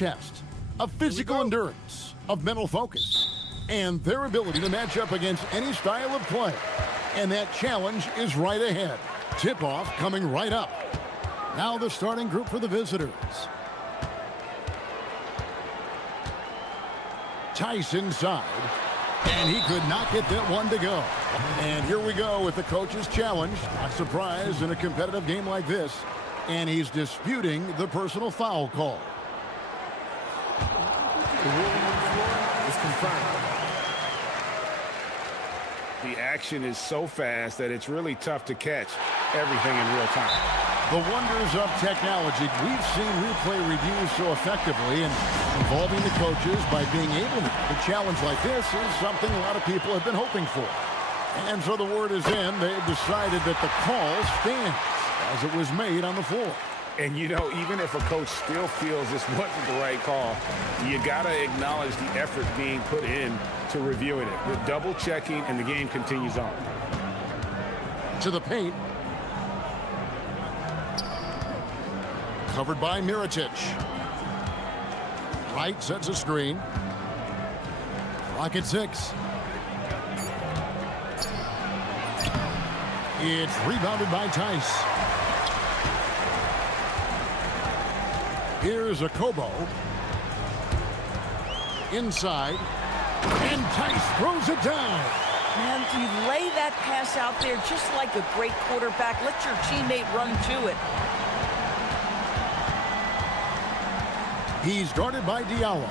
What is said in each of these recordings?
test of physical endurance, of mental focus, and their ability to match up against any style of play. And that challenge is right ahead. Tip-off coming right up. Now the starting group for the visitors. Tice inside, and he could not get that one to go. And here we go with the coach's challenge. Not surprised in a competitive game like this. And he's disputing the personal foul call. The ruling on the floor is confirmed. The action is so fast that it's really tough to catch everything in real time. The wonders of technology. We've seen replay reviews so effectively and involving the coaches by being able to. A challenge like this is something a lot of people have been hoping for. And so the word is in. They've decided that the call stands as it was made on the floor. And, you know, even if a coach still feels this wasn't the right call, you got to acknowledge the effort being put in to reviewing it. The double checking, and the game continues on. To the paint. Covered by Mirotic. Wright sets a screen. Clock at 6. It's rebounded by Tice. Here's a Kobo. Inside. And Tice throws it down. Man, you lay that pass out there just like a great quarterback. Let your teammate run to it. He's guarded by Diallo.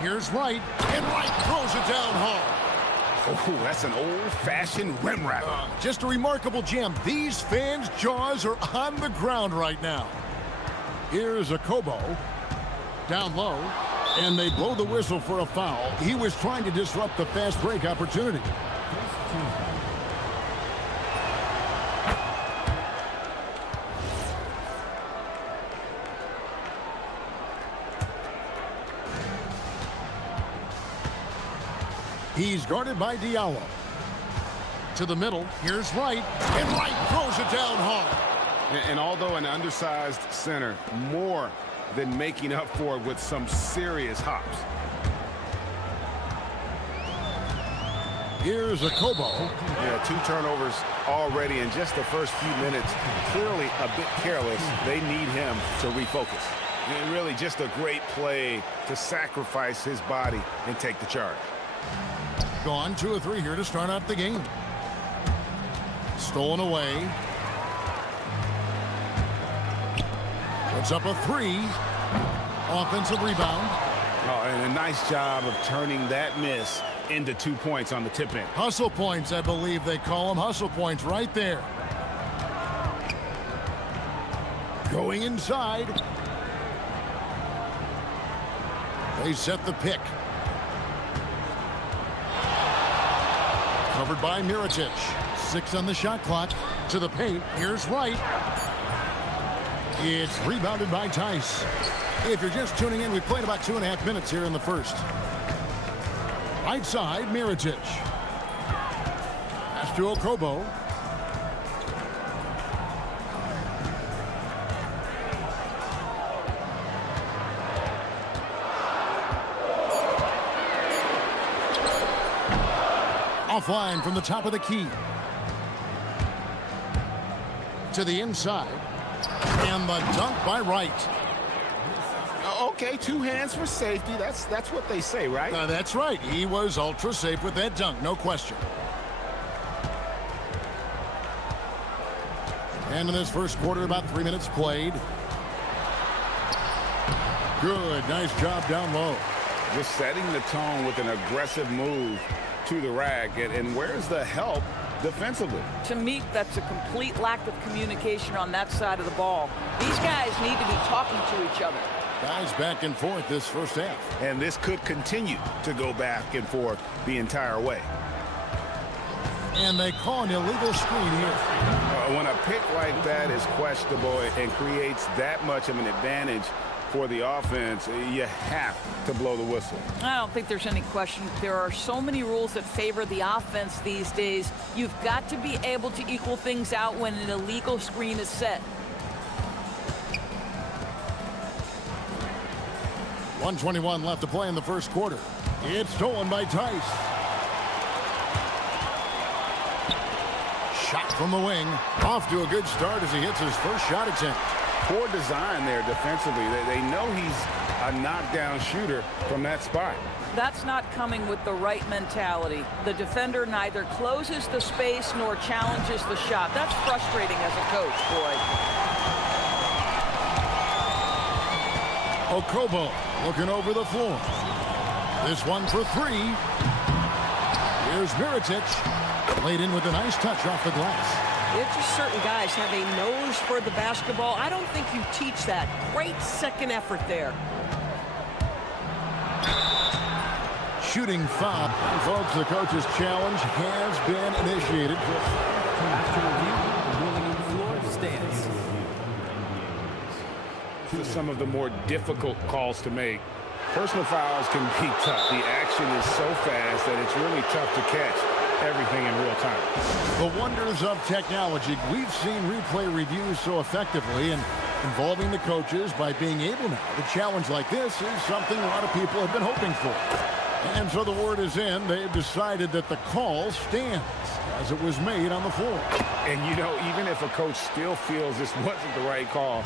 Here's Wright. And Wright throws it down hard. Oh, that's an old-fashioned rim wrapper. Just a remarkable jam. These fans' jaws are on the ground right now. Here's a Kobo. Down low. And they blow the whistle for a foul. He was trying to disrupt the fast break opportunity. He's guarded by Diallo. To the middle. Here's Wright. And Wright throws it down hard. And although an undersized center, more than making up for it with some serious hops. Here's a Kobo. Yeah, 2 turnovers already in just the first few minutes. Clearly a bit careless. They need him to refocus. And really just a great play to sacrifice his body and take the charge. Gone 2 of 3 here to start out the game. Stolen away. Puts up a 3. Offensive rebound. Oh, and a nice job of turning that miss into 2 points on the tip in. Hustle points, I believe they call them. Hustle points right there. Going inside. They set the pick. Covered by Mirotic. 6 on the shot clock. To the paint. Here's Wright. It's rebounded by Tice. If you're just tuning in, we played about 2.5 minutes here in the first. Right side, Mirotic. Pass to Okobo. Offline from the top of the key. To the inside. And the dunk by Wright. Okay, 2 hands for safety. That's what they say, right? That's right. He was ultra safe with that dunk, no question. And in this first quarter, about 3 minutes played. Good, nice job down low. Just setting the tone with an aggressive move to the rack. And where's the help defensively? To me, that's a complete lack of communication on that side of the ball. These guys need to be talking to each other. Guys back and forth this first half. And this could continue to go back and forth the entire way. And they call an illegal screen here. When a pick like that is questionable and creates that much of an advantage for the offense, you have to blow the whistle. I don't think there's any question. There are so many rules that favor the offense these days. You've got to be able to equal things out when an illegal screen is set. 1:21 left to play in the first quarter. It's stolen by Tice. Shot from the wing. Off to a good start as he hits his first shot attempt. Poor design there defensively. They know he's a knockdown shooter from that spot. That's not coming with the right mentality. The defender neither closes the space nor challenges the shot. That's frustrating as a coach, boy. Okobo looking over the floor. This one for three. Here's Mirotic. Laid in with a nice touch off the glass. It's just certain guys have a nose for the basketball. I don't think you teach that. Great second effort there. Shooting foul. And folks, the coach's challenge has been initiated. After review, the ruling on the floor stands. This is some of the more difficult calls to make. Personal fouls can be tough. The action is so fast that it's really tough to catch everything in real time. The wonders of technology. We've seen replay reviews so effectively and involving the coaches by being able now to challenge like this is something a lot of people have been hoping for. And so the word is in. They've decided that the call stands as it was made on the floor. And, you know, even if a coach still feels this wasn't the right call,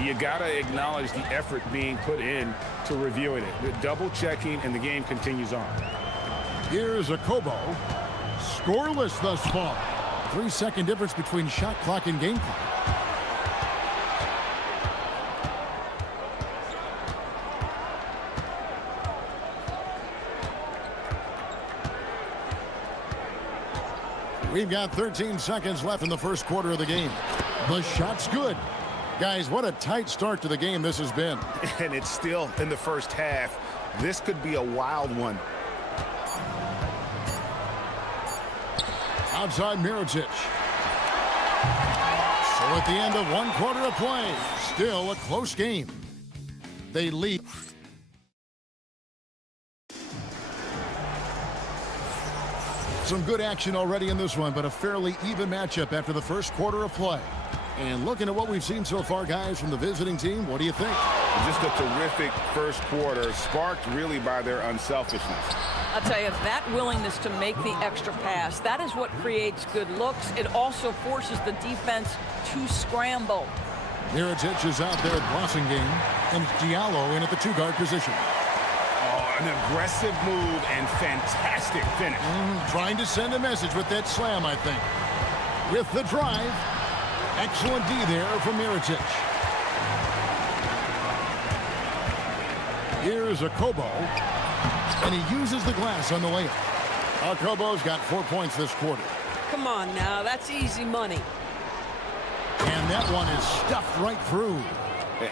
you got to acknowledge the effort being put in to reviewing it. The double checking, and the game continues on. Here's Okobo. Scoreless thus far. 3-second difference between shot clock and game clock. We've got 13 seconds left in the first quarter of the game. The shot's good. Guys, what a tight start to the game this has been. And it's still in the first half. This could be a wild one. Outside Mirotic. So at the end of one quarter of play, still a close game. They lead. Some good action already in this one, but a fairly even matchup after the first quarter of play. And looking at what we've seen so far, guys, from the visiting team, what do you think? Just a terrific first quarter, sparked really by their unselfishness. I'll tell you, that willingness to make the extra pass, that is what creates good looks. It also forces the defense to scramble. Mirotic is out there at crossing game, and it's Diallo in at the two-guard position. Oh, an aggressive move and fantastic finish. Trying to send a message with that slam, I think. With the drive, excellent D there from Mirotic. Here's Okobo, and he uses the glass on the layup. Okobo's got 4 points this quarter. Come on now, that's easy money. And that one is stuffed right through.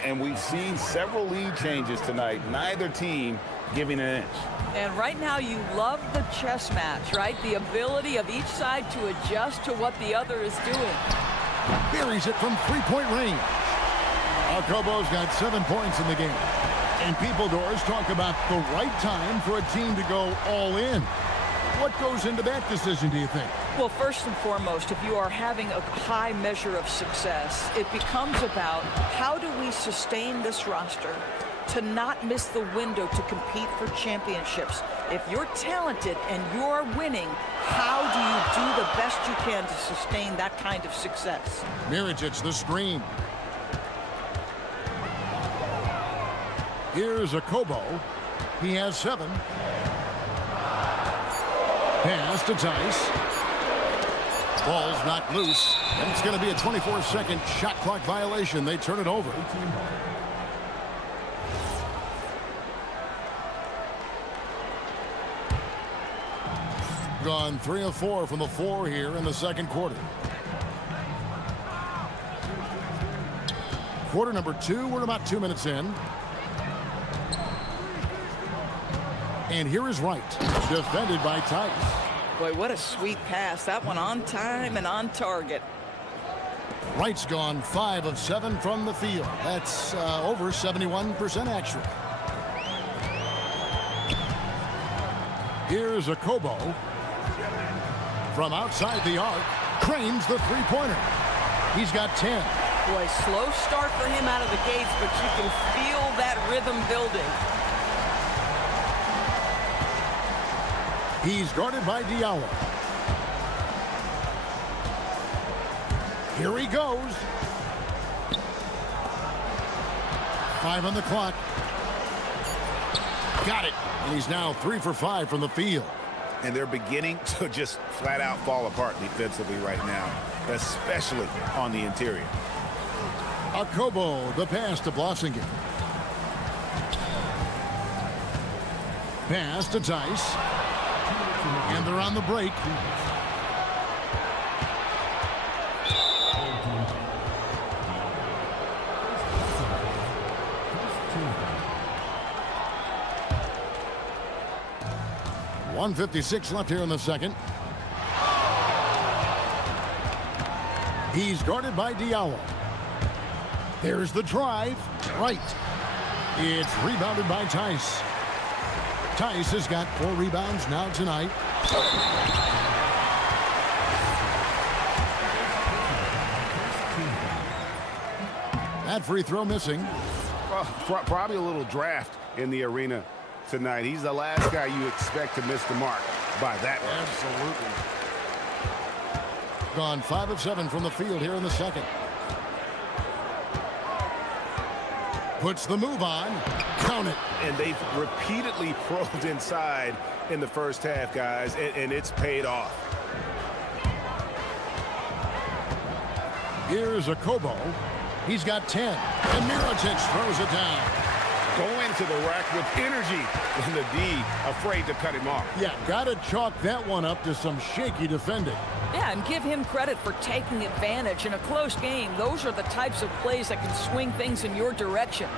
And we've seen several lead changes tonight. Neither team giving an inch. And right now you love the chess match, right? The ability of each side to adjust to what the other is doing. Buries it from three-point range. Okobo's got 7 points in the game. And people, Doris, talk about the right time for a team to go all in. What goes into that decision, do you think? Well, first and foremost, if you are having a high measure of success, it becomes about how do we sustain this roster to not miss the window to compete for championships. If you're talented and you're winning, how do you do the best you can to sustain that kind of success? Mirotic, the screen. Here's Okobo. He has 7. Pass to Tice. Ball's knocked loose, and it's going to be a 24-second shot clock violation. They turn it over. Gone 3 of 4 from the floor here in the second quarter. Quarter number 2, we're about 2 minutes in. And here is Wright, defended by Tice. Boy, what a sweet pass. That one on time and on target. Wright's gone 5 of 7 from the field. That's over 71% actually. Here's Okobo. From outside the arc, cranes the three-pointer. He's got 10. Boy, slow start for him out of the gates, but you can feel that rhythm building. He's guarded by Diallo. Here he goes. 5 on the clock. Got it. And he's now 3 for 5 from the field. And they're beginning to just flat out fall apart defensively right now, especially on the interior. Akobo, the pass to Blossingen. Pass to Tice. And they're on the break. .156 left here in the second. He's guarded by Diallo. There's the drive. Right. It's rebounded by Tice. Tice has got 4 rebounds now tonight. That free throw missing. Probably a little draft in the arena tonight. He's the last guy you expect to miss the mark by that much. Absolutely. Gone 5 of 7 from the field here in the second. Puts the move on. Count it. And they've repeatedly probed inside in the first half, guys, and it's paid off. Here's Akobo. He's got 10. And Mirotic throws it down. Going to the rack with energy, and the D afraid to cut him off. Yeah, gotta chalk that one up to some shaky defending. Yeah, and give him credit for taking advantage in a close game. Those are the types of plays that can swing things in your direction.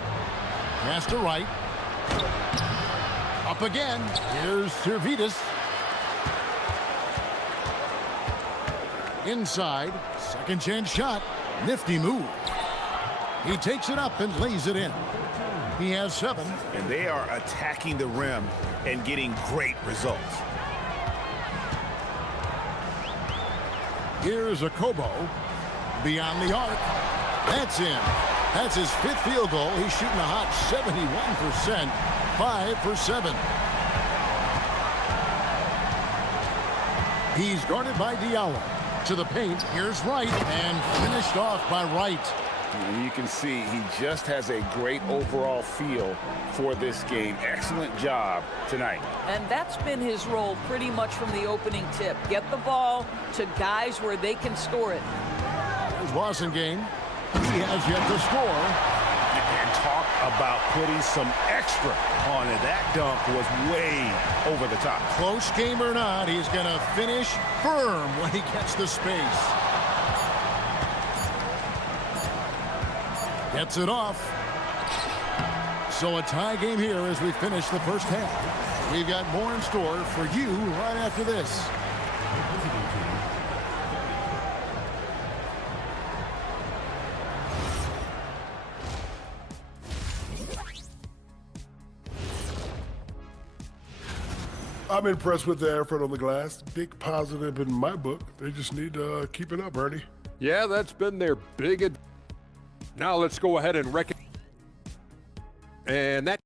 Pass to right. Up again. Here's Servetus. Inside. Second chance shot. Nifty move. He takes it up and lays it in. He has 7. And they are attacking the rim and getting great results. Here's Akobo. Beyond the arc. That's in. That's his 5th field goal. He's shooting a hot 71%. 5 for 7. He's guarded by Diallo. To the paint. Here's Wright. And finished off by Wright. And you can see he just has a great overall feel for this game. Excellent job tonight. And that's been his role pretty much from the opening tip. Get the ball to guys where they can score it. Here's Blossingen. He has yet to score. And talk about putting some extra on it. That dunk was way over the top. Close game or not, he's going to finish firm when he gets the space. Gets it off. So a tie game here as we finish the first half. We've got more in store for you right after this. I'm impressed with the effort on the glass. Big positive in my book. They just need to keep it up, Ernie. Yeah, that's been their big. Now let's go ahead and recognize. And that.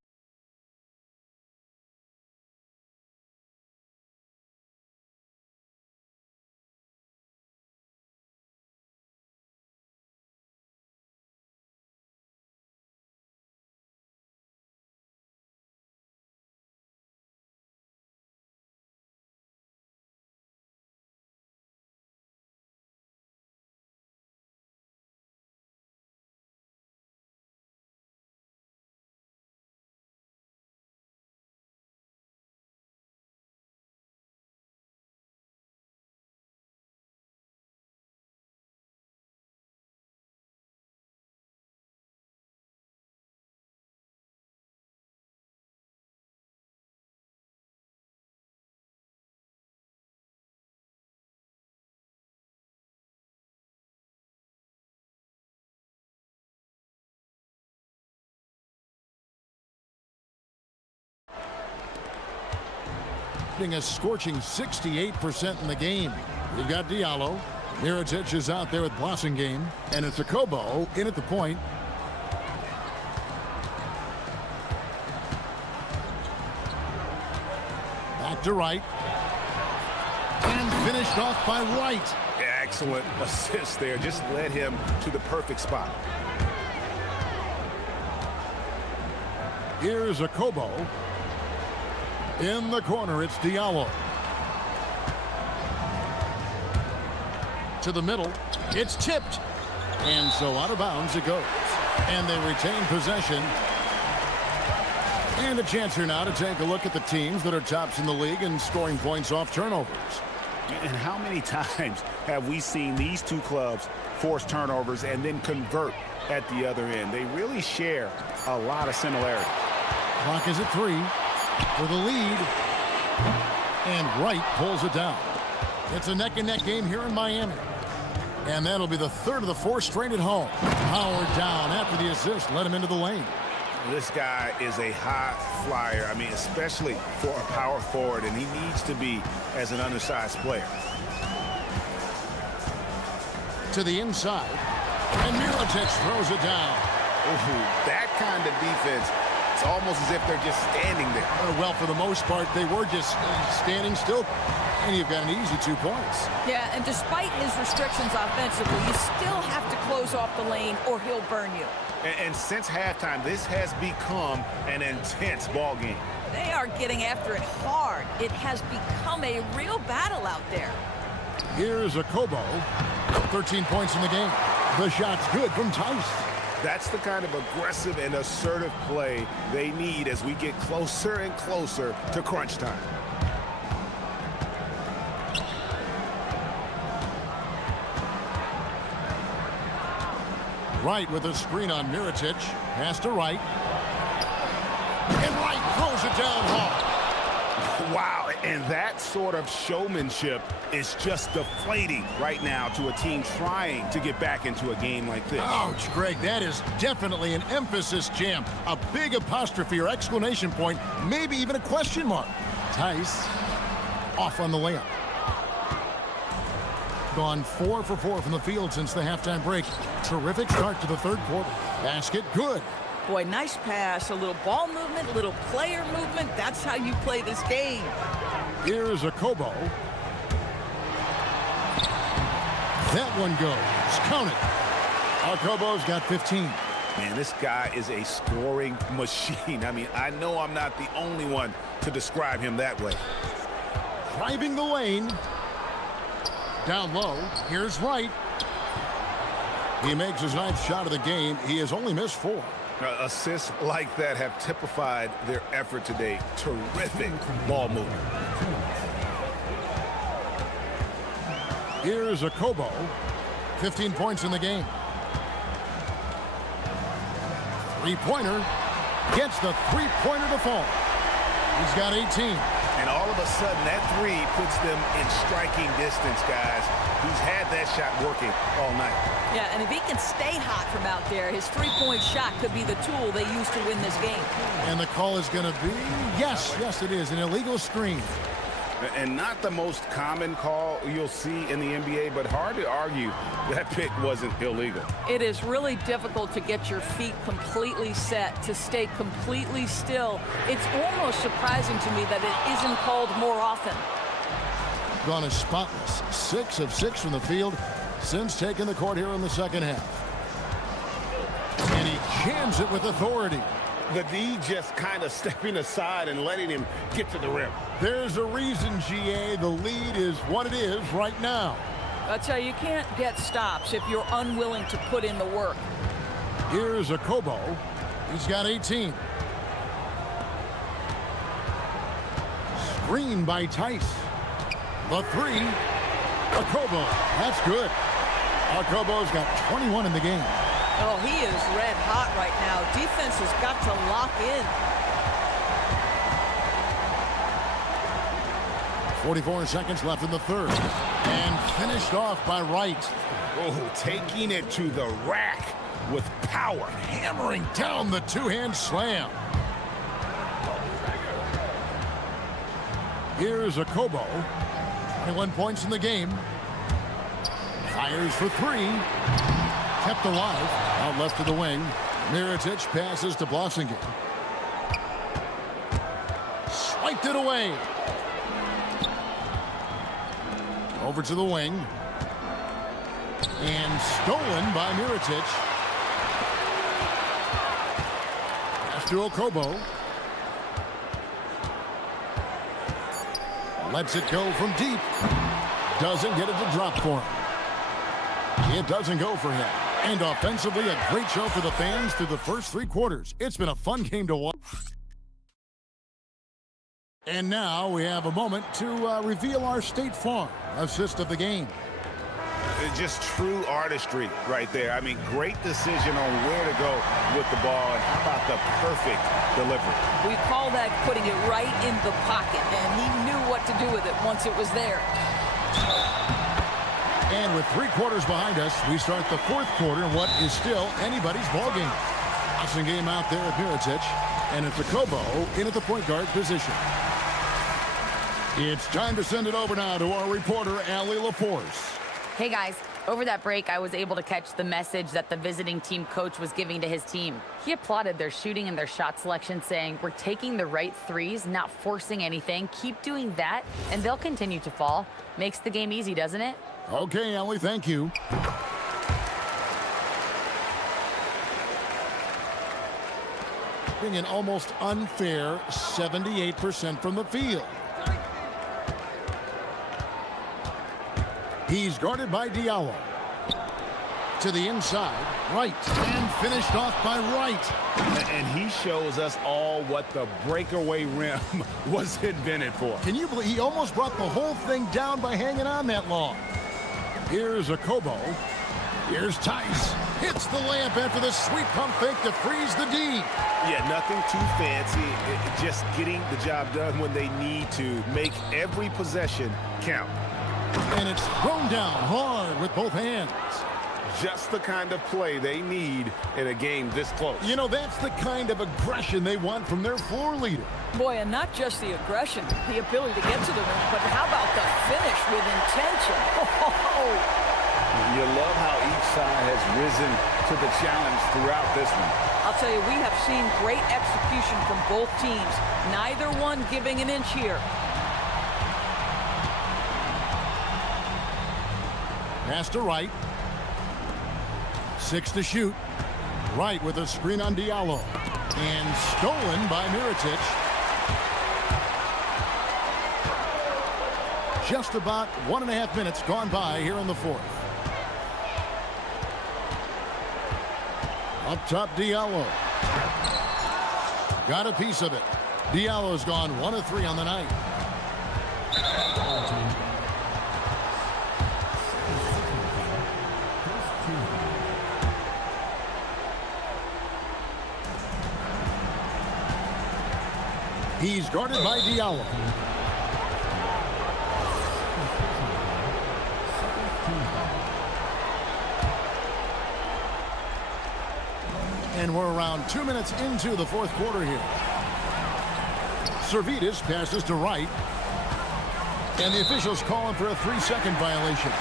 A scorching 68% in the game. We've got Diallo. Mirotic is out there with Blossingen. And it's Akobo in at the point. Back to right. And finished off by Wright. Excellent assist there. Just led him to the perfect spot. Here's Akobo. In the corner, it's Diallo. To the middle, it's tipped. And so out of bounds it goes. And they retain possession. And a chance here now to take a look at the teams that are tops in the league in scoring points off turnovers. And how many times have we seen these two clubs force turnovers and then convert at the other end? They really share a lot of similarity. Clock is at 3 for the lead. And Wright pulls it down. It's a neck-and-neck game here in Miami. And that'll be the third of the 4 straight at home. Howard down after the assist led him into the lane. This guy is a high flyer. I mean, especially for a power forward, and he needs to be as an undersized player. To the inside, and Mirotic throws it down. Ooh, that kind of defense, it's almost as if they're just standing there. Well, for the most part, they were just standing still, and you've got an easy 2 points. Yeah, and despite his restrictions offensively, you still have to close off the lane or he'll burn you. And since halftime, this has become an intense ball game. They are getting after it hard. It has become a real battle out there. Here's Akobo. 13 points in the game. The shot's good from Tice. That's the kind of aggressive and assertive play they need as we get closer and closer to crunch time. Wright with a screen on Mirotic. Pass to Wright. And Wright throws it down hard. Wow, and that sort of showmanship is just deflating right now to a team trying to get back into a game like this. Ouch, Greg, that is definitely an emphasis jam. A big apostrophe or exclamation point, maybe even a question mark. Tice off on the layup. Gone 4 for 4 from the field since the halftime break. Terrific start to the third quarter. Basket good. Boy, nice pass, a little ball movement, a little player movement. That's how you play this game. Here's Akobo. That one goes. Count it. Akobo's got 15. Man, this guy is a scoring machine. I mean, I know I'm not the only one to describe him that way. Driving the lane. Down low. Here's Wright. He makes his 9th shot of the game. He has only missed 4. Assists like that have typified their effort today. Terrific ball movement. Here's Akobo. 15 points in the game. 3-pointer. Gets the 3-pointer to fall. He's got 18. And all of a sudden, that 3 puts them in striking distance, guys. He's had that shot working all night. Yeah, and if he can stay hot from out there, his 3-point shot could be the tool they use to win this game. And the call is going to be, yes, it is, an illegal screen. And not the most common call you'll see in the NBA, but hard to argue that pick wasn't illegal. It is really difficult to get your feet completely set, to stay completely still. It's almost surprising to me that it isn't called more often. Gone as spotless. 6 of 6 from the field since taking the court here in the second half. And he jams it with authority. The D just kind of stepping aside and letting him get to the rim. There's a reason, GA, the lead is what it is right now. I'll tell you, you can't get stops if you're unwilling to put in the work. Here's Akobo. He's got 18. Screen by Tice. The 3. Akobo. That's good. Akobo's got 21 in the game. Oh, he is red hot right now. Defense has got to lock in. 44 seconds left in the third. And finished off by Wright. Oh, taking it to the rack with power. Hammering down the two-hand slam. Here's Akobo. 21 points in the game. Fires for 3. Kept alive. Out left to the wing. Mirotic passes to Blossingen. Swiped it away. Over to the wing. And stolen by Mirotic. Pass to Okobo. Lets it go from deep. Doesn't get it to drop for him. It doesn't go for him. And offensively, a great show for the fans through the first 3 quarters. It's been a fun game to watch. And now we have a moment to reveal our State Farm assist of the game. It's just true artistry right there. I mean, great decision on where to go with the ball, and how about the perfect delivery? We call that putting it right in the pocket, and he knew what to do with it once it was there. And with 3 quarters behind us, we start the 4th quarter in what is still anybody's ballgame. Awesome game out there at Mirotic, and it's Okobo in at the point guard position. It's time to send it over now to our reporter, Allie LaForce. Hey guys, over that break, I was able to catch the message that the visiting team coach was giving to his team. He applauded their shooting and their shot selection, saying, "We're taking the right threes, not forcing anything. Keep doing that, and they'll continue to fall." Makes the game easy, doesn't it? Okay, Allie, thank you. An almost unfair 78% from the field. He's guarded by Diallo. To the inside, Wright, and finished off by Wright. And he shows us all what the breakaway rim was invented for. Can you believe he almost brought the whole thing down by hanging on that long? Here's Okobo. Here's Tice. Hits the layup after the sweet pump fake to freeze the D. Yeah, nothing too fancy. Just getting the job done when they need to. Make every possession count. And it's thrown down hard with both hands. Just the kind of play they need in a game this close. You know, that's the kind of aggression they want from their floor leader. Boy, and not just the aggression, the ability to get to the rim, but how about the finish with intention? You love how each side has risen to the challenge throughout this one. I'll tell you, we have seen great execution from both teams. Neither one giving an inch here. Pass to Wright. 6 to shoot. Wright with a screen on Diallo. And stolen by Mirotic. Just about 1.5 minutes gone by here in the 4th. Up top, Diallo. Got a piece of it. Diallo's gone 1 of 3 on the night. He's guarded by Diallo. And we're around 2 minutes into the 4th quarter here. Servidis passes to Wright. And the officials calling for a 3-second violation.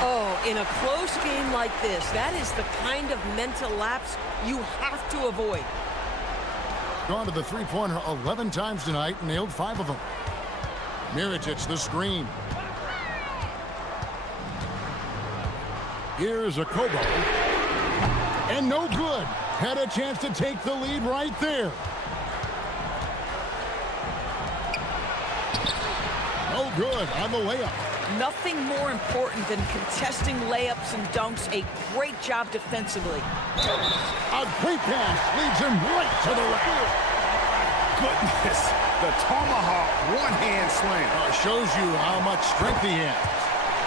Oh, in a close game like this, that is the kind of mental lapse you have to avoid. Gone to the three-pointer 11 times tonight and nailed 5 of them. Mirotic the screen. Here's Okobo. And no good. Had a chance to take the lead right there. No good on the layup. Nothing more important than contesting layups and dunks. A great job defensively. A great pass leads him right to the rack. Goodness, the tomahawk one-hand slam. Shows you how much strength he has.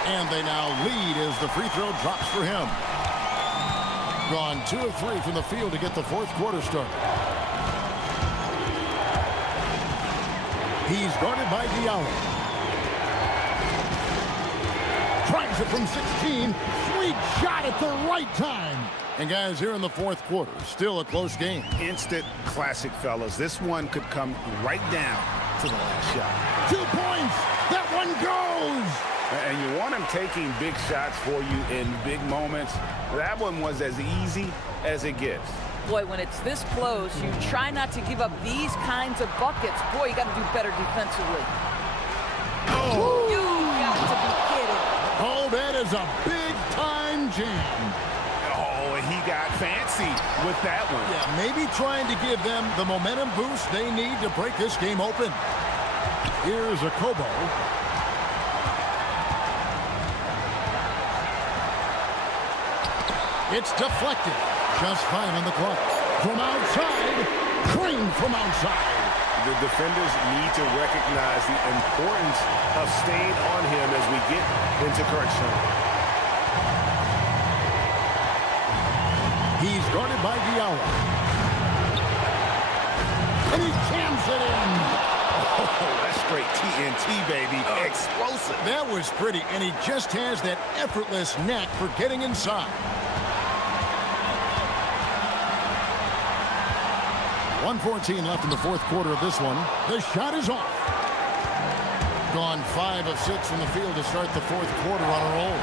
And they now lead as the free throw drops for him. Gone 2 of 3 from the field to get the 4th quarter started. He's guarded by Diallo. Tries it from 16. Sweet shot at the right time. And guys, here in the 4th quarter, still a close game. Instant classic, fellas. This one could come right down to the last shot. 2 points. That one goes. And you want him taking big shots for you in big moments. That one was as easy as it gets. Boy, when it's this close, you try not to give up these kinds of buckets. Boy, you got to do better defensively. Oh. You got to be kidding. has a big-time jam. Oh, and he got fancy with that one. Yeah, maybe trying to give them the momentum boost they need to break this game open. Here's a Kobo. It's deflected. Just 5 on the clock. From outside, Crane from outside. The defenders need to recognize the importance of staying on him as we get into correction. He's guarded by Diallo. And he jams it in. Oh, that's straight TNT, baby. Explosive. That was pretty, and he just has that effortless knack for getting inside. 1:14 left in the fourth quarter of this one. The shot is off. Gone 5 of 6 from the field to start the fourth quarter on a roll.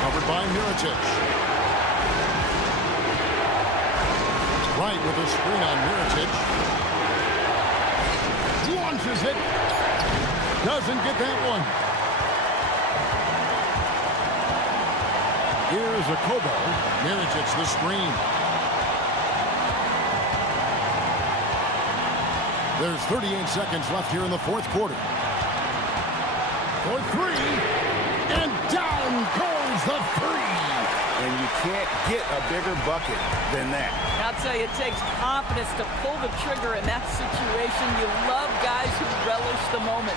Covered by Mirotic. Right with a screen on Mirotic. Launches it. Doesn't get that one. Here's a Kobo. Mirotic the screen. There's 38 seconds left here in the fourth quarter. For 3. And down goes the 3. And you can't get a bigger bucket than that. I'll tell you, it takes confidence to pull the trigger in that situation. You love guys who relish the moment.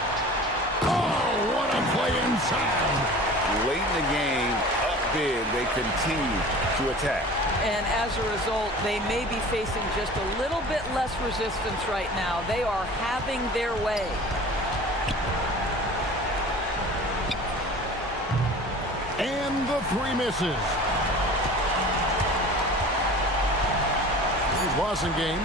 Oh, what a play inside. Late in the game, up big, they continue to attack. And as a result, they may be facing just a little bit less resistance right now. They are having their way. And the 3 misses. Boston game.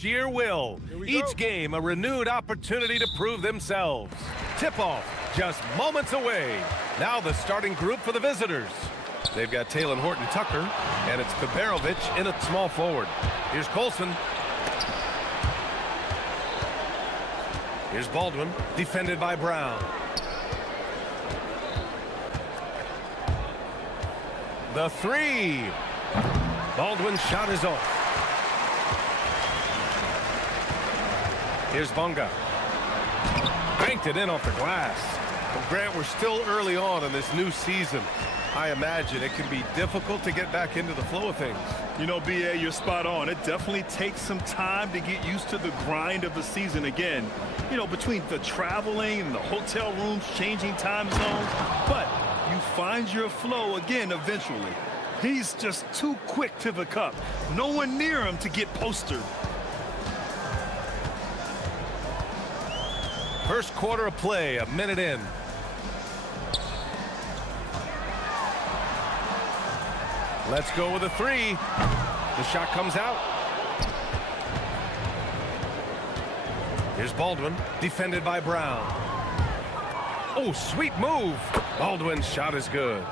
sheer will. Each game a renewed opportunity to prove themselves. Tip-off just moments away. Now the starting group for the visitors. They've got Talon Horton-Tucker, and it's Biberovic in at small forward. Here's Colson. Here's Baldwin, defended by Brown. The three. Baldwin's shot is off. Here's Bonga. Banked it in off the glass. Well, Grant, we're still early on in this new season. I imagine it can be difficult to get back into the flow of things. You know, B.A., you're spot on. It definitely takes some time to get used to the grind of the season again. You know, between the traveling and the hotel rooms, changing time zones. But you find your flow again eventually. He's just too quick to the cup. No one near him to get postered. First quarter of play, a minute in. Let's go with a three. The shot comes out. Here's Baldwin, defended by Brown. Oh, sweet move. Baldwin's shot is good.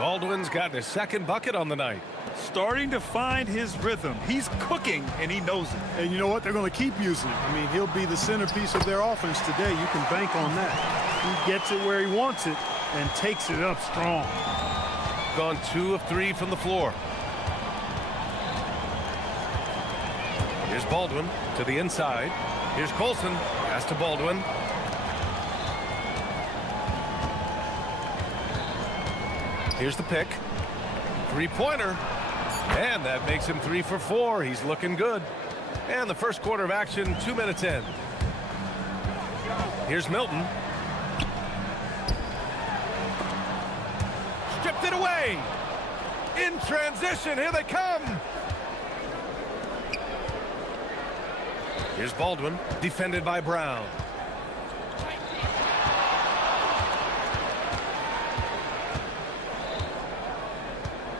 Baldwin's got his second bucket on the night. Starting to find his rhythm. He's cooking, and he knows it. And you know what? They're going to keep using him. I mean, he'll be the centerpiece of their offense today. You can bank on that. He gets it where he wants it and takes it up strong. Gone 2 of 3 from the floor. Here's Baldwin to the inside. Here's Colson. Pass to Baldwin. Here's the pick. Three-pointer. And that makes him 3 for 4. He's looking good. And the first quarter of action, 2 minutes in. Here's Milton. Stripped it away. In transition, here they come. Here's Baldwin, defended by Brown.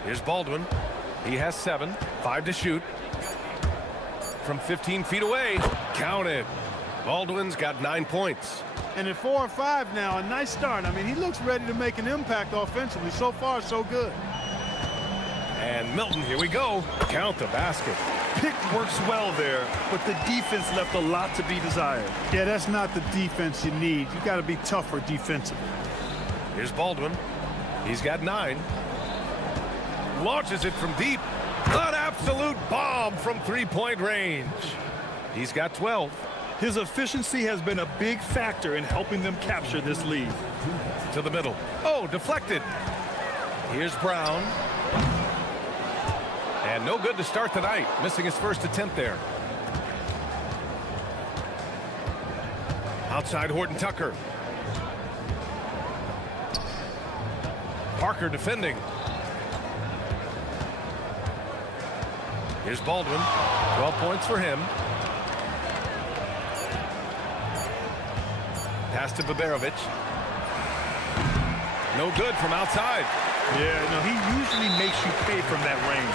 Here's Baldwin. He has 7, 5 to shoot. From 15 feet away, counted. Baldwin's got 9 points. And at 4 and 5 now, a nice start. I mean, he looks ready to make an impact offensively. So far, so good. And Milton, here we go. Count the basket. Pick works well there, but the defense left a lot to be desired. Yeah, that's not the defense you need. You got to be tougher defensively. Here's Baldwin. He's got 9. Launches it from deep. An absolute bomb from three-point range. He's got 12. His efficiency has been a big factor in helping them capture this lead. To the middle. Oh, deflected. Here's Brown. And no good to start the night. Missing his first attempt there. Outside Horton-Tucker. Parker defending. Here's Baldwin. 12 points for him. Pass to Biberovic. No good from outside. Yeah, no, he usually makes you pay from that range.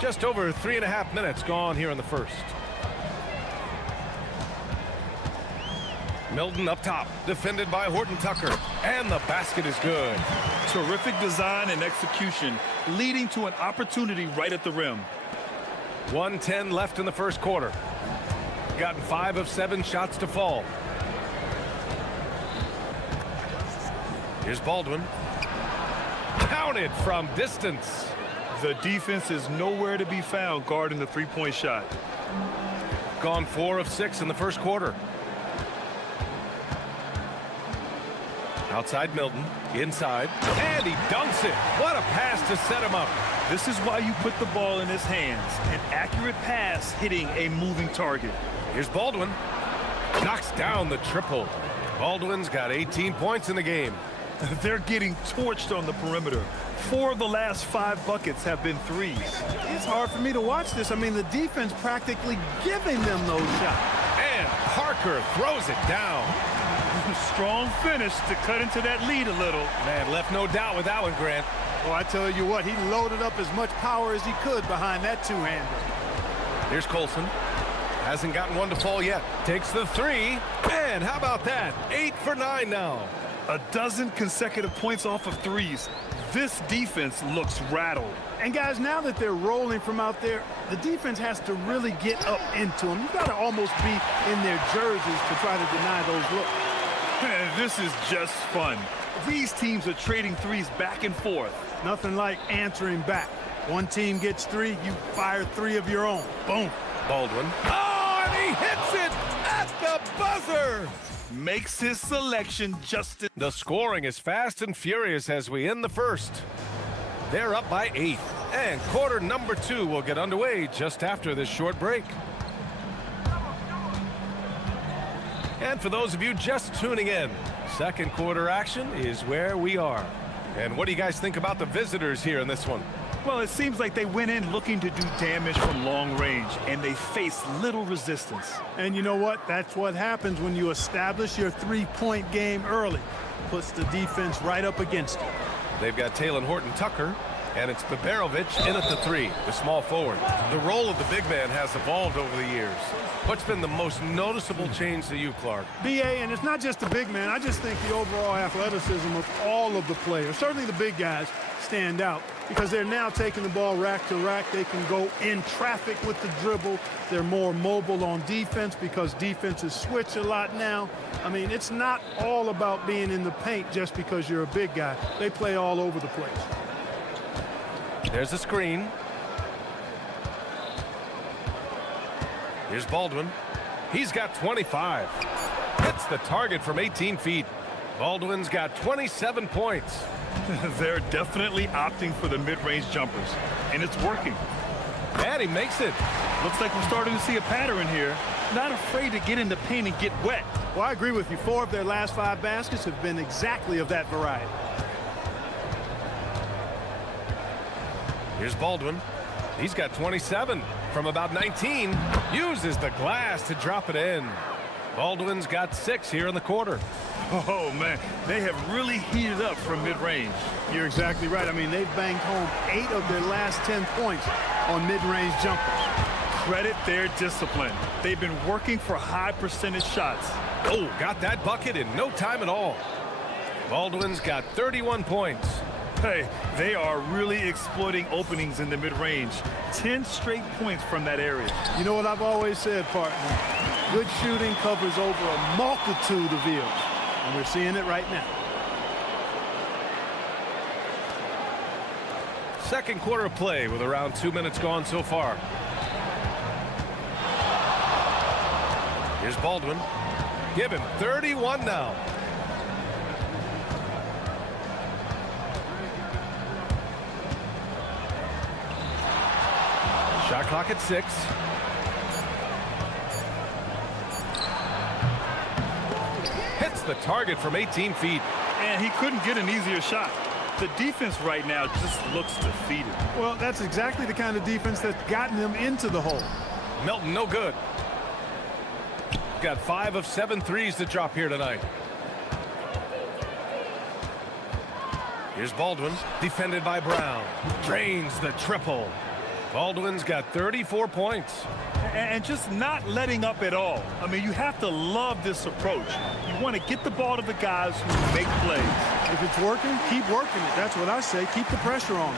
Just over 3.5 minutes gone here in the first. Milton up top, defended by Horton-Tucker, and the basket is good. Terrific design and execution, leading to an opportunity right at the rim. 1:10 left in the first quarter. Gotten 5 of 7 shots to fall. Here's Baldwin. Counted from distance. The defense is nowhere to be found guarding the three-point shot. Gone 4 of 6 in the first quarter. Outside Milton, inside, and he dunks it. What a pass to set him up. This is why you put the ball in his hands. An accurate pass hitting a moving target. Here's Baldwin. Knocks down the triple. Baldwin's got 18 points in the game. They're getting torched on the perimeter. 4 of the last 5 buckets have been threes. It's hard for me to watch this. I mean, the defense practically giving them those shots. And Parker throws it down. Strong finish to cut into that lead a little. Man, left no doubt with that one, Grant. Well, I tell you what, he loaded up as much power as he could behind that two-hander. Here's Colson. Hasn't gotten one to fall yet. Takes the three. And how about that? 8 for 9 now. A dozen consecutive points off of threes. This defense looks rattled. And guys, now that they're rolling from out there, the defense has to really get up into them. You've got to almost be in their jerseys to try to deny those looks. Man, this is just fun. These teams are trading threes back and forth. Nothing like answering back. One team gets three, you fire three of your own. Boom. Baldwin. Oh, and he hits it at the buzzer. Makes his selection just in. The scoring is fast and furious as we end the first. They're up by 8. And quarter number 2 will get underway just after this short break. And for those of you just tuning in, second quarter action is where we are. And what do you guys think about the visitors here in this one? Well, it seems like they went in looking to do damage from long range, and they faced little resistance. And you know what? That's what happens when you establish your three-point game early. Puts the defense right up against it. They've got Taylor Horton-Tucker, and it's Babarovic in at the 3, the small forward. The role of the big man has evolved over the years. What's been the most noticeable change to you, Clark? BA, and it's not just the big man. I just think the overall athleticism of all of the players, certainly the big guys, stand out because they're now taking the ball rack to rack. They can go in traffic with the dribble. They're more mobile on defense because defenses switch a lot now. I mean, it's not all about being in the paint just because you're a big guy. They play all over the place. There's a screen. Here's Baldwin. He's got 25. Hits the target from 18 feet. Baldwin's got 27 points. They're definitely opting for the mid-range jumpers, and it's working. And he makes it. Looks like we're starting to see a pattern here. Not afraid to get in the paint and get wet. Well, I agree with you. 4 of their last 5 baskets have been exactly of that variety. Here's Baldwin. He's got 27 from about 19. Uses the glass to drop it in. Baldwin's got 6 here in the quarter. Oh, man, they have really heated up from mid-range. You're exactly right. I mean, they've banged home 8 of their last 10 points on mid-range jumpers. Credit their discipline. They've been working for high percentage shots. Oh, got that bucket in no time at all. Baldwin's got 31 points. Hey, they are really exploiting openings in the mid-range. 10 straight points from that area. You know what I've always said, partner? Good shooting covers over a multitude of ills. And we're seeing it right now. Second quarter of play with around 2 minutes gone so far. Here's Baldwin. Give him 31 now. Shot clock at 6. Hits the target from 18 feet. And he couldn't get an easier shot. The defense right now just looks defeated. Well, that's exactly the kind of defense that's gotten them into the hole. Melton, no good. Got 5 of 7 threes to drop here tonight. Here's Baldwin, defended by Brown. Drains the triple. Baldwin's got 34 points. And just not letting up at all. I mean, you have to love this approach. You want to get the ball to the guys who make plays. If it's working, keep working it. That's what I say. Keep the pressure on.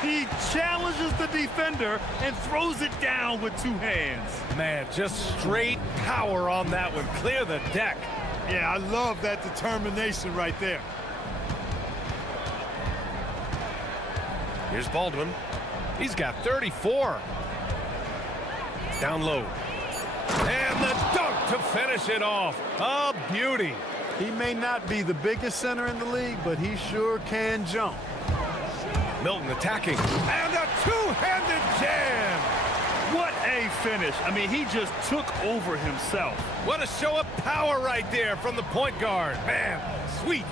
He challenges the defender and throws it down with 2 hands. Man, just straight power on that one. Clear the deck. Yeah, I love that determination right there. Here's Baldwin. He's got 34. Down low. And the dunk to finish it off. A beauty. He may not be the biggest center in the league, but he sure can jump. Milton attacking. And a two-handed jam. What a finish. I mean, he just took over himself. What a show of power right there from the point guard. Man, sweet.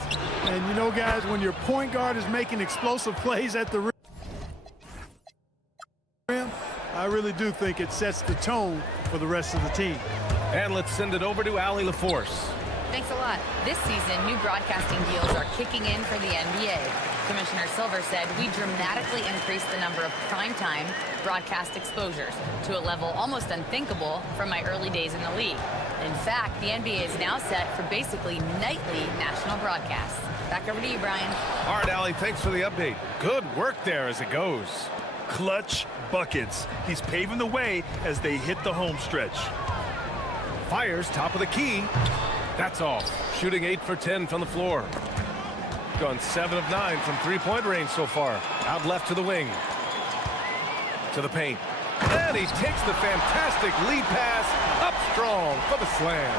And you know, guys, when your point guard is making explosive plays at the rim, I really do think it sets the tone for the rest of the team. And let's send it over to Allie LaForce. Thanks a lot. This season, new broadcasting deals are kicking in for the NBA. Commissioner Silver said we dramatically increased the number of primetime broadcast exposures to a level almost unthinkable from my early days in the league. In fact, the NBA is now set for basically nightly national broadcasts. Back over to you, Brian. All right, Allie, thanks for the update. Good work there as it goes. Clutch buckets. He's paving the way as they hit the home stretch. Fires top of the key. That's off. Shooting 8 for 10 from the floor. Gone 7 of 9 from three-point range so far. Out left to the wing. To the paint. And he takes the fantastic lead pass up strong for the slam.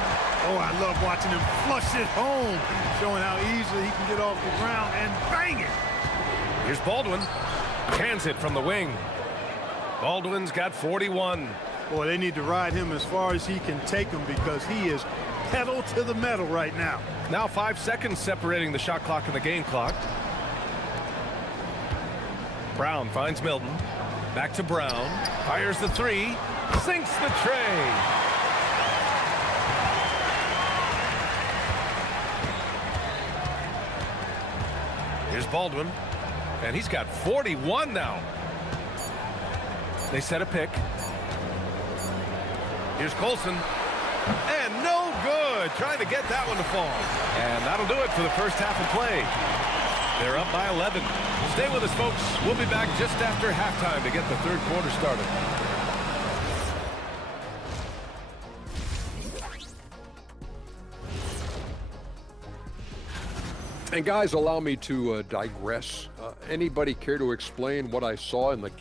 Oh, I love watching him flush it home, showing how easily he can get off the ground and bang it. Here's Baldwin. Cans it from the wing. Baldwin's got 41. Boy, they need to ride him as far as he can take him because he is pedal to the metal right now. Now 5 seconds separating the shot clock and the game clock. Brown finds Milton. Back to Brown. Fires the three. Sinks the tray. Here's Baldwin. And he's got 41 now. They set a pick. Here's Colson. And no good. Trying to get that one to fall. And that'll do it for the first half of play. They're up by 11. Stay with us, folks. We'll be back just after halftime to get the third quarter started. And guys, allow me to digress. Anybody care to explain what I saw in the...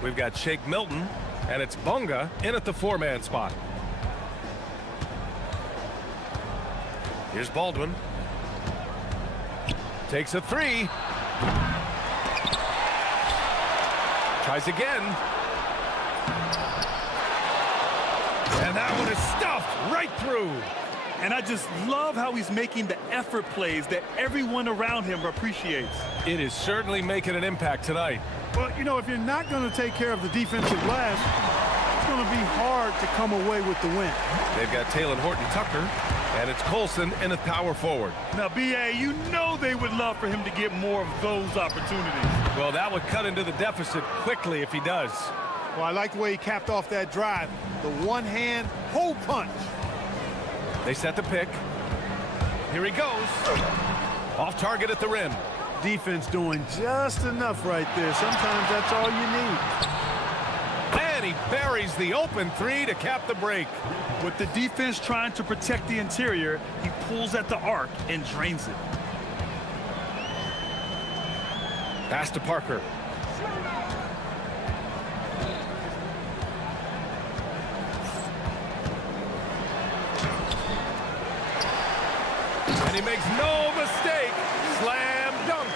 We've got Shake Milton, and it's Bunga in at the four-man spot. Here's Baldwin. Takes a three. Tries again. And that one is stuffed right through. And I just love how he's making the effort plays that everyone around him appreciates. It is certainly making an impact tonight. Well, you know, if you're not going to take care of the defensive glass, it's going to be hard to come away with the win. They've got Taylor Horton-Tucker, and it's Colson in the power forward. Now, B.A., you know they would love for him to get more of those opportunities. Well, that would cut into the deficit quickly if he does. Well, I like the way he capped off that drive. The one-hand hole punch. They set the pick. Here he goes. Off target at the rim. Defense doing just enough right there. Sometimes that's all you need. And he buries the open three to cap the break. With the defense trying to protect the interior, he pulls at the arc and drains it. Pass to Parker. And he makes no mistake. Slam dunk.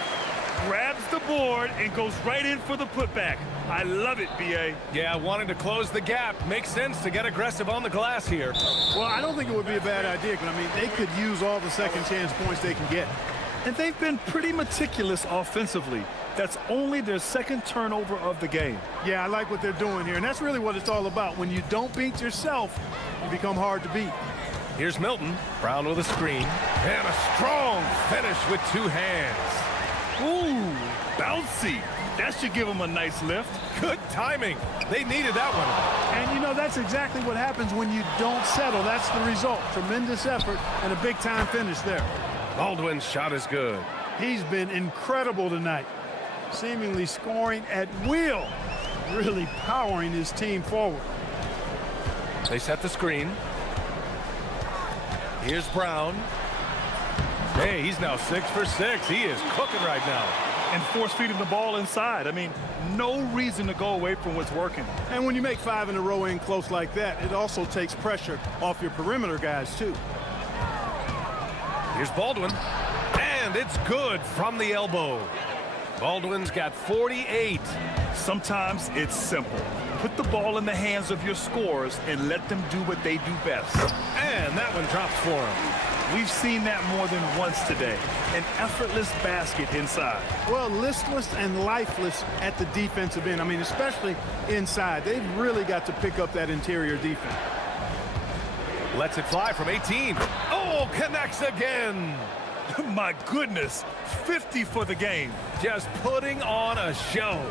Grabs the board and goes right in for the putback. I love it, B.A. Yeah, wanting to close the gap. Makes sense to get aggressive on the glass here. Well, I don't think it would be a bad idea, because, I mean, they could use all the second chance points they can get. And they've been pretty meticulous offensively. That's only their second turnover of the game. Yeah, I like what they're doing here, and that's really what it's all about. When you don't beat yourself, you become hard to beat. Here's Milton. Brown with a screen. And a strong finish with two hands. Ooh, bouncy. That should give him a nice lift. Good timing. They needed that one. And, you know, that's exactly what happens when you don't settle. That's the result. Tremendous effort and a big-time finish there. Baldwin's shot is good. He's been incredible tonight, seemingly scoring at will, really powering his team forward. They set the screen. Here's Brown. Hey, he's now 6 for 6. He is cooking right now. And force-feeding the ball inside. I mean, no reason to go away from what's working. And when you make 5 in a row in close like that, it also takes pressure off your perimeter guys, too. Here's Baldwin. And it's good from the elbow. Baldwin's got 48. Sometimes it's simple. Put the ball in the hands of your scorers and let them do what they do best. And that one drops for him. We've seen that more than once today. An effortless basket inside. Well, listless and lifeless at the defensive end. I mean, especially inside. They've really got to pick up that interior defense. Lets it fly from 18. Oh, connects again. My goodness, 50 for the game. Just putting on a show.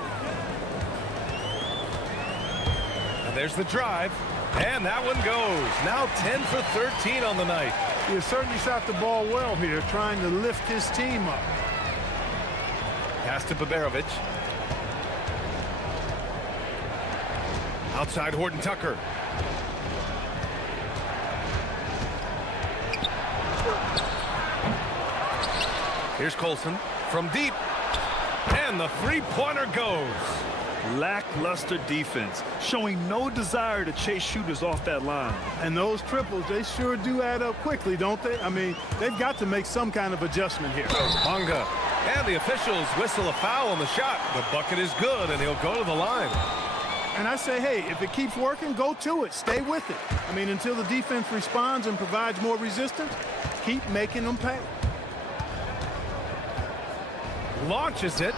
And there's the drive. And that one goes. Now 10 for 13 on the night. He has certainly shot the ball well here, trying to lift his team up. Pass to Baberovic. Outside Horton Tucker. Here's Colson from deep. And the three-pointer goes. Lackluster defense, showing no desire to chase shooters off that line. And those triples, they sure do add up quickly, don't they? I mean, they've got to make some kind of adjustment here. Bonga. And the officials whistle a foul on the shot. The bucket is good, and he'll go to the line. And I say, hey, if it keeps working, go to it. Stay with it. I mean, until the defense responds and provides more resistance, keep making them pay. Launches it.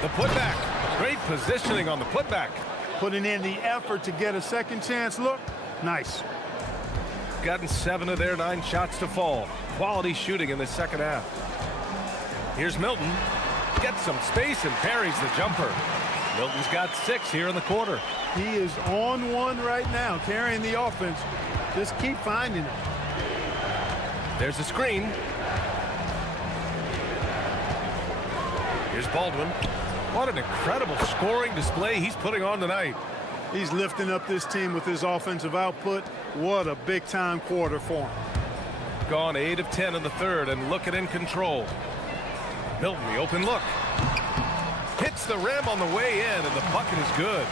The putback. Great positioning on the putback. Putting in the effort to get a second chance look. Nice. Gotten 7 of their 9 shots to fall. Quality shooting in the second half. Here's Milton. Gets some space and parries the jumper. Milton's got 6 here in the quarter. He is on one right now, carrying the offense. Just keep finding it. There's a screen. Here's Baldwin. What an incredible scoring display he's putting on tonight. He's lifting up this team with his offensive output. What a big-time quarter for him. Gone 8 of 10 in the third and looking in control. Milton, the open look. Hits the rim on the way in, and the bucket is good.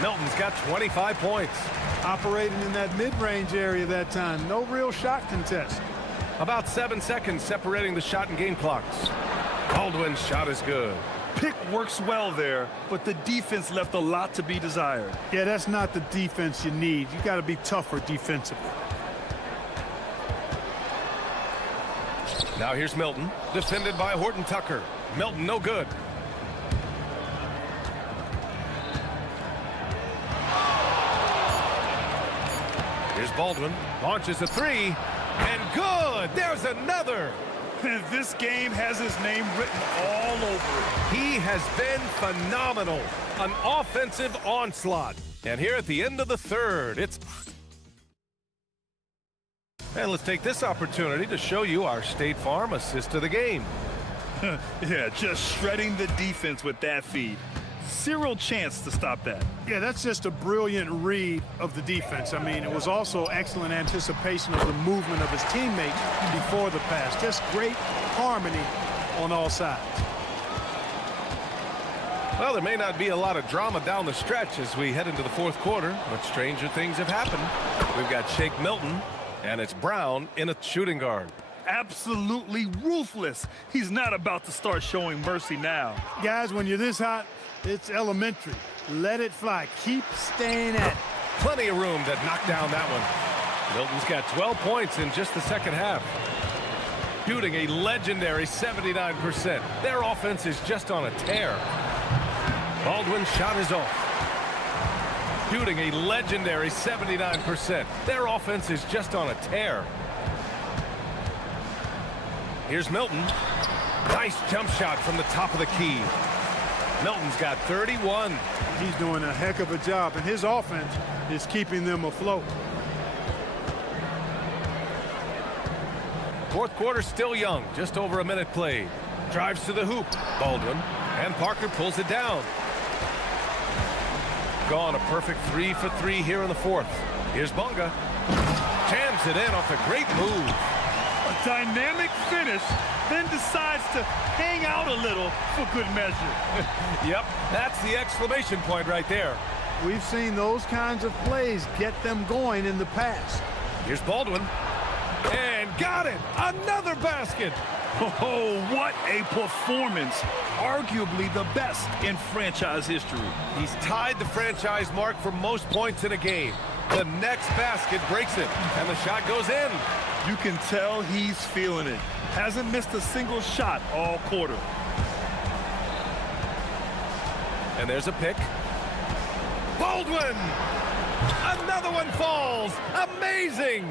Milton's got 25 points. Operating in that mid-range area that time. No real shot contest. About 7 seconds separating the shot and game clocks. Baldwin's shot is good. Pick works well there, but the defense left a lot to be desired. Yeah, that's not the defense you need. You got to be tougher defensively. Now here's Milton, defended by Horton Tucker. Milton no good. Here's Baldwin, launches a 3, and good! There's another! This game has his name written all over it. He has been phenomenal. An offensive onslaught. And here at the end of the third, it's... And let's take this opportunity to show you our State Farm assist of the game. Yeah, just shredding the defense with that feed. Zero chance to stop that. Yeah, that's just a brilliant read of the defense. I mean, it was also excellent anticipation of the movement of his teammates before the pass. Just great harmony on all sides. Well, there may not be a lot of drama down the stretch as we head into the fourth quarter, but stranger things have happened. We've got Shake Milton, and it's Brown in a shooting guard. Absolutely ruthless. He's not about to start showing mercy now. Guys, when you're this hot, it's elementary. Let it fly. Keep staying at it. Plenty of room to knock down that one. Milton's got 12 points in just the second half. Shooting a legendary 79%. Their offense is just on a tear. Baldwin's shot is off. Shooting a legendary 79%. Their offense is just on a tear. Here's Milton. Nice jump shot from the top of the key. Milton's got 31. He's doing a heck of a job, and his offense is keeping them afloat. Fourth quarter still young, just over a minute played. Drives to the hoop. Baldwin, and Parker pulls it down. Gone a perfect 3 for 3 here in the fourth. Here's Bunga. Jams it in off a great move. A dynamic finish, then decides to hang out a little for good measure. Yep, that's the exclamation point right there. We've seen those kinds of plays get them going in the past. Here's Baldwin. And got it! Another basket! Oh, what a performance. Arguably the best in franchise history. He's tied the franchise mark for most points in a game. The next basket breaks it, and the shot goes in. You can tell he's feeling it. Hasn't missed a single shot all quarter. And there's a pick. Baldwin! Another one falls! Amazing!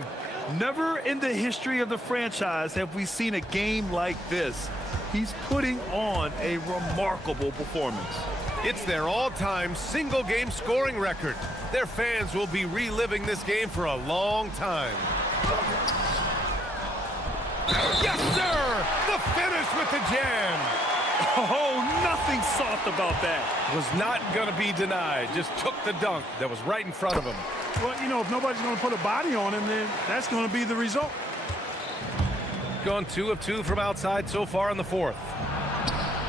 Never in the history of the franchise have we seen a game like this. He's putting on a remarkable performance. It's their all-time single-game scoring record. Their fans will be reliving this game for a long time. Yes, sir! The finish with the jam! Oh, nothing soft about that. Was not going to be denied. Just took the dunk that was right in front of him. Well, you know, if nobody's going to put a body on him, then that's going to be the result. Gone 2 of 2 from outside so far in the fourth.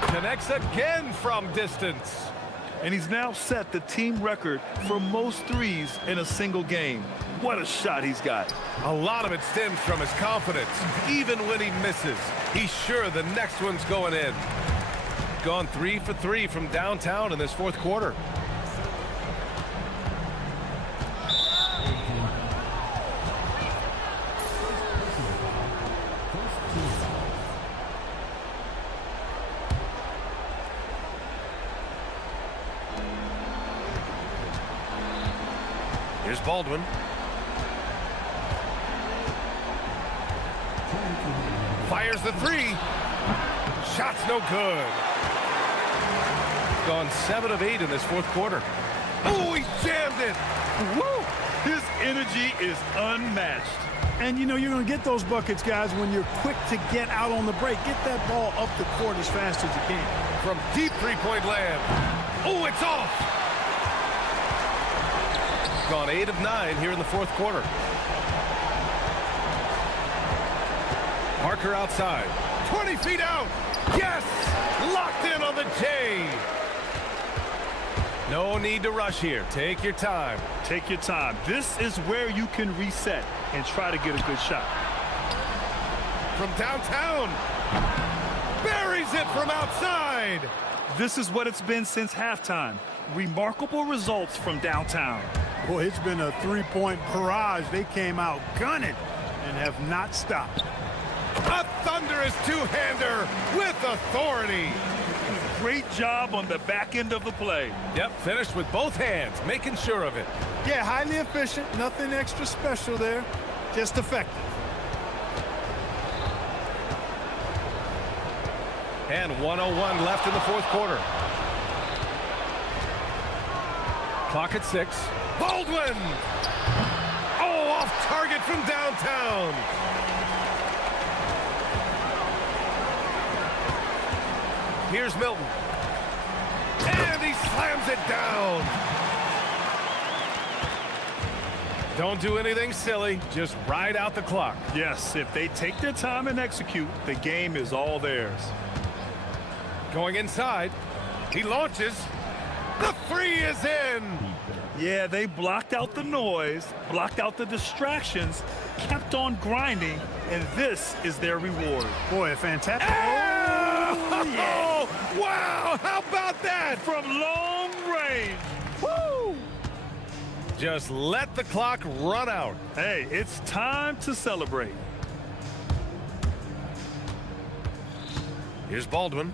Connects again from distance. And he's now set the team record for most threes in a single game. What a shot he's got. A lot of it stems from his confidence. Even when he misses, he's sure the next one's going in. Gone 3 for 3 from downtown in this fourth quarter. Here's Baldwin. Fires the three. Shot's no good. Gone 7 of 8 in this fourth quarter. Oh, he jammed it. Woo! His energy is unmatched. And, you know, you're going to get those buckets, guys, when you're quick to get out on the break. Get that ball up the court as fast as you can. From deep three-point land. Oh, it's off. Gone 8 of 9 here in the fourth quarter. Parker outside. 20 feet out. Yes! Locked in on the J. No need to rush here. Take your time. Take your time. This is where you can reset and try to get a good shot. From downtown. Buries it from outside. This is what it's been since halftime. Remarkable results from downtown. Boy, it's been a three-point barrage. They came out gunning and have not stopped. A thunderous two-hander with authority. Great job on the back end of the play. Yep, finished with both hands, making sure of it. Yeah, highly efficient. Nothing extra special there. Just effective. And 1:01 left in the fourth quarter. Clock at 6. Baldwin! Oh, off target from downtown. Here's Milton. And he slams it down. Don't do anything silly. Just ride out the clock. Yes, if they take their time and execute, the game is all theirs. Going inside. He launches. The three is in. Yeah, they blocked out the noise, blocked out the distractions, kept on grinding, and this is their reward. Boy, a fantastic. Oh, yeah. Wow, how about that? From long range. Woo! Just let the clock run out. Hey, it's time to celebrate. Here's Baldwin.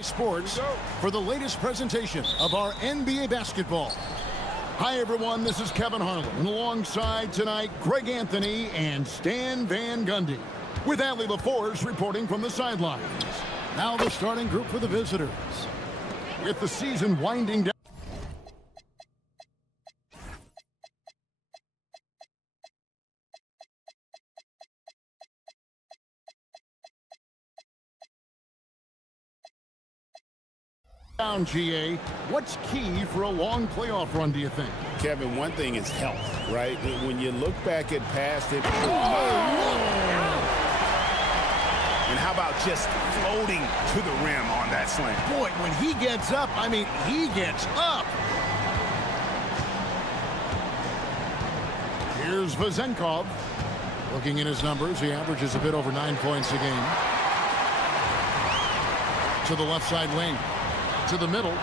Sports for the latest presentation of our NBA basketball. Hi everyone, this is Kevin Harlan, and alongside tonight, Greg Anthony and Stan Van Gundy, with Allie LaForce reporting from the sidelines. Now the starting group for the visitors. With the season winding down. Down, GA. What's key for a long playoff run, do you think? Kevin, one thing is health, right? When you look back at past it. And how about just floating to the rim on that slam? Boy, when he gets up, I mean, he gets up. Here's Vazenkov. Looking at his numbers, he averages a bit over 9 points a game. To the left side wing. To the middle,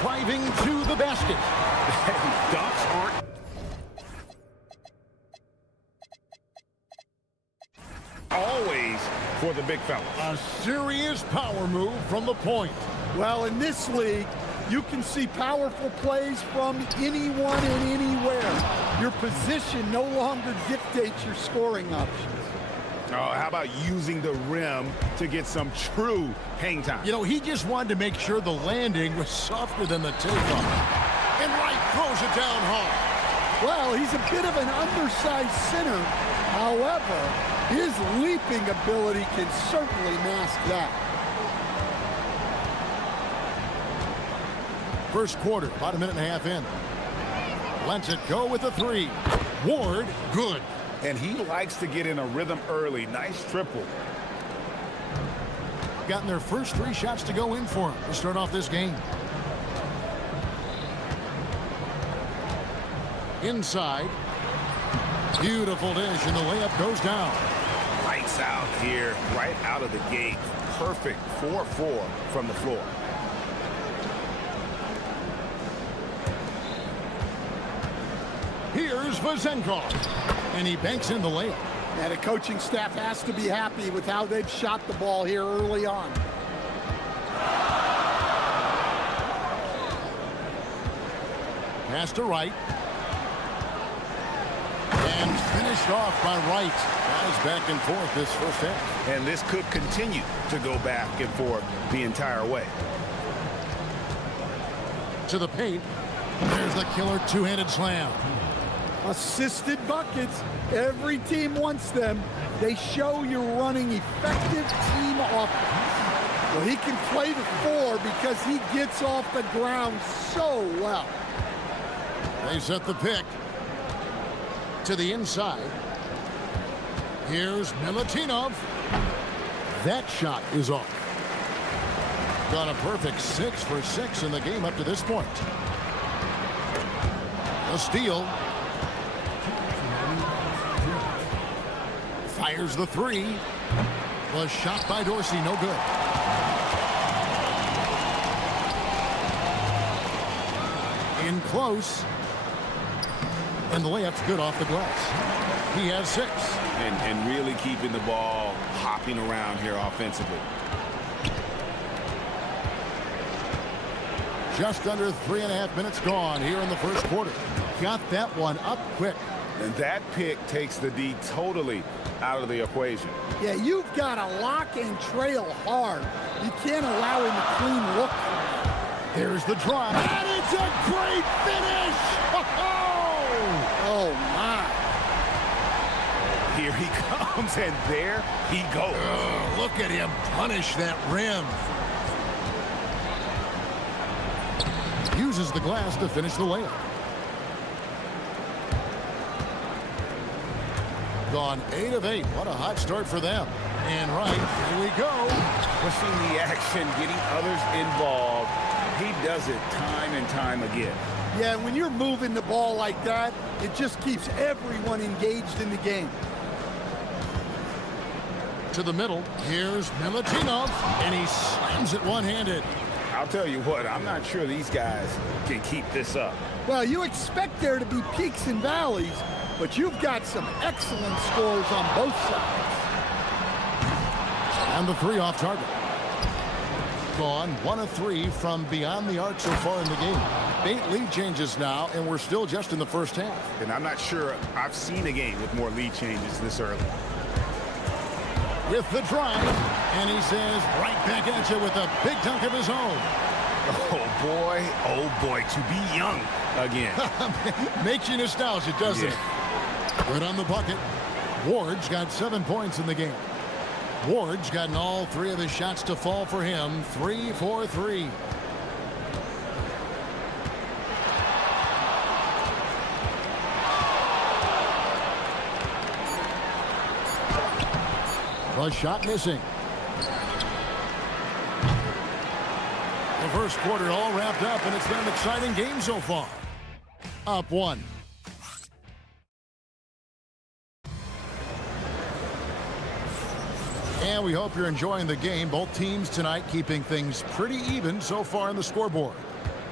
driving to the basket. Dunks aren't always for the big fella. A serious power move from the point. Well, in this league, you can see powerful plays from anyone and anywhere. Your position no longer dictates your scoring options. Oh, how about using the rim to get some true hang time? You know, he just wanted to make sure the landing was softer than the takeoff. And Wright throws it down hard. Well, he's a bit of an undersized center. However, his leaping ability can certainly mask that. First quarter, about a minute and a half in. Lets it go with a three. Ward, good. And he likes to get in a rhythm early. Nice triple. Gotten their first 3 shots to go in for him to start off this game. Inside. Beautiful dish, and the layup goes down. Lights out here, right out of the gate. Perfect 4-4 from the floor. Here's Vazenkov. And he banks in the layup. And the coaching staff has to be happy with how they've shot the ball here early on. Pass to Wright. And finished off by Wright. Guys back and forth this first half. And this could continue to go back and forth the entire way. To the paint. There's the killer two-handed slam. Assisted buckets. Every team wants them. They show you're running effective team offense. Well, he can play the 4 because he gets off the ground so well. They set the pick. To the inside. Here's Milutinov. That shot is off. Got a perfect 6 for 6 in the game up to this point. A steal. Fires the 3. Was shot by Dorsey, no good. In close. And the layup's good off the glass. He has 6. And really keeping the ball hopping around here offensively. Just under 3.5 minutes gone here in the first quarter. Got that one up quick. And that pick takes the D totally out of the equation. Yeah, you've got to lock and trail hard. You can't allow him a clean look. There's the drive. And it's a great finish! Oh, my. Here he comes, and there he goes. Oh, look at him punish that rim. Uses the glass to finish the layup. Gone 8 of 8. What a hot start for them. And right, here we go. Pushing the action, getting others involved. He does it time and time again. Yeah, when you're moving the ball like that, it just keeps everyone engaged in the game. To the middle. Here's Milutinov, and he slams it one-handed. I'll tell you what, I'm not sure these guys can keep this up. Well, you expect there to be peaks and valleys, but you've got some excellent scores on both sides. And the 3 off target. gone 1 of 3 from beyond the arc so far in the game. 8 lead changes now, and we're still just in the first half. And I'm not sure I've seen a game with more lead changes this early. With the drive, and he says right back at you with a big dunk of his own. Oh boy, to be young again. Makes you nostalgic, doesn't it? Right on the bucket. Ward's got 7 points in the game. Ward's gotten all 3 of his shots to fall for him. 3 for 3. A shot missing. The first quarter all wrapped up, and it's been an exciting game so far. Up 1. And we hope you're enjoying the game. Both teams tonight keeping things pretty even so far on the scoreboard.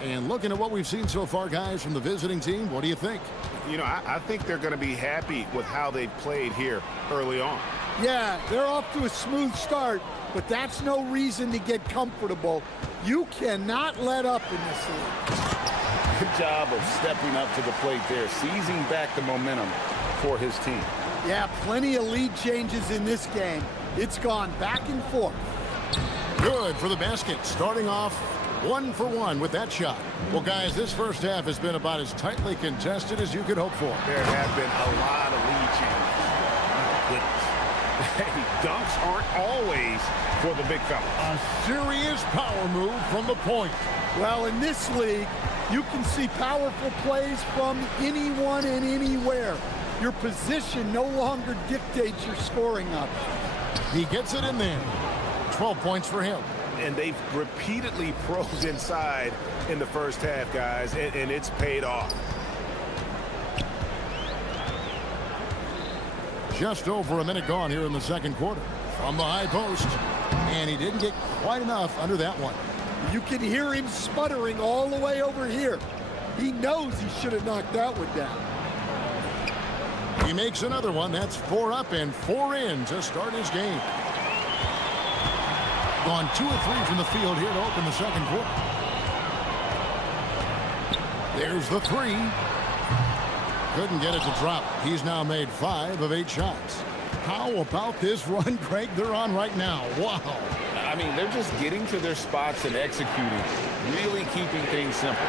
And looking at what we've seen so far, guys, from the visiting team, what do you think? You know, I think they're going to be happy with how they've played here early on. Yeah, they're off to a smooth start, but that's no reason to get comfortable. You cannot let up in this league. Good job of stepping up to the plate there, seizing back the momentum for his team. Yeah, plenty of lead changes in this game. It's gone back and forth. Good for the basket, starting off 1 for 1 with that shot. Well, guys, this first half has been about as tightly contested as you could hope for. There have been a lot of lead changes. My goodness. Hey, dunks aren't always for the big fella. A serious power move from the point. Well, in this league, you can see powerful plays from anyone and anywhere. Your position no longer dictates your scoring options. He gets it in there. 12 points for him. And they've repeatedly probed inside in the first half, guys, and it's paid off. Just over a minute gone here in the second quarter. From the high post. And he didn't get quite enough under that one. You can hear him sputtering all the way over here. He knows he should have knocked that one down. He makes another one. That's 4 up and 4 in to start his game. Gone 2 of 3 from the field here to open the second quarter. There's the 3. Couldn't get it to drop. He's now made 5 of 8 shots. How about this run, Craig, they're on right now? Wow. I mean, they're just getting to their spots and executing, really keeping things simple.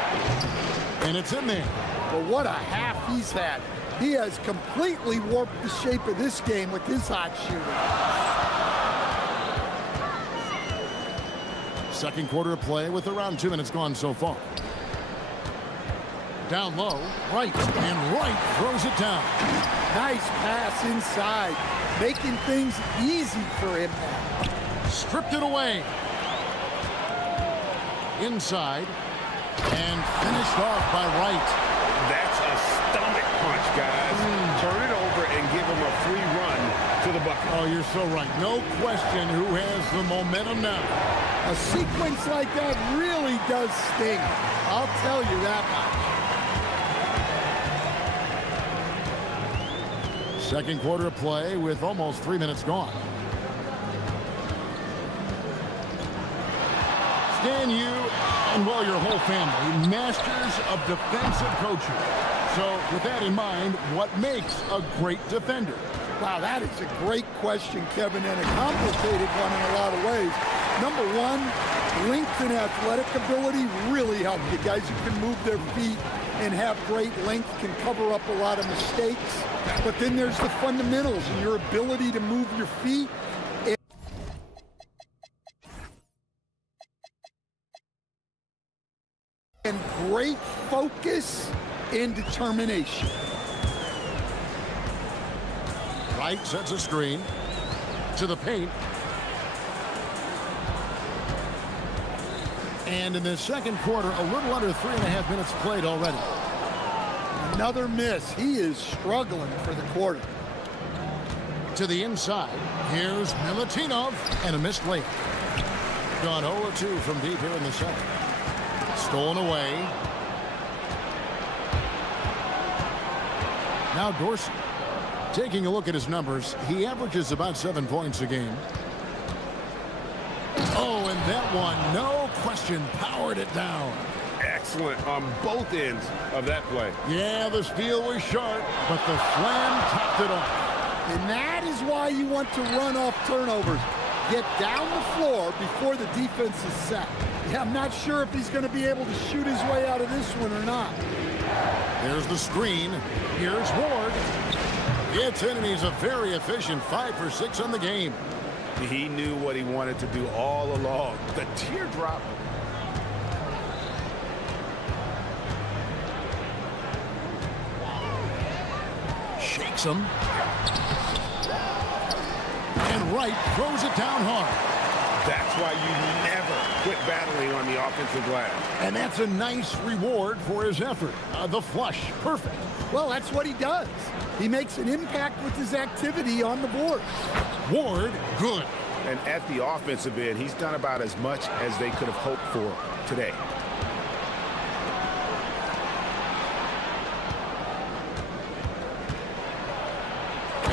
And it's in there. Well, what a half he's had. He has completely warped the shape of this game with his hot shooting. Second quarter of play with around 2 minutes gone so far. Down low, right, and right throws it down. Nice pass inside, making things easy for him now. Stripped it away. Inside, and finished off by Wright. That's a stomach punch, guys. Turn it over and give him a free run to the bucket. Oh, you're so right. No question who has the momentum now. A sequence like that really does sting. I'll tell you that much. Second quarter of play with almost 3 minutes gone. Stan, you and, well, your whole family, masters of defensive coaching. So with that in mind, what makes a great defender? Wow, that is a great question, Kevin, and a complicated one in a lot of ways. Number one, length and athletic ability really help you. Guys who can move their feet and have great length can cover up a lot of mistakes. But then there's the fundamentals and your ability to move your feet. And great focus and determination. Wright sets a screen to the paint. And in the second quarter, a little under 3.5 minutes played already. Another miss. He is struggling for the quarter. To the inside. Here's Milutinov and a missed layup. Gone 0-2 from deep here in the second. Stolen away. Now Dorsey. Taking a look at his numbers, he averages about 7 points a game. Oh, and that one, no question, powered it down. Excellent on both ends of that play. Yeah, the steal was sharp, but the slam topped it off. And that is why you want to run off turnovers. Get down the floor before the defense is set. Yeah, I'm not sure if he's going to be able to shoot his way out of this one or not. There's the screen. Here's Ward. It's in, and he's a very efficient 5 for 6 on the game. He knew what he wanted to do all along. The teardrop. Shakes him. And Wright throws it down hard. That's why you never quit battling on the offensive glass. And that's a nice reward for his effort. The flush, perfect. Well, that's what he does. He makes an impact with his activity on the board. Ward, good. And at the offensive end, he's done about as much as they could have hoped for today.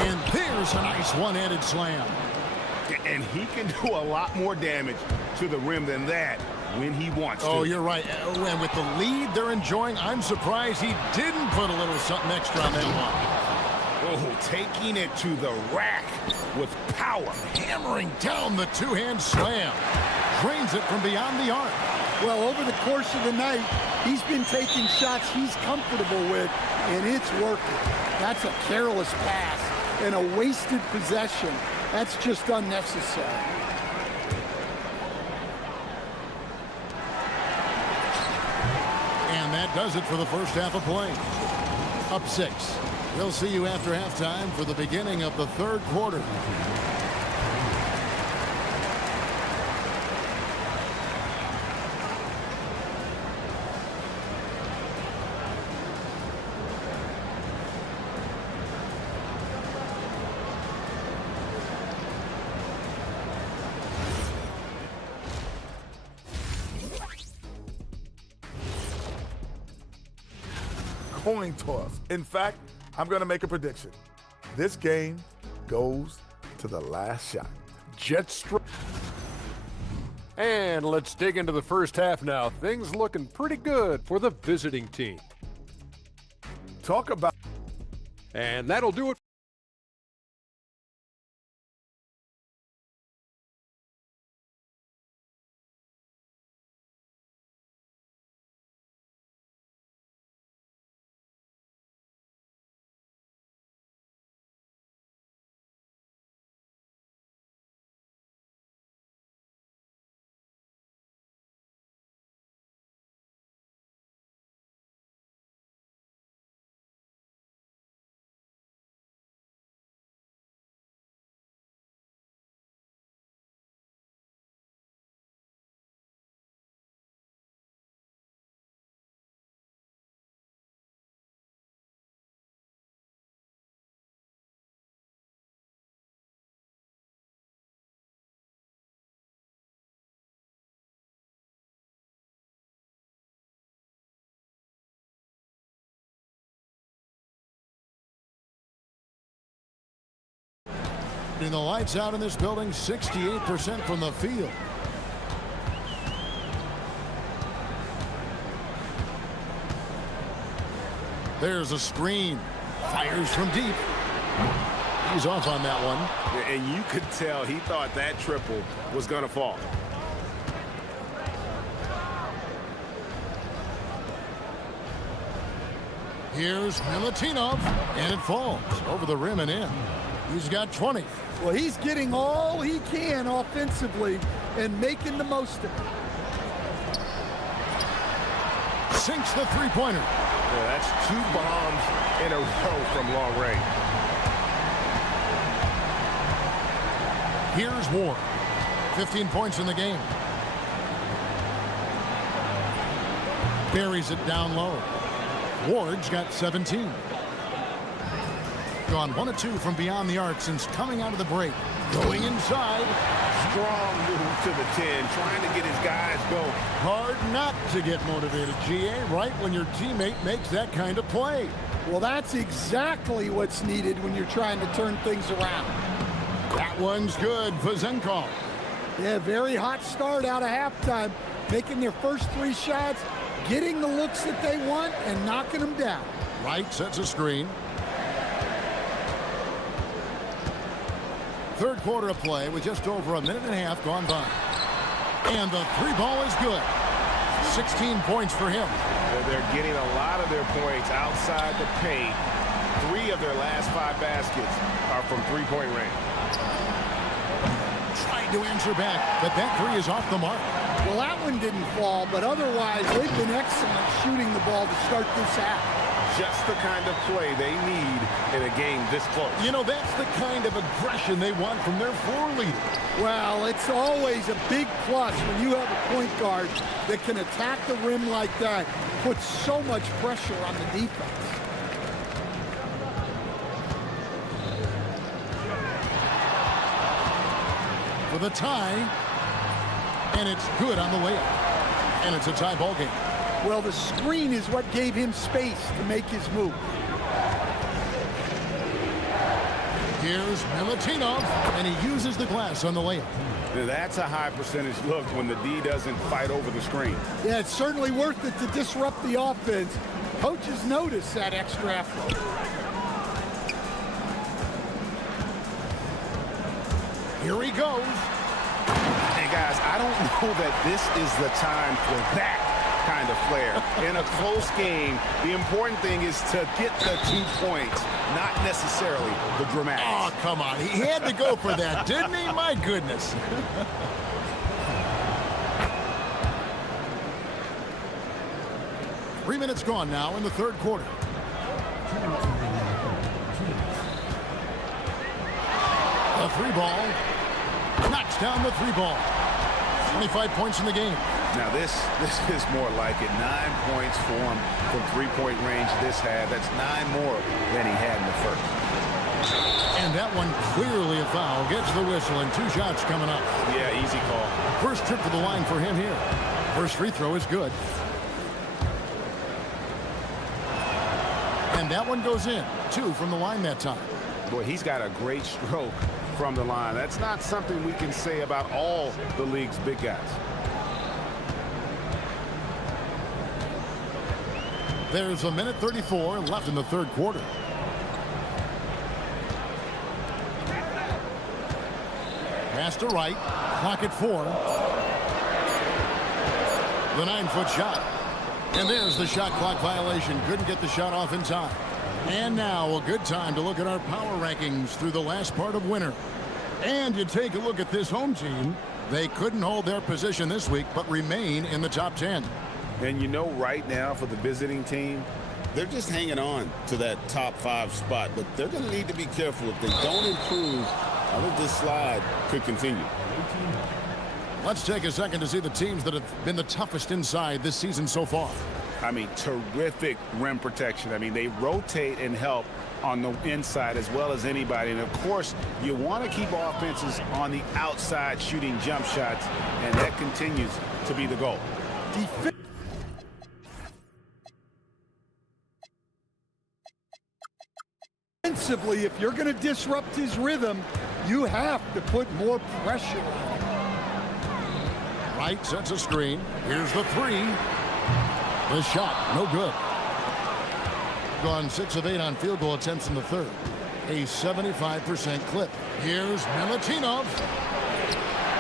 And there's a nice one-handed slam. And he can do a lot more damage to the rim than that when he wants to. Oh, you're right. And with the lead they're enjoying, I'm surprised he didn't put a little something extra on that one. Oh, taking it to the rack with power. Hammering down the two-hand slam. Drains it from beyond the arc. Well, over the course of the night, he's been taking shots he's comfortable with, and it's working. That's a careless pass and a wasted possession. That's just unnecessary. And that does it for the first half of play. Up 6. We'll see you after halftime for the beginning of the third quarter. Coin toss. In fact, I'm going to make a prediction. This game goes to the last shot. And let's dig into the first half now. Things looking pretty good for the visiting team. Talk about... And that'll do it. The lights out in this building, 68% from the field. There's a screen. Fires from deep. He's off on that one. And you could tell he thought that triple was going to fall. Here's Milutinov, and it falls over the rim and in. He's got 20. Well, he's getting all he can offensively and making the most of it. Sinks the three-pointer. Yeah, that's 2 bombs in a row from long range. Here's Ward. 15 points in the game. Buries it down low. Ward's got 17. Gone 1 of 2 from beyond the arc since coming out of the break. Going inside. Strong move to the 10, trying to get his guys going. Hard not to get motivated, GA, right when your teammate makes that kind of play. Well, that's exactly what's needed when you're trying to turn things around. That one's good for Zenkov. Yeah, very hot start out of halftime, making their first 3 shots, getting the looks that they want, and knocking them down. Wright sets a screen. Third quarter of play with just over a minute and a half gone by. And the 3 ball is good. 16 points for him. They're getting a lot of their points outside the paint. 3 of their last 5 baskets are from 3-point range. Trying to answer back, but that 3 is off the mark. Well, that one didn't fall, but otherwise they've been excellent shooting the ball to start this half. Just the kind of play they need in a game this close. You know, that's the kind of aggression they want from their floor leader. Well, it's always a big plus when you have a point guard that can attack the rim like that, put so much pressure on the defense. For the tie, and it's good on the layup. And it's a tie ball game. Well, the screen is what gave him space to make his move. Here's Milutinov, and he uses the glass on the layup. That's a high percentage look when the D doesn't fight over the screen. Yeah, it's certainly worth it to disrupt the offense. Coaches notice that extra effort. Here he goes. Hey, guys, I don't know that this is the time for that kind of flair. In a close game, the important thing is to get the 2 points, not necessarily the dramatics. Oh, come on. He had to go for that, didn't he? My goodness. Three minutes gone now in the third quarter. A 3 ball. Knocks down the 3 ball. 25 points in the game. Now this is more like it. 9 points for him from 3-point range this half. That's 9 more than he had in the first. And that one clearly a foul. Gets the whistle and 2 shots coming up. Yeah, easy call. First trip to the line for him here. First free throw is good. And that one goes in. 2 from the line that time. Boy, he's got a great stroke from the line. That's not something we can say about all the league's big guys. There's a minute 34 left in the third quarter. Pass to Wright. Clock at 4. The 9-foot shot. And there's the shot clock violation. Couldn't get the shot off in time. And now a good time to look at our power rankings through the last part of winter. And you take a look at this home team. They couldn't hold their position this week, but remain in the top 10. And you know right now for the visiting team, they're just hanging on to that top 5 spot. But they're going to need to be careful. If they don't improve, I think this slide could continue. Let's take a second to see the teams that have been the toughest inside this season so far. I mean, terrific rim protection. I mean, they rotate and help on the inside as well as anybody. And, of course, you want to keep offenses on the outside shooting jump shots, and that continues to be the goal. Defensively, if you're going to disrupt his rhythm, you have to put more pressure on him. Wright sets a screen. Here's the 3. The shot, no good. Gone 6 of 8 on field goal attempts in the third. A 75% clip. Here's Milutinov.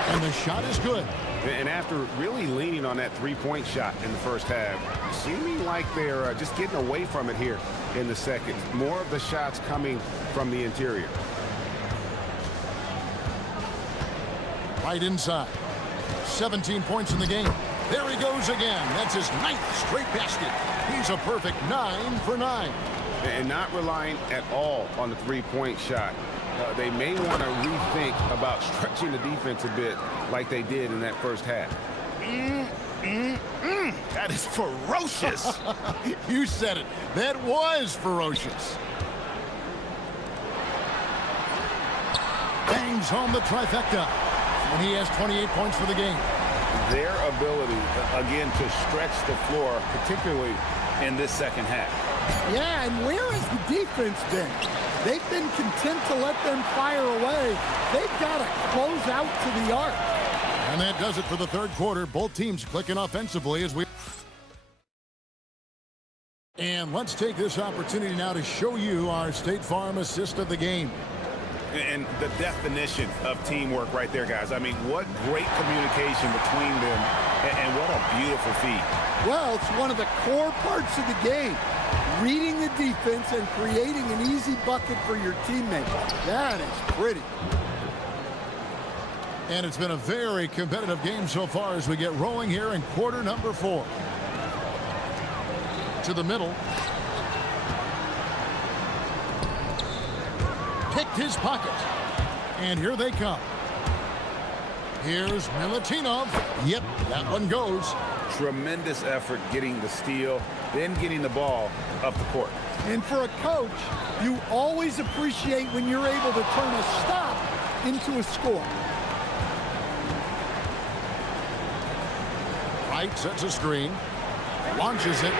And the shot is good. And after really leaning on that 3-point shot in the first half, seeming like they're just getting away from it here in the second. More of the shots coming from the interior. Right inside. 17 points in the game. There he goes again. That's his 9th straight basket. He's a perfect 9 for 9. And not relying at all on the 3-point shot. They may want to rethink about stretching the defense a bit like they did in that first half. That is ferocious. You said it. That was ferocious. Bangs home the trifecta. And he has 28 points for the game. Their ability, again, to stretch the floor, particularly in this second half. Yeah, and where has the defense been? They've been content to let them fire away. They've got to close out to the arc. And that does it for the third quarter. Both teams clicking offensively as we... And let's take this opportunity now to show you our State Farm assist of the game. And the definition of teamwork right there, guys. I mean, what great communication between them, and what a beautiful feed. Well, it's one of the core parts of the game. Reading the defense and creating an easy bucket for your teammate. That is pretty. And it's been a very competitive game so far as we get rolling here in quarter number 4. To the middle. Picked his pocket. And here they come. Here's Milutinov. Yep, that one goes. Tremendous effort getting the steal, then getting the ball up the court. And for a coach, you always appreciate when you're able to turn a stop into a score. Wright sets a screen. Launches it.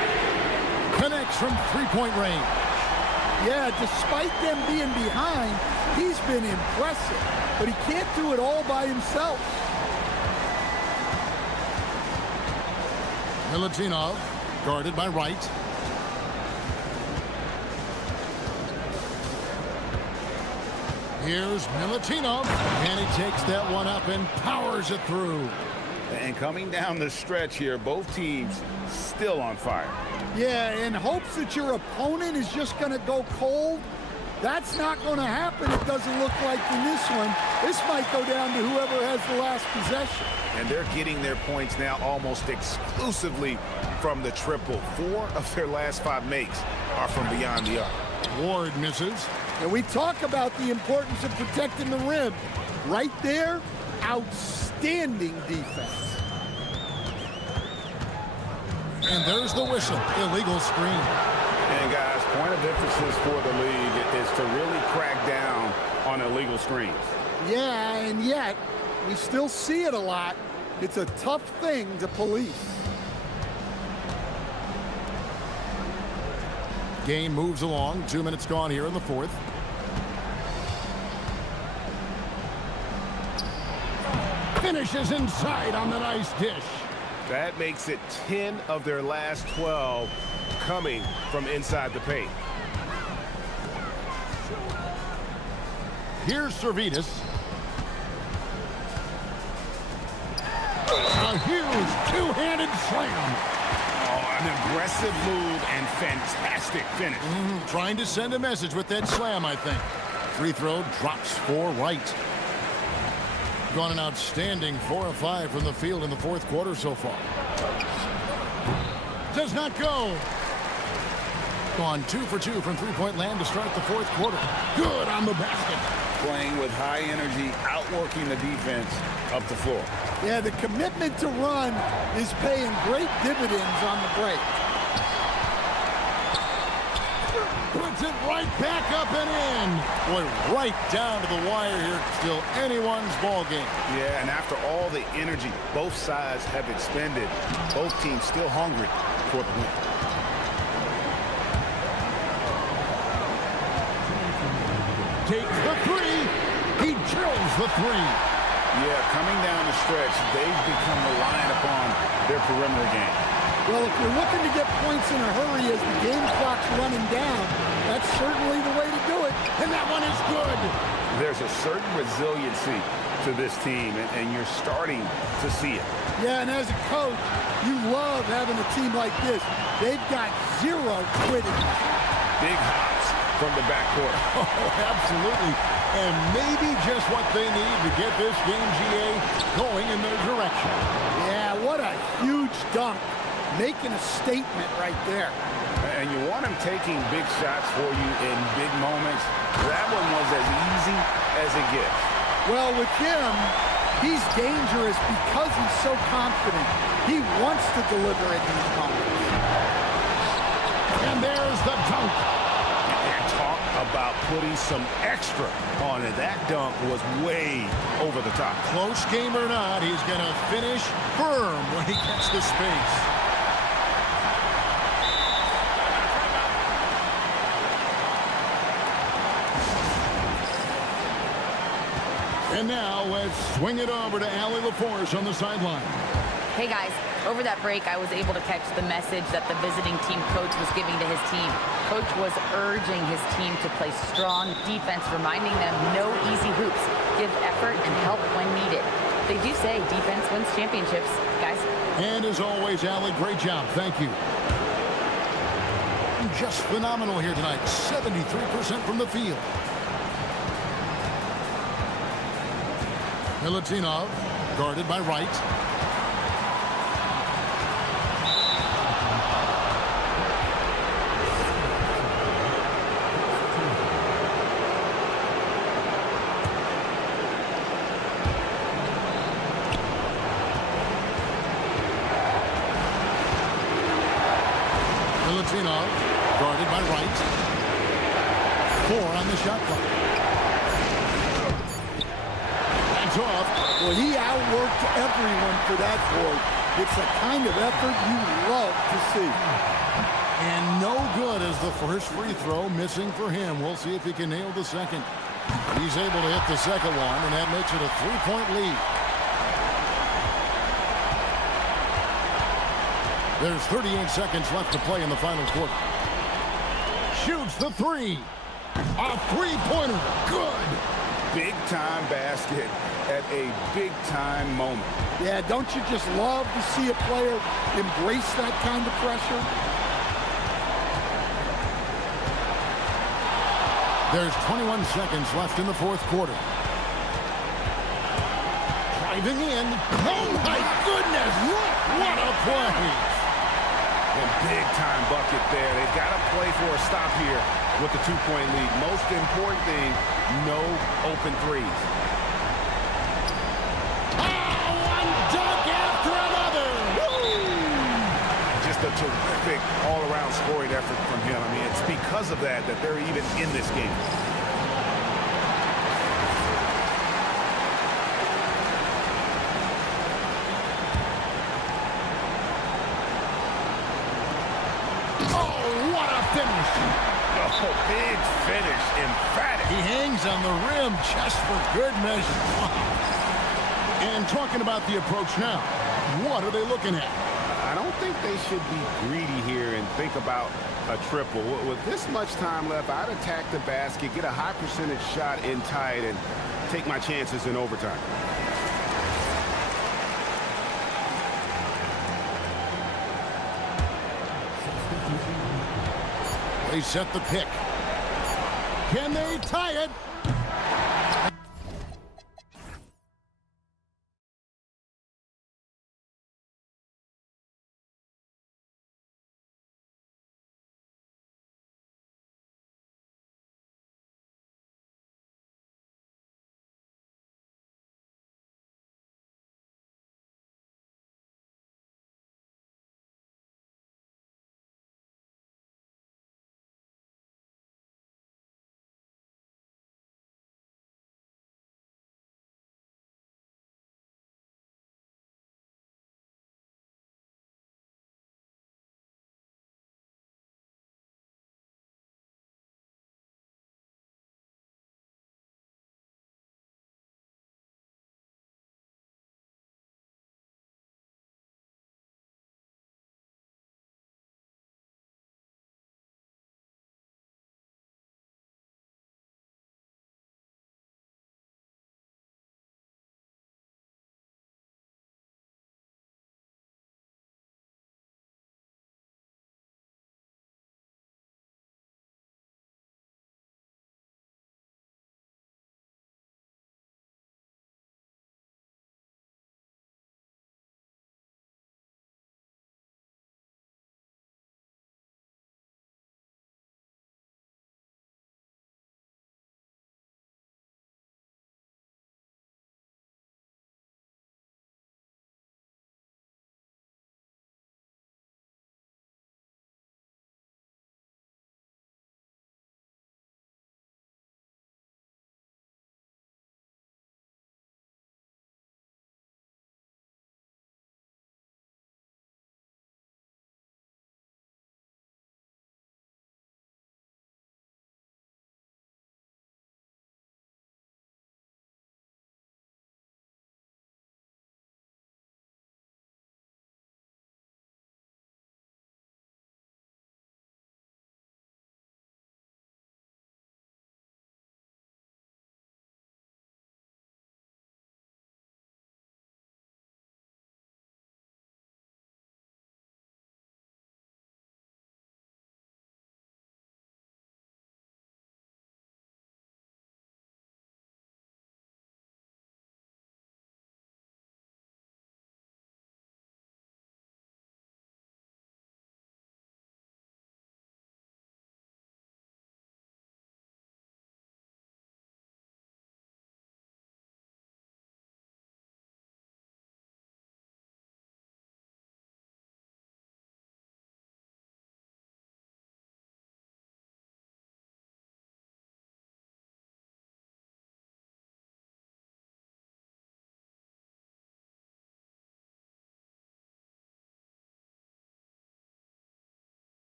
Connects from three-point range. Yeah, despite them being behind, he's been impressive. But he can't do it all by himself. Milutinov, guarded by Wright. Here's Milutinov, and he takes that one up and powers it through. And coming down the stretch here, both teams still on fire. Yeah, in hopes that your opponent is just going to go cold. That's not going to happen, it doesn't look like in this one. This might go down to whoever has the last possession. And they're getting their points now almost exclusively from the triple. 4 of their last 5 makes are from beyond the arc. Ward misses. And we talk about the importance of protecting the rim. Right there, outstanding defense. And there's the whistle. Illegal screen. And guys, point of emphasis for the league is to really crack down on illegal screens. Yeah, and yet, we still see it a lot. It's a tough thing to police. Game moves along. 2 minutes gone here in the fourth. Finishes inside on the nice dish. That makes it 10 of their last 12 coming from inside the paint. Here's Servetus. A huge two-handed slam. Oh, an aggressive move and fantastic finish. Trying to send a message with that slam, I think. Free throw drops for Wright. Gone an outstanding 4 of 5 from the field in the fourth quarter so far. Does not go. Gone 2 for 2 from three-point land to start the fourth quarter. Good on the basket. Playing with high energy, outworking the defense up the floor. Yeah, the commitment to run is paying great dividends on the break. Puts it right back up and in. Boy, right down to the wire here. Still anyone's ball game. Yeah, and after all the energy both sides have expended, both teams still hungry for the win. Takes the three. He drills the three. Yeah, coming down the stretch, they've become reliant upon their perimeter game. Well, if you're looking to get points in a hurry as the game clock's running down, that's certainly the way to do it. And that one is good. There's a certain resiliency to this team, and you're starting to see it. Yeah, and as a coach, you love having a team like this. They've got zero quitting. Big hops from the backcourt. Oh, absolutely. And maybe just what they need to get this game, GA, going in their direction. Yeah, what a huge dunk. Making a statement right there. And you want him taking big shots for you in big moments. That one was as easy as it gets. Well, with him, he's dangerous because he's so confident. He wants to deliver in these moments. And there's the dunk. And talk about putting some extra on it. That dunk was way over the top. Close game or not, he's going to finish firm when he gets the space. And now let's swing it over to Allie LaForce on the sideline. Hey guys, over that break, I was able to catch the message that the visiting team coach was giving to his team. Coach was urging his team to play strong defense, reminding them no easy hoops, give effort and help when needed. They do say defense wins championships, guys. And as always, Allie, great job. Thank you. Just phenomenal here tonight. 73% from the field. Milutinov, guarded by Wright. Milutinov, guarded by Wright. 4 on the shot clock. Hands off. Well, he outworked everyone for that board. It's the kind of effort you love to see. And no good as the first free throw missing for him. We'll see if he can nail the second. He's able to hit the second one, and that makes it a 3-point lead. There's 38 seconds left to play in the final quarter. Shoots the three. A three-pointer. Good. Big-time basket at a big-time moment. Yeah, don't you just love to see a player embrace that kind of pressure? There's 21 seconds left in the fourth quarter. Driving in. Oh, my goodness. What a play. And big-time bucket there. They've got to play for a stop here with the 2-point lead. Most important thing, no open threes. One dunk after another. Woo! Just a terrific all-around scoring effort from him. I mean, it's because of that that they're even in this game. Oh, what a finish. Oh, big finish. Emphatic. He hangs on the rim just for good measure. And talking about the approach now, what are they looking at? I don't think they should be greedy here and think about a triple. With this much time left, I'd attack the basket, get a high percentage shot in tight, and take my chances in overtime. They set the pick. Can they tie it?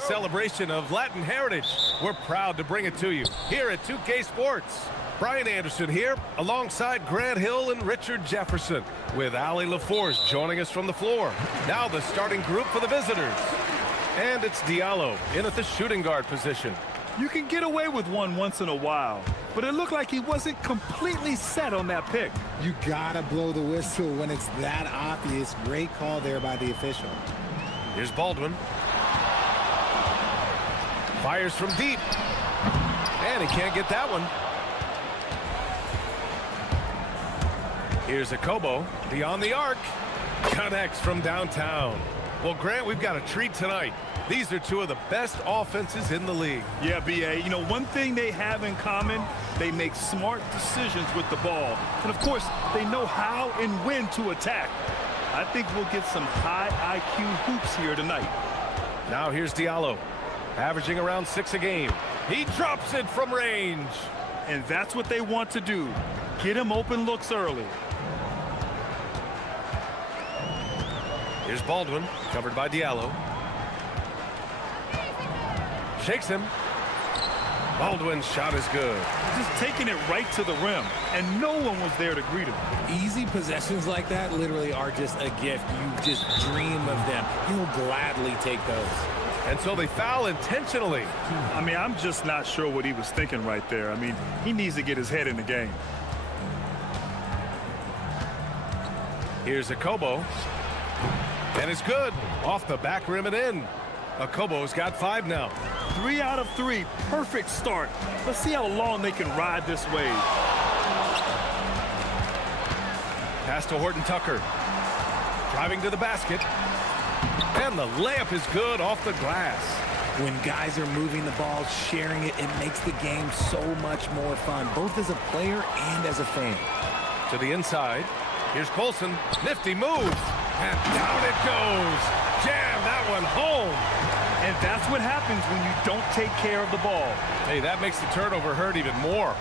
Celebration of Latin heritage. We're proud to bring it to you here at 2K Sports. Brian Anderson here alongside Grant Hill and Richard Jefferson with Ali LaForce joining us from the floor. Now the starting group for the visitors. And it's Diallo in at the shooting guard position. You can get away with one once in a while, but it looked like he wasn't completely set on that pick. You gotta blow the whistle when it's that obvious. Great call there by the official. Here's Baldwin. Fires from deep. And he can't get that one. Here's Akobo beyond the arc. Connects from downtown. Well, Grant, we've got a treat tonight. These are two of the best offenses in the league. Yeah, B.A., you know, one thing they have in common, they make smart decisions with the ball. And, of course, they know how and when to attack. I think we'll get some high IQ hoops here tonight. Now here's Diallo, averaging around 6 a game. He drops it from range. And that's what they want to do. Get him open looks early. Here's Baldwin, covered by Diallo. Shakes him. Baldwin's shot is good. Just taking it right to the rim, and no one was there to greet him. Easy possessions like that literally are just a gift. You just dream of them. He'll gladly take those. And so they foul intentionally. I mean, I'm just not sure what he was thinking right there. I mean, he needs to get his head in the game. Here's Akobo. And it's good. Off the back rim and in. Akobo's got 5 now. 3 out of 3. Perfect start. Let's see how long they can ride this wave. Pass to Horton Tucker. Driving to the basket. And the layup is good off the glass. When guys are moving the ball, sharing it, it makes the game so much more fun, both as a player and as a fan. To the inside. Here's Colson. Nifty moves. And down it goes. Jam that one home. And that's what happens when you don't take care of the ball. Hey, that makes the turnover hurt even more.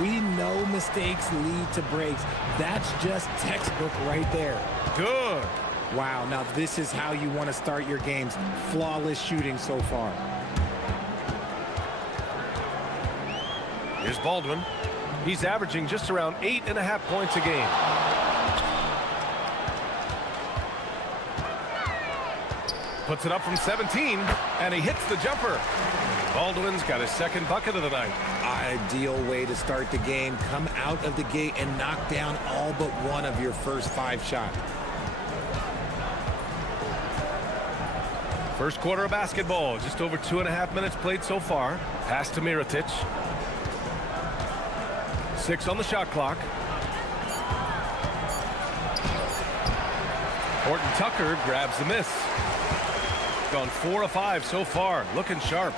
We know mistakes lead to breaks. That's just textbook right there. Good. Wow, now this is how you want to start your games. Flawless shooting so far. Here's Baldwin. He's averaging just around 8.5 points a game. Puts it up from 17, and he hits the jumper. Baldwin's got his second bucket of the night. Ideal way to start the game. Come out of the gate and knock down all but one of your first 5 shots. First quarter of basketball, just over 2.5 minutes played so far. Pass to Mirotic. 6 on the shot clock. Horton Tucker grabs the miss. Gone 4 of 5 so far, looking sharp.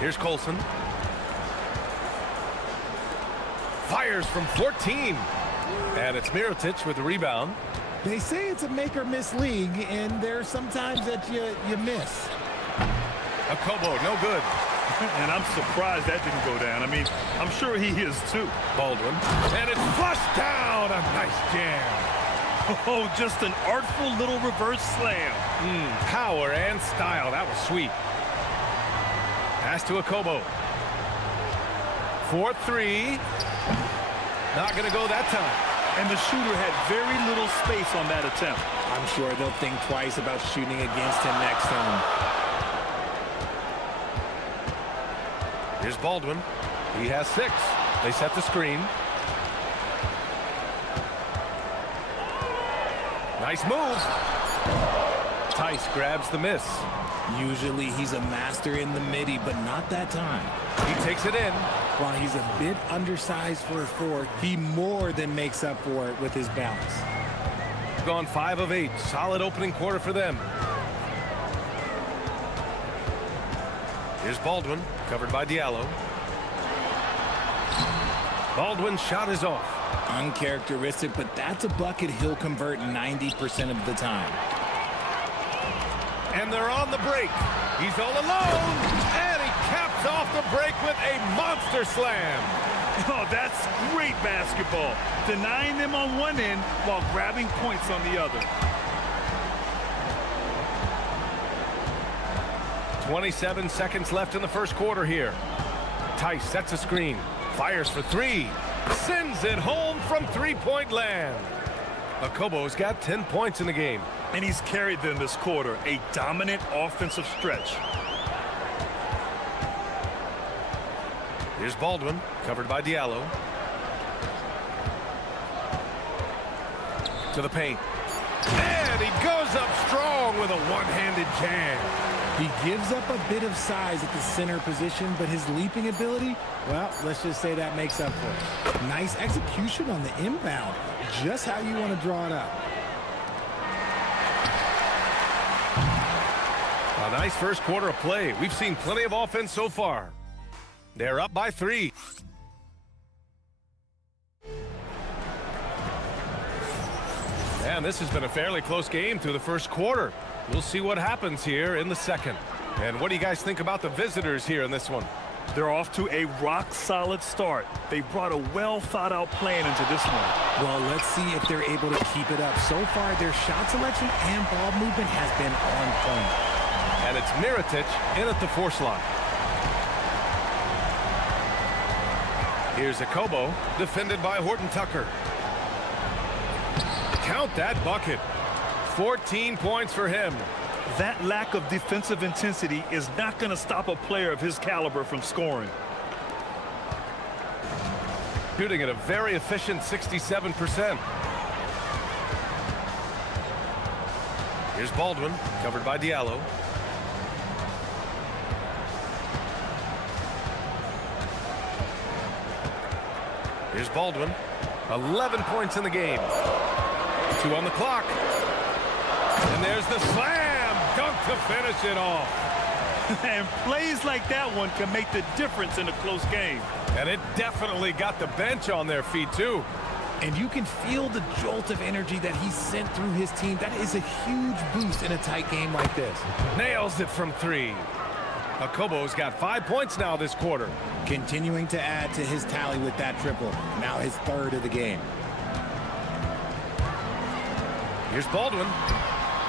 Here's Colson. Fires from 14. And it's Mirotic with the rebound. They say it's a make or miss league, and there's sometimes that you miss. Akobo, no good. And I'm surprised that didn't go down. I mean, I'm sure he is too. Baldwin. And it's flushed down. A nice jam. Oh, just an artful little reverse slam. Power and style. That was sweet. Pass to Akobo. 4-3. Not going to go that time. And the shooter had very little space on that attempt. I'm sure they'll think twice about shooting against him next time. Here's Baldwin. He has 6. They set the screen. Nice move. Tice grabs the miss. Usually he's a master in the midi, but not that time. He takes it in. While he's a bit undersized for a 4, he more than makes up for it with his balance. Gone 5 of 8. Solid opening quarter for them. Here's Baldwin, covered by Diallo. Baldwin's shot is off. Uncharacteristic, but that's a bucket he'll convert 90% of the time. And they're on the break. He's all alone, and he caps off the break with a monster slam. Oh, that's great basketball. Denying them on one end while grabbing points on the other. 27 seconds left in the first quarter here. Tice sets a screen, fires for three, sends it home from three-point land. Akobo's got 10 points in the game. And he's carried them this quarter, a dominant offensive stretch. Here's Baldwin, covered by Diallo. To the paint. And he goes up strong with a one-handed jam. He gives up a bit of size at the center position, but his leaping ability, well, let's just say that makes up for it. Nice execution on the inbound. Just how you want to draw it up. A nice first quarter of play. We've seen plenty of offense so far. They're up by 3. And this has been a fairly close game through the first quarter. We'll see what happens here in the second. And what do you guys think about the visitors here in this one? They're off to a rock-solid start. They brought a well-thought-out plan into this one. Well, let's see if they're able to keep it up. So far, their shot selection and ball movement has been on point. And it's Mirotic in at the 4 slot. Here's Akobo, defended by Horton Tucker. Count that bucket. 14 points for him. That lack of defensive intensity is not going to stop a player of his caliber from scoring. Shooting at a very efficient 67%. Here's Baldwin, covered by Diallo. Here's Baldwin. 11 points in the game. 2 on the clock. And there's the slam dunk to finish it off. And plays like that one can make the difference in a close game. And it definitely got the bench on their feet, too. And you can feel the jolt of energy that he sent through his team. That is a huge boost in a tight game like this. Nails it from 3. Akobo's got 5 points now this quarter. Continuing to add to his tally with that triple. Now his 3rd of the game. Here's Baldwin.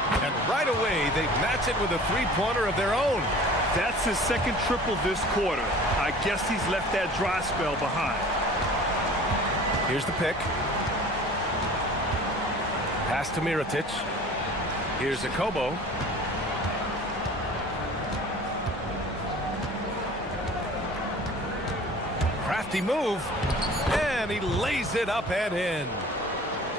And right away, they match it with a three-pointer of their own. That's his 2nd triple this quarter. I guess he's left that dry spell behind. Here's the pick. Pass to Mirotic. Here's Akobo. Crafty move. And he lays it up and in.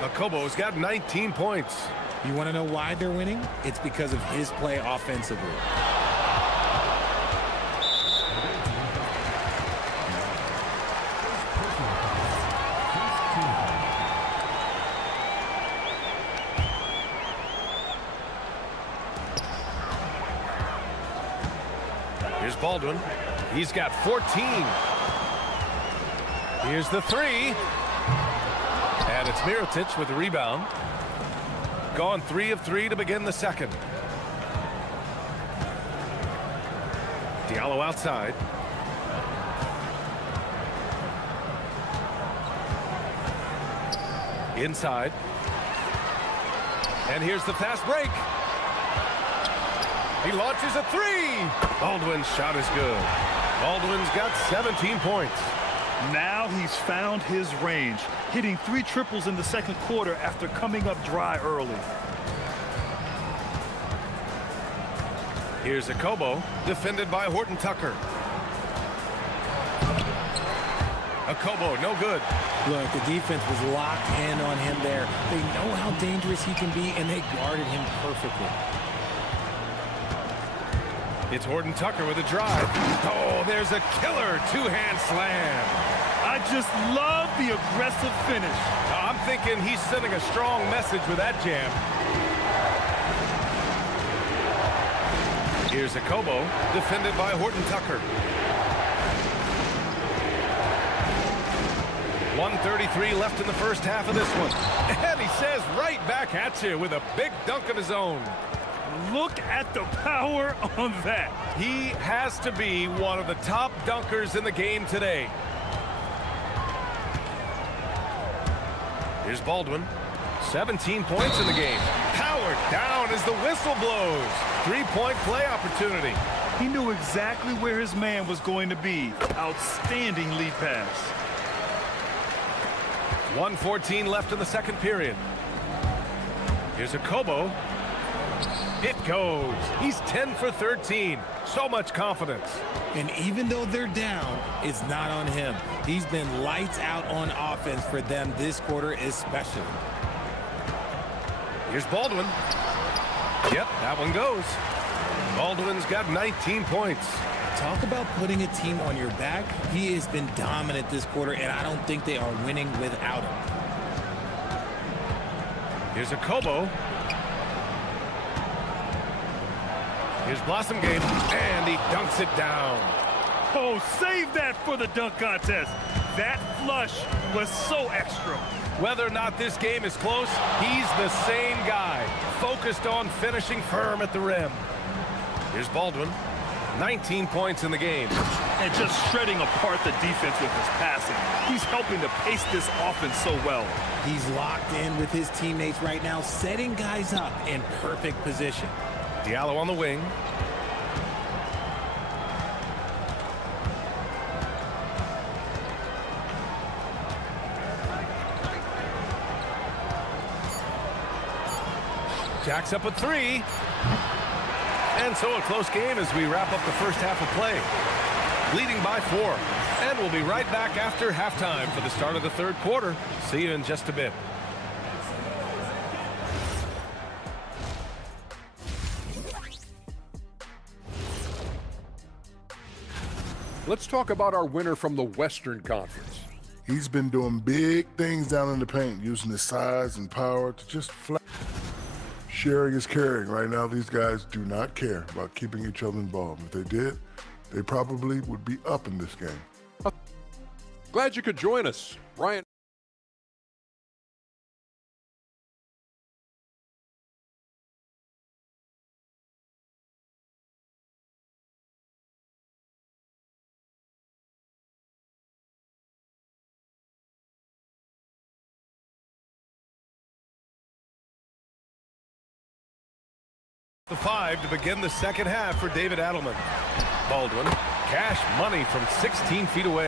Akobo's got 19 points. You want to know why they're winning? It's because of his play offensively. Here's Baldwin. He's got 14. Here's the 3. And it's Mirotic with the rebound. Gone 3 of 3 to begin the second. Diallo outside. Inside. And here's the fast break. He launches a 3. Baldwin's shot is good. Baldwin's got 17 points. Now he's found his range, hitting 3 triples in the 2nd quarter after coming up dry early. Here's Akobo, defended by Horton Tucker. Akobo, no good. Look, the defense was locked in on him there. They know how dangerous he can be, and they guarded him perfectly. It's Horton Tucker with a drive. Oh, there's a killer 2-hand slam. I just love the aggressive finish. I'm thinking he's sending a strong message with that jam. Here's Akobo, defended by Horton Tucker. 1:33 left in the first half of this one. And he says right back at you with a big dunk of his own. Look at the power on that. He has to be one of the top dunkers in the game today. Here's Baldwin. 17 points in the game. Powered down as the whistle blows. 3-point play opportunity. He knew exactly where his man was going to be. Outstanding lead pass. 1:14 left in the second period. Here's a Kobo. It goes. He's 10 for 13. So much confidence. And even though they're down, it's not on him. He's been lights out on offense for them this quarter especially. Here's Baldwin. Yep, that one goes. Baldwin's got 19 points. Talk about putting a team on your back. He has been dominant this quarter, and I don't think they are winning without him. Here's a Kobo. Here's Blossom Game, and he dunks it down. Oh, save that for the dunk contest. That flush was so extra. Whether or not this game is close, he's the same guy, focused on finishing firm at the rim. Here's Baldwin. 19 points in the game. And just shredding apart the defense with his passing. He's helping to pace this offense so well. He's locked in with his teammates right now, setting guys up in perfect position. Diallo on the wing. Jacks up a three. And so a close game as we wrap up the first half of play. Leading by 4. And we'll be right back after halftime for the start of the third quarter. See you in just a bit. Let's talk about our winner from the Western Conference. He's been doing big things down in the paint, using his size and power to just flat. Sharing is caring. Right now, these guys do not care about keeping each other involved. If they did, they probably would be up in this game. Glad you could join us, Ryan. The 5 to begin the second half for David Adelman. Baldwin, cash money from 16 feet away.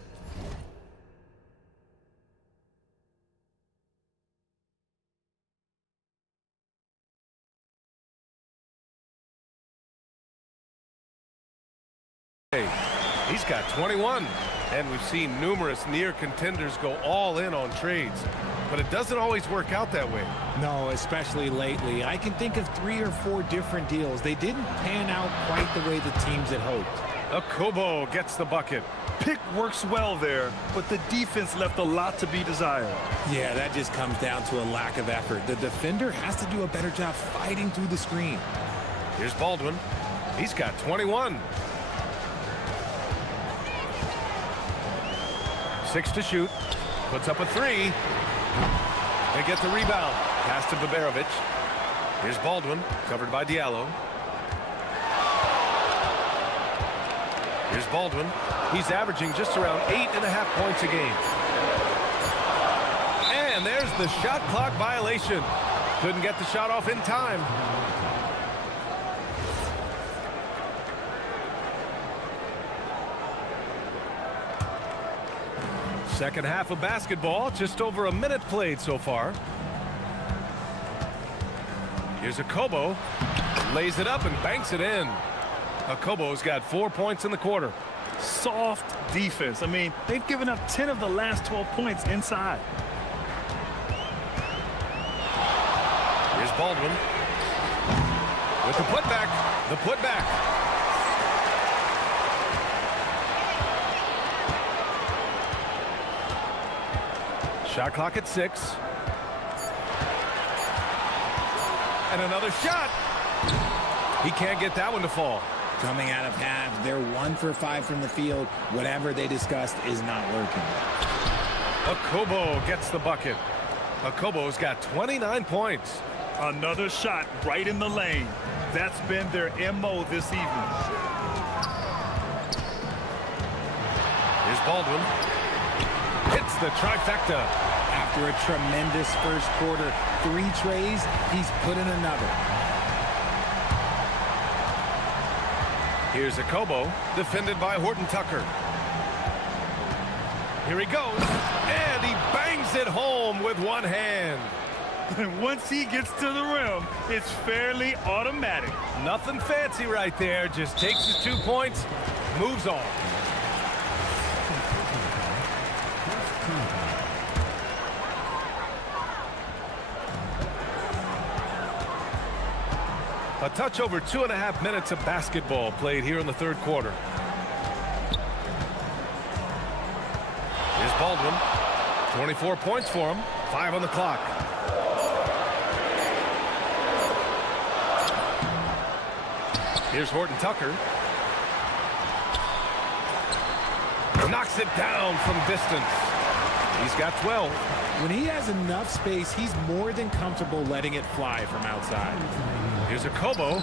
He's got 21, and we've seen numerous near contenders go all in on trades, but it doesn't always work out that way. No, especially lately. I can think of 3 or 4 different deals. They didn't pan out quite the way the teams had hoped. Kobo gets the bucket. Pick works well there, but the defense left a lot to be desired. Yeah, that just comes down to a lack of effort. The defender has to do a better job fighting through the screen. Here's Baldwin. He's got 21. 6 to shoot. Puts up a 3. They get the rebound. Pass to Baberovic. Here's Baldwin, covered by Diallo. Here's Baldwin. He's averaging just around 8.5 points a game. And there's the shot clock violation. Couldn't get the shot off in time. Second half of basketball, just over a minute played so far. Here's a Kobo, lays it up and banks it in. Kobo's got 4 points in the quarter. Soft defense. I mean, they've given up 10 of the last 12 points inside. Here's Baldwin with the putback. The putback. Shot clock at 6. And another shot. He can't get that one to fall. Coming out of half, they're 1 for 5 from the field. Whatever they discussed is not working. Kobo gets the bucket. Kobo's got 29 points. Another shot right in the lane. That's been their MO this evening. Here's Baldwin. Hits the trifecta. After after a tremendous first quarter. 3 trays, he's put in another. Here's Akobo, defended by Horton Tucker. Here he goes, and he bangs it home with one hand. And once he gets to the rim, it's fairly automatic. Nothing fancy right there, just takes his 2 points, moves on. A touch over 2.5 minutes of basketball played here in the third quarter. Here's Baldwin. 24 points for him. 5 on the clock. Here's Horton Tucker. Knocks it down from distance. He's got 12. When he has enough space, he's more than comfortable letting it fly from outside. Here's Akobo,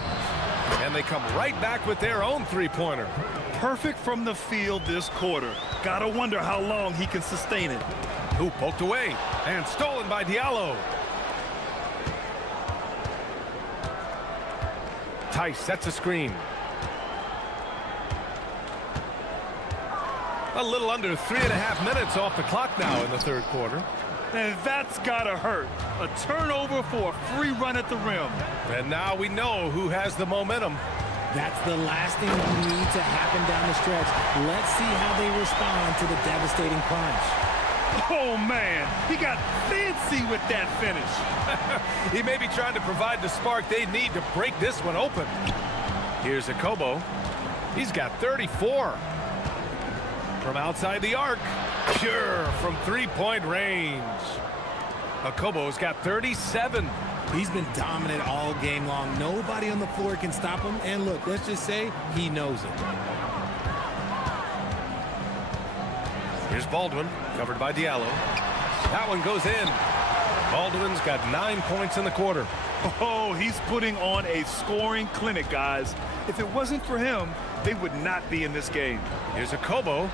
and they come right back with their own three-pointer. Perfect from the field this quarter. Gotta wonder how long he can sustain it. Who poked away and stolen by Diallo. Tice sets a screen. A little under 3.5 minutes off the clock now in the third quarter. And that's gotta hurt. A turnover for a free run at the rim. And now we know who has the momentum. That's the last thing you need to happen down the stretch. Let's see how they respond to the devastating crunch. Oh, man. He got fancy with that finish. He may be trying to provide the spark they need to break this one open. Here's Akobo. He's got 34. From outside the arc. Sure, from three-point range. Akobo's got 37. He's been dominant all game long. Nobody on the floor can stop him. And look, let's just say he knows it. Here's Baldwin, covered by Diallo. That one goes in. Baldwin's got 9 points in the quarter. Oh, he's putting on a scoring clinic, guys. If it wasn't for him, they would not be in this game. Here's Akobo.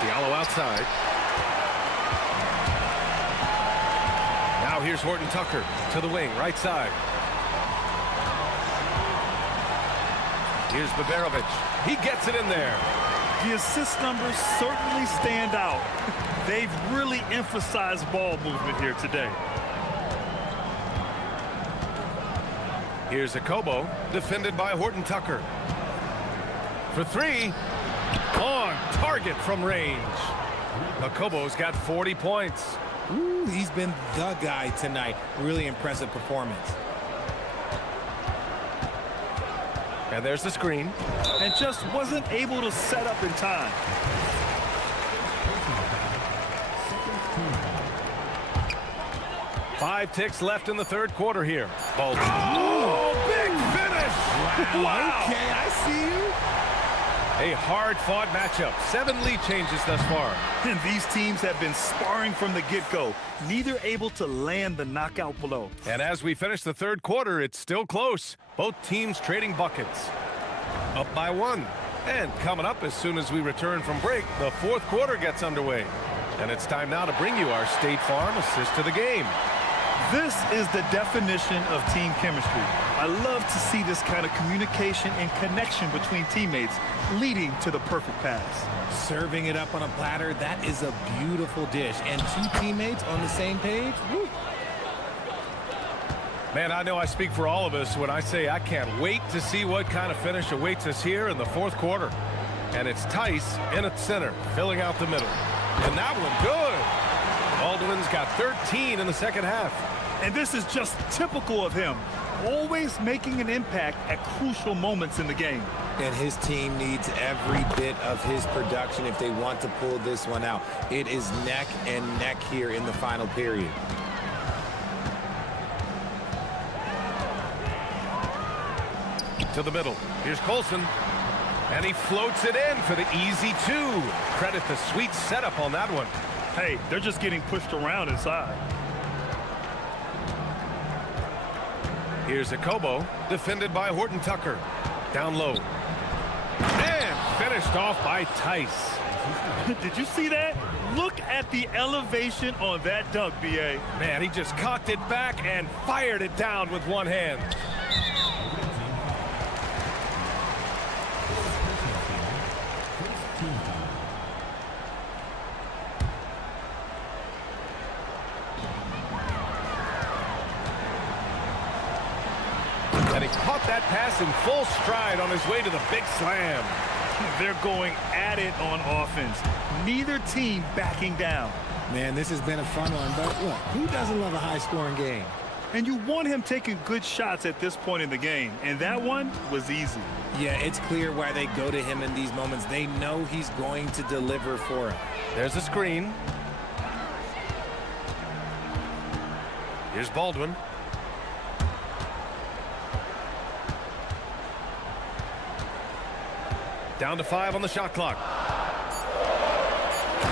Diallo outside. Now here's Horton Tucker to the wing, right side. Here's Baberovic. He gets it in there. The assist numbers certainly stand out. They've really emphasized ball movement here today. Here's Akobo, defended by Horton Tucker. For three, on target from range. Akobo's got 40 points. Ooh, he's been the guy tonight. Really impressive performance. And there's the screen. And just wasn't able to set up in time. Five ticks left in the third quarter here. Baldwin. Oh, big finish! Wow. Okay, I see you. A hard-fought matchup. 7 lead changes thus far. And these teams have been sparring from the get-go. Neither able to land the knockout blow. And as we finish the third quarter, it's still close. Both teams trading buckets. Up by 1. And coming up as soon as we return from break, the fourth quarter gets underway. And it's time now to bring you our State Farm assist to the game. This is the definition of team chemistry. I love to see this kind of communication and connection between teammates leading to the perfect pass. Serving it up on a platter, that is a beautiful dish. And 2 teammates on the same page. Woo. Man, I know I speak for all of us when I say I can't wait to see what kind of finish awaits us here in the fourth quarter. And it's Tice in at center, filling out the middle. And that one good. Baldwin's got 13 in the second half. And this is just typical of him. Always making an impact at crucial moments in the game. And his team needs every bit of his production if they want to pull this one out. It is neck and neck here in the final period. To the middle. Here's Colson. And he floats it in for the easy 2. Credit the sweet setup on that one. Hey, they're just getting pushed around inside. Here's Akobo, defended by Horton Tucker. Down low. And finished off by Tice. Did you see that? look at the elevation on that dunk, B.A. Man, he just cocked it back and fired it down with one hand. And he caught that pass in full stride on his way to the big slam. They're going at it on offense. Neither team backing down. Man, this has been a fun one, but look, who doesn't love a high-scoring game? And you want him taking good shots at this point in the game, and that one was easy. Yeah, it's clear why they go to him in these moments. They know he's going to deliver for him. There's a screen. Here's Baldwin. Down to 5 on the shot clock.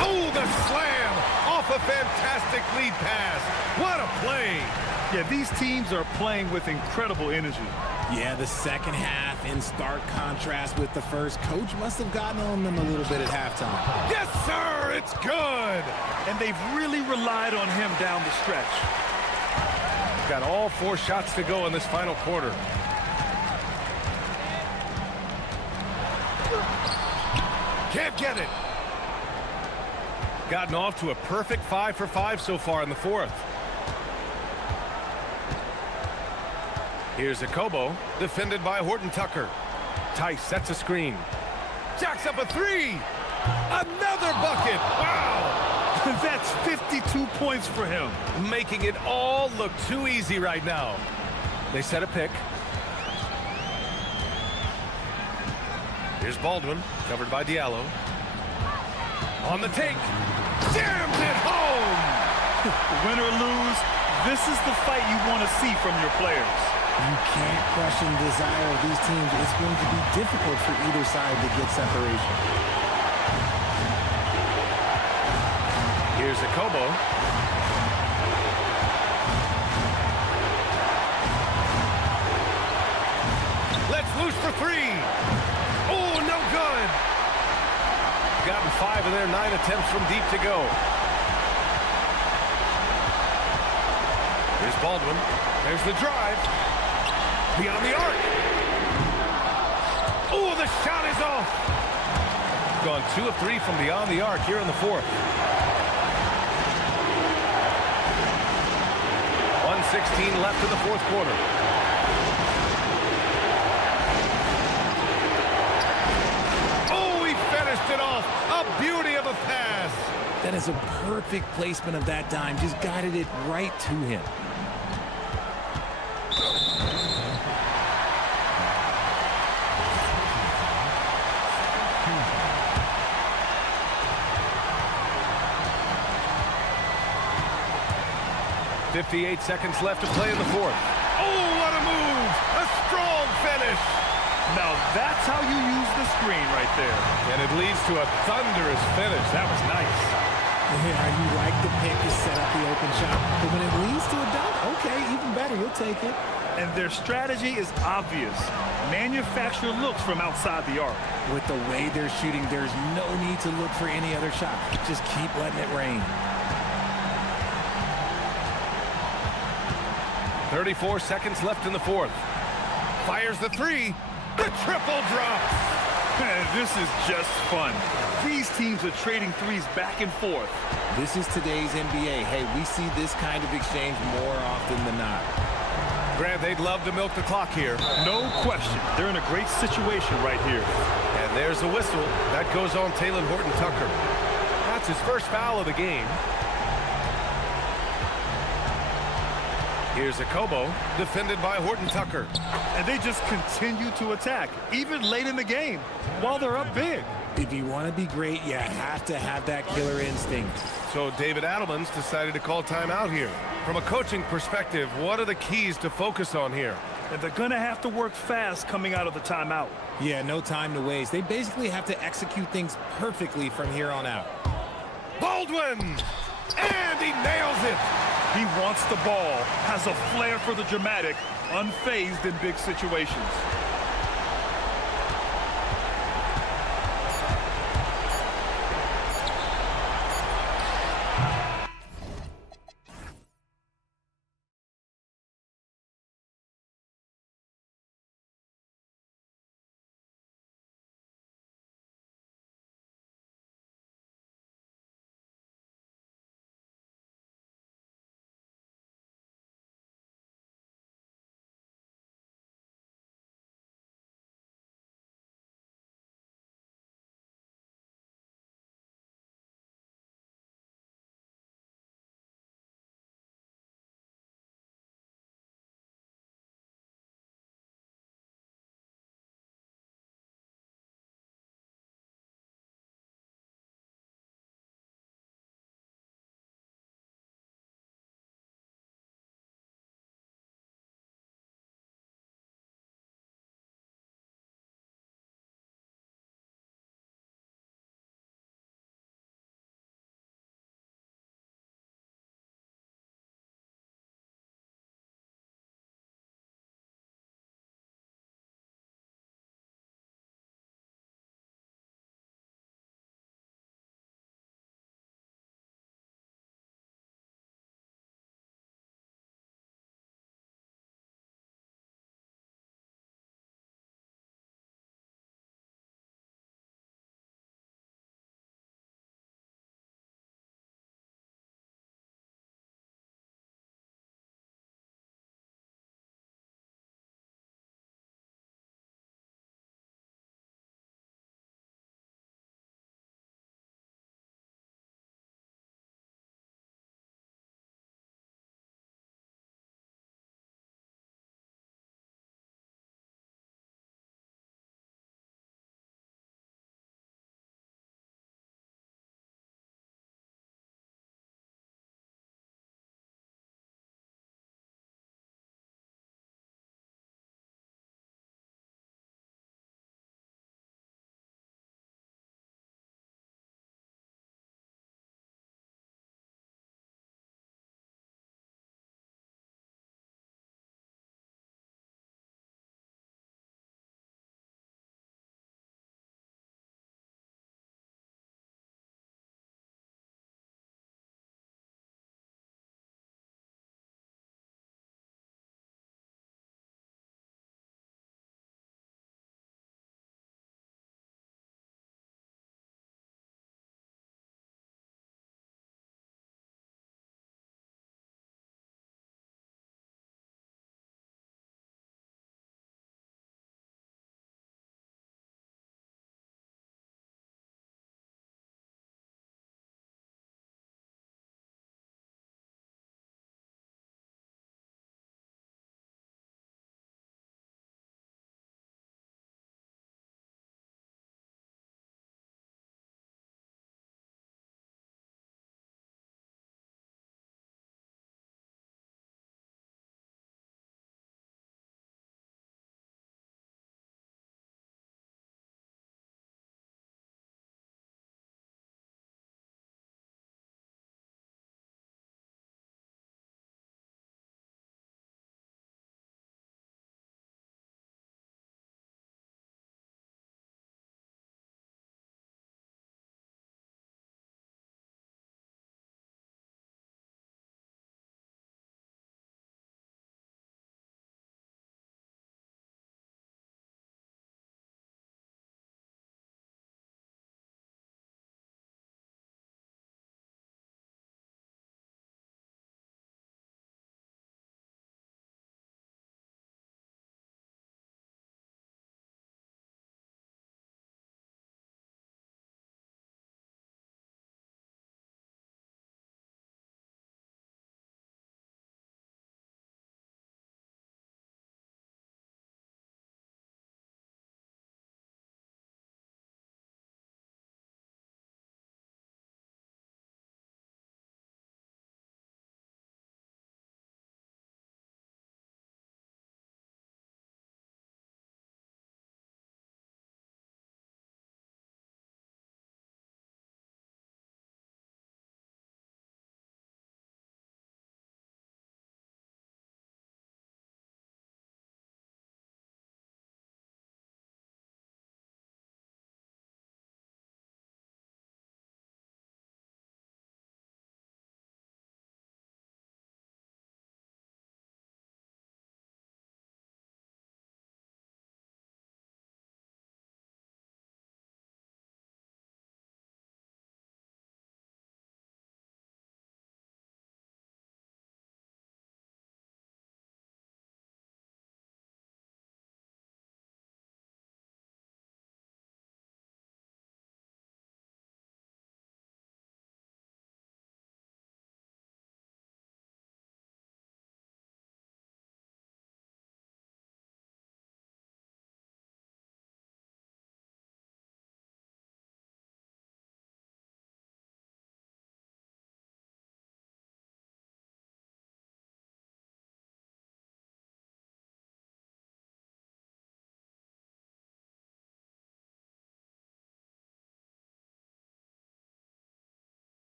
Oh, the slam off a fantastic lead pass. What a play. Yeah, these teams are playing with incredible energy. Yeah, the second half in stark contrast with the first. Coach must have gotten on them a little bit at halftime. Yes, sir, it's good. And they've really relied on him down the stretch. Got all 4 shots to go in this final quarter. Can't get it. Gotten off to a perfect 5 for 5 so far in the fourth. Here's Akobo, defended by Horton Tucker. Tice sets a screen. Jacks up a 3. Another bucket. Wow. That's 52 points for him. Making it all look too easy right now. They set a pick. Here's Baldwin, covered by Diallo. On the take. Jams it home! Win or lose, this is the fight you want to see from your players. You can't question the desire of these teams. It's going to be difficult for either side to get separation. Here's Akobo. Let's loose for 3. Oh, no good. Gotten 5 of their 9 attempts from deep to go. Here's Baldwin. There's the drive. Beyond the arc. Oh, the shot is off. Gone 2 of 3 from beyond the arc here in the fourth. 1:16 left in the fourth quarter. Oh, he finished it off. A beauty of a pass. That is a perfect placement of that dime. Just guided it right to him. .58 seconds left to play in the fourth. Oh, what a move! A strong finish! Now that's how you use the screen right there. And it leads to a thunderous finish. That was nice. Yeah, you like the pick to set up the open shot. But when it leads to a dunk, okay, even better, you'll take it. And their strategy is obvious. Manufacture looks from outside the arc. With the way they're shooting, there's no need to look for any other shot. Just keep letting it rain. 34 seconds left in the fourth. Fires the 3. The triple drops. Man, this is just fun. These teams are trading threes back and forth. This is today's NBA. Hey, we see this kind of exchange more often than not. Grant, they'd love to milk the clock here. No question. They're in a great situation right here. And there's the whistle. That goes on Taylor Horton Tucker. That's his first foul of the game. Here's Akobo, defended by Horton Tucker. And they just continue to attack, even late in the game, while they're up big. If you want to be great, you have to have that killer instinct. So David Adelman's decided to call timeout here. From a coaching perspective, what are the keys to focus on here? And they're going to have to work fast coming out of the timeout. Yeah, no time to waste. They basically have to execute things perfectly from here on out. Baldwin! And he nails it! He wants the ball, has a flair for the dramatic, unfazed in big situations.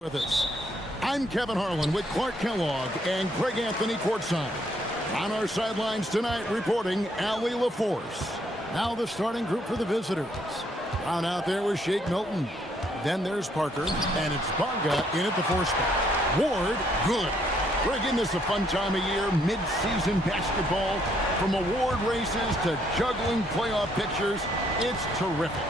With us. I'm Kevin Harlan with Clark Kellogg and Greg Anthony courtside. On our sidelines tonight reporting Ali LaForce. Now the starting group for the visitors. On out there with Shake Milton. Then there's Parker, and it's Bonga in at the 4 spot. Ward, good. Greg, isn't this a fun time of year? Mid-season basketball, from award races to juggling playoff pictures. It's terrific.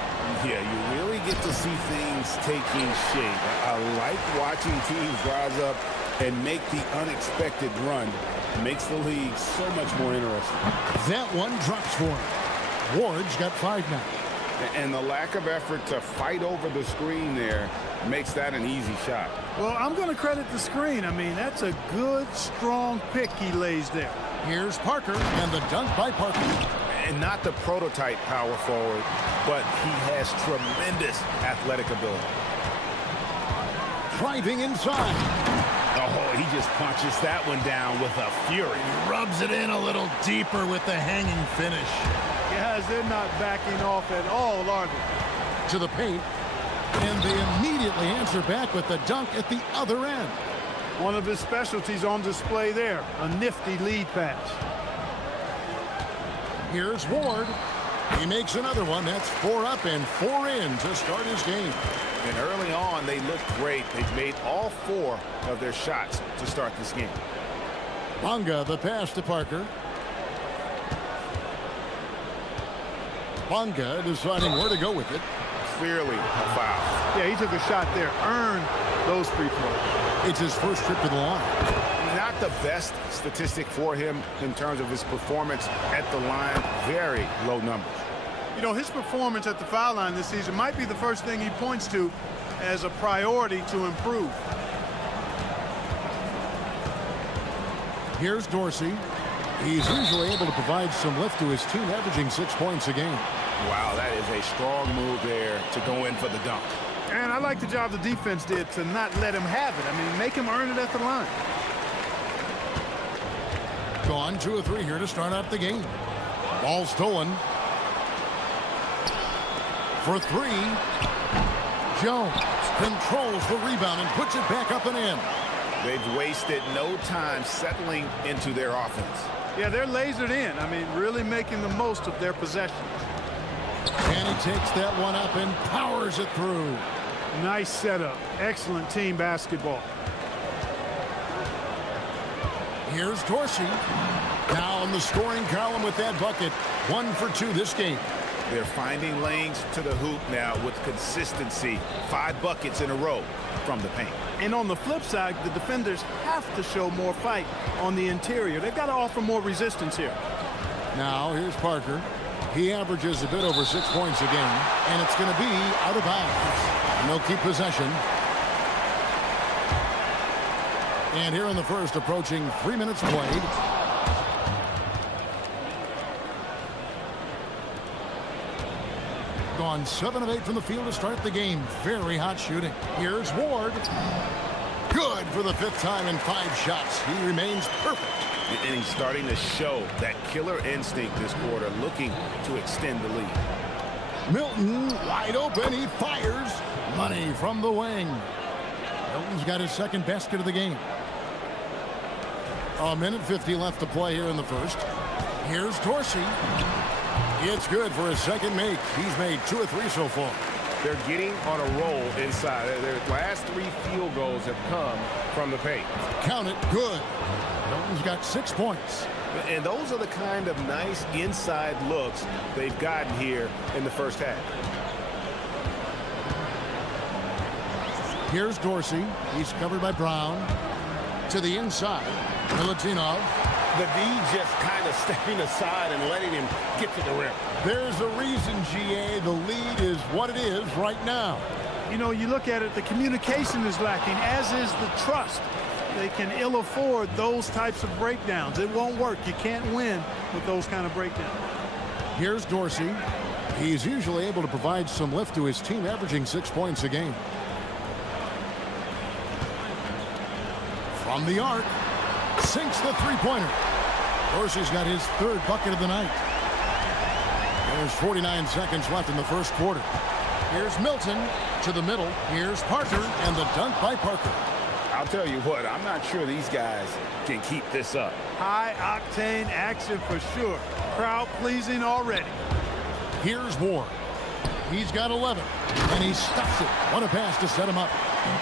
Yeah, you really get to see things taking shape. I like watching teams rise up and make the unexpected run. It makes the league so much more interesting. That one drops for him. Ward's got 5 now. And the lack of effort to fight over the screen there makes that an easy shot. Well, I'm going to credit the screen. I mean, that's a good, strong pick he lays there. Here's Parker, and the dunk by Parker. And not the prototype power forward, but he has tremendous athletic ability. Driving inside. Oh, he just punches that one down with a fury. He rubs it in a little deeper with the hanging finish. Guys, they're not backing off at all, are they? To the paint, and they immediately answer back with the dunk at the other end. One of his specialties on display there, a nifty lead pass. Here's Ward. He makes another one. That's 4 up and 4 in to start his game. And early on, they looked great. They've made all 4 of their shots to start this game. Bonga, the pass to Parker. Bonga deciding where to go with it. Clearly a foul. Yeah, he took a shot there. Earned those free throws. It's his first trip to the line. Not the best statistic for him in terms of his performance at the line. Very low numbers. You know, his performance at the foul line this season might be the first thing he points to as a priority to improve. Here's Dorsey. He's usually able to provide some lift to his team, averaging 6 points a game. Wow, that is a strong move there to go in for the dunk. And I like the job the defense did to not let him have it. I mean, make him earn it at the line. Gone 2 of 3 here to start out the game. Ball stolen. For 3. Jones controls the rebound and puts it back up and in. They've wasted no time settling into their offense. Yeah, they're lasered in. I mean, really making the most of their possessions. And he takes that one up and powers it through. Nice setup. Excellent team basketball. Here's Dorsey. Now in the scoring column with that bucket. 1 for 2 this game. They're finding lanes to the hoop now with consistency. 5 buckets in a row from the paint. And on the flip side, the defenders have to show more fight on the interior. They've got to offer more resistance here. Now here's Parker. He averages a bit over 6 points a game, and it's going to be out of bounds. And they'll keep possession. And here in the first, approaching 3 minutes played. Gone 7 of 8 from the field to start the game. Very hot shooting. Here's Ward. Good for the 5th time in 5 shots. He remains perfect. And he's starting to show that killer instinct this quarter, looking to extend the lead. Milton wide open. He fires. Money from the wing. Milton's got his 2nd basket of the game. 1:50 left to play here in the first. Here's Dorsey. It's good for his 2nd make. He's made 2 of 3 so far. They're getting on a roll inside. Their last 3 field goals have come from the paint. Count it. Good. Milton's got 6 points. And those are the kind of nice inside looks they've gotten here in the first half. Here's Dorsey. He's covered by Brown. To the inside. Milutinov. The D just kind of stepping aside and letting him get to the rim. There's a reason, GA. The lead is what it is right now. You know, you look at it, the communication is lacking, as is the trust. They can ill afford those types of breakdowns. It won't work. You can't win with those kind of breakdowns. Here's Dorsey. He's usually able to provide some lift to his team, averaging 6 points a game. From the arc, sinks the 3-pointer. Dorsey's got his 3rd bucket of the night. There's 49 seconds left in the first quarter. Here's Milton. To the middle, here's Parker, and the dunk by Parker. I'll tell you what, I'm not sure these guys can keep this up. High-octane action for sure. Crowd-pleasing already. Here's Ward. He's got 11, and he stuffs it. What a pass to set him up.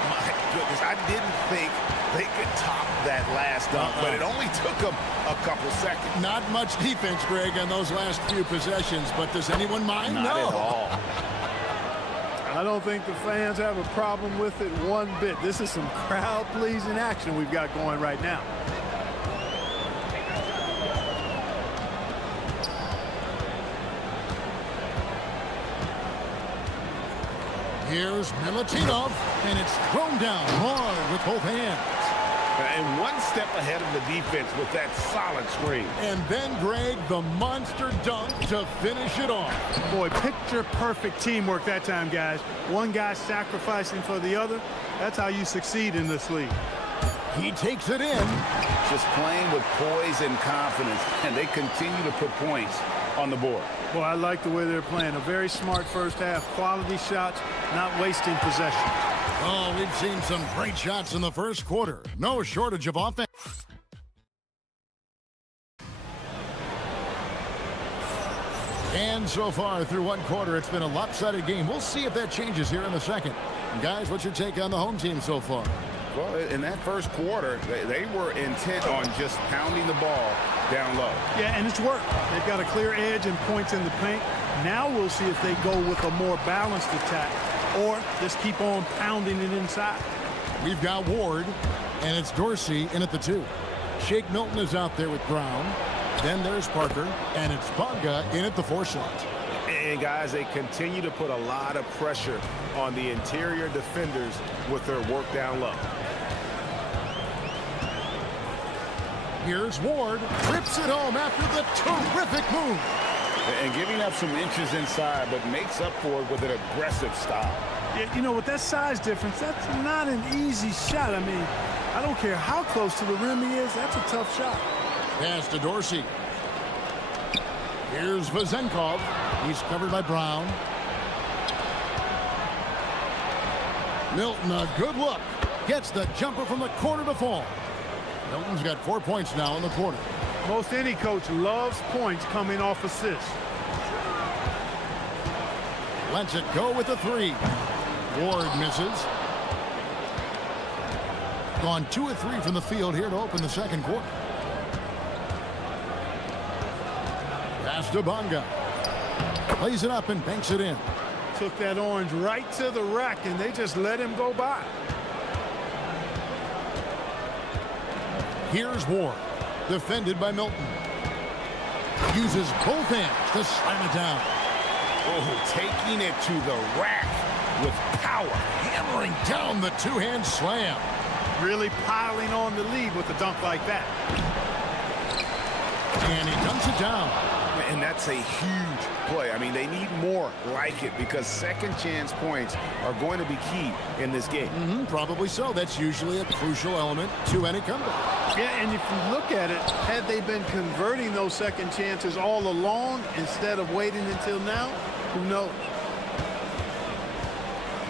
My goodness, I didn't think they could top that last dunk, but it only took them a couple seconds. Not much defense, Greg, on those last few possessions, but does anyone mind? Not no. at all. I don't think the fans have a problem with it one bit. This is some crowd-pleasing action we've got going right now. Here's Milutinov, and it's thrown down hard with both hands. And one step ahead of the defense with that solid screen. And then, Greg, the monster dunk to finish it off. Boy, picture-perfect teamwork that time, guys. One guy sacrificing for the other. That's how you succeed in this league. He takes it in. Just playing with poise and confidence, and they continue to put points on the board. Well, I like the way they're playing. A very smart first half. Quality shots, not wasting possession. Oh, we've seen some great shots in the first quarter. No shortage of offense. And so far through one quarter, it's been a lopsided game. We'll see if that changes here in the second. Guys, what's your take on the home team so far? Well, in that first quarter, they were intent on just pounding the ball down low. Yeah, and it's worked. They've got a clear edge and points in the paint. Now we'll see if they go with a more balanced attack or just keep on pounding it inside. We've got Ward, and it's Dorsey in at the 2. Shake Milton is out there with Brown. Then there's Parker, and it's Bonga in at the 4 slot. And guys, they continue to put a lot of pressure on the interior defenders with their work down low. Here's Ward, trips it home after the terrific move. And giving up some inches inside, but makes up for it with an aggressive style. Yeah, you know, with that size difference, that's not an easy shot. I mean, I don't care how close to the rim he is, that's a tough shot. Pass to Dorsey. Here's Vazenkov. He's covered by Brown. Milton, a good look. Gets the jumper from the corner to fall. Milton's got 4 points now in the quarter. Most any coach loves points coming off assists. Lets it go with the 3. Ward misses. Gone 2 of 3 from the field here to open the second quarter. Pass to Bonga. Plays it up and banks it in. Took that orange right to the rack, and they just let him go by. Here's Ward, defended by Milton. Uses both hands to slam it down. Oh, taking it to the rack with power. Hammering down the 2-hand slam. Really piling on the lead with a dunk like that. And he dunks it down. And that's a huge play. I mean, they need more like it because second chance points are going to be key in this game. Probably so. That's usually a crucial element to any comeback. Yeah, and if you look at it, had they been converting those second chances all along instead of waiting until now, who knows?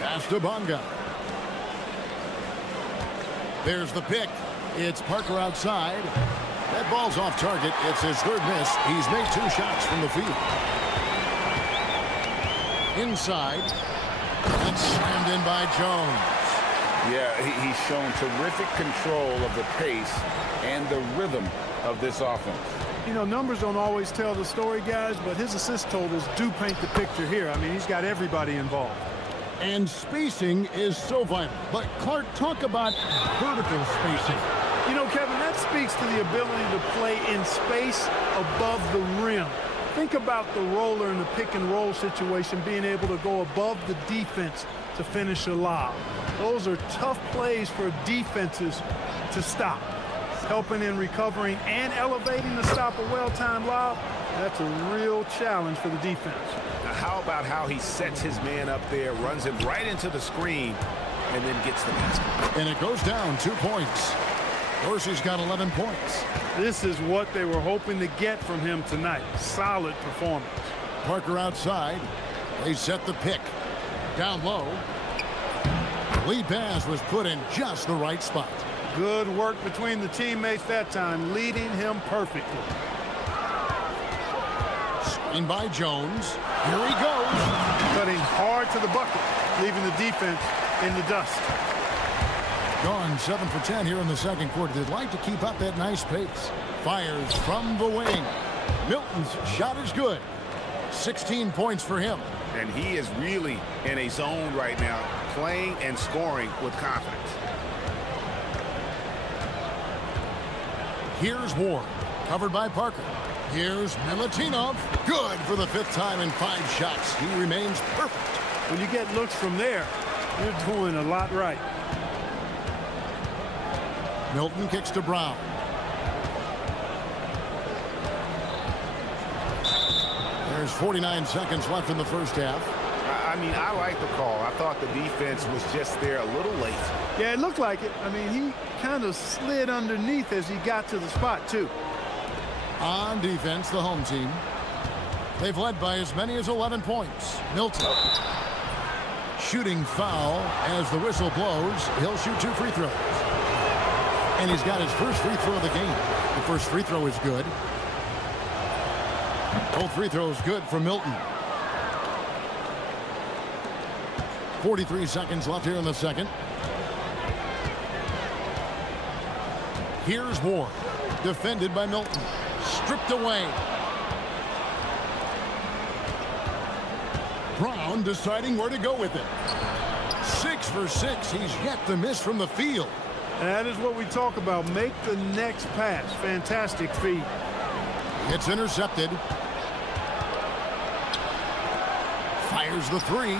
Pass to Bonga. There's the pick. It's Parker outside. That ball's off target. It's his 3rd miss. He's made 2 shots from the field. Inside. That's slammed in by Jones. Yeah, he's shown terrific control of the pace and the rhythm of this offense. You know, numbers don't always tell the story, guys, but his assist totals do paint the picture here. I mean, he's got everybody involved. And spacing is so vital. But, Clark, talk about vertical spacing. You know, Kevin, that speaks to the ability to play in space above the rim. Think about the roller in the pick-and-roll situation being able to go above the defense to finish a lob. Those are tough plays for defenses to stop. Helping in recovering and elevating to stop a well-timed lob, that's a real challenge for the defense. Now, how about how he sets his man up there, runs him right into the screen, and then gets the basket. And it goes down 2 points. Dorsey's got 11 points. This is what they were hoping to get from him tonight. Solid performance. Parker outside. They set the pick. Down low. Lead pass was put in just the right spot. Good work between the teammates that time, leading him perfectly. Screen by Jones. Here he goes. Cutting hard to the bucket, leaving the defense in the dust. Gone 7 for 10 here in the second quarter. They'd like to keep up that nice pace. Fires from the wing. Milton's shot is good. 16 points for him. And he is really in a zone right now, playing and scoring with confidence. Here's Ward, covered by Parker. Here's Milutinov. Good for the 5th time in 5 shots. He remains perfect. When you get looks from there, you're doing a lot right. Milton kicks to Brown. There's 49 seconds left in the first half. I mean, I like the call. I thought the defense was just there a little late. Yeah, it looked like it. I mean, he kind of slid underneath as he got to the spot, too. On defense, the home team. They've led by as many as 11 points. Milton. Shooting foul as the whistle blows. He'll shoot 2 free throws. And he's got his first free throw of the game. The first free throw is good. Both free throws good for Milton. 43 seconds left here in the second. Here's Ward. Defended by Milton. Stripped away. Brown deciding where to go with it. 6 for 6. He's yet to miss from the field. And that is what we talk about. Make the next pass. Fantastic feed. It's intercepted. Fires the 3.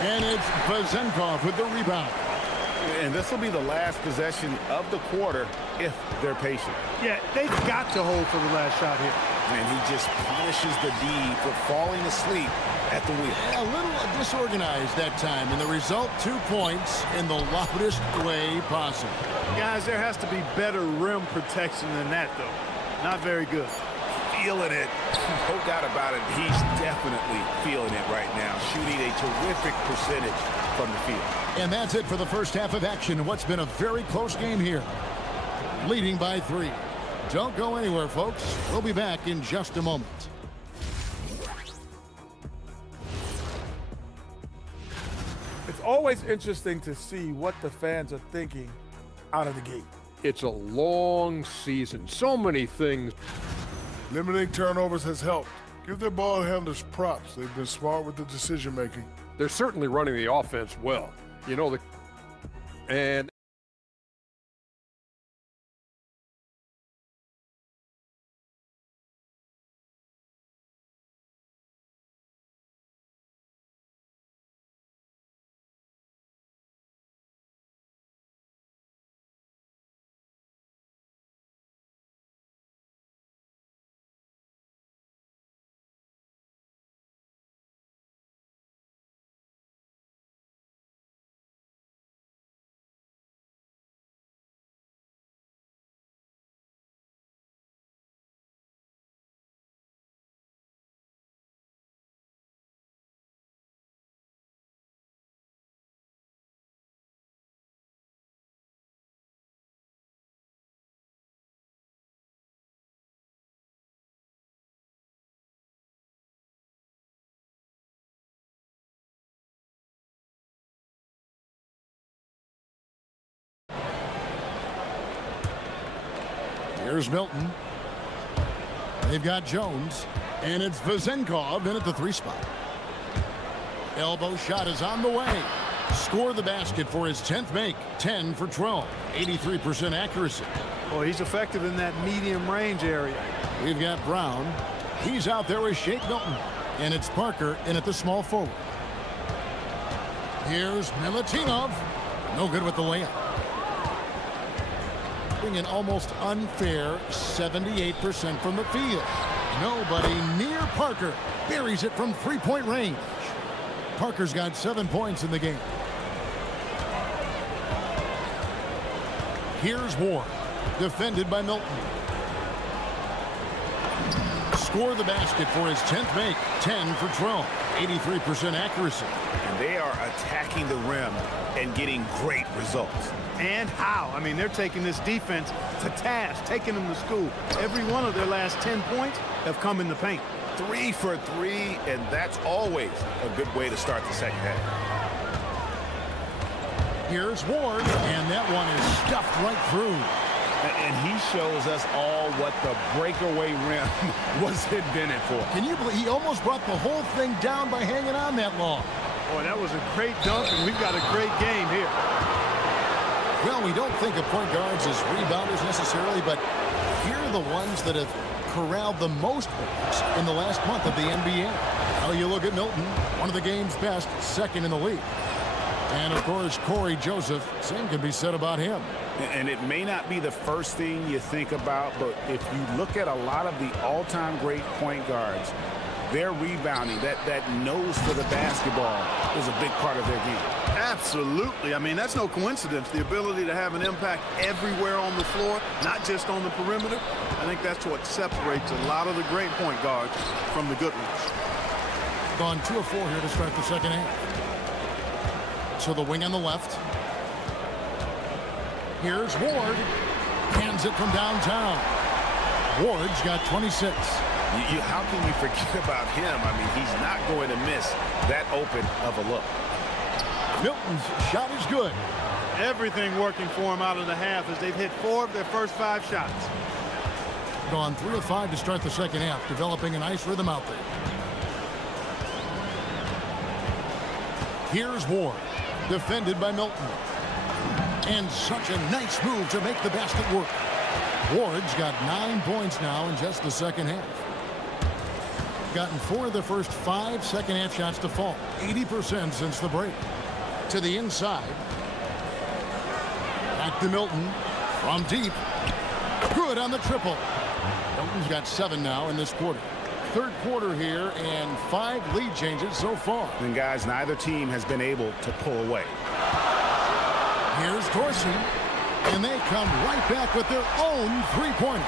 And it's Vazenkov with the rebound. And this will be the last possession of the quarter if they're patient. Yeah, they've got to hold for the last shot here. And he just punishes the D for falling asleep at the wheel. A little disorganized that time, and the result 2 points in the loudest way possible. Guys, there has to be better rim protection than that, though. Not very good. Feeling it. No doubt about it. He's definitely feeling it right now. Shooting a terrific percentage from the field. And that's it for the first half of action. What's been a very close game here. Leading by 3. Don't go anywhere, folks. We'll be back in just a moment. It's always interesting to see what the fans are thinking out of the gate. It's a long season. So many things. Limiting turnovers has helped. Give their ball handlers props. They've been smart with the decision making. They're certainly running the offense well. You know, and here's Milton. They've got Jones, and it's Vazenkov in at the 3 spot. Elbow shot is on the way. Score the basket for his 10th make. 10 for 12. 83% accuracy. Well, he's effective in that medium range area. We've got Brown. He's out there with Shake Milton. And it's Parker in at the small forward. Here's Milutinov. No good with the layup. An almost unfair 78% from the field. Nobody near Parker. Buries it from 3-point range. Parker's got 7 points in the game. Here's Ward. Defended by Milton. score the basket for his 10th make. 10 for 12. 83% accuracy. And they are attacking the rim and getting great results. And how? I mean, they're taking this defense to task, taking them to school. Every one of their last 10 points have come in the paint. 3 for 3, and that's always a good way to start the second half. Here's Ward, and that one is stuffed right through. And he shows us all what the breakaway rim was invented for. Can you believe he almost brought the whole thing down by hanging on that long? Boy, that was a great dunk, and we've got a great game here. Well, we don't think of point guards as rebounders necessarily, but here are the ones that have corralled the most points in the last month of the NBA. Well, you look at Milton, one of the game's best, second in the league. And, of course, Corey Joseph, same can be said about him. And it may not be the first thing you think about, but if you look at a lot of the all-time great point guards, their rebounding, that nose for the basketball is a big part of their game. Absolutely. I mean, that's no coincidence. The ability to have an impact everywhere on the floor, not just on the perimeter. I think that's what separates a lot of the great point guards from the good ones. Gone 2 of 4 here to start the second half. So the wing on the left. Here's Ward. Hands it from downtown. Ward's got 26. How can you forget about him? I mean, he's not going to miss that open of a look. Milton's shot is good. Everything working for him out of the half as they've hit 4 of their first 5 shots. Gone 3 of 5 to start the second half, developing a nice rhythm out there. Here's Ward, defended by Milton. And such a nice move to make the basket work. Ward's got 9 points now in just the second half. Gotten 4 of the first 5 second half shots to fall. 80% since the break. To the inside. Back to Milton. From deep. Good on the triple. Milton's got 7 now in this quarter. Third quarter here and 5 lead changes so far. And guys, neither team has been able to pull away. Here's Dorsey. And they come right back with their own three-pointer.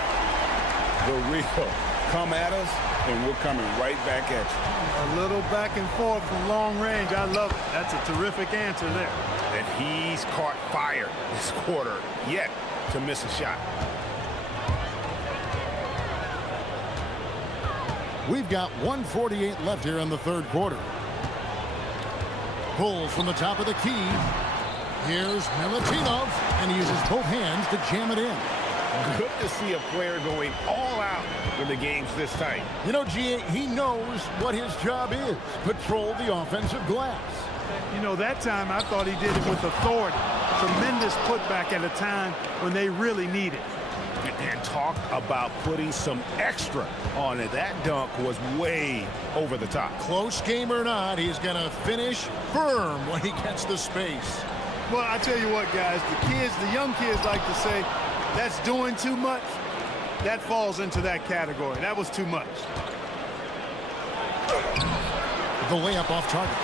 The real come at us, and we're coming right back at you. A little back and forth from long range. I love it. That's a terrific answer there. And he's caught fire this quarter, yet to miss a shot. We've got 1:48 left here in the third quarter. Pulls from the top of the key. Here's Milutinov, and he uses both hands to jam it in. Good to see a player going all out when the game's this tight. You know, G.A., he knows what his job is. Patrol the offensive glass. You know, that time I thought he did it with authority. Tremendous putback at a time when they really need it. And talk about putting some extra on it. That dunk was way over the top. Close game or not, he's going to finish firm when he gets the space. Well, I tell you what, guys, the young kids like to say, that's doing too much. That falls into that category. That was too much. The layup off target.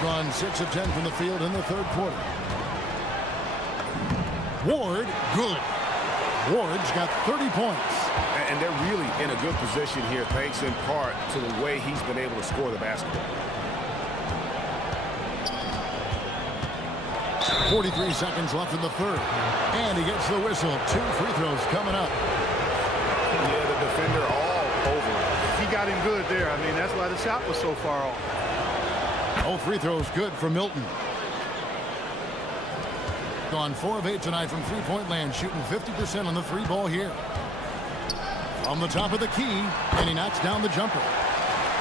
Gone 6 of 10 from the field in the third quarter. Ward, good. Ward's got 30 points. And they're really in a good position here, thanks in part to the way he's been able to score the basketball. 43 seconds left in the third. And he gets the whistle. 2 free throws coming up. Yeah, the defender all over it. He got him good there. I mean, that's why the shot was so far off. All free throws good for Milton. Gone 4 of 8 tonight from three-point land, shooting 50% on the 3-ball here. On the top of the key, and he knocks down the jumper.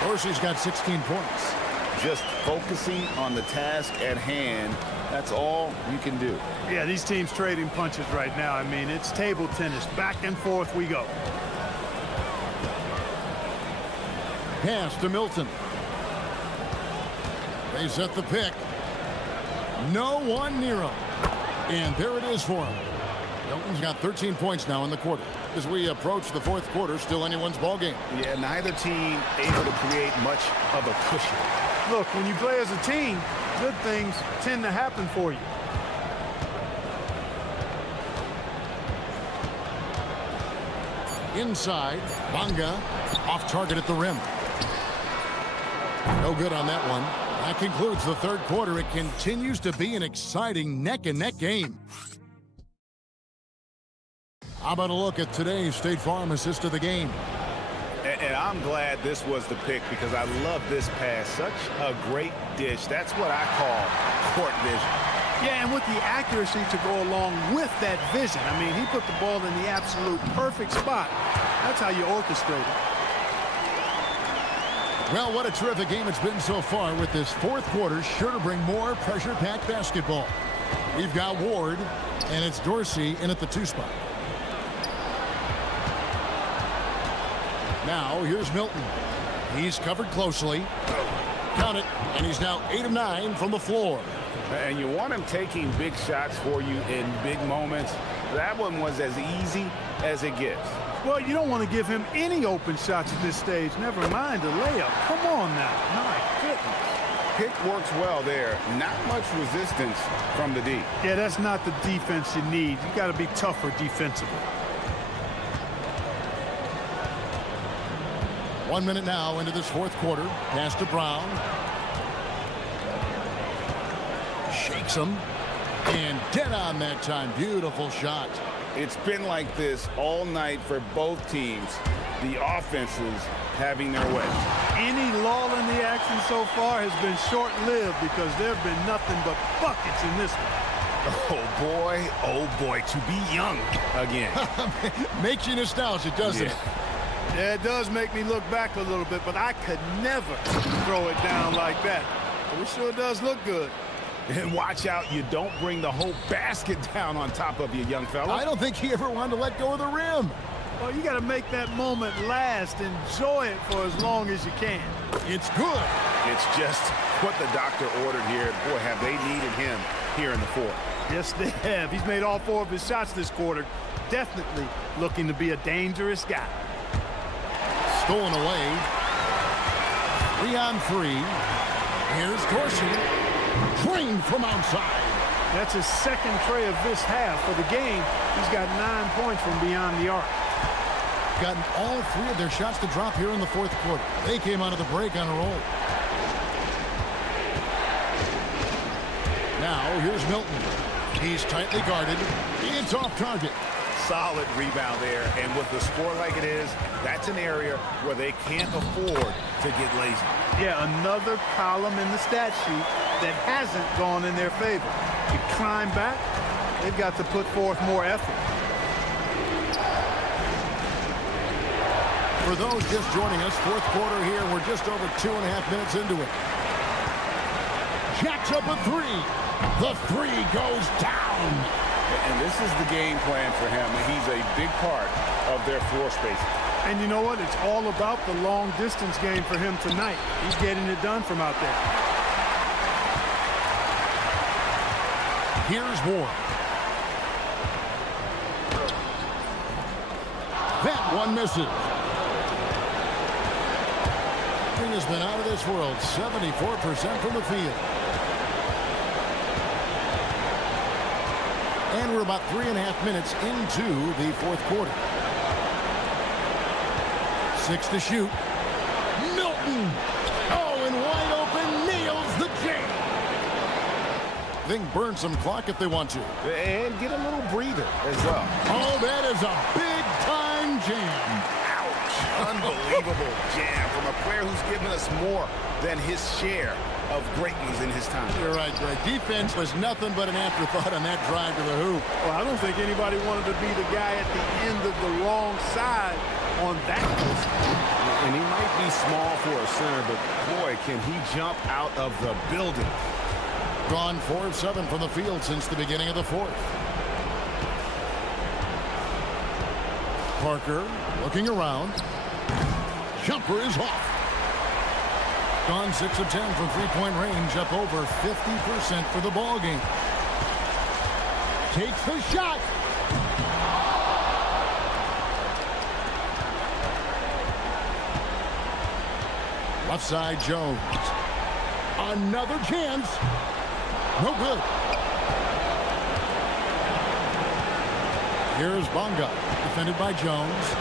Dorsey's got 16 points. Just focusing on the task at hand, that's all you can do. Yeah, these teams trading punches right now. I mean, it's table tennis. Back and forth we go. Pass to Milton. They set the pick. No one near him. And there it is for him. Milton's got 13 points now in the quarter. As we approach the fourth quarter, still anyone's ball game. Yeah, neither team able to create much of a cushion. Look, when you play as a team, good things tend to happen for you. Inside, Bonga off target at the rim. No good on that one. That concludes the third quarter. It continues to be an exciting neck-and-neck game. How about a look at today's State Farm assist of the game? And I'm glad this was the pick because I love this pass. Such a great dish. That's what I call court vision. Yeah, and with the accuracy to go along with that vision. I mean, he put the ball in the absolute perfect spot. That's how you orchestrate it. Well, what a terrific game it's been so far, with this fourth quarter sure to bring more pressure-packed basketball. We've got Ward, and it's Dorsey in at the 2 spot. Now, here's Milton. He's covered closely. Count it, and he's now 8 of 9 from the floor. And you want him taking big shots for you in big moments. That one was as easy as it gets. Well, you don't want to give him any open shots at this stage. Never mind a layup. Come on now. My goodness. Pick works well there. Not much resistance from the D. Yeah, that's not the defense you need. You got to be tougher defensively. 1 minute now into this fourth quarter. Pass to Brown. Shakes him. And dead on that time. Beautiful shot. It's been like this all night for both teams. The offenses having their way. Any lull in the action so far has been short-lived because there have been nothing but buckets in this one. Oh boy, to be young again. Makes you nostalgic, doesn't it? Yeah, it does make me look back a little bit, but I could never throw it down like that. But it sure does look good. And watch out, you don't bring the whole basket down on top of you, young fella. I don't think he ever wanted to let go of the rim. Well, you got to make that moment last. Enjoy it for as long as you can. It's good. It's just what the doctor ordered here. Boy, have they needed him here in the fourth. Yes, they have. He's made all 4 of his shots this quarter. Definitely looking to be a dangerous guy. Stolen away. 3 on 3. Here's Dorsey. Drained from outside. That's his second tray of this half. For the game, he's got 9 points from beyond the arc. Gotten all 3 of their shots to drop here in the fourth quarter. They came out of the break on a roll. Now, here's Milton. He's tightly guarded. It's off target. Solid rebound there, and with the score like it is, that's an area where they can't afford to get lazy. Yeah, another column in the stat sheet that hasn't gone in their favor. You climb back, they've got to put forth more effort. For those just joining us, fourth quarter here, we're just over 2.5 minutes into it. Jacks up a 3. The 3 goes down. And this is the game plan for him. He's a big part of their floor space. And you know what? It's all about the long distance game for him tonight. He's getting it done from out there. Here's Ward. That one misses. Thing has been out of this world. 74% from the field. And we're about 3.5 minutes into the fourth quarter. 6 to shoot. Milton! Oh, and wide open, nails the jam. They can burn some clock if they want to. And get a little breather as well. Oh, that is a big-time jam. Ouch. Unbelievable jam from a player who's given us more than his share of great ones in his time. You're right, Greg. Defense was nothing but an afterthought on that drive to the hoop. Well, I don't think anybody wanted to be the guy at the end of the wrong side on that list. And he might be small for a center, but boy, can he jump out of the building. Gone 4 of 7 from the field since the beginning of the fourth. Parker looking around. Jumper is off. Gone 6 of 10 from three-point range, up over 50% for the ball game. Takes the shot. Left side, Jones. Another chance. No good. Here's Bonga, defended by Jones.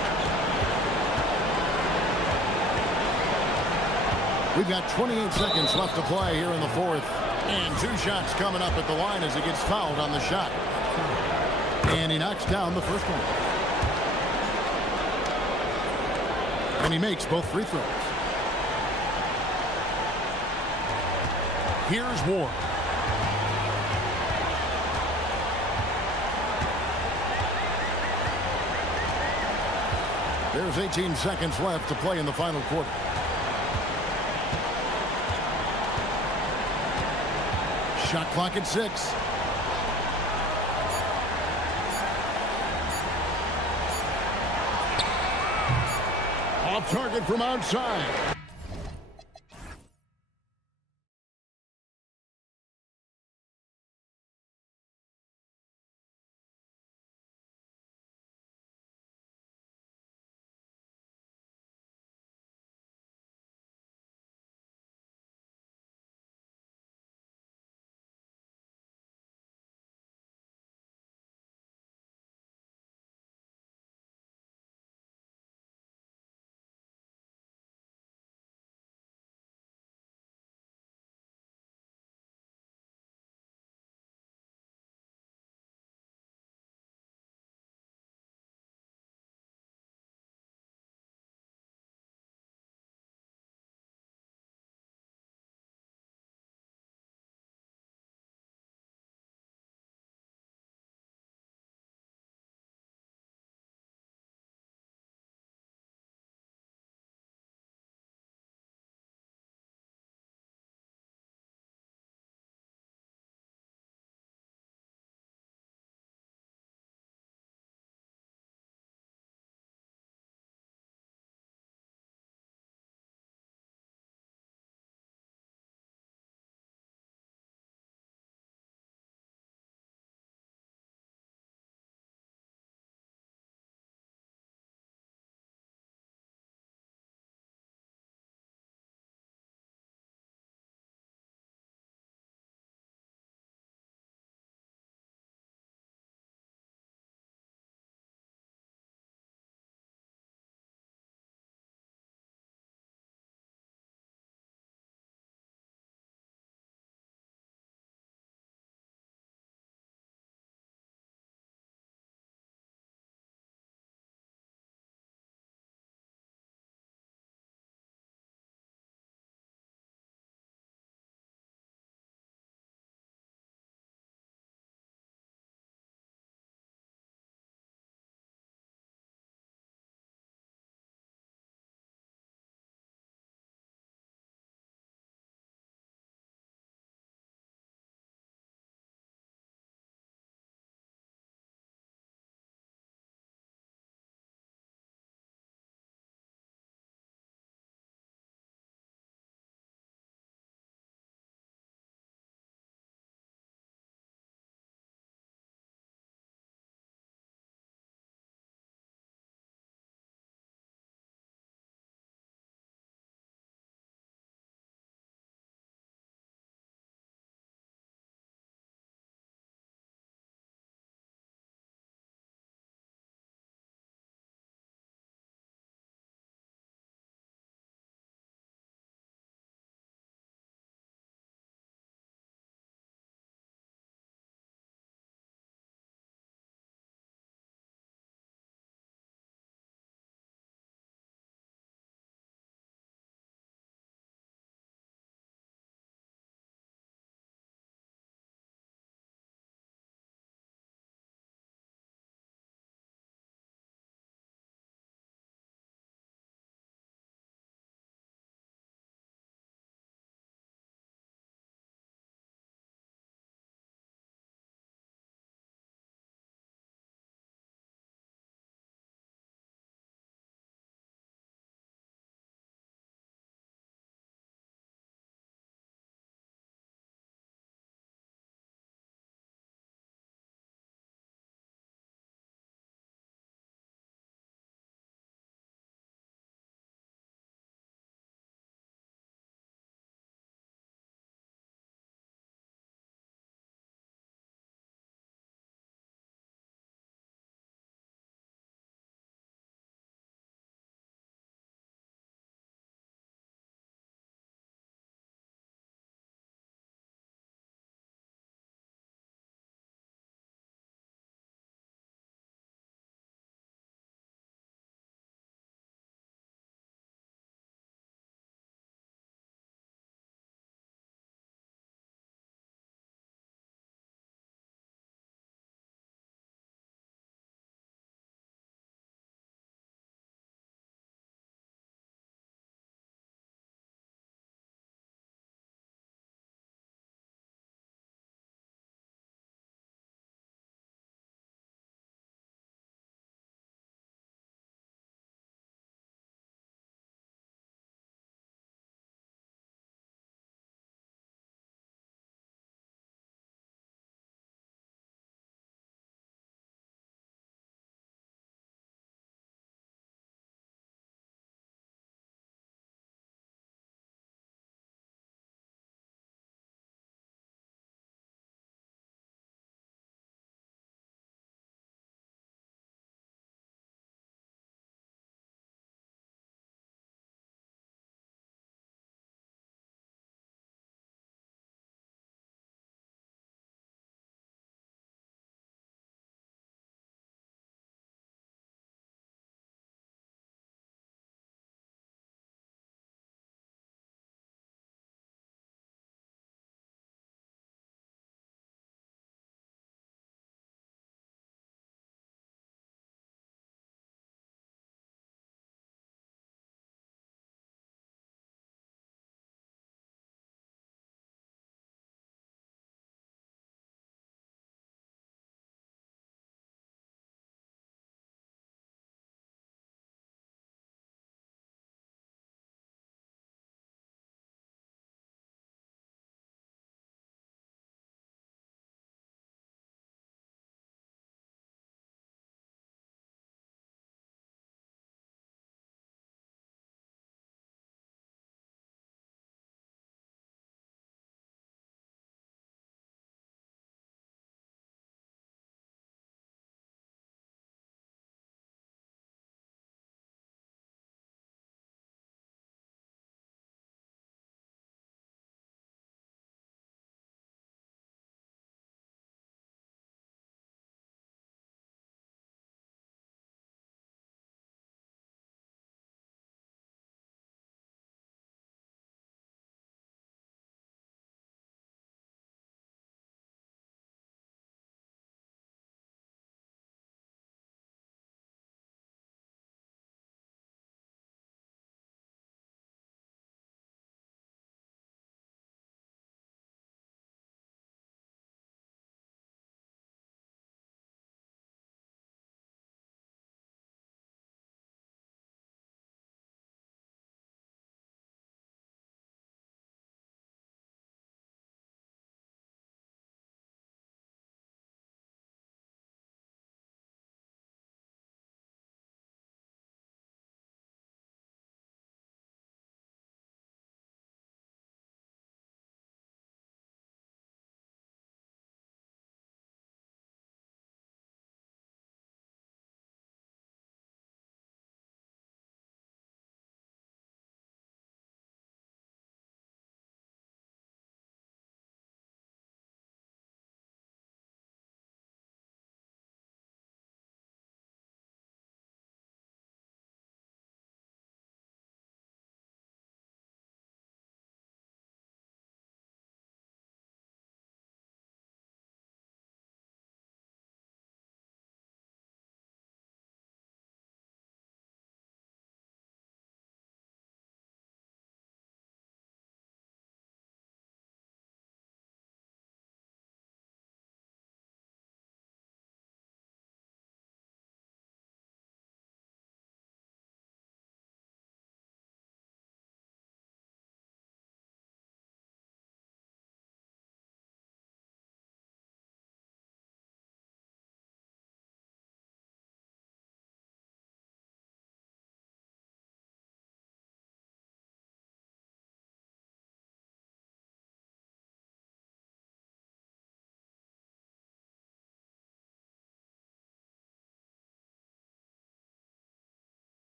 We've got 28 seconds left to play here in the fourth. And 2 shots coming up at the line as he gets fouled on the shot. And he knocks down the first one. And he makes both free throws. Here's Ward. There's 18 seconds left to play in the final quarter. Shot clock at 6. Off target from outside.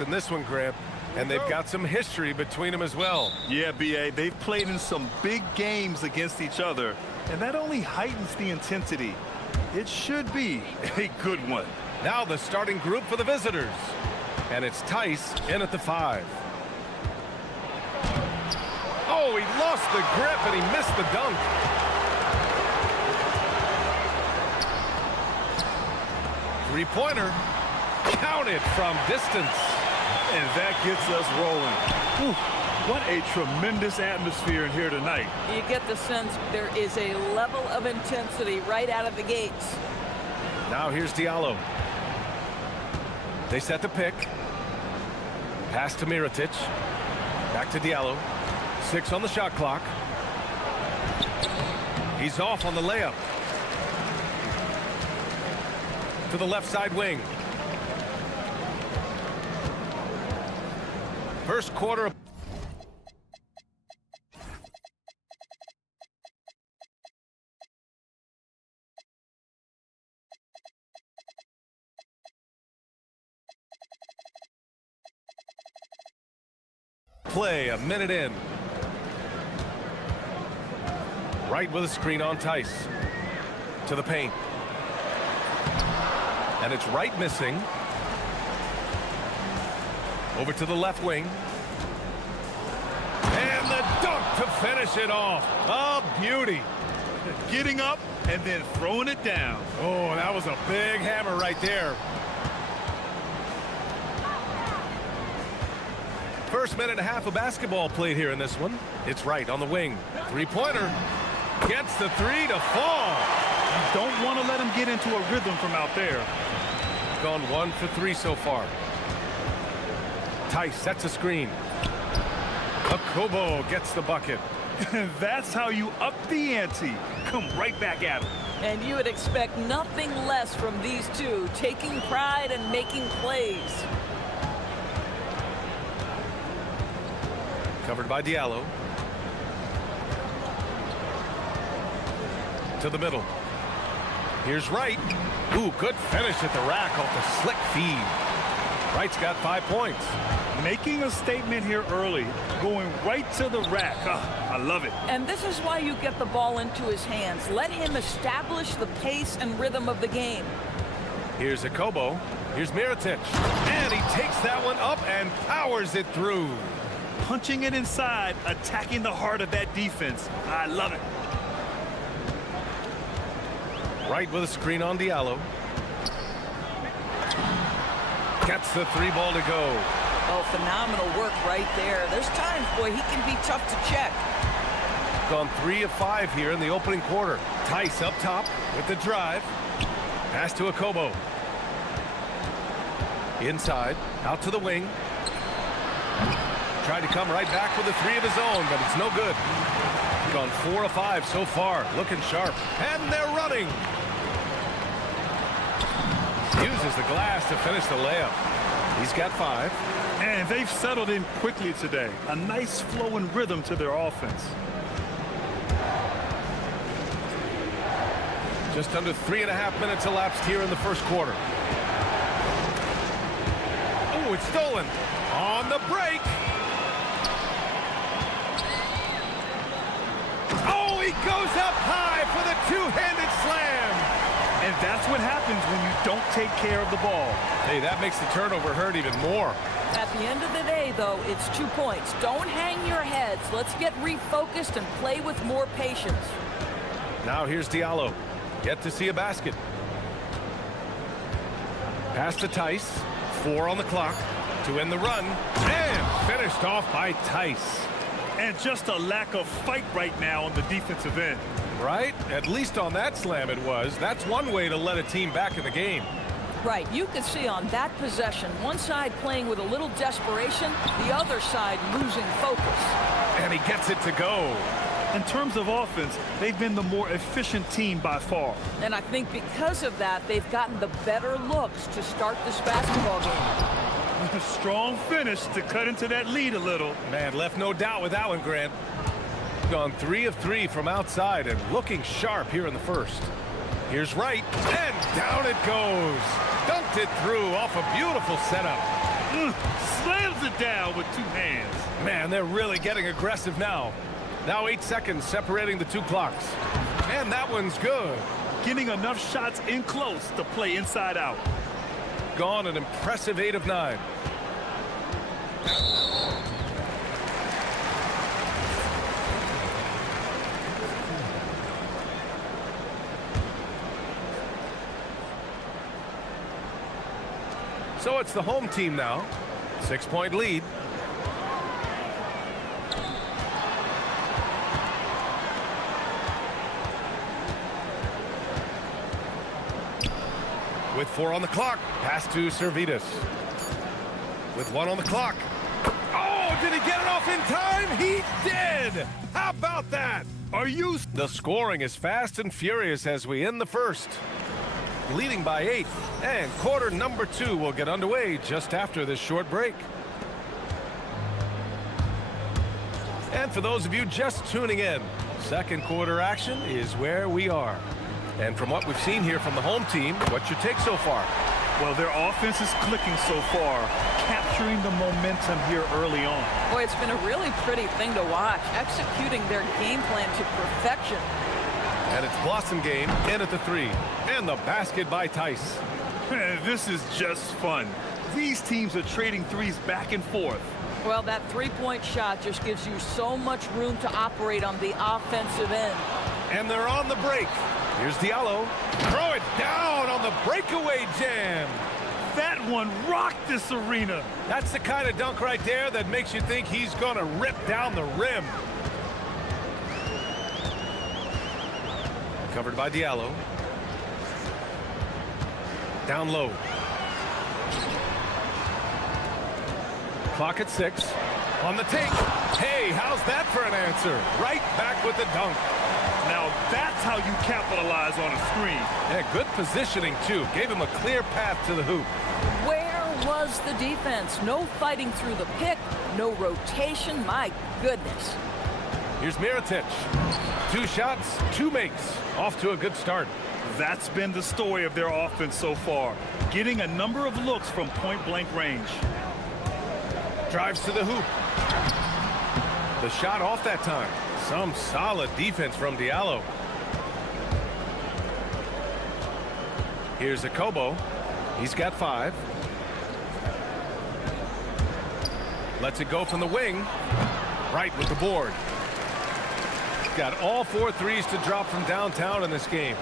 in this one, Grant, and they've got some history between them as well. Yeah, B.A., they've played in some big games against each other, and that only heightens the intensity. It should be a good one. Now the starting group for the visitors. And it's Tice in at the 5. Oh, he lost the grip and he missed the dunk. Three-pointer. Counted from distance. And that gets us rolling. Whew, what a tremendous atmosphere in here tonight. You get the sense there is a level of intensity right out of the gates. Now here's Diallo. They set the pick. Pass to Mirotic. Back to Diallo. 6 on the shot clock. He's off on the layup. To the left side wing. First quarter. Play a minute in. Right with a screen on Tice. To the paint. And it's right missing. Over to the left wing. And the dunk to finish it off. A beauty. Getting up and then throwing it down. Oh, that was a big hammer right there. First minute and a half of basketball played here in this one. It's right on the wing. Three-pointer. Gets the 3 to fall. You don't want to let him get into a rhythm from out there. Gone 1 for 3 so far. Tice sets a screen. Akobo gets the bucket. That's how you up the ante. Come right back at him. And you would expect nothing less from these two, taking pride and making plays. Covered by Diallo. To the middle. Here's Wright. Ooh, good finish at the rack off the slick feed. Wright's got 5 points. Making a statement here early. Going right to the rack. I love it. And this is why you get the ball into his hands. Let him establish the pace and rhythm of the game. Here's Akobo. Here's Mirotic. And he takes that one up and powers it through. Punching it inside, attacking the heart of that defense. I love it. Right with a screen on Diallo. Gets the 3 ball to go. Oh, phenomenal work right there. There's times, boy, he can be tough to check. Gone 3 of 5 here in the opening quarter. Tice up top with the drive. Pass to Akobo. Inside, out to the wing. Tried to come right back with a 3 of his own, but it's no good. Gone 4 of 5 so far, looking sharp. And they're running. Uses the glass to finish the layup. He's got 5. And they've settled in quickly today. A nice flow and rhythm to their offense. Just under 3.5 minutes elapsed here in the first quarter. Oh, it's stolen. On the break. Oh, he goes up high for the two-handed slam. And that's what happens when you don't take care of the ball. Hey, that makes the turnover hurt even more. At the end of the day, though, it's 2 points. Don't hang your heads. Let's get refocused and play with more patience. Now here's Diallo. Yet to see a basket. Pass to Tice. 4 on the clock to end the run. And finished off by Tice. And just a lack of fight right now on the defensive end. Right? At least on that slam it was. That's one way to let a team back in the game. Right. You could see on that possession, one side playing with a little desperation, the other side losing focus. And he gets it to go. In terms of offense, they've been the more efficient team by far. And I think because of that, they've gotten the better looks to start this basketball game. A strong finish to cut into that lead a little. Man, left no doubt with that one, Grant. Gone 3 of 3 from outside and looking sharp here in the first. Here's Wright, and down it goes. Dunked it through off a beautiful setup. Slams it down with two hands. Man, they're really getting aggressive now. Now 8 seconds separating the two clocks. And that one's good. Getting enough shots in close to play inside out. Gone an impressive 8 of 9. So it's the home team now. 6-point lead. With 4 on the clock, pass to Servetus. With 1 on the clock. Oh, did he get it off in time? He did! How about that? Are you... The scoring is fast and furious as we end the first. Leading by 8, and quarter number 2 will get underway just after this short break. And for those of you just tuning in, second quarter action is where we are. And from what we've seen here from the home team, what's your take so far? Well, their offense is clicking so far, capturing the momentum here early on. Boy, it's been a really pretty thing to watch, executing their game plan to perfection. And it's Blossom game in at the 3. And the basket by Tice. This is just fun. These teams are trading threes back and forth. Well, that three-point shot just gives you so much room to operate on the offensive end. And they're on the break. Here's Diallo. Throw it down on the breakaway jam. That one rocked this arena. That's the kind of dunk right there that makes you think he's going to rip down the rim. Covered by Diallo. Down low. Clock at 6. On the take. Hey, how's that for an answer? Right back with the dunk. Now that's how you capitalize on a screen. Yeah, good positioning, too. Gave him a clear path to the hoop. Where was the defense? No fighting through the pick, no rotation. My goodness. Here's Mirotic. 2 shots, 2 makes. Off to a good start. That's been the story of their offense so far. Getting a number of looks from point-blank range. Drives to the hoop. The shot off that time. Some solid defense from Diallo. Here's Akobo. He's got 5. Lets it go from the wing. Right with the board. Got all 4 threes to drop from downtown in this game.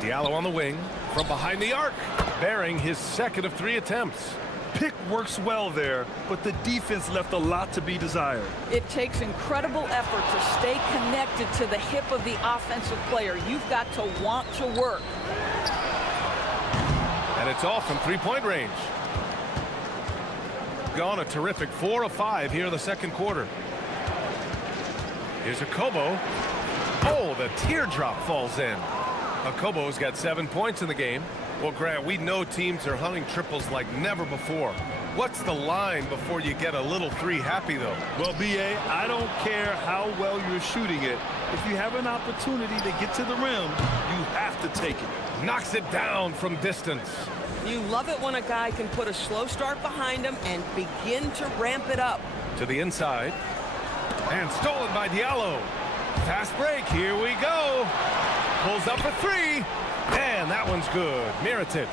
Diallo on the wing from behind the arc, bearing his second of 3 attempts. Pick works well there, but the defense left a lot to be desired. It takes incredible effort to stay connected to the hip of the offensive player. You've got to want to work. And it's off from 3-point range. Gone a terrific 4 of 5 here in the second quarter. Here's Akobo. Oh, the teardrop falls in. Akobo's got 7 points in the game. Well, Grant, we know teams are hunting triples like never before. What's the line before you get a little 3 happy, though? Well, B.A., I don't care how well you're shooting it. If you have an opportunity to get to the rim, you have to take it. Knocks it down from distance. You love it when a guy can put a slow start behind him and begin to ramp it up. To the inside. And stolen by Diallo. Fast break. Here we go. Pulls up for 3. And that one's good. Mirotic.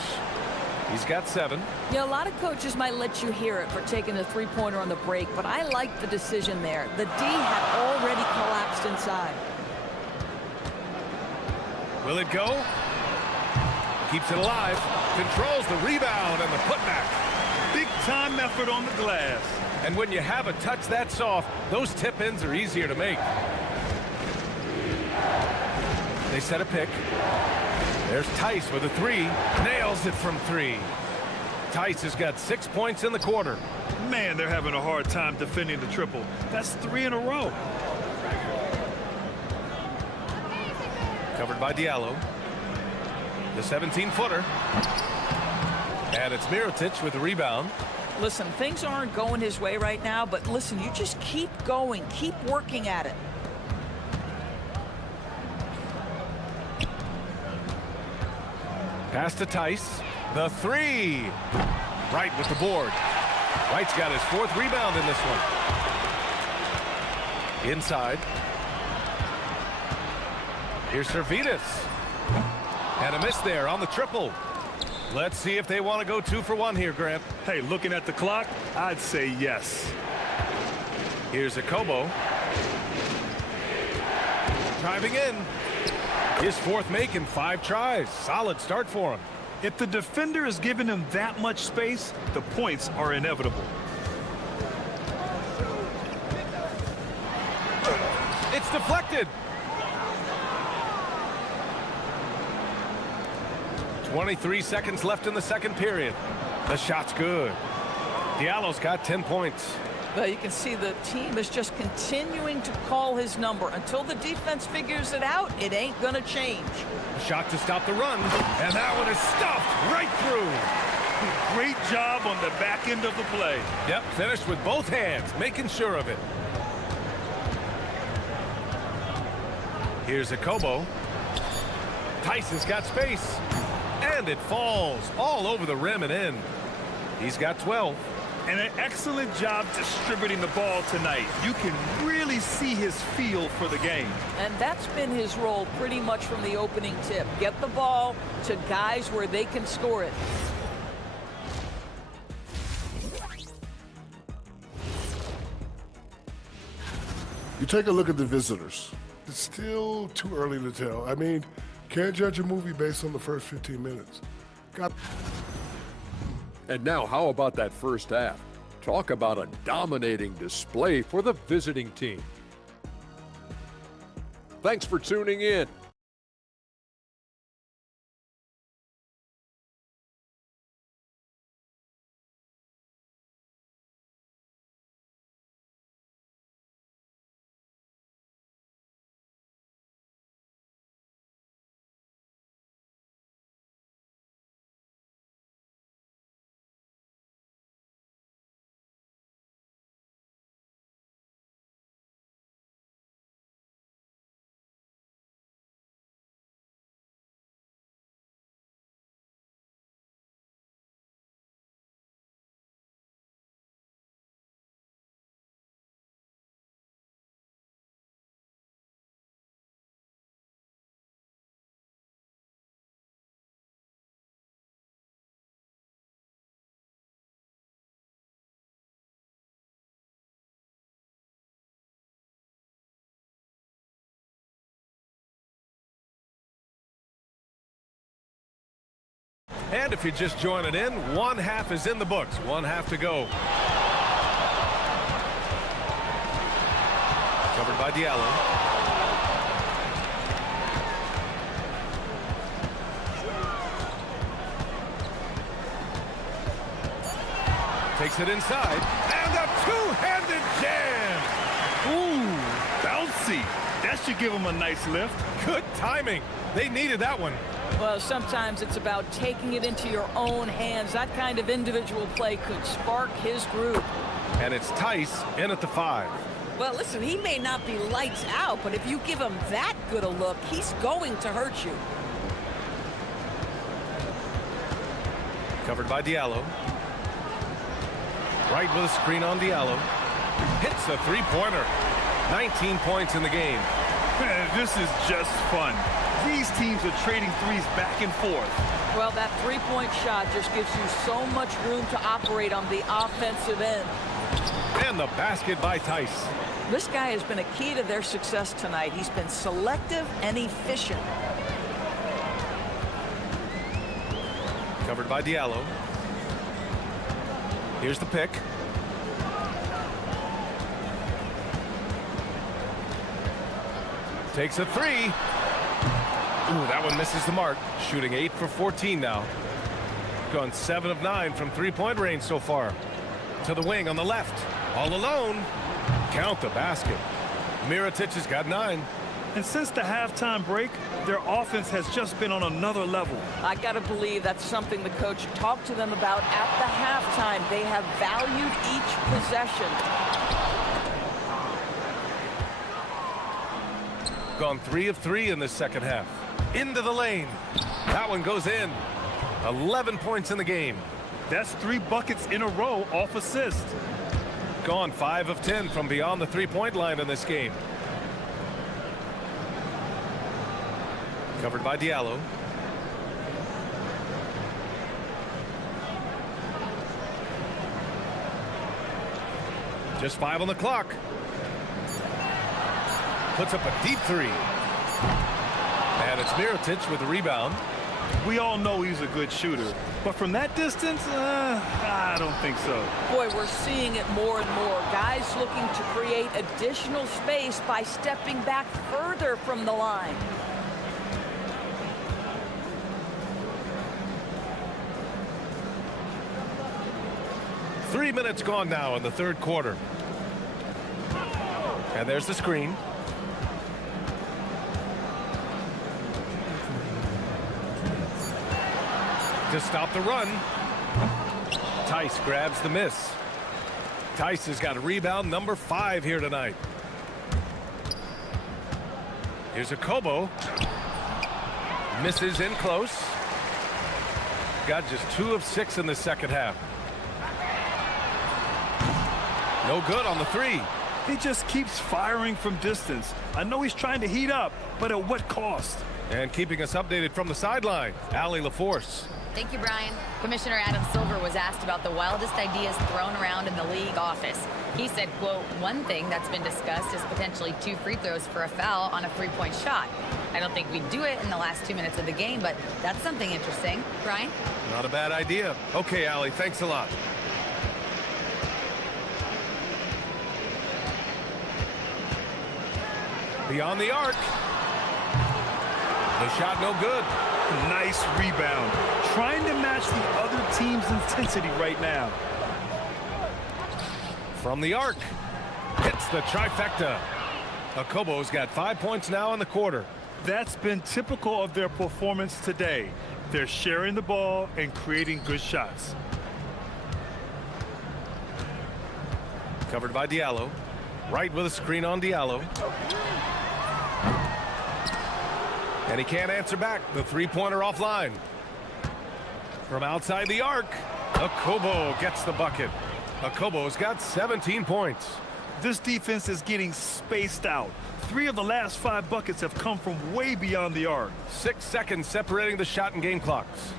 He's got 7. Yeah, a lot of coaches might let you hear it for taking the three-pointer on the break, but I like the decision there. The D had already collapsed inside. Will it go? Keeps it alive. Controls the rebound and the putback. Big time effort on the glass. And when you have a touch that soft, those tip-ins are easier to make. They set a pick. There's Tice with a 3. Nails it from 3. Tice has got 6 points in the quarter. Man, they're having a hard time defending the triple. That's 3 in a row. Covered by Diallo. The 17-footer. And it's Mirotic with the rebound. Listen, things aren't going his way right now, but listen, you just keep going. Keep working at it. Pass to Tice. The three. Wright with the board. Wright's got his 4th rebound in this one. Inside. Here's Servetus. And a miss there on the triple. Let's see if they want to go 2 for 1 here, Grant. Hey, looking at the clock, I'd say yes. Here's Akobo. Driving in. His 4th make in 5 tries. Solid start for him. If the defender is giving him that much space, the points are inevitable. It's deflected. 23 seconds left in the second period. The shot's good. Diallo's got 10 points. Well, you can see the team is just continuing to call his number. Until the defense figures it out, it ain't going to change. Shot to stop the run, and that one is stuffed right through. Great job on the back end of the play. Yep, finished with both hands, making sure of it. Here's Akobo. Tyson's got space. And it falls all over the rim and in. He's got 12. And an excellent job distributing the ball tonight. You can really see his feel for the game. And that's been his role pretty much from the opening tip. Get the ball to guys where they can score it. You take a look at the visitors. It's still too early to tell. I mean, can't judge a movie based on the first 15 minutes. And now, how about that first half? Talk about a dominating display for the visiting team. Thanks for tuning in. And if you're just joining in, one half is in the books. One half to go. Covered by Diallo. Takes it inside. And a two-handed jam. Ooh, bouncy. That should give him a nice lift. Good timing. They needed that one. Well, sometimes it's about taking it into your own hands. That kind of individual play could spark his groove. And it's Tice in at the 5. Well, listen, he may not be lights out, but if you give him that good a look, he's going to hurt you. Covered by Diallo. Right with a screen on Diallo. Hits the three-pointer. 19 points in the game. Man, this is just fun. These teams are trading threes back and forth. Well, that three-point shot just gives you so much room to operate on the offensive end. And the basket by Tice. This guy has been a key to their success tonight. He's been selective and efficient. Covered by Diallo. Here's the pick. Takes a three. Ooh, that one misses the mark. Shooting 8 for 14 now. Gone 7 of 9 from three-point range so far. To the wing on the left. All alone. Count the basket. Mirotic has got 9. And since the halftime break, their offense has just been on another level. I got to believe that's something the coach talked to them about at the halftime. They have valued each possession. Gone 3 of 3 in the second half. Into the lane. That one goes in. 11 points in the game. That's 3 buckets in a row off assist. Gone 5 of 10 from beyond the three-point line in this game. Covered by Diallo. Just 5 on the clock. Puts up a deep three. And it's Mirotic with the rebound. We all know he's a good shooter, but from that distance, I don't think so. Boy, we're seeing it more and more. Guys looking to create additional space by stepping back further from the line. Three minutes gone now in the third quarter. And there's the screen. To stop the run. Tice grabs the miss. Tice has got a rebound number 5 here tonight. Here's a Kobo. Misses in close. Got just 2 of 6 in the second half. No good on the 3. He just keeps firing from distance. I know he's trying to heat up, but at what cost? And keeping us updated from the sideline, Allie LaForce. Thank you, Brian. Commissioner Adam Silver was asked about the wildest ideas thrown around in the league office. He said, quote, one thing that's been discussed is potentially 2 free throws for a foul on a 3-point shot. I don't think we'd do it in the last 2 minutes of the game, but that's something interesting. Brian? Not a bad idea. Okay, Allie, thanks a lot. Beyond the arc. The shot no good. Nice rebound. Trying to match the other team's intensity right now. From the arc. Hits the trifecta. Akobo's got 5 points now in the quarter. That's been typical of their performance today. They're sharing the ball and creating good shots. Covered by Diallo. Right with a screen on Diallo. And he can't answer back. The 3-pointer offline. From outside the arc, Akobo gets the bucket. Akobo's got 17 points. This defense is getting spaced out. 3 of the last 5 buckets have come from way beyond the arc. 6 seconds separating the shot and game clocks.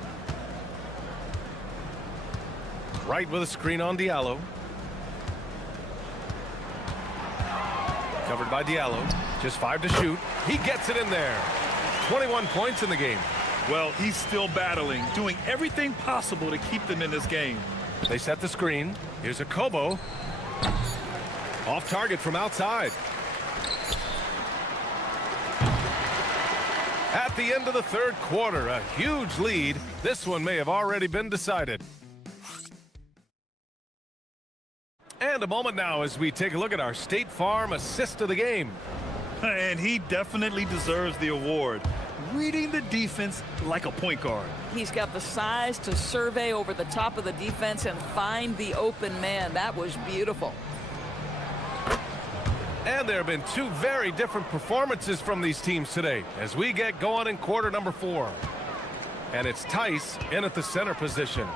Right with a screen on Diallo. Covered by Diallo. Just 5 to shoot. He gets it in there. 21 points in the game. Well, he's still battling, doing everything possible to keep them in this game. They set the screen. Here's a Kobo. Off target from outside. At the end of the third quarter, a huge lead. This one may have already been decided. And a moment now as we take a look at our State Farm assist of the game. And he definitely deserves the award. Reading the defense like a point guard. He's got the size to survey over the top of the defense and find the open man. That was beautiful. And there have been 2 very different performances from these teams today as we get going in quarter number 4. And it's Tice in at the center position.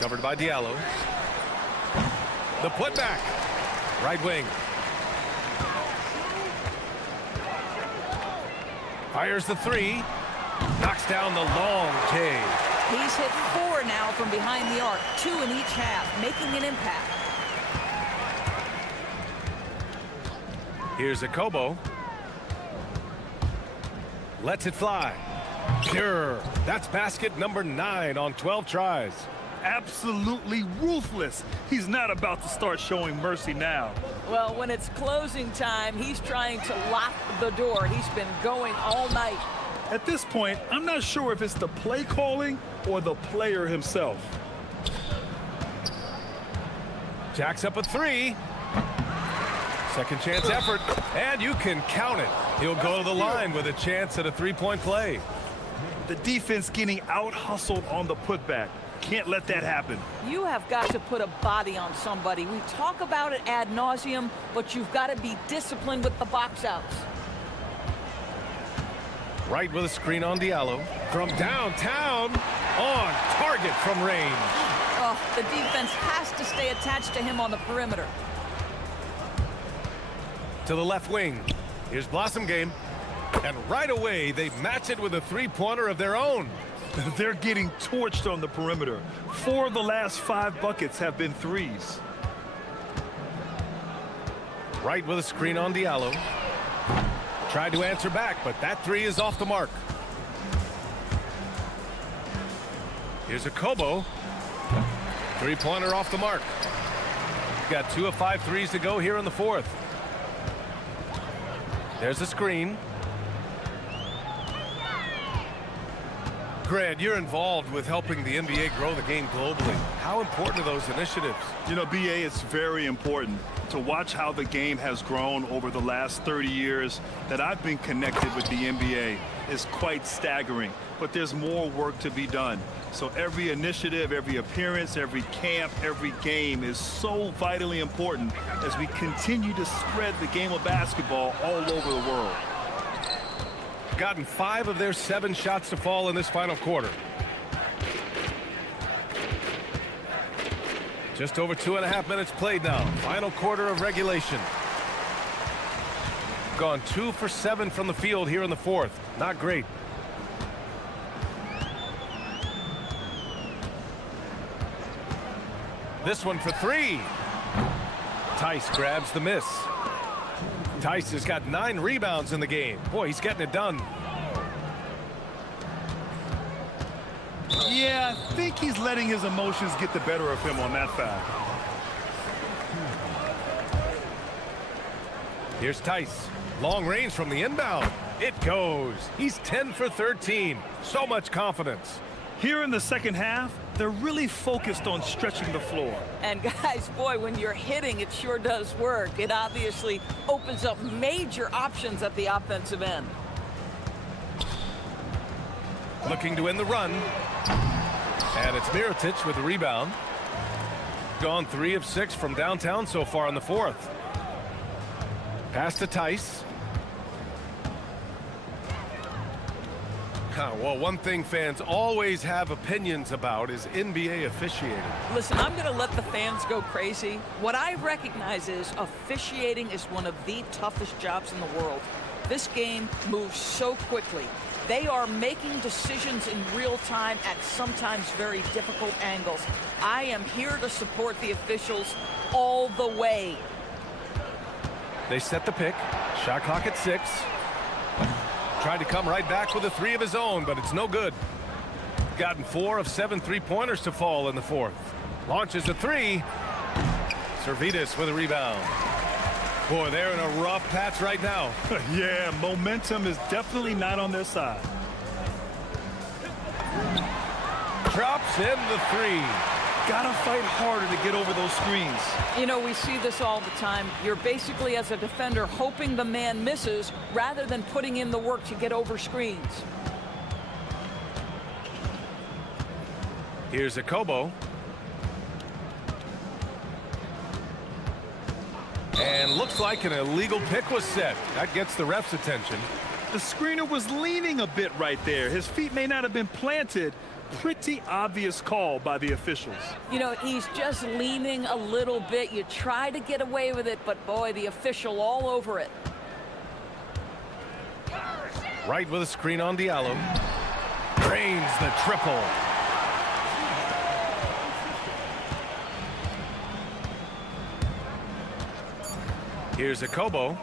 Covered by Diallo. The putback. Right wing. Fires the 3. Knocks down the long J. He's hit 4 now from behind the arc, 2 in each half, making an impact. Here's a Kobo. Lets it fly. Pure. That's basket number 9 on 12 tries. Absolutely ruthless. He's not about to start showing mercy now. Well, when it's closing time, he's trying to lock the door. He's been going all night. At this point, I'm not sure if it's the play calling or the player himself. Jacks up a 3. Second chance effort, and you can count it. He'll go to the line with a chance at a 3-point play. The defense getting out-hustled on the putback. Can't let that happen. You have got to put a body on somebody. We talk about it ad nauseum, but you've got to be disciplined with the box outs. Right with a screen on Diallo. From downtown, on target from range. Oh, the defense has to stay attached to him on the perimeter. To the left wing. Here's Blossom Game. And right away, they match it with a three-pointer of their own. They're getting torched on the perimeter. 4 of the last 5 buckets have been threes. Right with a screen on Diallo. Tried to answer back, but that three is off the mark. Here's a Kobo. Three-pointer off the mark. Got 2 of 5 threes to go here in the fourth. There's a screen. Grant, you're involved with helping the NBA grow the game globally. How important are those initiatives? You know, BA, it's very important to watch how the game has grown over the last 30 years that I've been connected with the NBA. Is quite staggering, but there's more work to be done. So every initiative, every appearance, every camp, every game is so vitally important as we continue to spread the game of basketball all over the world. Gotten 5 of their 7 shots to fall in this final quarter. Just over 2.5 minutes played now. Final quarter of regulation. Gone 2 for 7 from the field here in the fourth. Not great. This one for 3. Tice grabs the miss. Tice has got 9 rebounds in the game. Boy, he's getting it done. Yeah, I think he's letting his emotions get the better of him on that foul. Here's Tice. Long range from the inbound. It goes. He's 10 for 13. So much confidence. Here in the second half, they're really focused on stretching the floor. And guys, boy, when you're hitting, it sure does work. It obviously opens up major options at the offensive end. Looking to win the run. And it's Mirotic with the rebound. Gone 3 of 6 from downtown so far in the fourth. Pass to Tice. Well, one thing fans always have opinions about is NBA officiating. Listen, I'm going to let the fans go crazy. What I recognize is officiating is one of the toughest jobs in the world. This game moves so quickly. They are making decisions in real time at sometimes very difficult angles. I am here to support the officials all the way. They set the pick. Shot clock at 6. Tried to come right back with a 3 of his own, but it's no good. Gotten 4 of 7 3-pointers to fall in the fourth. Launches a 3. Servidis with a rebound. Boy, they're in a rough patch right now. Yeah, momentum is definitely not on their side. Drops in the 3. Gotta fight harder to get over those screens. You know, we see this all the time. You're basically, as a defender, hoping the man misses rather than putting in the work to get over screens. Here's a Kobo. And looks like an illegal pick was set. That gets the ref's attention. The screener was leaning a bit right there. His feet may not have been planted. Pretty obvious call by the officials. You know, he's just leaning a little bit. You try to get away with it, but boy, the official all over it. Right with a screen on Diallo. Drains the triple. Here's a Kobo.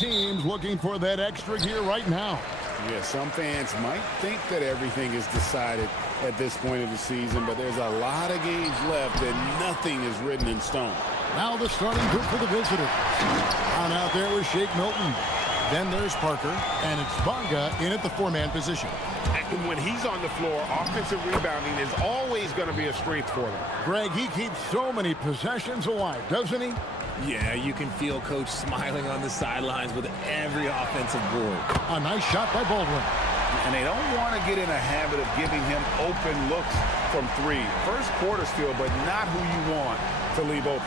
teams looking for that extra gear right now. Yeah, some fans might think that everything is decided at this point of the season, but there's a lot of games left and nothing is written in stone. Now the starting group for the visitors. On out there with Shake Milton. Then there's Parker, and it's Bonga in at the four-man position. And when he's on the floor, offensive rebounding is always going to be a strength for them. Greg, he keeps so many possessions alive, doesn't he? Yeah, you can feel Coach smiling on the sidelines with every offensive board. A nice shot by Baldwin. And they don't want to get in a habit of giving him open looks from three. First quarter still, but not who you want to leave open.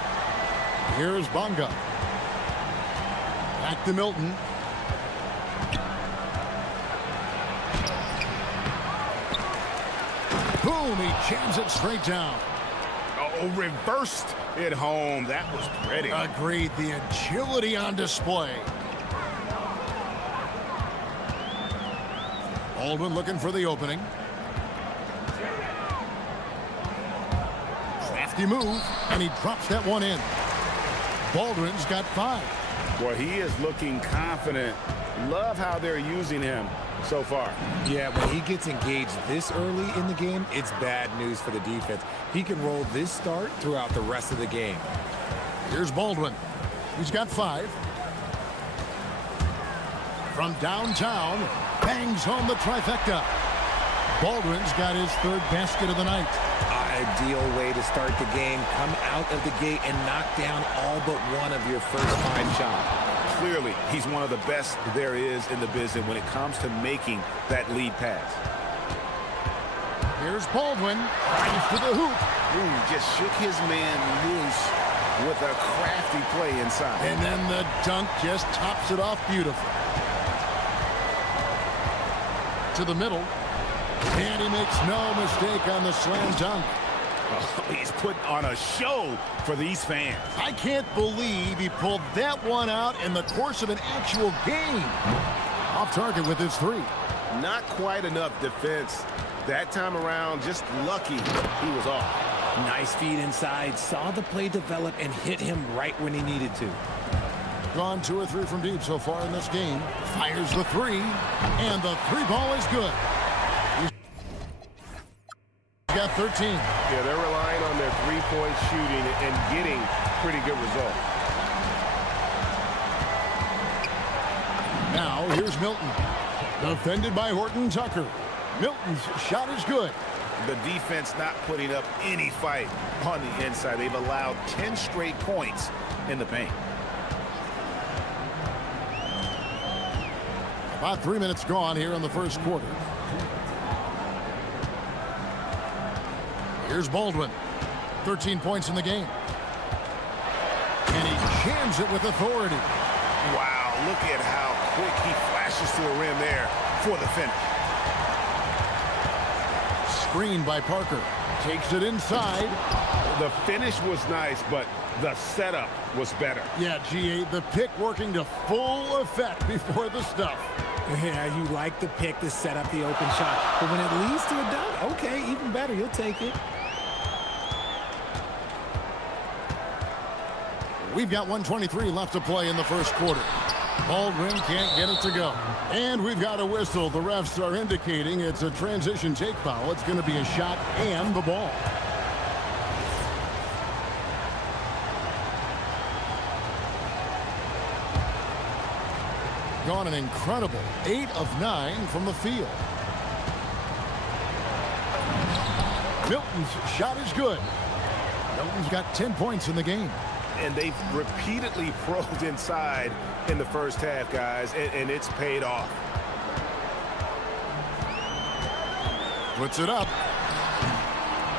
Here's Bonga. Back to Milton. Boom, he jams it straight down. Oh, reversed it home. That was pretty. Agreed, the agility on display. Baldwin looking for the opening. Crafty move, and he drops that one in. Baldwin's got 5. Well, he is looking confident. Love how they're using him so far. Yeah, when he gets engaged this early in the game, it's bad news for the defense. He can roll this start throughout the rest of the game. Here's Baldwin. He's got 5. From downtown, bangs home the trifecta. Baldwin's got his 3rd basket of the night. Ideal way to start the game. Come out of the gate and knock down all but one of your first 5 shots. Clearly, he's one of the best there is in the business when it comes to making that lead pass. Here's Baldwin. Drives to the hoop. Ooh, just shook his man loose with a crafty play inside. And then the dunk just tops it off beautifully. To the middle. And he makes no mistake on the slam dunk. Oh, he's putting on a show for these fans. I can't believe he pulled that one out in the course of an actual game. Off target with his 3. Not quite enough defense. That time around, just lucky he was off. Nice feed inside. Saw the play develop and hit him right when he needed to. Gone 2 or 3 from deep so far in this game. Fires the 3. And the 3 ball is good. Got 13. Yeah, they're relying on their three-point shooting and getting pretty good results. Now here's Milton. Defended by Horton Tucker. Milton's shot is good. The defense not putting up any fight on the inside. They've allowed 10 straight points in the paint. About 3 minutes gone here in the first quarter. Here's Baldwin. 13 points in the game. And he jams it with authority. Wow, look at how quick he flashes to the rim there for the finish. Screened by Parker. Takes it inside. The finish was nice, but the setup was better. Yeah, GA, the pick working to full effect before the stuff. Yeah, you like the pick to set up the open shot. But when it leads to a dunk, okay, even better. You'll take it. We've got 1:23 left to play in the first quarter. Baldwin can't get it to go. And we've got a whistle. The refs are indicating it's a transition take foul. It's going to be a shot and the ball. Gone an incredible 8 of 9 from the field. Milton's shot is good. Milton's got 10 points in the game. And they've repeatedly probed inside in the first half, guys, and it's paid off. Puts it up.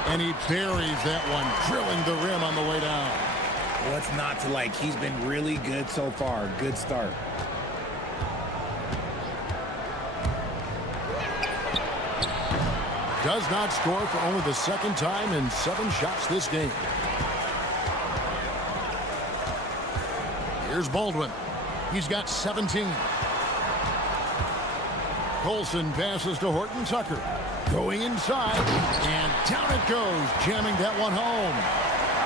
And he buries that one, drilling the rim on the way down. What's not to like? He's been really good so far. Good start. Does not score for only the second time in 7 shots this game. Here's Baldwin. He's got 17. Colson passes to Horton Tucker. Going inside, and down it goes, jamming that one home.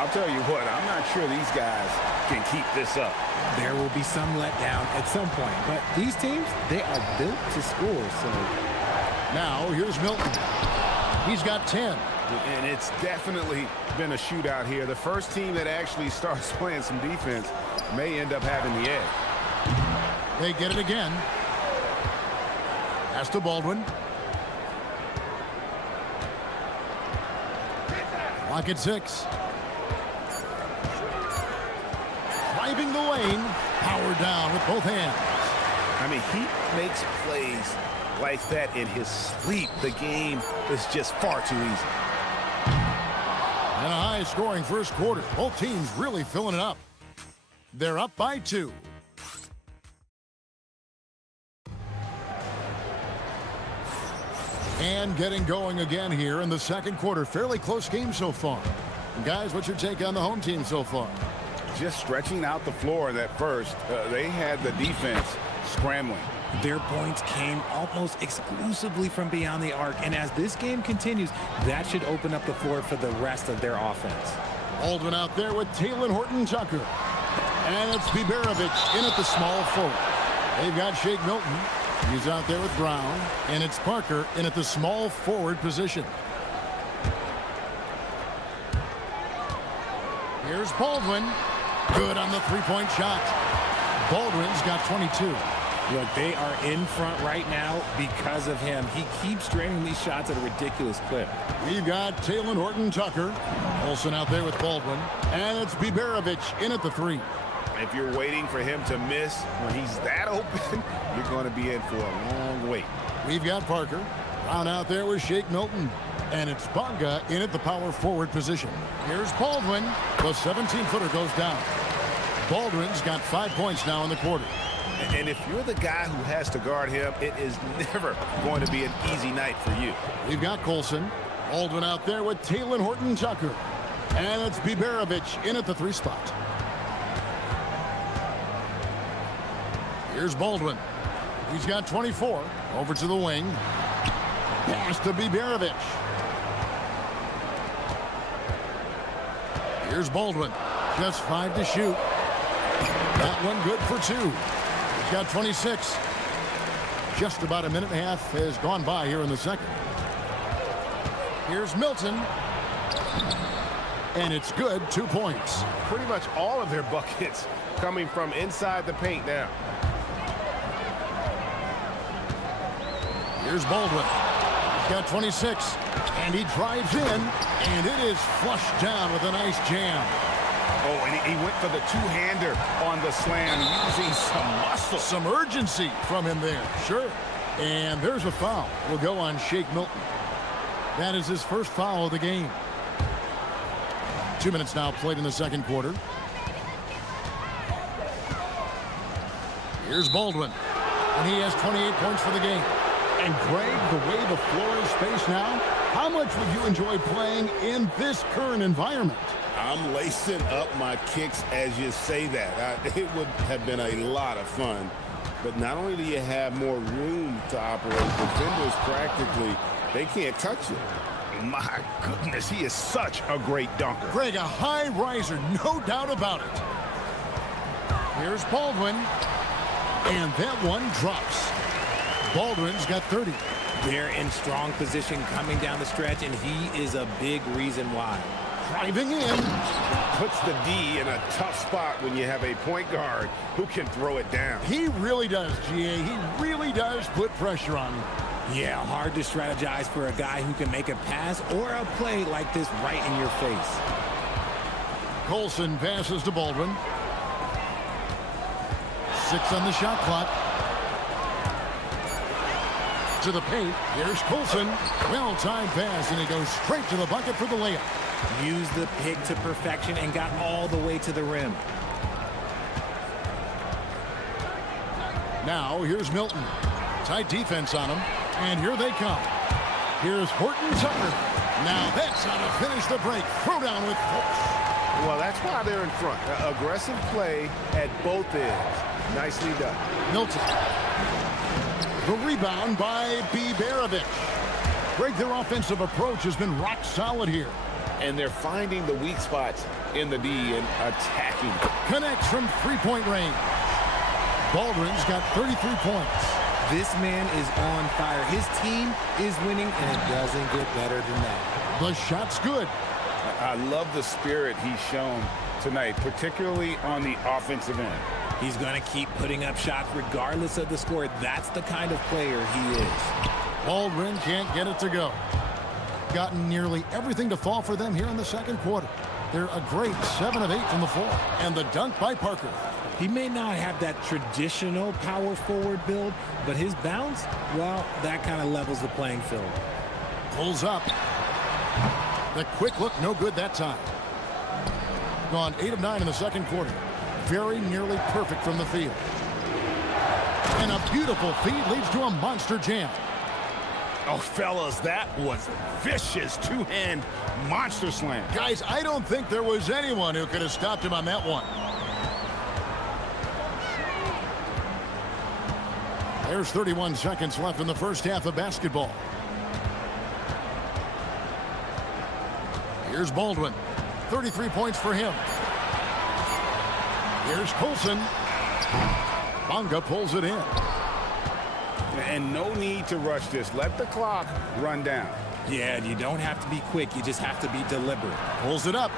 I'll tell you what, I'm not sure these guys can keep this up. There will be some letdown at some point, but these teams, they are built to score, so. Now, here's Milton. He's got 10. And it's definitely been a shootout here. The first team that actually starts playing some defense may end up having the edge. They get it again. Pass to Baldwin. Clock at 6. Driving the lane. Power down with both hands. I mean, he makes plays like that in his sleep. The game is just far too easy. And a high-scoring first quarter. Both teams really filling it up. They're up by 2. And getting going again here in the second quarter. Fairly close game so far. And guys, what's your take on the home team so far? Just stretching out the floor that first. They had the defense scrambling. Their points came almost exclusively from beyond the arc, and as this game continues, that should open up the floor for the rest of their offense. Baldwin out there with Taylor Horton-Tucker. And it's Biberovic in at the small forward. They've got Shake Milton. He's out there with Brown. And it's Parker in at the small forward position. Here's Baldwin. Good on the three-point shot. Baldwin's got 22. Look, they are in front right now because of him. He keeps draining these shots at a ridiculous clip. We've got Taylor Horton-Tucker. Olsen out there with Baldwin. And it's Biberovic in at the 3. If you're waiting for him to miss when he's that open, you're going to be in for a long wait. We've got Parker. Brown out there with Shake Milton. And it's Bonga in at the power forward position. Here's Baldwin. The 17-footer goes down. Baldwin's got 5 points now in the quarter. And if you're the guy who has to guard him, it is never going to be an easy night for you. We've got Colson. Baldwin out there with Taylor Horton-Tucker. And it's Biberovic in at the 3 spot. Here's Baldwin. He's got 24. Over to the wing. Pass to Biberovic. Here's Baldwin. Just 5 to shoot. That one good for 2. He's got 26. Just about a minute and a half has gone by here in the second. Here's Milton. And it's good. 2 points. Pretty much all of their buckets coming from inside the paint now. Here's Baldwin. He's got 26. And he drives in. And it is flushed down with a nice jam. Oh, and he went for the two-hander on the slam, using some muscle. Some urgency from him there. Sure. And there's a foul. Will go on Shake Milton. That is his first foul of the game. 2 minutes now played in the second quarter. Here's Baldwin. And he has 28 points for the game. And Greg, the way the floor is spaced now, how much would you enjoy playing in this current environment? I'm lacing up my kicks as you say that. It would have been a lot of fun. But not only do you have more room to operate, defenders practically, they can't touch you. My goodness, he is such a great dunker. Greg, a high riser, no doubt about it. Here's Baldwin. And that one drops. Baldwin's got 30. They're in strong position coming down the stretch, and he is a big reason why. Driving in. Puts the D in a tough spot when you have a point guard who can throw it down. He really does, GA. He really does put pressure on him. Yeah, hard to strategize for a guy who can make a pass or a play like this right in your face. Colson passes to Baldwin. 6 on the shot clock. To the paint. Here's Colson. Well-timed pass, and he goes straight to the bucket for the layup. Used the pick to perfection and got all the way to the rim. Now, here's Milton. Tight defense on him. And here they come. Here's Horton-Tucker. Now that's how to finish the break. Throw down with force. Well, that's why they're in front. Aggressive play at both ends. Nicely done. Milton. The rebound by Biberovic. Greg, their offensive approach has been rock solid here. and they're finding the weak spots in the D and attacking. Connects from three-point range. Baldwin's got 33 points. This man is on fire. His team is winning, and it doesn't get better than that. The shot's good. I love the spirit he's shown tonight, particularly on the offensive end. He's going to keep putting up shots regardless of the score. That's the kind of player he is. Baldwin can't get it to go. Gotten nearly everything to fall for them here in the second quarter. They're a great 7 of 8 from the floor. And the dunk by Parker. He may not have that traditional power forward build, but his bounce, well, that kind of levels the playing field. Pulls up. The quick look, no good that time. Gone 8 of 9 in the second quarter. Very nearly perfect from the field. And a beautiful feed leads to a monster jam. Oh, fellas, that was vicious two-hand monster slam. Guys, I don't think there was anyone who could have stopped him on that one. There's 31 seconds left in the first half of basketball. Here's Baldwin. 33 points for him. Here's Colson. Bonga pulls it in. And no need to rush this. Let the clock run down. Yeah, you don't have to be quick. You just have to be deliberate. Pulls it up.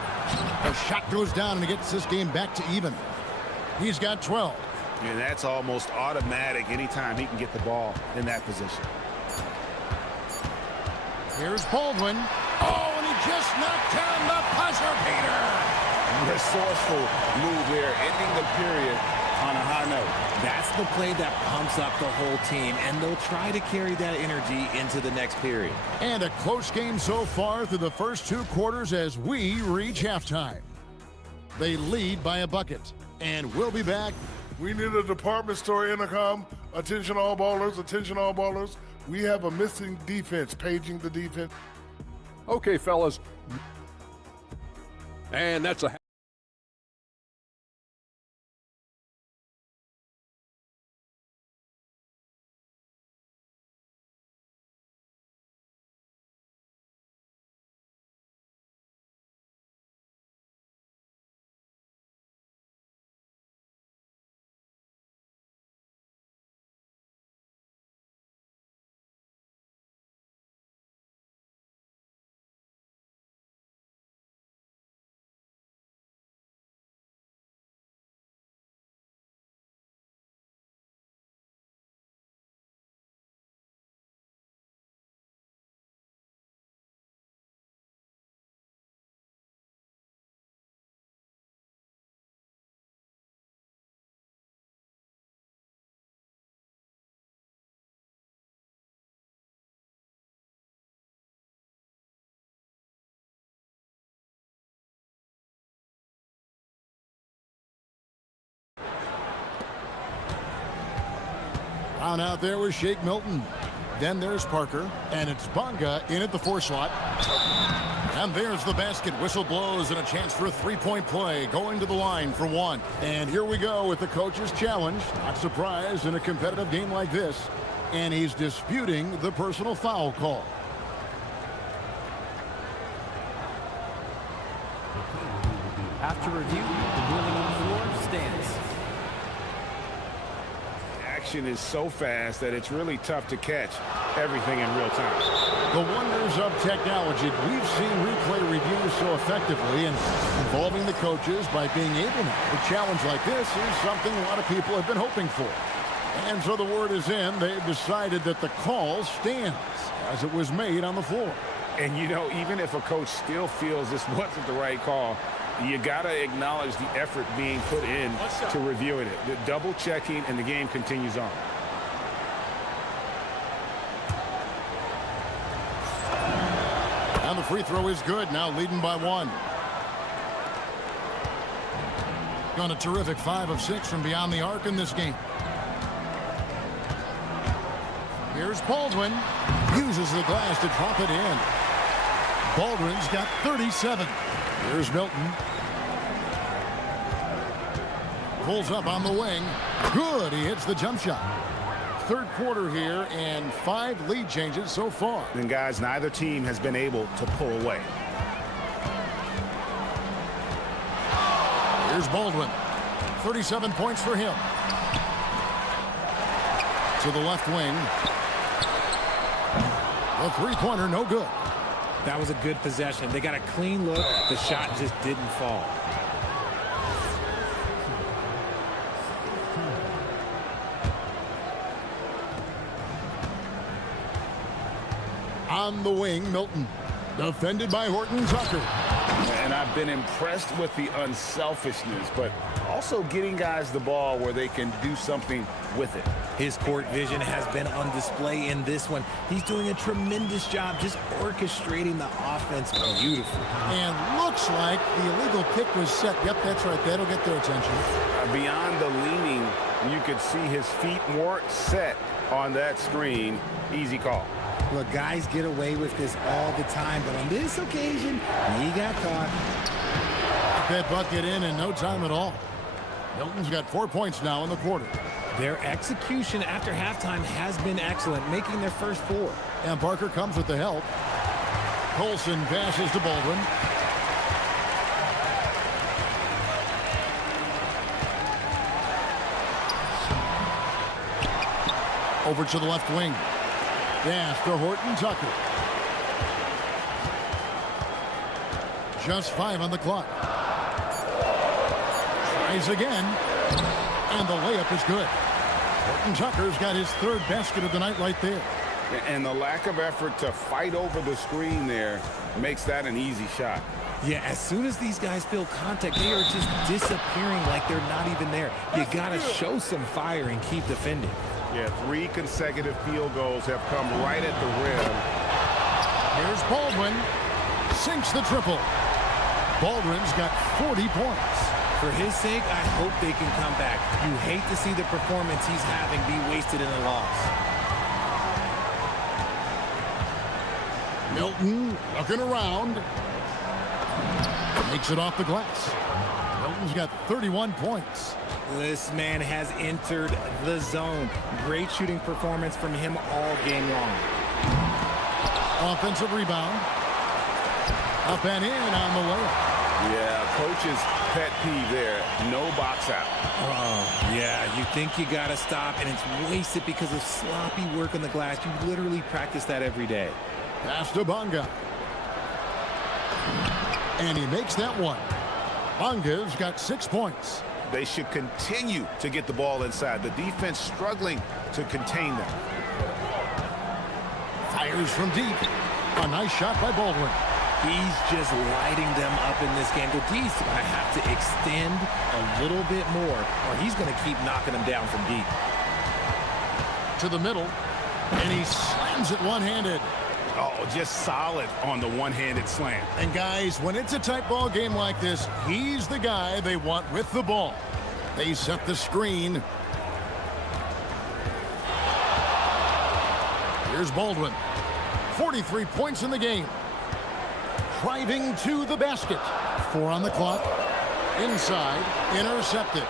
The shot goes down and it gets this game back to even. He's got 12. And that's almost automatic anytime he can get the ball in that position. Here's Baldwin. Oh, and he just knocked down the buzzer beater. Resourceful move there, ending the period on a high note. That's the play that pumps up the whole team, and they'll try to carry that energy into the next period. And a close game so far through the first 2 quarters as we reach halftime. They lead by a bucket, and we'll be back. We need a department store intercom. Attention all ballers, attention all ballers. We have a missing defense, paging the defense. Okay, fellas. And that's a... On out there was Shake Milton. Then there's Parker, and it's Bonga in at the 4 slot. And there's the basket. Whistle blows, and a chance for a three-point play going to the line for 1. And here we go with the coach's challenge. Not surprised in a competitive game like this. And he's disputing the personal foul call. After review, the ruling on the floor stands. Action is so fast that it's really tough to catch everything in real time. The wonders of technology. We've seen replay reviews so effectively and involving the coaches by being able to. A challenge like this is something a lot of people have been hoping for. And so the word is in. They've decided that the call stands as it was made on the floor. And, you know, even if a coach still feels this wasn't the right call, you got to acknowledge the effort being put in to reviewing it. The double checking, and the game continues on. And the free throw is good, now leading by 1. Gone a terrific 5 of 6 from beyond the arc in this game. Here's Baldwin. Uses the glass to drop it in. Baldwin's got 37. Here's Milton. Pulls up on the wing. Good. He hits the jump shot. Third quarter here, and 5 lead changes so far. And guys, neither team has been able to pull away. Here's Baldwin. 37 points for him. To the left wing. A three-pointer, no good. That was a good possession. They got a clean look. The shot just didn't fall. On the wing, Milton. Defended by Horton Tucker. And I've been impressed with the unselfishness, but also getting guys the ball where they can do something with it. His court vision has been on display in this one. He's doing a tremendous job just orchestrating the offense beautifully. And looks like the illegal kick was set. Yep, that's right. That'll get their attention. Beyond the leaning, you could see his feet weren't set on that screen. Easy call. Look, guys get away with this all the time, but on this occasion, he got caught. That bucket in no time at all. Milton's got 4 points now in the quarter. Their execution after halftime has been excellent, making their first 4. And Parker comes with the help. Colson passes to Baldwin. Over to the left wing. Pass to Horton Tucker. Just 5 on the clock. Tries again. And the layup is good. Horton Tucker's got his 3rd basket of the night right there. And the lack of effort to fight over the screen there makes that an easy shot. Yeah, as soon as these guys feel contact, they are just disappearing like they're not even there. You got to show some fire and keep defending. Yeah, 3 consecutive field goals have come right at the rim. Here's Baldwin. Sinks the triple. Baldwin's got 40 points. For his sake, I hope they can come back. You hate to see the performance he's having be wasted in a loss. Milton looking around. Makes it off the glass. Milton's got 31 points. This man has entered the zone. Great shooting performance from him all game long. Offensive rebound. Up and in on the layup. Yeah, coach's pet peeve there. No box out. Oh, yeah, you think you got to stop, and it's wasted because of sloppy work on the glass. You literally practice that every day. Pass to Bonga. And he makes that one. Bonga's got 6 points. They should continue to get the ball inside. The defense struggling to contain them. Fires from deep. A nice shot by Baldwin. He's just lighting them up in this game. The D's going to have to extend a little bit more, or he's going to keep knocking them down from deep. To the middle, and he slams it one-handed. Oh, just solid on the one-handed slam. And guys, when it's a tight ball game like this, he's the guy they want with the ball. They set the screen. Here's Baldwin. 43 points in the game. Driving to the basket. 4 on the clock. Inside. Intercepted.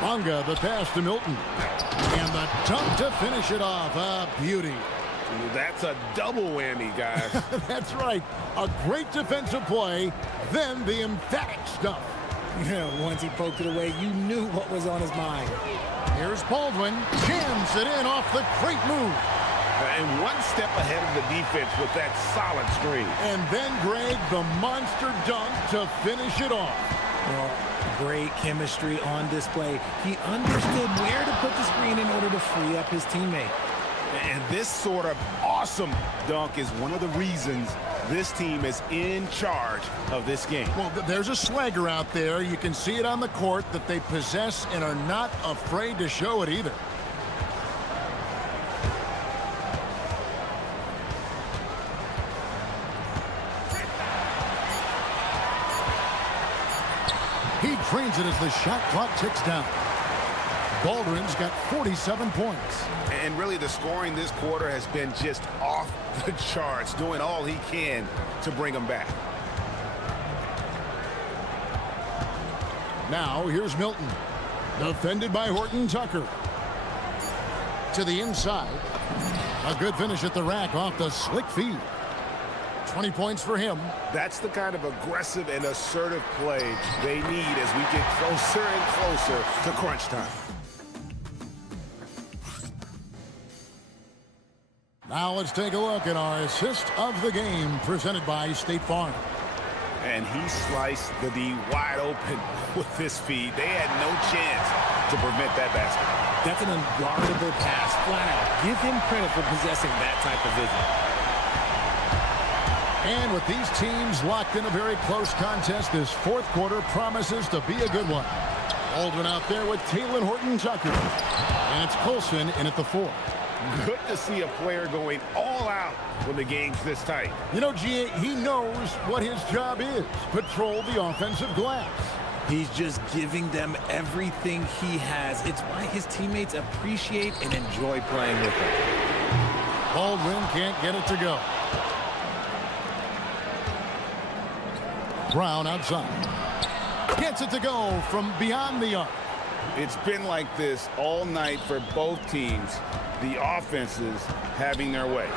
Bonga, the pass to Milton. And the dunk to finish it off. A beauty. That's a double whammy, guys. That's right. A great defensive play, then the emphatic stuff. Once he poked it away, you knew what was on his mind. Here's Baldwin. Jams it in off the great move. And one step ahead of the defense with that solid screen. And then, Greg, the monster dunk to finish it off. Well, great chemistry on display. He understood where to put the screen in order to free up his teammate. And this sort of awesome dunk is one of the reasons this team is in charge of this game. Well, there's a swagger out there. You can see it on the court that they possess and are not afraid to show it either. He drains it as the shot clock ticks down. Baldwin's got 47 points. And really the scoring this quarter has been just off the charts, doing all he can to bring them back. Now here's Milton. Defended by Horton Tucker. To the inside. A good finish at the rack off the slick feed. 20 points for him. That's the kind of aggressive and assertive play they need as we get closer and closer to crunch time. Now let's take a look at our assist of the game presented by State Farm. And he sliced the D wide open with his feet. They had no chance to prevent that basket. That's an unguardable pass, flat out. Give him credit for possessing that type of vision. And with these teams locked in a very close contest, this fourth quarter promises to be a good one. Baldwin out there with Taylor Horton-Tucker. And it's Colson in at the 4. Good to see a player going all out when the game's this tight. You know, G.A., he knows what his job is. Patrol the offensive glass. He's just giving them everything he has. It's why his teammates appreciate and enjoy playing with him. Baldwin can't get it to go. Brown outside. Gets it to go from beyond the arc. It's been like this all night for both teams. The offenses having their way.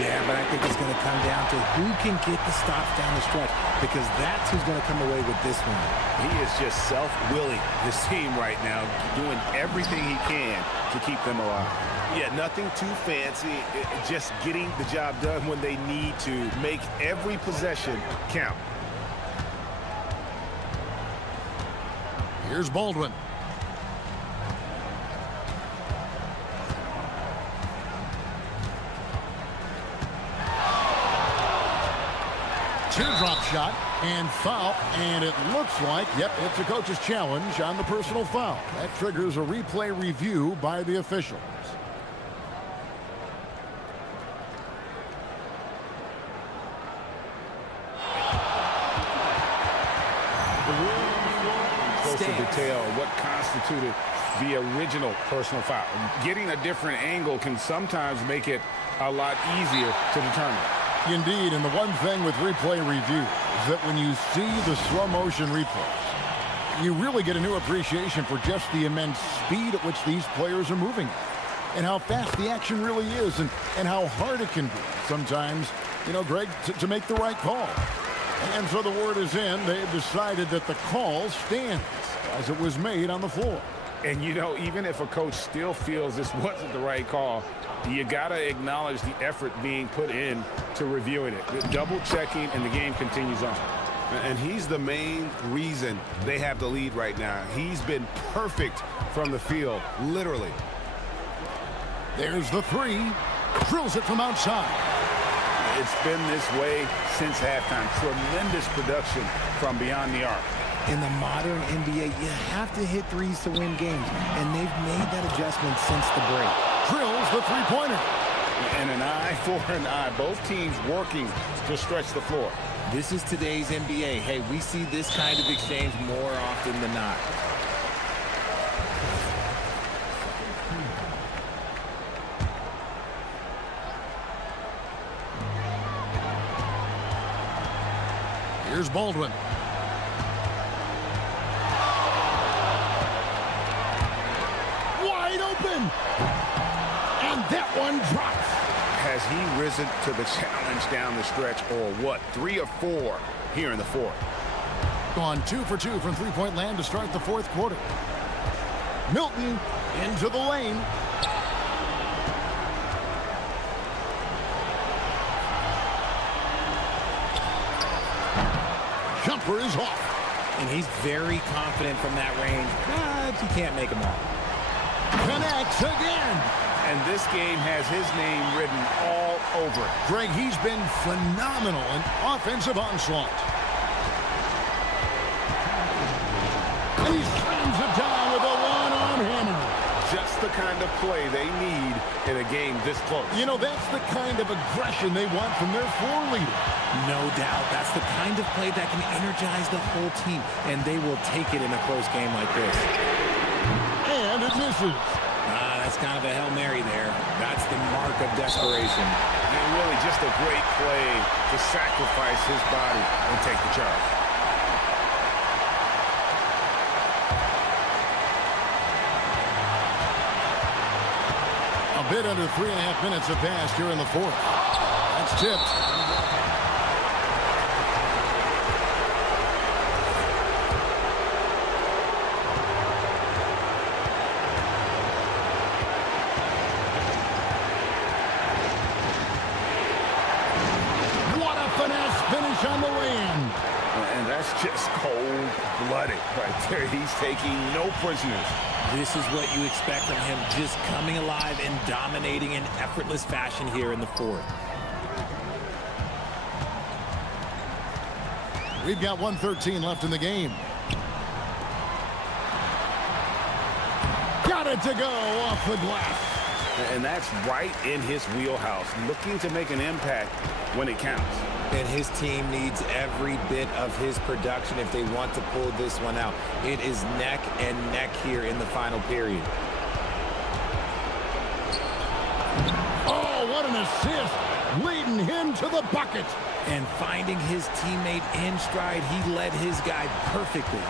Yeah, but I think it's going to come down to who can get the stops down the stretch, because that's who's going to come away with this one. He is just self-willing, this team right now, doing everything he can to keep them alive. Yeah, nothing too fancy, just getting the job done when they need to make every possession count. Here's Baldwin. Teardrop shot and foul, and it looks like, yep, it's a coach's challenge on the personal foul. That triggers a replay review by the officials. Close to detail what constituted the original personal foul. Getting a different angle can sometimes make it a lot easier to determine. Indeed, and the one thing with replay review is that when you see the slow motion replays, you really get a new appreciation for just the immense speed at which these players are moving and how fast the action really is and how hard it can be sometimes, you know, Greg, to make the right call. And so the word is in. They've decided that the call stands as it was made on the floor. And, you know, even if a coach still feels this wasn't the right call, you got to acknowledge the effort being put in to reviewing it. Double checking, and the game continues on. And he's the main reason they have the lead right now. He's been perfect from the field, literally. There's the 3. Drills it from outside. It's been this way since halftime. Tremendous production from beyond the arc. In the modern NBA, you have to hit threes to win games, and they've made that adjustment since the break. Drills the three-pointer. And an eye for an eye. Both teams working to stretch the floor. This is today's NBA. Hey, we see this kind of exchange more often than not. Here's Baldwin. Wide open. And that one drops. Has he risen to the challenge down the stretch, or what? 3 of 4 here in the fourth. Gone 2 for 2 from three-point land to start the fourth quarter. Milton into the lane. Jumper is off. And he's very confident from that range, but he can't make them all. Connects again. And this game has his name written all over it. Greg, he's been phenomenal in offensive onslaught. And he slams it down with a one-arm hammer. Just the kind of play they need in a game this close. You know, that's the kind of aggression they want from their floor leader. No doubt. That's the kind of play that can energize the whole team, and they will take it in a close game like this. And it misses. That's kind of a Hail Mary there. That's the mark of desperation. And really just a great play to sacrifice his body and take the charge. A bit under 3.5 minutes have passed here in the fourth. That's tipped. finish on the way-in. And that's just cold-blooded right there. He's taking no prisoners. This is what you expect from him, just coming alive and dominating in effortless fashion here in the fourth. We've got 1:13 left in the game. Got it to go off the glass. And that's right in his wheelhouse, looking to make an impact when it counts. And his team needs every bit of his production if they want to pull this one out. It is neck and neck here in the final period. Oh, what an assist, leading him to the bucket. And finding his teammate in stride, he led his guy perfectly.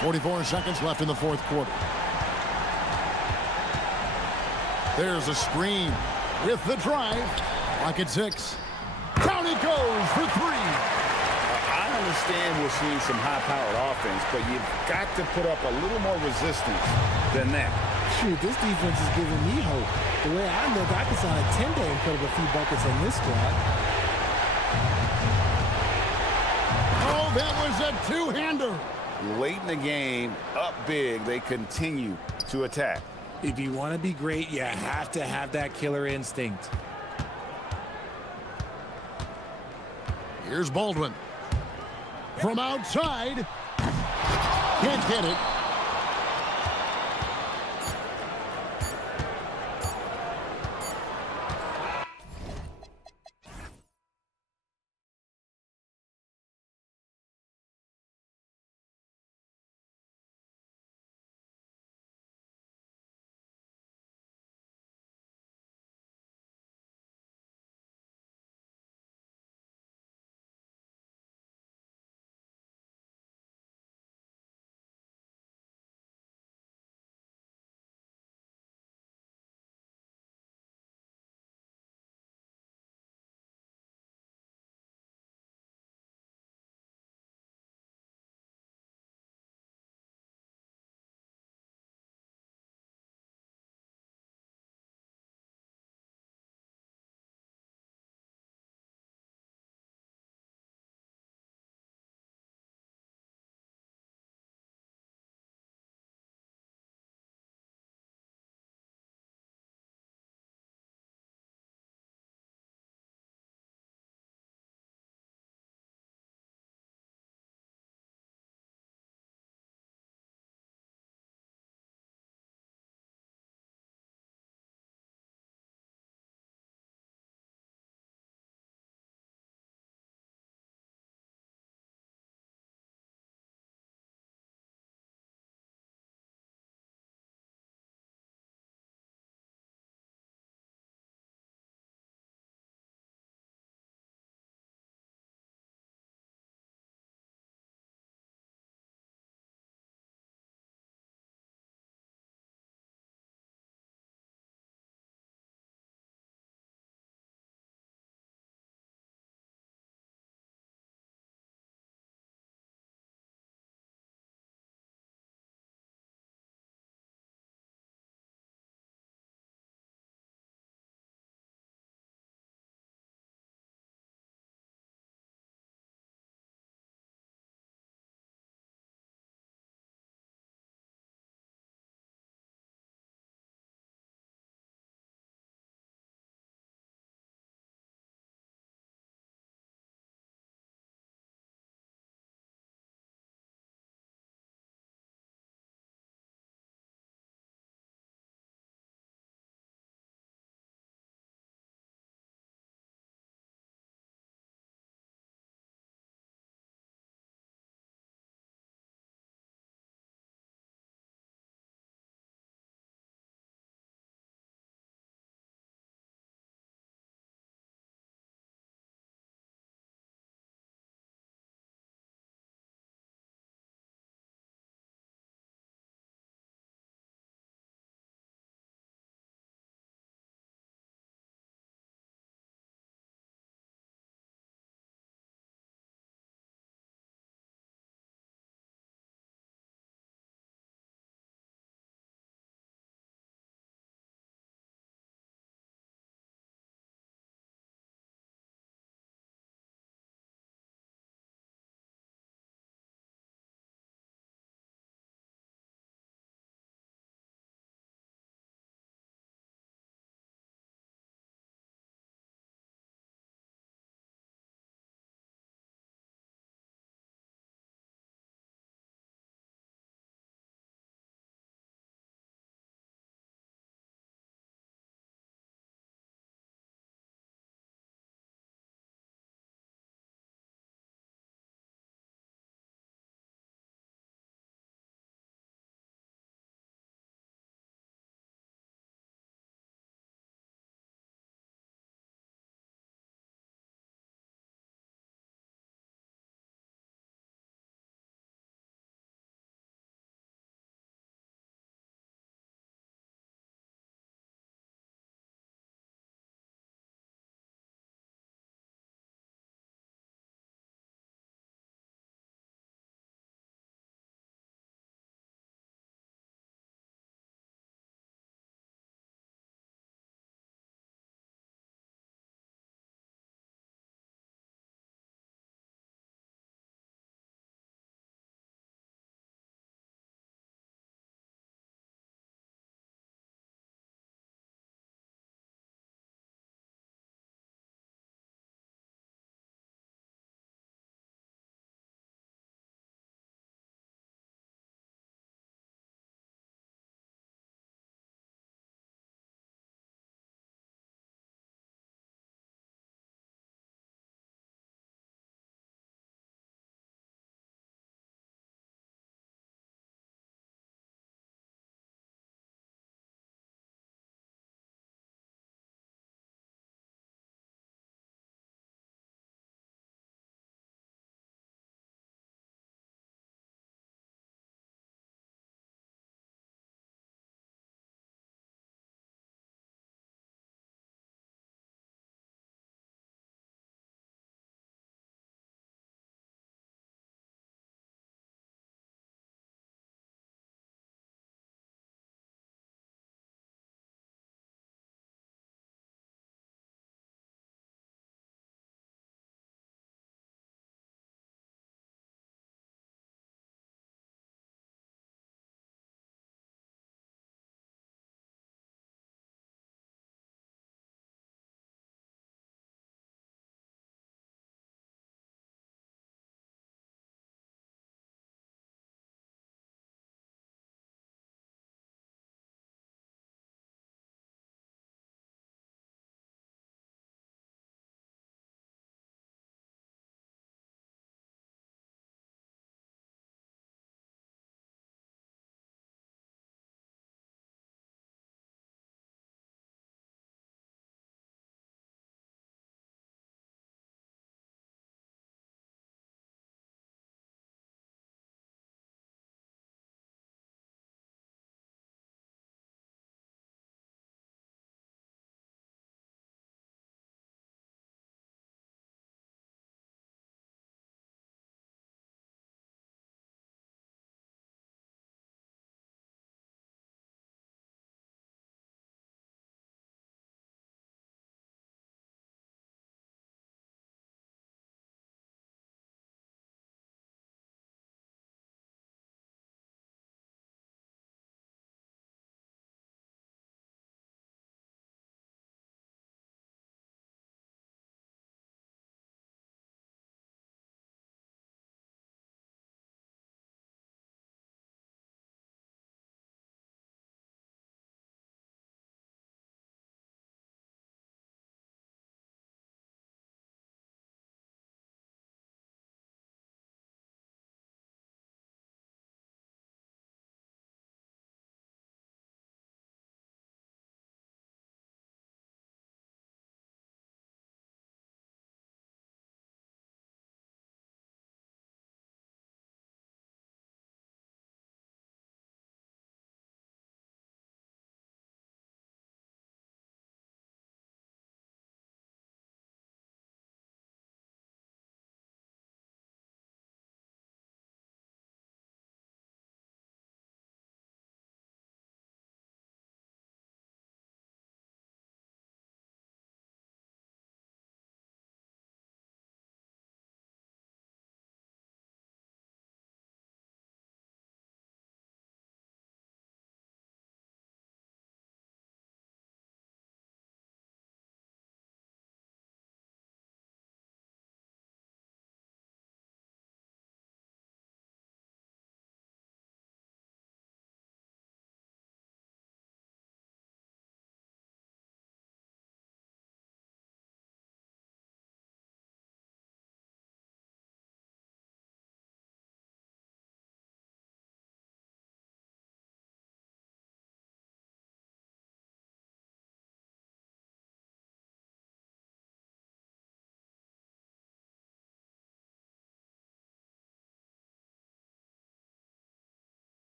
44 seconds left in the fourth quarter. There's a screen with the drive. Lock at 6. Down it goes for 3. I understand we're seeing some high-powered offense, but you've got to put up a little more resistance than that. Shoot, this defense is giving me hope. The way I look, I can sign a 10-day and put up a few buckets on this squad. Oh, that was a two-hander. Late in the game, up big, they continue to attack. If you want to be great, you have to have that killer instinct. Here's Baldwin. From outside. Can't get it.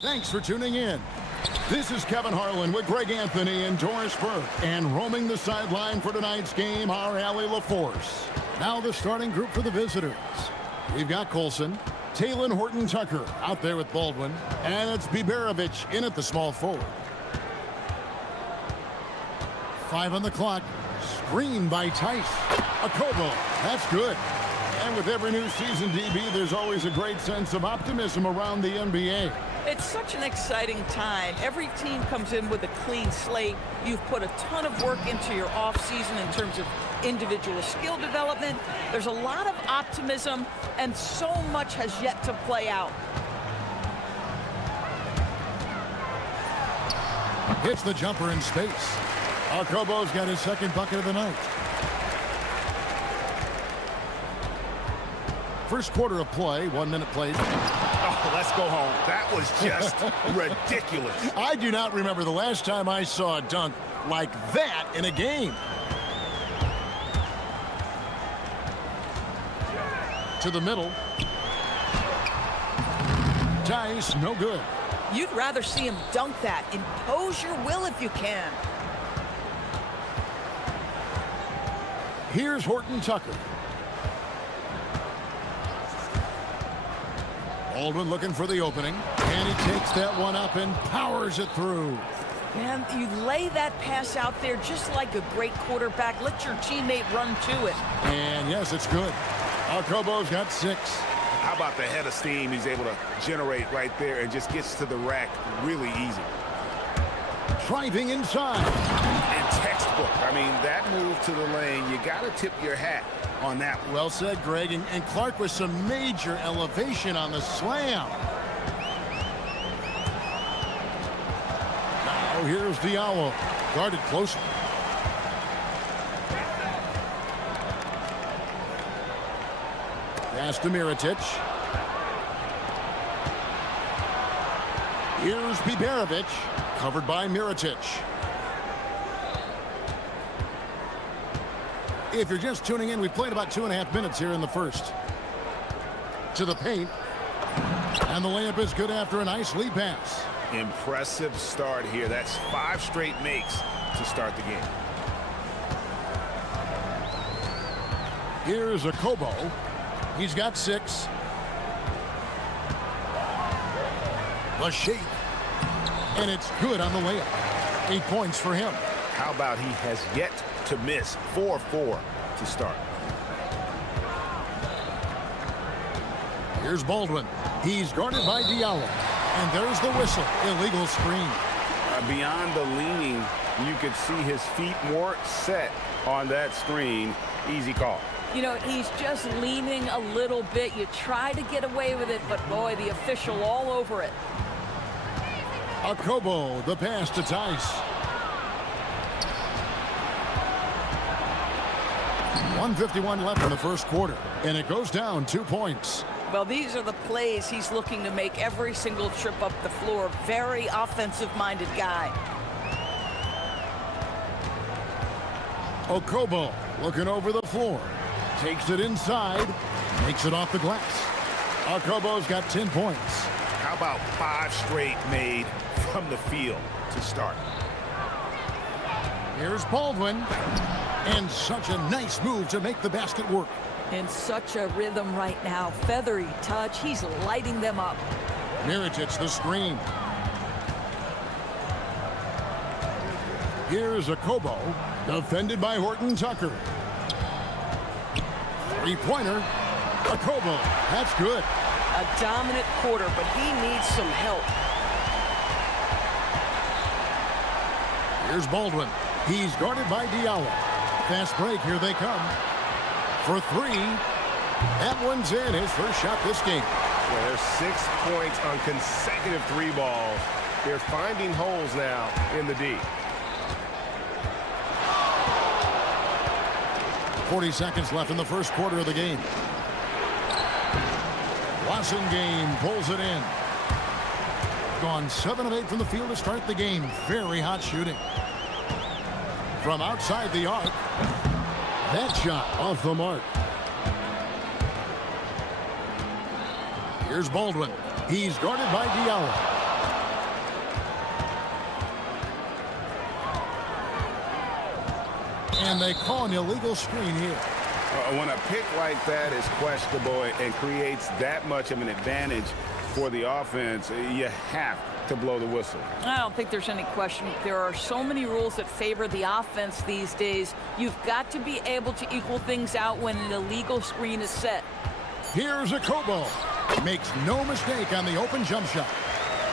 Thanks for tuning in. This is Kevin Harlan with Greg Anthony and Doris Burke. And roaming the sideline for tonight's game, our Allie LaForce. Now the starting group for the visitors. We've got Colson, Taylor Horton-Tucker out there with Baldwin, and it's Biberovich in at the small forward. 5 on the clock. Screen by Tice. Akobo. That's good. And with every new season, DB, there's always a great sense of optimism around the NBA. It's such an exciting time. Every team comes in with a clean slate. You've put a ton of work into your offseason in terms of individual skill development. There's a lot of optimism, and so much has yet to play out. Hits the jumper in space. Akobo's got his second bucket of the night. First quarter of play, 1 minute played. Oh, let's go home. That was just ridiculous. I do not remember the last time I saw a dunk like that in a game. To the middle. Tice, no good. You'd rather see him dunk that. Impose your will if you can. Here's Horton-Tucker. Baldwin looking for the opening, and he takes that one up and powers it through. Man, you lay that pass out there just like a great quarterback. Let your teammate run to it. And yes, it's good. Akobo's got 6. How about the head of steam he's able to generate right there and just gets to the rack really easy. Driving inside. And textbook. I mean, that move to the lane, you got to tip your hat on that one. Well said, Greg. And Clark with some major elevation on the slam. Now here's Diallo. Guarded closely. Pass to Mirotic. Here's Biberovich. Covered by Mirotic. If you're just tuning in, we played about 2.5 minutes here in the first. To the paint. And the layup is good after a nice lead pass. Impressive start here. That's 5 straight makes to start the game. Here's Akobo. He's got 6. The shake. And it's good on the layup. 8 points for him. How about he has yet to miss? 4-4 to start. Here's Baldwin. He's guarded by Diallo. And there's the whistle. Illegal screen. Beyond the leaning, you could see his feet more set on that screen. Easy call. You know, he's just leaning a little bit. You try to get away with it, but boy, the official all over it. Akobo, the pass to Tice. 1:51 left in the first quarter, and it goes down 2 points. Well, these are the plays he's looking to make every single trip up the floor. Very offensive-minded guy. Akobo looking over the floor. Takes it inside. Makes it off the glass. Akobo's got 10 points. How about 5 straight made from the field to start? Here's Baldwin. And such a nice move to make the basket work. In such a rhythm right now. Feathery touch. He's lighting them up. Mirotic, the screen. Here's Akobo. Defended by Horton-Tucker. 3-pointer. Akobo. That's good. A dominant quarter, but he needs some help. Here's Baldwin. He's guarded by Diallo. Fast break. Here they come. For 3. That one's in. His first shot this game. Yeah, there's 6 points on consecutive 3 balls. They're finding holes now in the D. 40 seconds left in the first quarter of the game. Game pulls it in. Gone 7 of 8 from the field to start the game. Very hot shooting. From outside the arc. That shot off the mark. Here's Baldwin. He's guarded by Diallo. And they call an illegal screen here. When a pick like that is questionable and creates that much of an advantage for the offense, you have to blow the whistle. I don't think there's any question. There are so many rules that favor the offense these days. You've got to be able to equal things out when an illegal screen is set. Here's a Kobo. Makes no mistake on the open jump shot.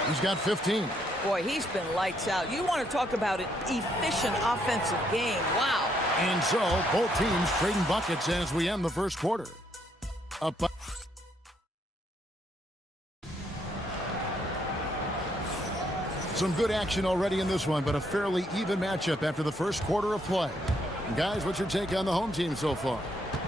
He's got 15. Boy, he's been lights out. You want to talk about an efficient offensive game. Wow. And so, both teams trading buckets as we end the first quarter. Up. Some good action already in this one, but a fairly even matchup after the first quarter of play. And guys, what's your take on the home team so far?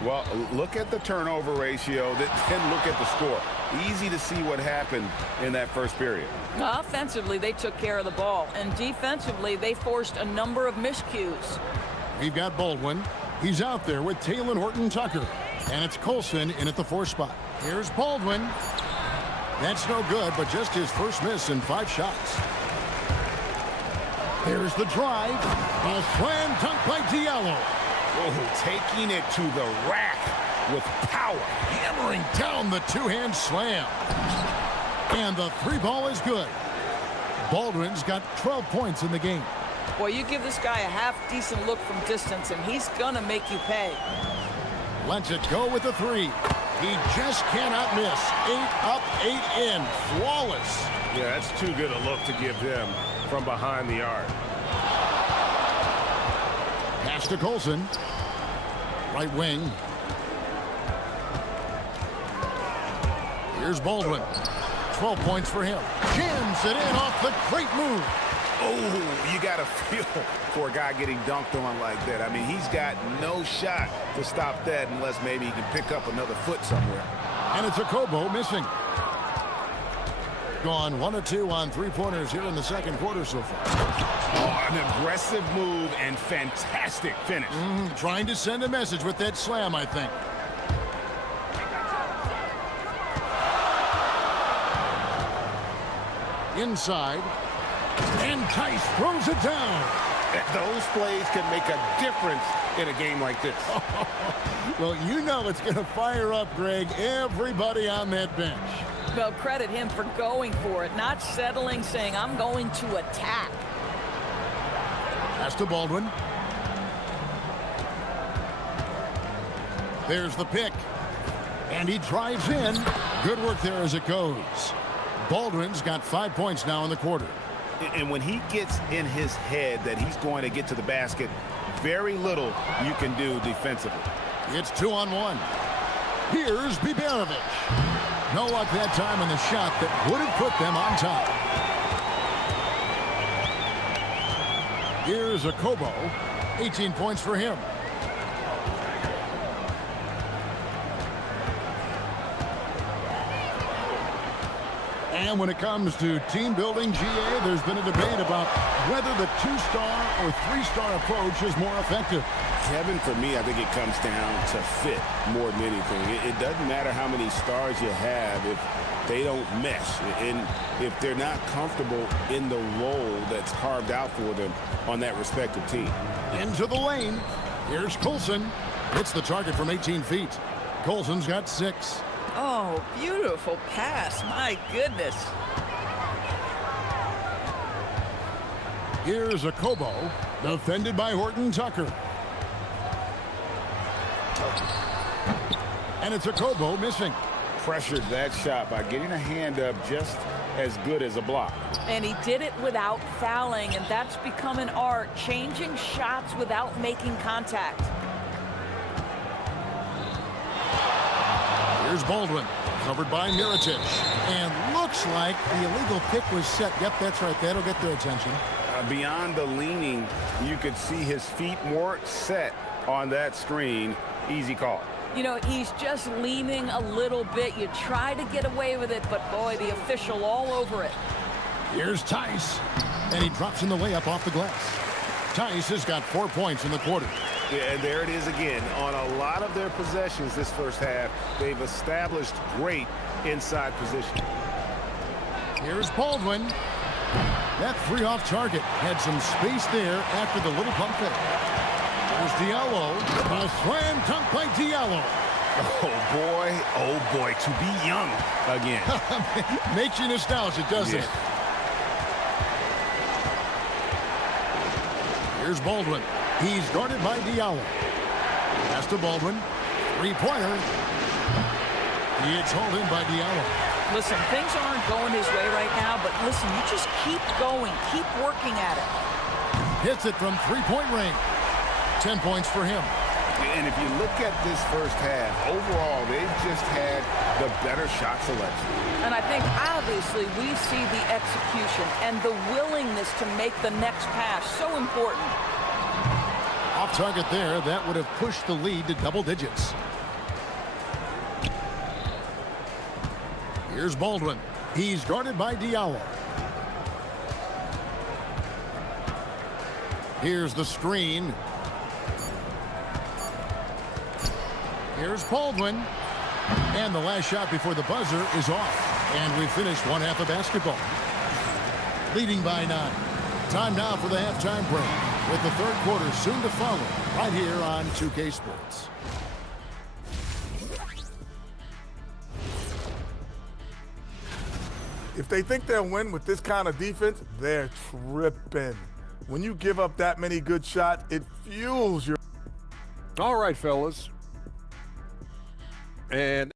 Well, look at the turnover ratio, then look at the score. Easy to see what happened in that first period. Offensively, they took care of the ball, and defensively, they forced a number of miscues. We've got Baldwin. He's out there with Taylor Horton-Tucker. And it's Colson in at the 4 spot. Here's Baldwin. That's no good, but just his first miss in 5 shots. There's the drive. A slam dunk by Diallo. Oh, taking it to the rack with power. Hammering down the two-hand slam. And the 3 ball is good. Baldwin's got 12 points in the game. Boy, you give this guy a half-decent look from distance, and he's gonna make you pay. Lets it go with the 3. He just cannot miss. 8 up, 8 in. Flawless. Yeah, that's too good a look to give him from behind the arc. Pass to Colson. Right wing. Here's Baldwin. 12 points for him. Jams it in off the great move. Oh, you got to feel for a guy getting dunked on like that. I mean, he's got no shot to stop that unless maybe he can pick up another foot somewhere. And it's a Kobo missing. Gone 1 of 2 on 3-pointers here in the second quarter so far. Oh, an aggressive move and fantastic finish. Trying to send a message with that slam, I think. Inside. And Tice throws it down. Those plays can make a difference in a game like this. Well, you know it's going to fire up, Greg, everybody on that bench. Well, credit him for going for it, not settling, saying, I'm going to attack. Pass to Baldwin. There's the pick. And he drives in. Good work there as it goes. Baldwin's got 5 points now in the quarter. And when he gets in his head that he's going to get to the basket, very little you can do defensively. It's 2-on-1. Here's Biberovic. No luck that time on the shot that would have put them on top. Here's a Kobo. 18 points for him. And when it comes to team building, GA, there's been a debate about whether the 2-star or 3-star approach is more effective. Kevin, for me, I think it comes down to fit more than anything. It doesn't matter how many stars you have if they don't mesh. And if they're not comfortable in the role that's carved out for them on that respective team. Into the lane. Here's Colson. Hits the target from 18 feet. Colson's got 6. Oh, beautiful pass. My goodness. Here's a Kobo, defended by Horton-Tucker. And it's a Kobo missing. Pressured that shot by getting a hand up just as good as a block. And he did it without fouling, and that's become an art, changing shots without making contact. Here's Baldwin, covered by Mirotic. And looks like the illegal pick was set. Yep, that's right. That'll get their attention. Beyond the leaning, you could see his feet more set on that screen. Easy call. You know, he's just leaning a little bit. You try to get away with it, but boy, the official all over it. Here's Tice, and he drops in the layup off the glass. Tice has got 4 points in the quarter. Yeah, and there it is again. On a lot of their possessions this first half, they've established great inside position. Here's Baldwin. That 3 off target had some space there after the little pump fake. There's Diallo. A slam dunk by Diallo. Oh boy, to be young again. Makes you nostalgic, doesn't it? Here's Baldwin. He's guarded by Diallo. Pass to Baldwin. Three-pointer. It's hauled in by Diallo. Listen, things aren't going his way right now, but listen, you just keep going. Keep working at it. Hits it from three-point range. 10 points for him. And if you look at this first half, overall, they've just had the better shot selection. And I think, obviously, we see the execution and the willingness to make the next pass so important. Off target there. That would have pushed the lead to double digits. Here's Baldwin. He's guarded by Diallo. Here's the screen. Here's Baldwin. And the last shot before the buzzer is off. And we finished one half of basketball. Leading by 9. Time now for the halftime break, with the third quarter soon to follow, right here on 2K Sports. If they think they'll win with this kind of defense, they're tripping. When you give up that many good shots, it fuels your... All right, fellas. And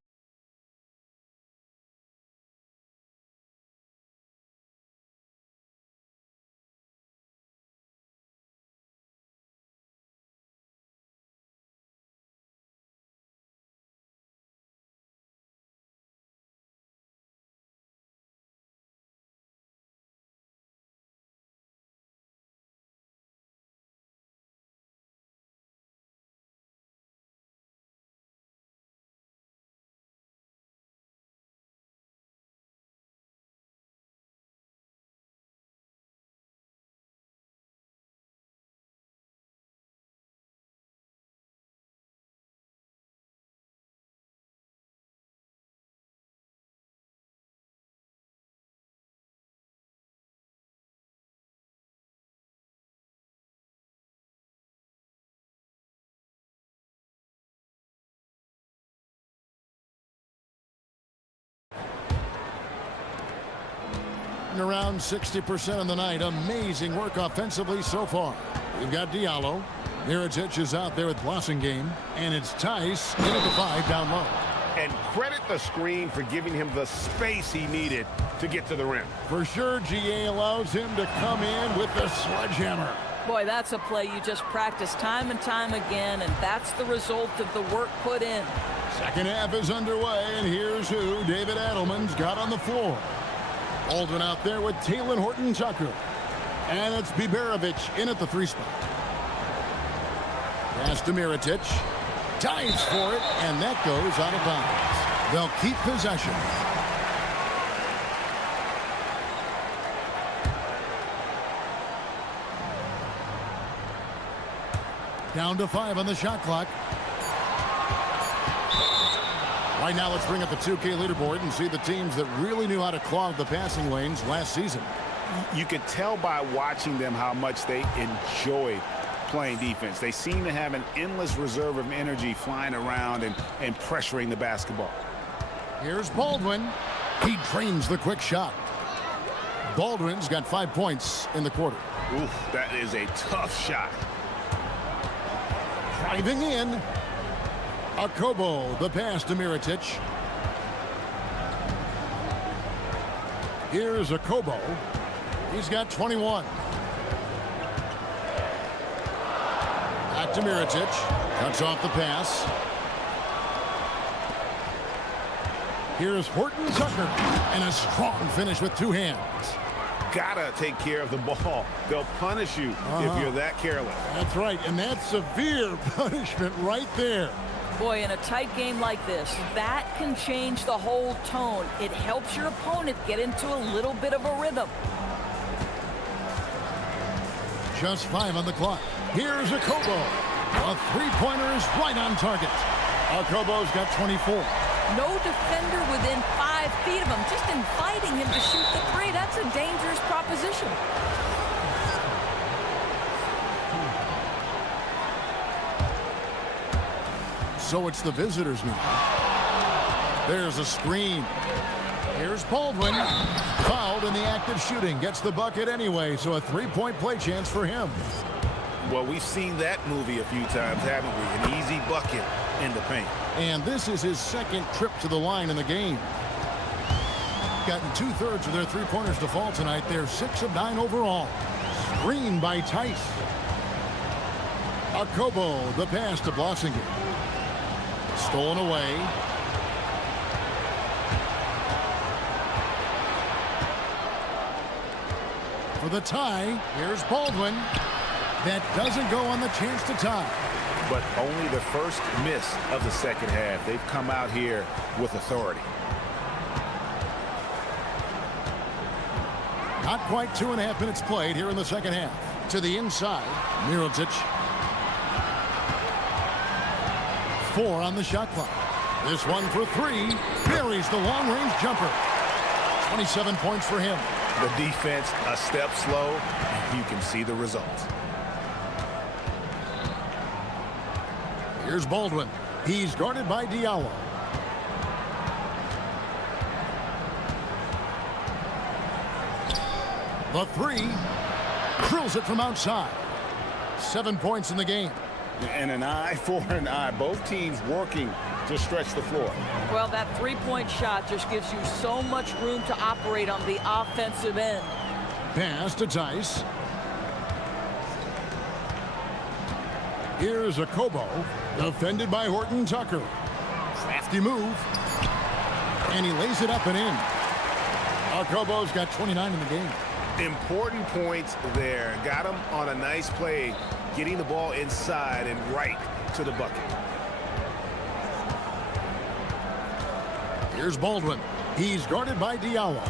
around 60% of the night. Amazing work offensively so far. We've got Diallo. Mirotic is out there with Blossingame. And it's Tice into the 5 down low. And credit the screen for giving him the space he needed to get to the rim. For sure, GA allows him to come in with the sledgehammer. Boy, that's a play you just practice time and time again, and that's the result of the work put in. Second half is underway, and here's who David Adelman's got on the floor. Baldwin out there with Taylor Horton-Tucker. And it's Biberovic in at the 3 spot. Pass to Mirotic. Dives for it, and that goes out of bounds. They'll keep possession. Down to 5 on the shot clock. Right now, let's bring up the 2K leaderboard and see the teams that really knew how to clog the passing lanes last season. You could tell by watching them how much they enjoyed playing defense. They seem to have an endless reserve of energy flying around and pressuring the basketball. Here's Baldwin. He drains the quick shot. Baldwin's got 5 points in the quarter. Oof, that is a tough shot. Driving in. Akobo, the pass to Mirotic. Here's Akobo. He's got 21. Back to Mirotic. Cuts off the pass. Here's Horton-Tucker. And a strong finish with 2 hands. Gotta take care of the ball. They'll punish you if you're that careless. That's right, and that's severe punishment right there. Boy, in a tight game like this, that can change the whole tone. It helps your opponent get into a little bit of a rhythm. Just 5 on the clock. Here's Akobo. A 3-pointer is right on target. Akobo's got 24. No defender within 5 feet of him. Just inviting him to shoot the 3. That's a dangerous proposition. So it's the visitors now. There's a screen. Here's Baldwin. Fouled in the act of shooting. Gets the bucket anyway, so a three-point play chance for him. Well, we've seen that movie a few times, haven't we? An easy bucket in the paint. And this is his second trip to the line in the game. Gotten 2/3 of their three-pointers to fall tonight. They're 6 of 9 overall. Screen by Tice. Akobo, the pass to Blossinger. Stolen away. For the tie, here's Baldwin. That doesn't go on the chance to tie. But only the first miss of the second half. They've come out here with authority. Not quite 2.5 minutes played here in the second half. To the inside, Mirotic. 4 on the shot clock. This one for 3. Buries the long-range jumper. 27 points for him. The defense a step slow, and you can see the results. Here's Baldwin. He's guarded by Diallo. The 3. Drills it from outside. 7 points in the game. And an eye for an eye. Both teams working to stretch the floor. Well, that three-point shot just gives you so much room to operate on the offensive end. Pass to Tice. Here's Akobo, defended by Horton Tucker. Crafty move. And he lays it up and in. Akobo's got 29 in the game. Important points there. Got him on a nice play, getting the ball inside and right to the bucket. Here's Baldwin. He's guarded by Diallo.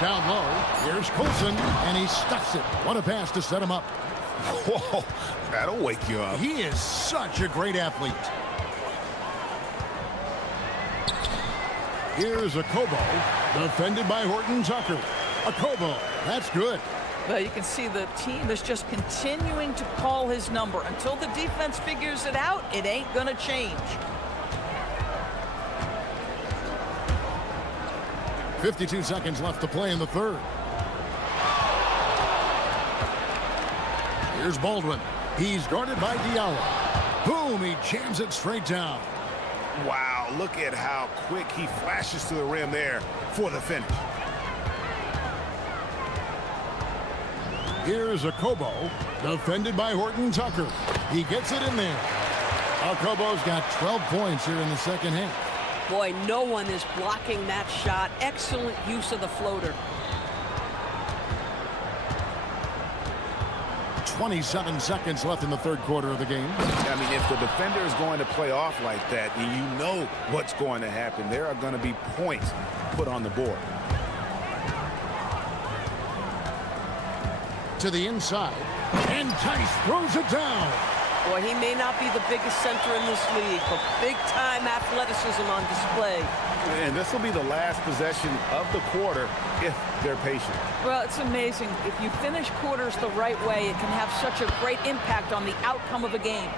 Down low. Here's Coulson, and he stuffs it. What a pass to set him up. Whoa, that'll wake you up. He is such a great athlete. Here's Akobo, defended by Horton Tucker. Akobo, that's good. Well, you can see the team is just continuing to call his number. Until the defense figures it out, it ain't going to change. 52 seconds left to play in the third. Here's Baldwin. He's guarded by Diallo. Boom, he jams it straight down. Wow, look at how quick he flashes to the rim there for the finish. Here's Akobo, defended by Horton Tucker. He gets it in there. Akobo's got 12 points here in the second half. Boy, no one is blocking that shot. Excellent use of the floater. 27 seconds left in the third quarter of the game. I mean, if the defender is going to play off like that, you know what's going to happen. There are going to be points put on the board. To the inside, and Tice throws it down. Boy, he may not be the biggest center in this league, but big-time athleticism on display. And this will be the last possession of the quarter if they're patient. Well, it's amazing. If you finish quarters the right way, it can have such a great impact on the outcome of a game.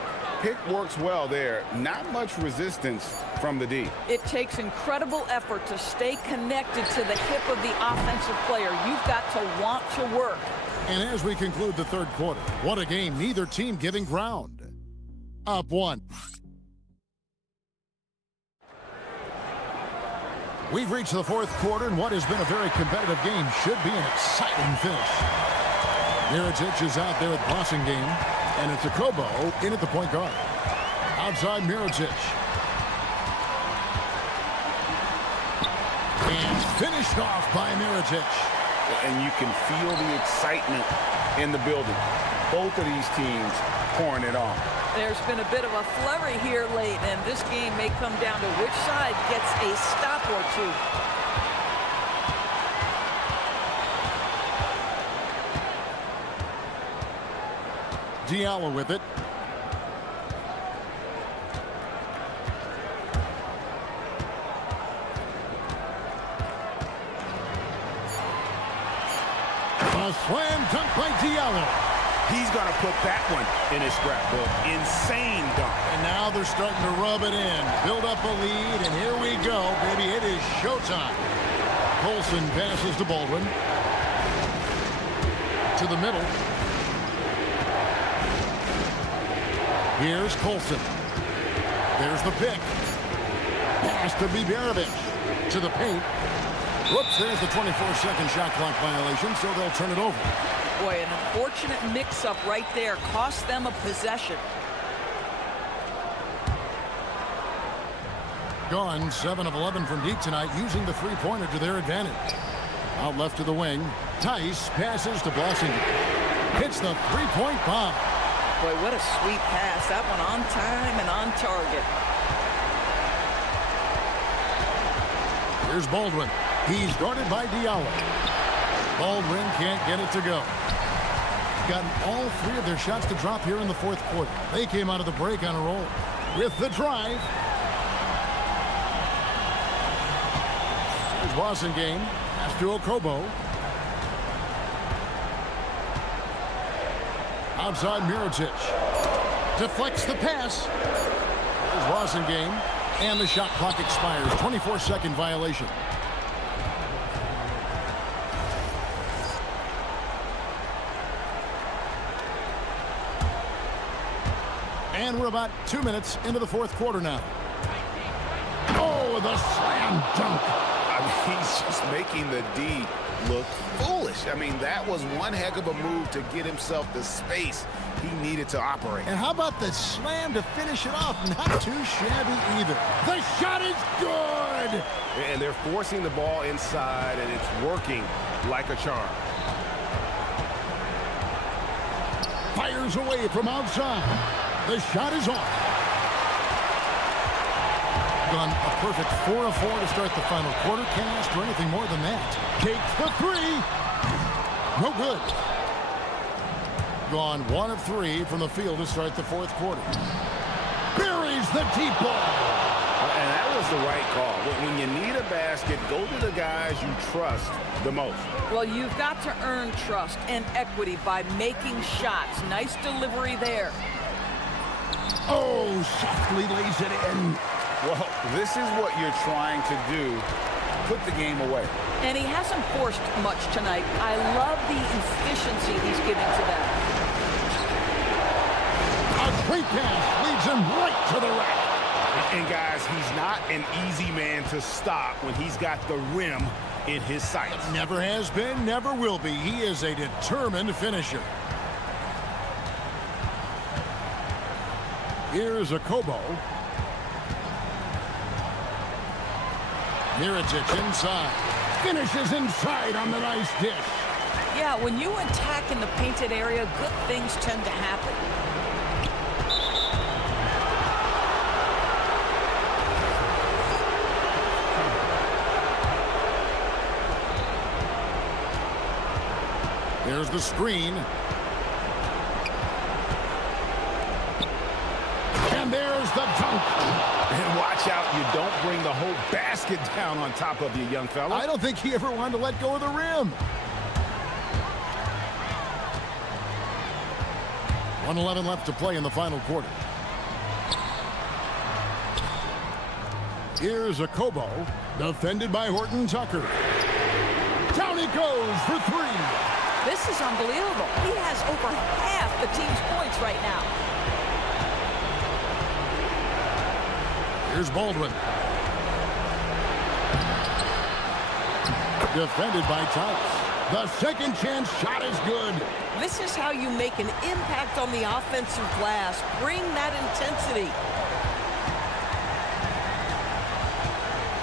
Pick works well there. Not much resistance from the D. It takes incredible effort to stay connected to the hip of the offensive player. You've got to want to work. And as we conclude the third quarter, what a game, neither team giving ground. Up 1. We've reached the fourth quarter, and what has been a very competitive game should be an exciting finish. Mirotic is out there with Blossinger, and it's Akobo in at the point guard. Outside Mirotic. And finished off by Mirotic. And you can feel the excitement in the building. Both of these teams pouring it on. There's been a bit of a flurry here late, and this game may come down to which side gets a stop or two. Diallo with it. A slam dunk by Diallo. He's going to put that one in his scrapbook. Insane dunk. And now they're starting to rub it in. Build up a lead, and here we go, baby. It is showtime. Colson passes to Baldwin. To the middle. Here's Colson. There's the pick. Pass to Biberovich. To the paint. Whoops, there's the 24-second shot clock violation, so they'll turn it over. Boy, an unfortunate mix-up right there cost them a possession. Gone 7 of 11 from deep tonight, using the three-pointer to their advantage. Out left to the wing. Tice passes to Blossinger. Hits the three-point bomb. Boy, what a sweet pass. That one on time and on target. Here's Baldwin. He's guarded by Diallo. Baldwin can't get it to go. Gotten all three of their shots to drop here in the fourth quarter. They came out of the break on a roll. With the drive. Here's Boston game. Pass to Okobo. Outside Mirotic. Deflects the pass. Here's Boston game. And the shot clock expires. 24-second violation. And we're about 2 minutes into the fourth quarter now. Oh, the slam dunk. I mean, he's just making the D look foolish. I mean, that was one heck of a move to get himself the space he needed to operate. And how about the slam to finish it off? Not too shabby either. The shot is good. And they're forcing the ball inside, and it's working like a charm. Fires away from outside. The shot is off. Gone a perfect 4 of 4 to start the final quarter. Can't ask for anything more than that. Takes the three. No good. Gone 1 of 3 from the field to start the fourth quarter. Buries the deep ball. And that was the right call. When you need a basket, go to the guys you trust the most. Well, you've got to earn trust and equity by making shots. Nice delivery there. Oh, softly lays it in. Well, this is what you're trying to do. Put the game away. And he hasn't forced much tonight. I love the efficiency he's giving to them. A great pass leads him right to the rack. And guys, he's not an easy man to stop when he's got the rim in his sights. Never has been, never will be. He is a determined finisher. Here's a Kobo. Mirotic inside. Finishes inside on the nice dish. Yeah, when you attack in the painted area, good things tend to happen. There's the screen. And there's the dunk. And watch out, you don't bring the whole basket down on top of you, young fella. I don't think he ever wanted to let go of the rim. 1:11 left to play in the final quarter. Here's a Kobo, defended by Horton Tucker. Down he goes for three. This is unbelievable. He has over half the team's points right now. Here's Baldwin. Defended by Tice. The second chance shot is good. This is how you make an impact on the offensive glass. Bring that intensity.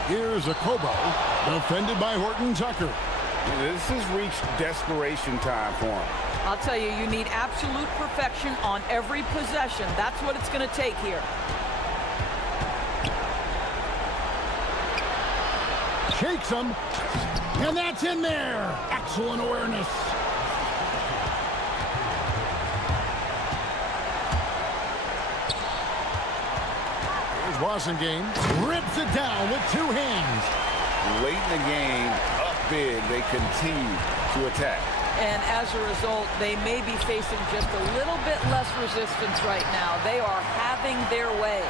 Here's a Kobo, defended by Horton Tucker. This has reached desperation time for him. I'll tell you, you need absolute perfection on every possession. That's what it's going to take here. Shakes him, and that's in there. Excellent awareness. Here's Boston game. Rips it down with two hands. Late in the game, up big, they continue to attack. And as a result, they may be facing just a little bit less resistance right now. They are having their way.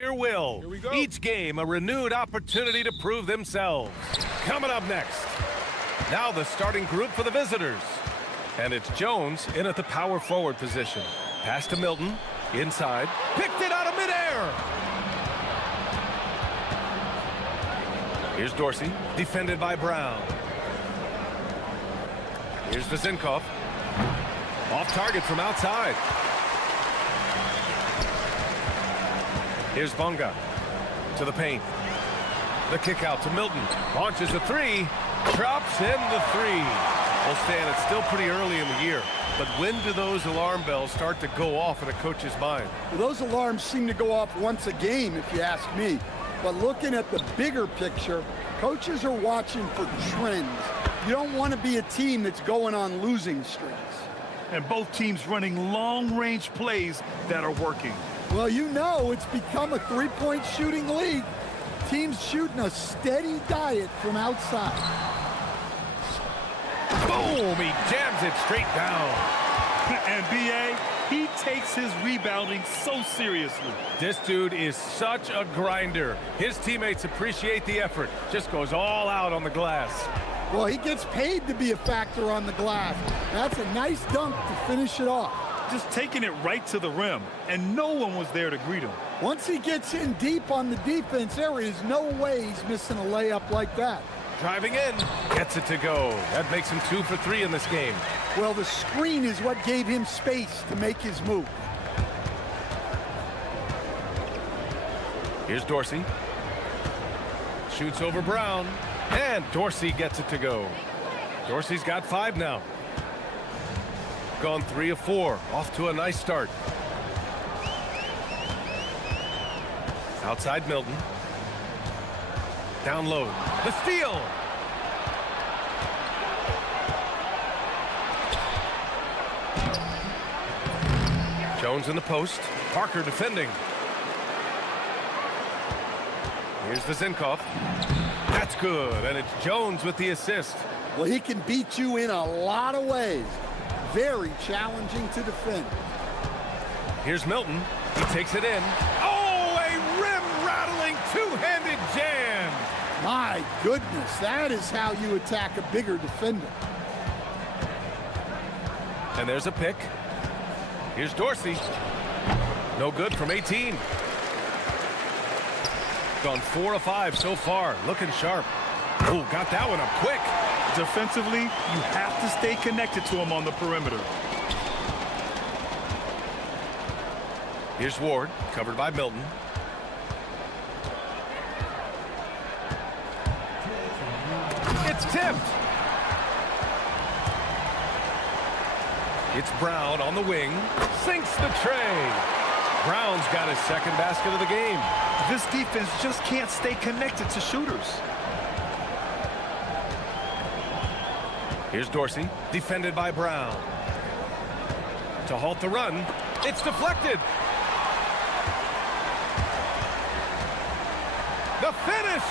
will. Here we go. Each game, a renewed opportunity to prove themselves. Coming up next, now the starting group for the visitors. And it's Jones in at the power forward position. Pass to Milton, inside, picked it out of midair. Here's Dorsey, defended by Brown. Here's Vezinkov. Off target from outside. Here's Bunga to the paint. The kick out to Milton. Launches a three. Drops in the three. Well, Stan, it's still pretty early in the year, but when do those alarm bells start to go off in a coach's mind? Well, those alarms seem to go off once a game, if you ask me. But looking at the bigger picture, coaches are watching for trends. You don't want to be a team that's going on losing streaks. And both teams running long-range plays that are working. Well, you know it's become a three-point shooting league. Teams shooting a steady diet from outside. Boom! He jams it straight down. And B.A., he takes his rebounding so seriously. This dude is such a grinder. His teammates appreciate the effort. Just goes all out on the glass. Well, he gets paid to be a factor on the glass. That's a nice dunk to finish it off. Just taking it right to the rim, and no one was there to greet him. Once he gets in deep on the defense, there is no way he's missing a layup like that. Driving in, gets it to go. That makes him 2 for 3 in this game. Well, the screen is what gave him space to make his move. Here's Dorsey. Shoots over Brown, and Dorsey gets it to go. Dorsey's got 5 now. Gone 3 of 4, off to a nice start. Outside Milton. Down low, the steal. Jones in the post, Parker defending. Here's Vezinkov. That's good, and it's Jones with the assist. Well, he can beat you in a lot of ways. Very challenging to defend. Here's Milton. He takes it in. Oh, a rim-rattling two-handed jam. My goodness, that is how you attack a bigger defender. And there's a pick. Here's Dorsey. No good from 18. Gone 4 of 5 so far. Looking sharp. Oh, got that one up quick. Defensively, you have to stay connected to him on the perimeter. Here's Ward, covered by Milton. It's tipped. It's Brown on the wing. Sinks the tray. Brown's got his second basket of the game. This defense just can't stay connected to shooters. Here's Dorsey, defended by Brown. To halt the run, it's deflected. The finish!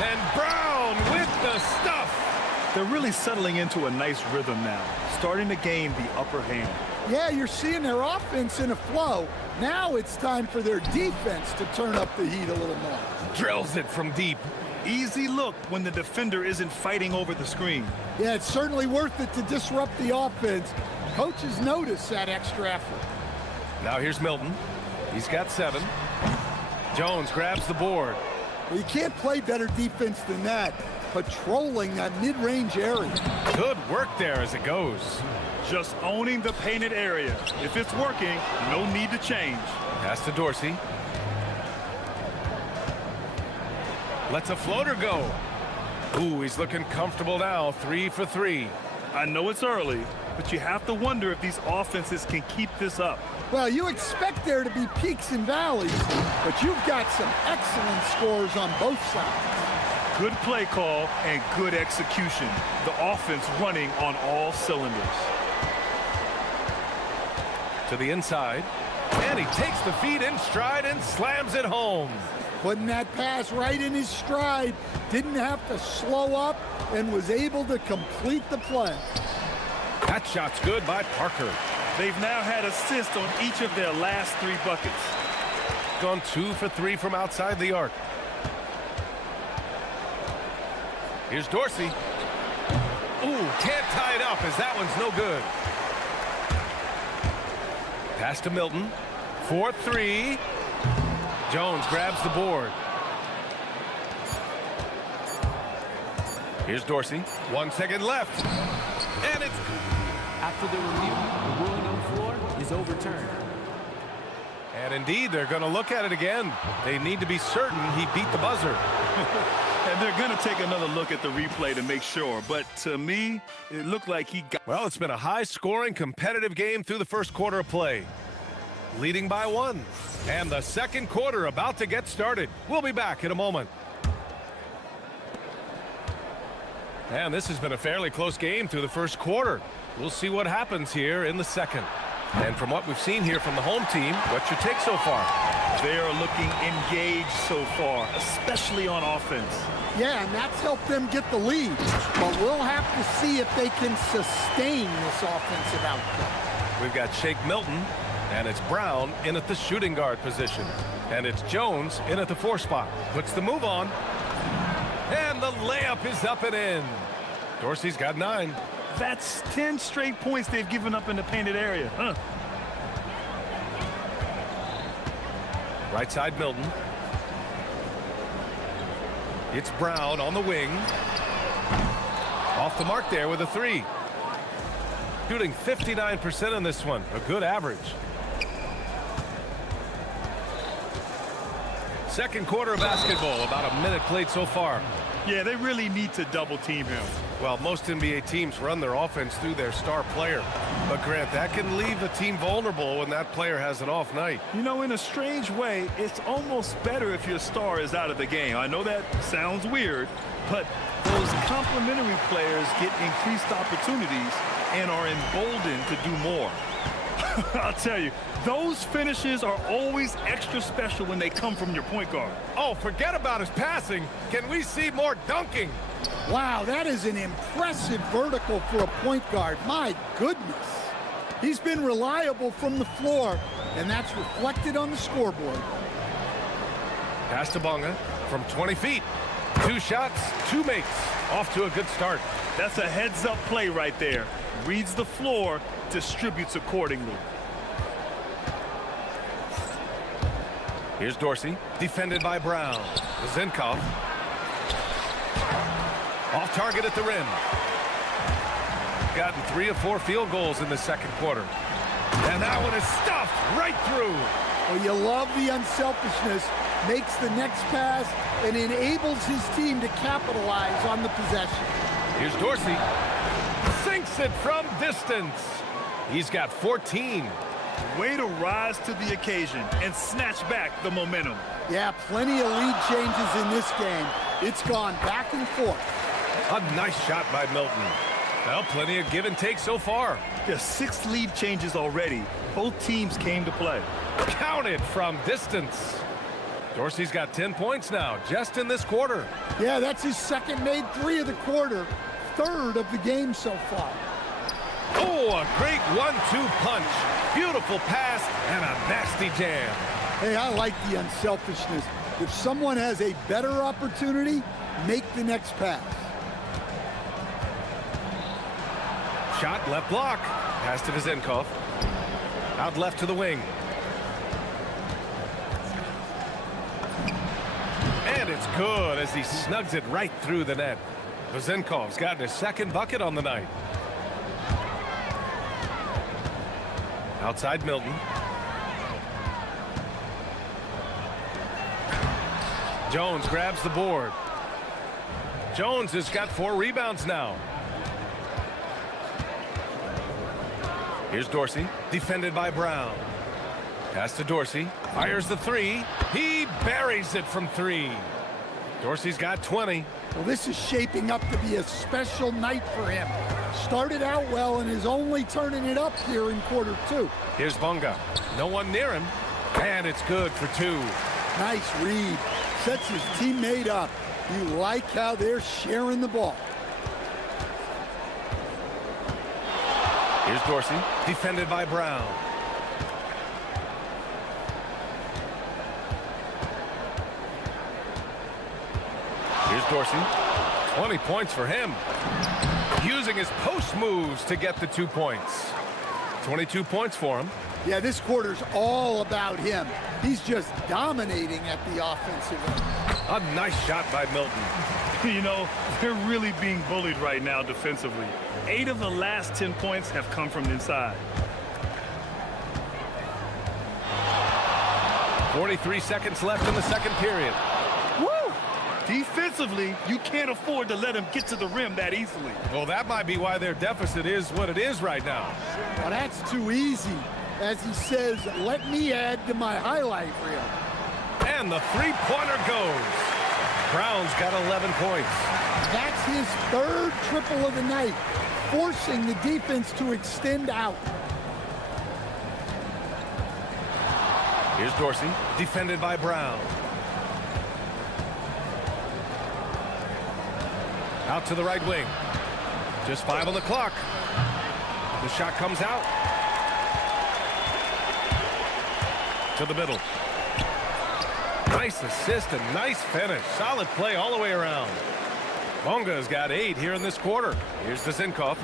And Brown with the stuff. They're really settling into a nice rhythm now, starting to gain the upper hand. Yeah, you're seeing their offense in a flow. Now it's time for their defense to turn up the heat a little more. Drills it from deep. Easy look when the defender isn't fighting over the screen. Yeah, it's certainly worth it to disrupt the offense. Coaches notice that extra effort. Now here's Milton. He's got 7. Jones grabs the board. Well, you can't play better defense than that, patrolling that mid-range area. Good work there as it goes. Just owning the painted area. If it's working, no need to change. Pass to Dorsey. Lets a floater go. Ooh, he's looking comfortable now. 3 for 3. I know it's early, but you have to wonder if these offenses can keep this up. Well, you expect there to be peaks and valleys, but you've got some excellent scores on both sides. Good play call and good execution. The offense running on all cylinders. To the inside, and he takes the feed in stride and slams it home. Putting that pass right in his stride, didn't have to slow up, and was able to complete the play. That shot's good by Parker. They've now had assists on each of their last 3 buckets. gone 2 for 3 from outside the arc. Here's Dorsey. Ooh, can't tie it up as that one's no good. Pass to Milton. 4-3. Jones grabs the board. Here's Dorsey. 1 second left. And it's... After the review, the ruling on the floor is overturned. And indeed, they're going to look at it again. They need to be certain he beat the buzzer. And they're going to take another look at the replay to make sure. But to me, it looked like he got... Well, it's been a high-scoring, competitive game through the first quarter of play. Leading by 1. And the second quarter about to get started. We'll be back in a moment. And this has been a fairly close game through the first quarter. We'll see what happens here in the second. And from what we've seen here from the home team, what's your take so far? They're looking engaged so far, especially on offense. Yeah, and that's helped them get the lead. But we'll have to see if they can sustain this offensive output. We've got Shake Milton, and it's Brown in at the shooting guard position. And it's Jones in at the 4 spot. Puts the move on. And the layup is up and in. Dorsey's got 9. That's 10 straight points they've given up in the painted area. Huh? Right side Milton. It's Brown on the wing. Off the mark there with a 3. Shooting 59% on this one. A good average. Second quarter of basketball. About a minute played so far. Yeah, they really need to double team him. Well, most NBA teams run their offense through their star player. But, Grant, that can leave a team vulnerable when that player has an off night. You know, in a strange way, it's almost better if your star is out of the game. I know that sounds weird, but those complementary players get increased opportunities and are emboldened to do more. I'll tell you, those finishes are always extra special when they come from your point guard. Oh, forget about his passing. Can we see more dunking? Wow, that is an impressive vertical for a point guard. My goodness. He's been reliable from the floor, and that's reflected on the scoreboard. Pass to Bonga from 20 feet. 2 shots, 2 makes. Off to a good start. That's a heads-up play right there. Reads the floor, distributes accordingly. Here's Dorsey, defended by Brown. Zinkov. Off target at the rim. Gotten 3 of 4 field goals in the second quarter. And that one is stuffed right through. Well, you love the unselfishness. Makes the next pass and enables his team to capitalize on the possession. Here's Dorsey. Sinks it from distance. He's got 14. Way to rise to the occasion and snatch back the momentum. Yeah, plenty of lead changes in this game. It's gone back and forth. A nice shot by Milton. Well, plenty of give and take so far. There's 6 lead changes already. Both teams came to play. Counted from distance. Dorsey's got 10 points now, just in this quarter. Yeah, that's his second made 3 of the quarter. 3rd of the game so far. Oh, a great 1-2 punch. Beautiful pass and a nasty jam. Hey, I like the unselfishness. If someone has a better opportunity, make the next pass. Shot left block. Pass to Zinkov. Out left to the wing. And it's good as he snugs it right through the net. Zinkov's gotten his second bucket on the night. Outside Milton. Jones grabs the board. Jones has got 4 rebounds now. Here's Dorsey, defended by Brown. Pass to Dorsey, fires the 3. He buries it from 3. Dorsey's got 20. Well, this is shaping up to be a special night for him. Started out well and is only turning it up here in quarter 2. Here's Bonga. No one near him. And it's good for 2. Nice read. Sets his teammate up. You like how they're sharing the ball. Here's Dorsey, defended by Brown. Dorsey. 20 points for him. Using his post moves to get the 2 points. 22 points for him. Yeah, this quarter's all about him. He's just dominating at the offensive end. A nice shot by Milton. You know, they're really being bullied right now defensively. 8 of the last 10 points have come from inside. 43 seconds left in the second period. Woo! Defensively, you can't afford to let him get to the rim that easily. Well, that might be why their deficit is what it is right now. Well, that's too easy. As he says, let me add to my highlight reel. And the three-pointer goes. Brown's got 11 points. That's his third triple of the night, forcing the defense to extend out. Here's Dorsey, defended by Brown. Out to the right wing. Just 5 on the clock. The shot comes out. To the middle. Nice assist and nice finish. Solid play all the way around. Bonga's got 8 here in this quarter. Here's the Zinkoff.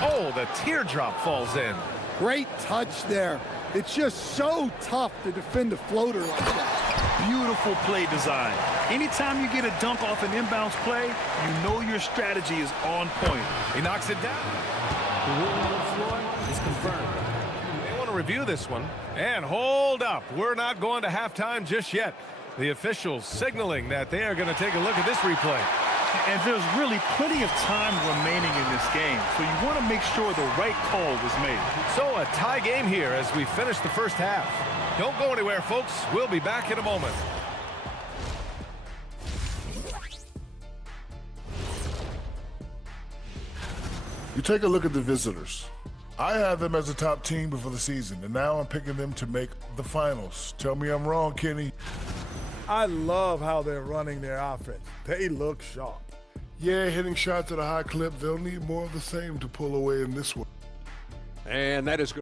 Oh, the teardrop falls in. Great touch there. It's just so tough to defend a floater like that. Beautiful play design. Anytime you get a dunk off an inbounds play, you know your strategy is on point. He knocks it down. The ruling on the floor is confirmed. They want to review this one. And hold up. We're not going to halftime just yet. The officials signaling that they are going to take a look at this replay. And there's really plenty of time remaining in this game, so you want to make sure the right call was made. So a tie game here as we finish the first half. Don't go anywhere, folks. We'll be back in a moment. You take a look at the visitors. I had them as a top team before the season, and now I'm picking them to make the finals. Tell me I'm wrong, Kenny. I love how they're running their offense. They look sharp. Yeah, hitting shots at a high clip. They'll need more of the same to pull away in this one. And that is good.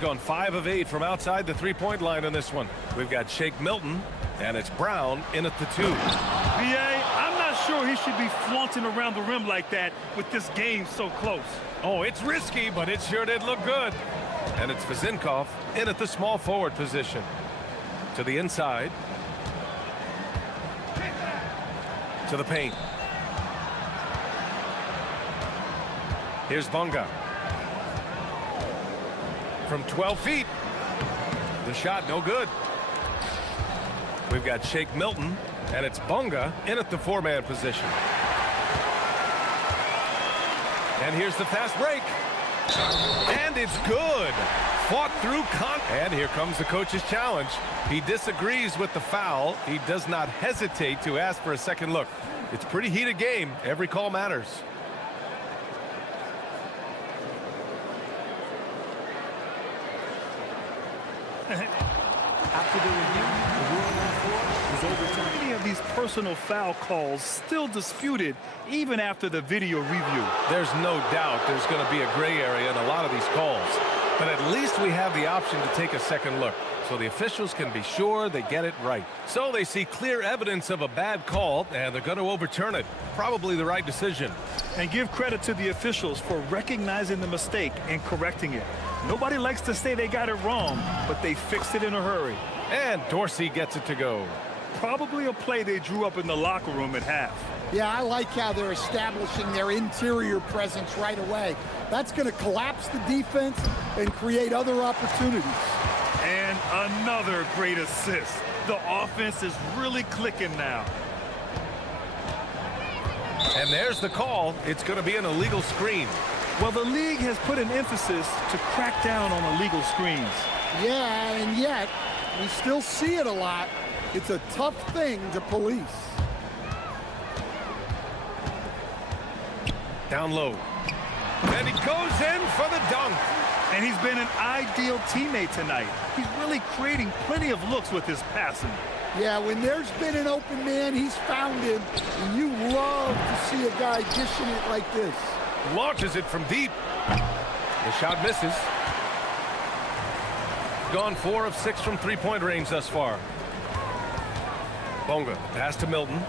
Gone 5 of 8 from outside the three-point line on this one. We've got Shake Milton, and it's Brown in at the 2. BA, I'm not sure he should be flaunting around the rim like that with this game so close. Oh, it's risky, but it sure did look good. And it's Vazinkov in at the small forward position. To the inside. To the paint. Here's Bunga. From 12 feet. The shot no good. We've got Shake Milton, and it's Bunga in at the 4-man position. And here's the fast break. And it's good. Fought through and here comes the coach's challenge. He disagrees with the foul. He does not hesitate to ask for a second look. It's a pretty heated game. Every call matters. After the review, the ruling on the floor is overturned. Many of these personal foul calls still disputed even after the video review. There's no doubt there's going to be a gray area in a lot of these calls. But at least we have the option to take a second look, so the officials can be sure they get it right. So they see clear evidence of a bad call, and they're going to overturn it. Probably the right decision. And give credit to the officials for recognizing the mistake and correcting it. Nobody likes to say they got it wrong, but they fixed it in a hurry. And Dorsey gets it to go. Probably a play they drew up in the locker room at half. Yeah, I like how they're establishing their interior presence right away. That's going to collapse the defense and create other opportunities. And another great assist. The offense is really clicking now. And there's the call. It's going to be an illegal screen. Well, the league has put an emphasis to crack down on illegal screens. Yeah, and yet we still see it a lot. It's a tough thing to police. Down low. And he goes in for the dunk. And he's been an ideal teammate tonight. He's really creating plenty of looks with his passing. Yeah, when there's been an open man, he's found him. And you love to see a guy dishing it like this. Launches it from deep. The shot misses. Gone 4 of 6 from three-point range thus far. Bonga, pass to Milton.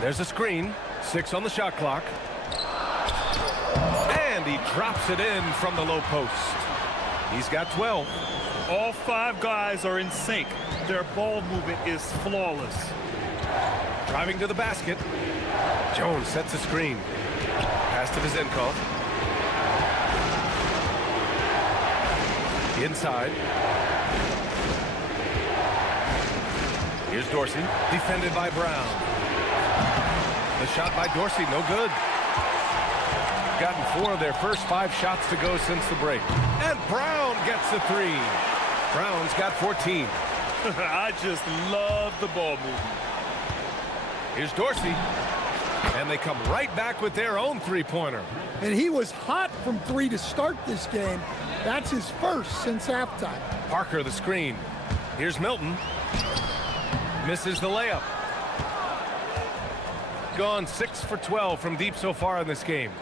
There's a screen. 6 on the shot clock. And he drops it in from the low post. He's got 12. All 5 guys are in sync. Their ball movement is flawless. Driving to the basket. Jones sets a screen. Pass to Vizenkov. Inside. Here's Dorsey. Defended by Brown. The shot by Dorsey, no good. Gotten 4 of their first 5 shots to go since the break. And Brown gets the 3. Brown's got 14. I just love the ball movement. Here's Dorsey. And they come right back with their own three-pointer. And he was hot from 3 to start this game. That's his first since halftime. Parker the screen. Here's Milton. Misses the layup. Gone 6 for 12 from deep so far in this game.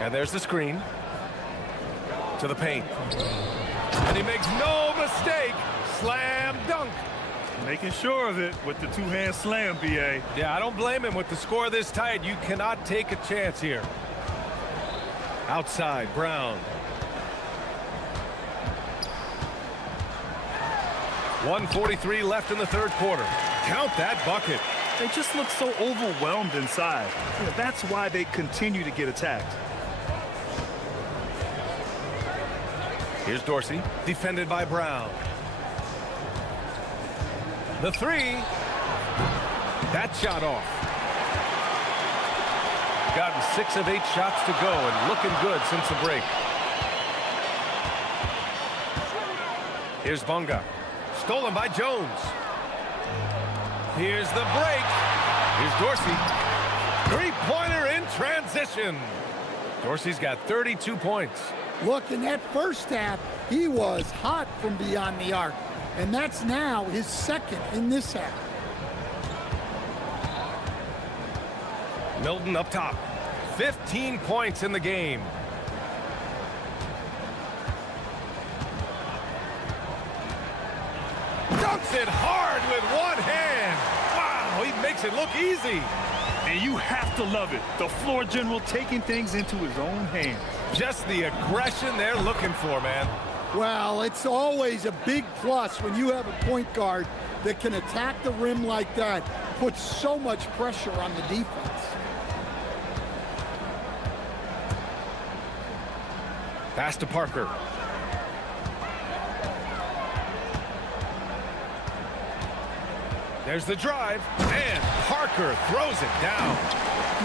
And there's the screen. To the paint. And he makes no mistake. Slam dunk. Making sure of it with the two-hand slam, B.A. Yeah, I don't blame him. With the score this tight, you cannot take a chance here. Outside, Brown. 1:43 left in the third quarter. Count that bucket. They just look so overwhelmed inside. That's why they continue to get attacked. Here's Dorsey, defended by Brown. The 3. That shot off. Gotten 6 of 8 shots to go and looking good since the break. Here's Bonga. Stolen by Jones. Here's the break. Here's Dorsey. 3-pointer in transition. Dorsey's got 32 points. Look, in that first half, he was hot from beyond the arc. And that's now his second in this half. Milton up top. 15 points in the game. Dunks it hard with one hand. Wow, he makes it look easy. And you have to love it. The floor general taking things into his own hands. Just the aggression they're looking for, man. Well, it's always a big plus when you have a point guard that can attack the rim like that. Puts so much pressure on the defense. Pass to Parker. There's the drive, and Parker throws it down.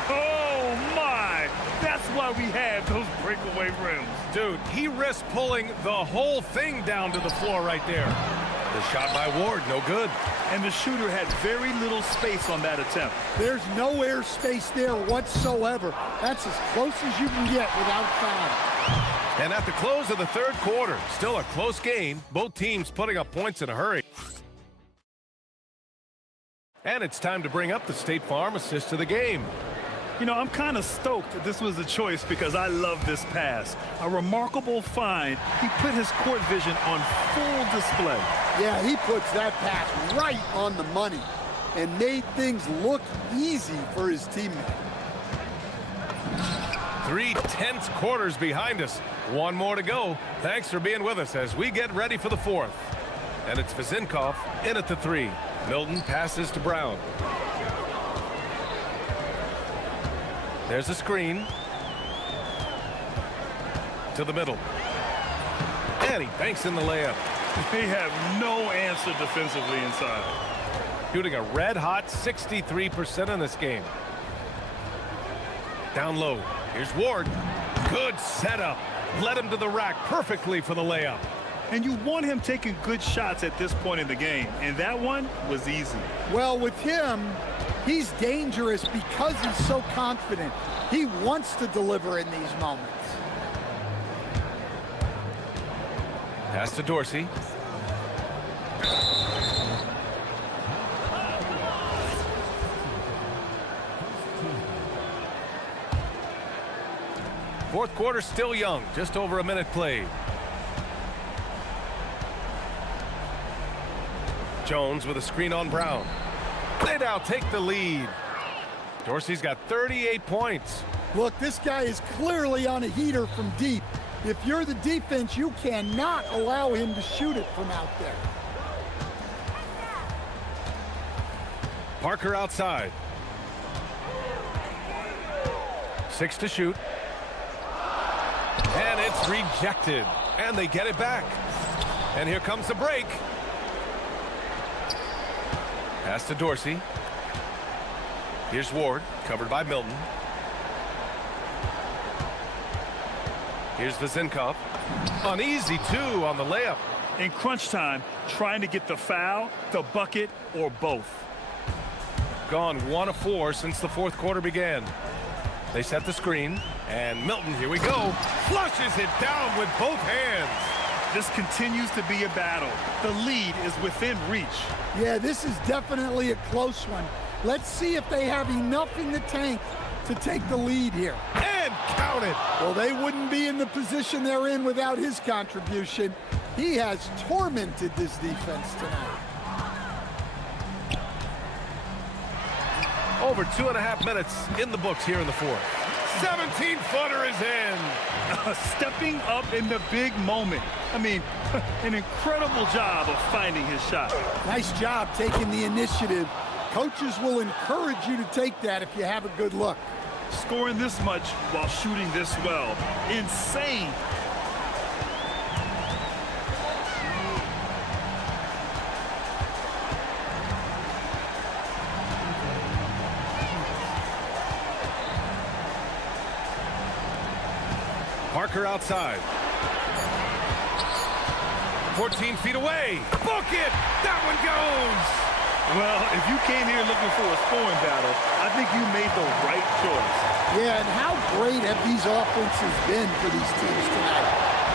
Oh, my! That's why we had those breakaway rims. Dude, he risked pulling the whole thing down to the floor right there. The shot by Ward, no good. And the shooter had very little space on that attempt. There's no air space there whatsoever. That's as close as you can get without foul. And at the close of the third quarter, still a close game. Both teams putting up points in a hurry. And it's time to bring up the State Farm assist of the game. You know, I'm kind of stoked that this was a choice because I love this pass. A remarkable find. He put his court vision on full display. Yeah, he puts that pass right on the money and made things look easy for his teammate. 3 tense quarters behind us. One more to go. Thanks for being with us as we get ready for the fourth. And it's Vezinkov in at the 3. Milton passes to Brown. There's a screen. To the middle. And he banks in the layup. They have no answer defensively inside. Shooting a red-hot 63% in this game. Down low. Here's Ward. Good setup. Led him to the rack perfectly for the layup. And you want him taking good shots at this point in the game. And that one was easy. Well, with him, he's dangerous because he's so confident. He wants to deliver in these moments. Pass to Dorsey. Fourth quarter still young, just over a minute played. Jones with a screen on Brown. They now take the lead. Dorsey's got 38 points. Look, this guy is clearly on a heater from deep. If you're the defense, you cannot allow him to shoot it from out there. Parker outside. 6 to shoot. And it's rejected. And they get it back. And here comes the break. Pass to Dorsey. Here's Ward, covered by Milton. Here's Vezinkov. An easy 2 on the layup. In crunch time, trying to get the foul, the bucket, or both. Gone 1 of 4 since the fourth quarter began. They set the screen, and Milton, here we go, flushes it down with both hands. This continues to be a battle. The lead is within reach. Yeah, this is definitely a close one. Let's see if they have enough in the tank to take the lead here. And count it. Well, they wouldn't be in the position they're in without his contribution. He has tormented this defense tonight. Over 2.5 minutes in the books here in the fourth. 17-footer is in. Stepping up in the big moment. I mean, an incredible job of finding his shot. Nice job taking the initiative. Coaches will encourage you to take that if you have a good look. Scoring this much while shooting this well. Insane. Parker outside. 14 feet away. Book it! That one goes! Well, if you came here looking for a scoring battle, I think you made the right choice. Yeah, and how great have these offenses been for these teams tonight?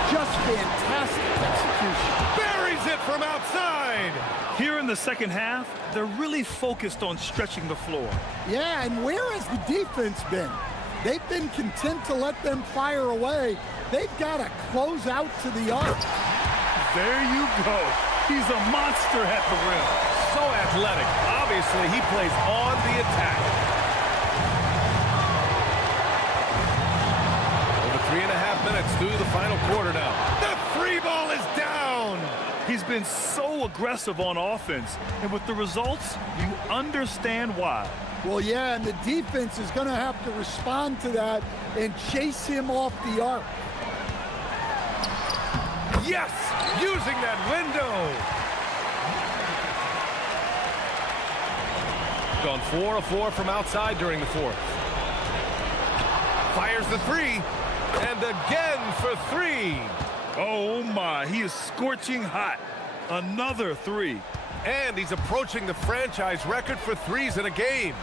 Just fantastic execution. Buries it from outside! Here in the second half, they're really focused on stretching the floor. Yeah, and where has the defense been? They've been content to let them fire away. They've got to close out to the arc. There you go. He's a monster at the rim. So athletic. Obviously, he plays on the attack. Over 3.5 minutes through the final quarter now. The 3 ball is down. He's been so aggressive on offense, and with the results, you understand why. Well, yeah, and the defense is going to have to respond to that and chase him off the arc. Yes, using that window. Gone 4 of 4 from outside during the fourth. Fires the 3, and again for 3. Oh my, he is scorching hot. Another 3. And he's approaching the franchise record for threes in a game.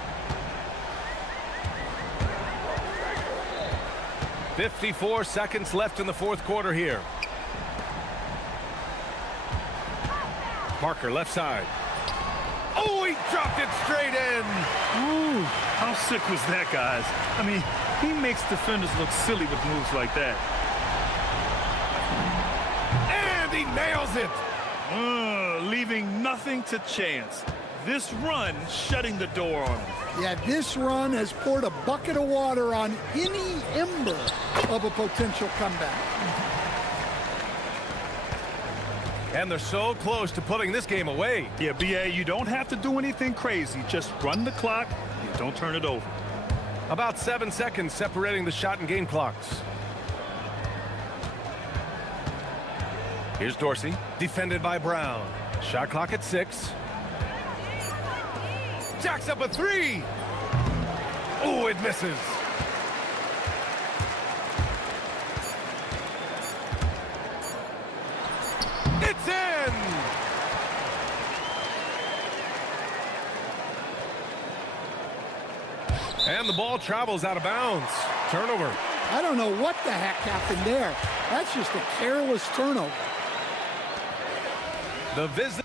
54 seconds left in the fourth quarter here. Parker left side. Oh, he dropped it straight in. Ooh, how sick was that, guys? I mean, he makes defenders look silly with moves like that. And he nails it. Leaving nothing to chance. this run shutting the door on him. Yeah, this run has poured a bucket of water on any ember of a potential comeback. And they're so close to putting this game away. Yeah, BA, you don't have to do anything crazy. Just run the clock and don't turn it over. About 7 seconds separating the shot and game clocks. Here's Dorsey, defended by Brown. Shot clock at 6. Jacks up a 3. Oh, it misses. It's in! And the ball travels out of bounds. Turnover. I don't know what the heck happened there. That's just a careless turnover. The visit.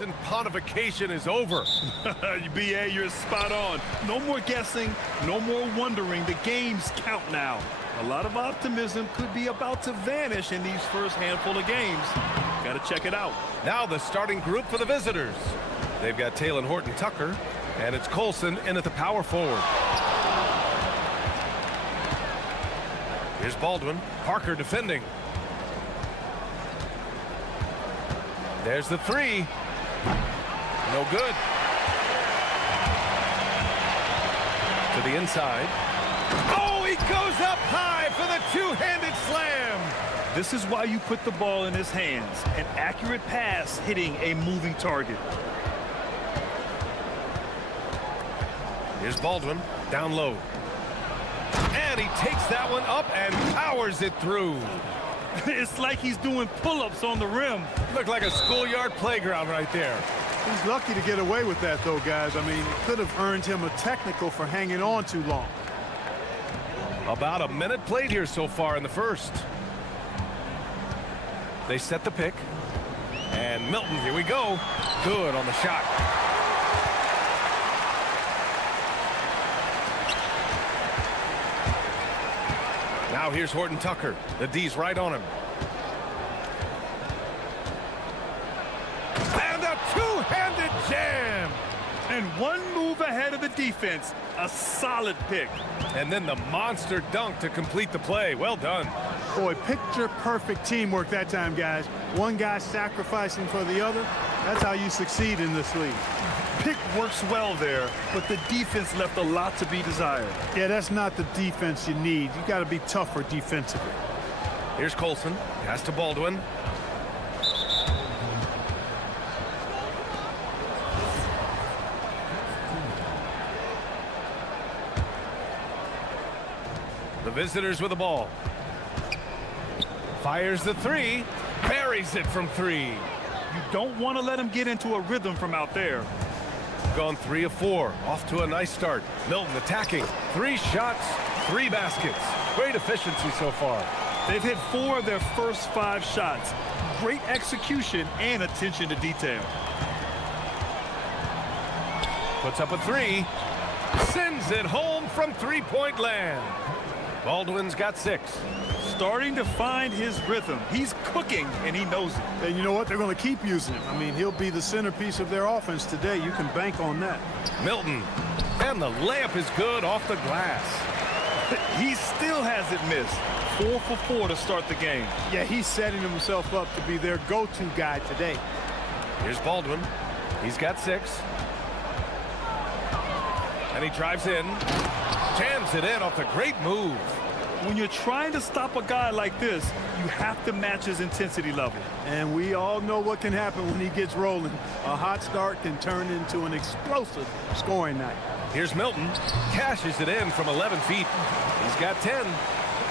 And pontification is over. BA, you're spot on. No more guessing, no more wondering. The games count now. A lot of optimism could be about to vanish in these first handful of games. Got to check it out. Now the starting group for the visitors. They've got Taylor Horton Tucker, and it's Colson in at the power forward. Here's Baldwin. Parker defending. There's the three. No good. To the inside. Oh, he goes up high for the two-handed slam. This is why you put the ball in his hands. An accurate pass hitting a moving target. Here's Baldwin, down low. And he takes that one up and powers it through. It's like he's doing pull-ups on the rim. Looked like a schoolyard playground right there. He's lucky to get away with that, though, guys. I mean, it could have earned him a technical for hanging on too long. About a minute played here so far in the first. They set the pick. And Milton, here we go. Good on the shot. Now here's Horton Tucker. The D's right on him. And a two-handed jam. And one move ahead of the defense. A solid pick. And then the monster dunk to complete the play. Well done. Boy, picture-perfect teamwork that time, guys. One guy sacrificing for the other. That's how you succeed in this league. Pick works well there, but the defense left a lot to be desired. Yeah, that's not the defense you need. You got to be tougher defensively. Here's Colson. Pass to Baldwin. The visitors with the ball. Fires the three. Buries it from three. You don't want to let him get into a rhythm from out there. Gone 3 of 4. Off to a nice start. Milton attacking. 3 shots, 3 baskets. Great efficiency so far. They've hit 4 of their first 5 shots. Great execution and attention to detail. Puts up a 3. Sends it home from three-point land. Baldwin's got 6. Starting to find his rhythm. He's cooking, and he knows it. And you know what? They're going to keep using him. I mean, he'll be the centerpiece of their offense today. You can bank on that. Milton. And the layup is good off the glass. He still hasn't missed. 4 for 4 to start the game. Yeah, he's setting himself up to be their go-to guy today. Here's Baldwin. He's got 6. And he drives in. Jams it in off a great move. When you're trying to stop a guy like this, you have to match his intensity level. And we all know what can happen when he gets rolling. A hot start can turn into an explosive scoring night. Here's Milton. Cashes it in from 11 feet. He's got 10.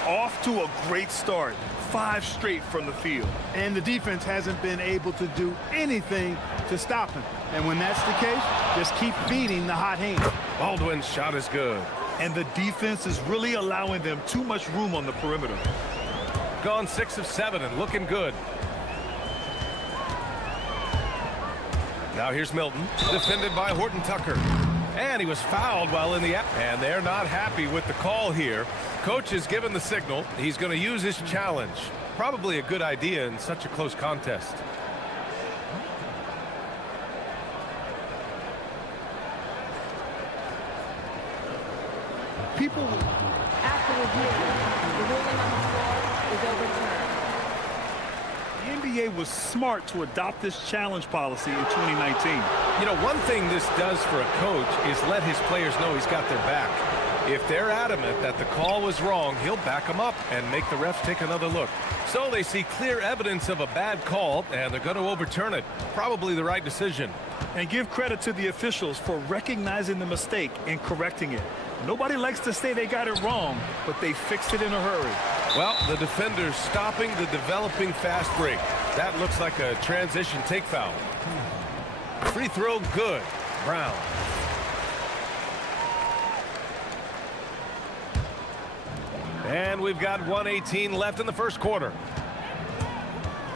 Off to a great start. 5 straight from the field. And the defense hasn't been able to do anything to stop him. And when that's the case, just keep feeding the hot hand. Baldwin's shot is good. And the defense is really allowing them too much room on the perimeter. Gone 6 of 7 and looking good. Now here's Milton, defended by Horton Tucker. And he was fouled while in the act. And they're not happy with the call here. Coach has given the signal. He's going to use his challenge. Probably a good idea in such a close contest. People after review, the ruling on the floor is overturned. The NBA was smart to adopt this challenge policy in 2019. You know, one thing this does for a coach is let his players know he's got their back. If they're adamant that the call was wrong, he'll back them up and make the refs take another look. So they see clear evidence of a bad call, and they're going to overturn it. Probably the right decision. And give credit to the officials for recognizing the mistake and correcting it. Nobody likes to say they got it wrong, but they fixed it in a hurry. Well, the defender's stopping the developing fast break. That looks like a transition take foul. Free throw good. Brown. And we've got 1:18 left in the first quarter.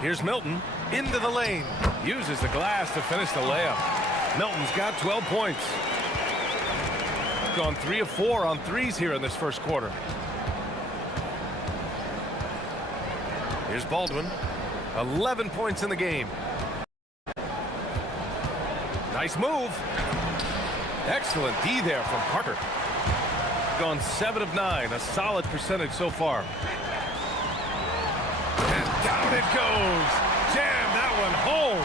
Here's Milton into the lane. Uses the glass to finish the layup. Milton's got 12 points. Gone 3 of 4 on threes here in this first quarter. Here's Baldwin. 11 points in the game. Nice move. Excellent D there from Parker. Gone 7 of 9, a solid percentage so far. And down it goes. Jam that one home.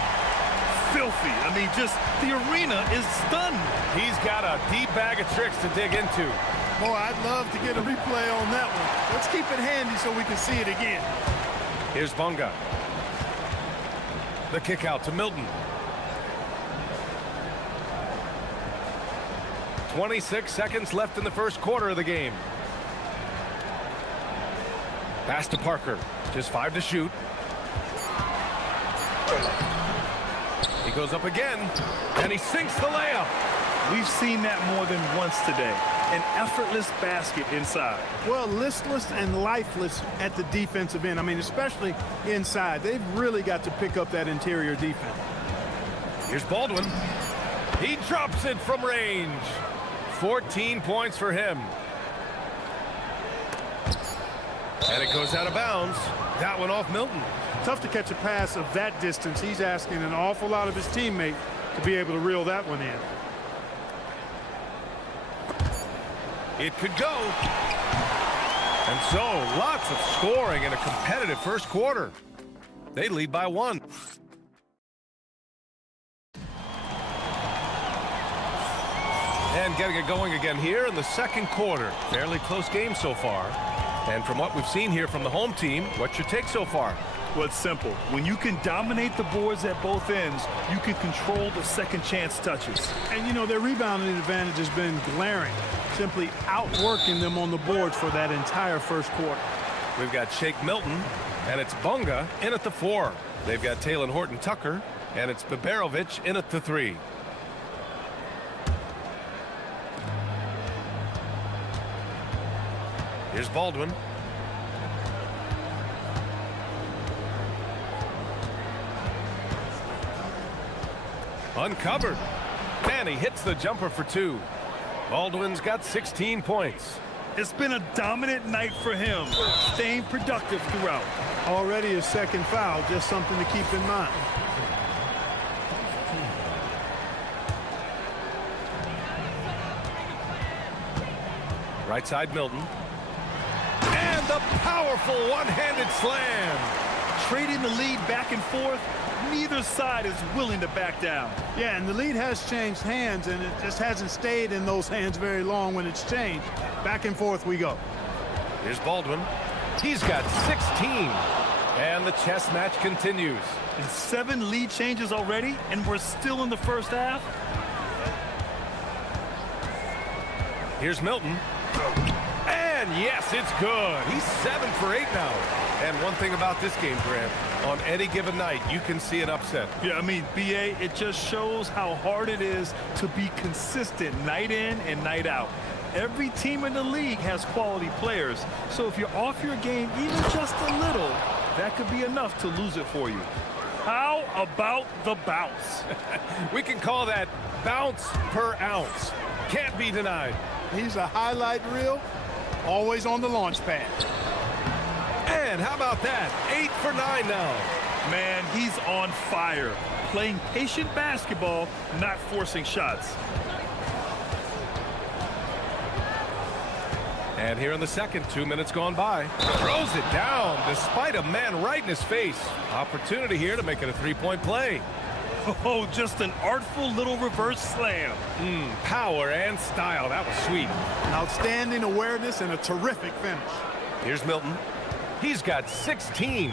Filthy. I mean, just the arena is stunned. He's got a deep bag of tricks to dig into. Boy, I'd love to get a replay on that one. Let's keep it handy so we can see it again. Here's Bunga. The kick out to Milton. 26 seconds left in the first quarter of the game. Pass to Parker. Just 5 to shoot. He goes up again, and he sinks the layup. We've seen that more than once today. An effortless basket inside. Well, listless and lifeless at the defensive end. I mean, especially inside. They've really got to pick up that interior defense. Here's Baldwin. He drops it from range. 14 points for him. And it goes out of bounds. That one off Milton. Tough to catch a pass of that distance. He's asking an awful lot of his teammate to be able to reel that one in. It could go. And so, lots of scoring in a competitive first quarter. They lead by 1. And getting it going again here in the second quarter. Fairly close game so far. And from what we've seen here from the home team, what's your take so far? Well, it's simple. When you can dominate the boards at both ends, you can control the second chance touches. And, you know, their rebounding advantage has been glaring. Simply outworking them on the boards for that entire first quarter. We've got Shake Milton, and it's Bunga in at the 4. They've got Taylor Horton Tucker, and it's Biberovic in at the 3. Here's Baldwin. Uncovered. And he hits the jumper for 2. Baldwin's got 16 points. It's been a dominant night for him, staying productive throughout. Already a second foul, just something to keep in mind. Right side Milton. And the powerful one-handed slam. Trading the lead back and forth, neither side is willing to back down. Yeah, and the lead has changed hands, and it just hasn't stayed in those hands very long when it's changed. Back and forth we go. Here's Baldwin. He's got 16. And the chess match continues. And 7 lead changes already, and we're still in the first half. Here's Milton. And yes, it's good. He's 7 for 8 now. And one thing about this game, Grant, on any given night, you can see an upset. Yeah, I mean, BA, it just shows how hard it is to be consistent night in and night out. Every team in the league has quality players. So if you're off your game even just a little, that could be enough to lose it for you. How about the bounce? We can call that bounce per ounce. Can't be denied. He's a highlight reel, always on the launch pad. And how about that? 8 for 9 now. Man, he's on fire. Playing patient basketball, not forcing shots. And here in the second, 2 minutes gone by. Throws it down despite a man right in his face. Opportunity here to make it a 3-point play. Oh, just an artful little reverse slam. Power and style. That was sweet. Outstanding awareness and a terrific finish. Here's Milton. He's got 16.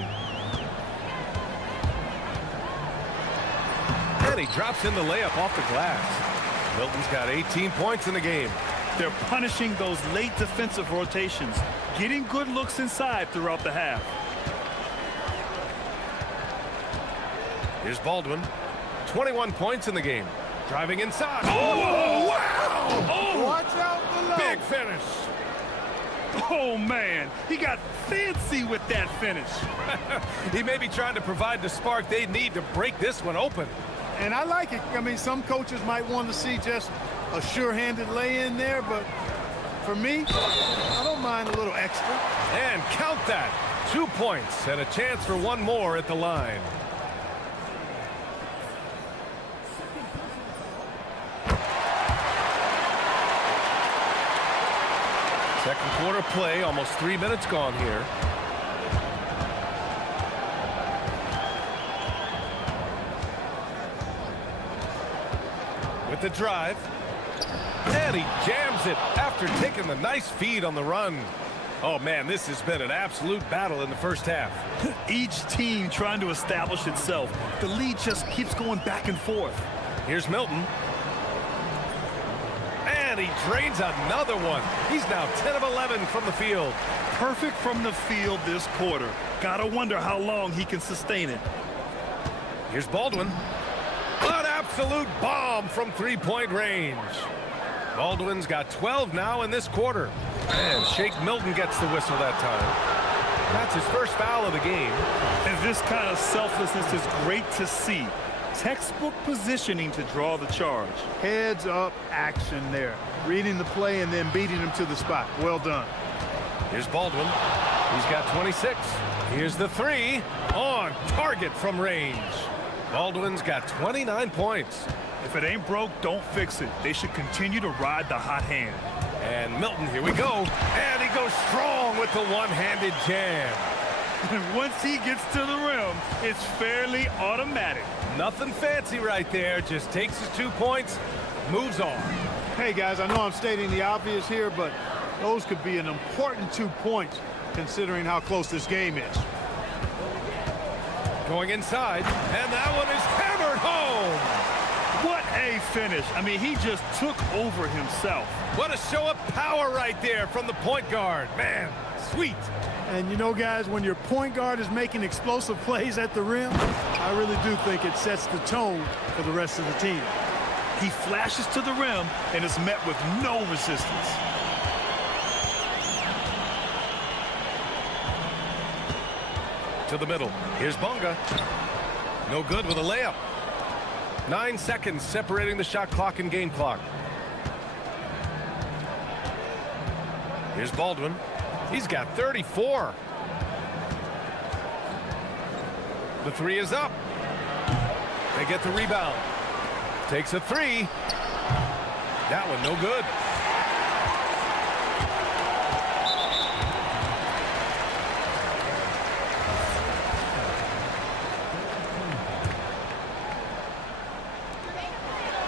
And he drops in the layup off the glass. Milton's got 18 points in the game. They're punishing those late defensive rotations, getting good looks inside throughout the half. Here's Baldwin. 21 points in the game. Driving inside. Oh, wow! Oh, watch out below. Big finish. Oh, man, he got fancy with that finish. He may be trying to provide the spark they need to break this one open. And I like it. I mean, some coaches might want to see just a sure-handed lay-in there, but for me, I don't mind a little extra. And count that. 2 points and a chance for one more at the line. Second quarter play, almost 3 minutes gone here. With the drive. And he jams it after taking the nice feed on the run. Oh, man, this has been an absolute battle in the first half. Each team trying to establish itself. The lead just keeps going back and forth. Here's Milton. And he drains another one. He's now 10 of 11 from the field. Perfect from the field this quarter. Gotta wonder how long he can sustain it. Here's Baldwin. An absolute bomb from three-point range. Baldwin's got 12 now in this quarter. And Shake Milton gets the whistle that time. That's his first foul of the game. And this kind of selflessness is great to see. Textbook positioning to draw the charge. Heads up action there. Reading the play and then beating him to the spot. Well done. Here's Baldwin. He's got 26. Here's the three. On target from range. Baldwin's got 29 points. If it ain't broke, don't fix it. They should continue to ride the hot hand. And Milton, here we go. And he goes strong with the one-handed jam. And once he gets to the rim, it's fairly automatic. Nothing fancy right there. Just takes his 2 points, moves on. Hey, guys, I know I'm stating the obvious here, but those could be an important 2 points considering how close this game is. Going inside, and that one is hammered home. What a finish. I mean, he just took over himself. What a show of power right there from the point guard. Man, sweet. And you know, guys, when your point guard is making explosive plays at the rim, I really do think it sets the tone for the rest of the team. He flashes to the rim and is met with no resistance. To the middle. Here's Bonga. No good with a layup. 9 seconds separating the shot clock and game clock. Here's Baldwin. He's got 34. The three is up. They get the rebound. Takes a three. That one no good.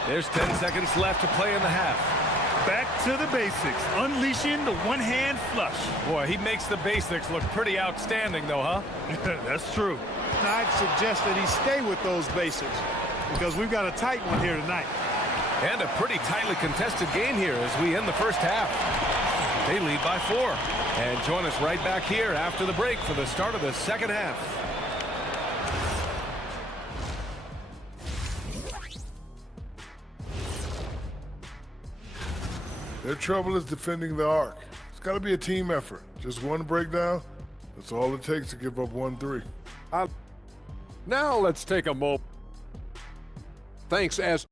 There's 10 seconds left to play in the half. Back to the basics, unleashing the one-hand flush. Boy, he makes the basics look pretty outstanding, though, huh? That's true. I'd suggest that he stay with those basics because we've got a tight one here tonight. And a pretty tightly contested game here as we end the first half. They lead by 4. And join us right back here after the break for the start of the second half. Their trouble is defending the arc. It's got to be a team effort. Just one breakdown, that's all it takes to give up 1-3. Now let's take a moment. Thanks as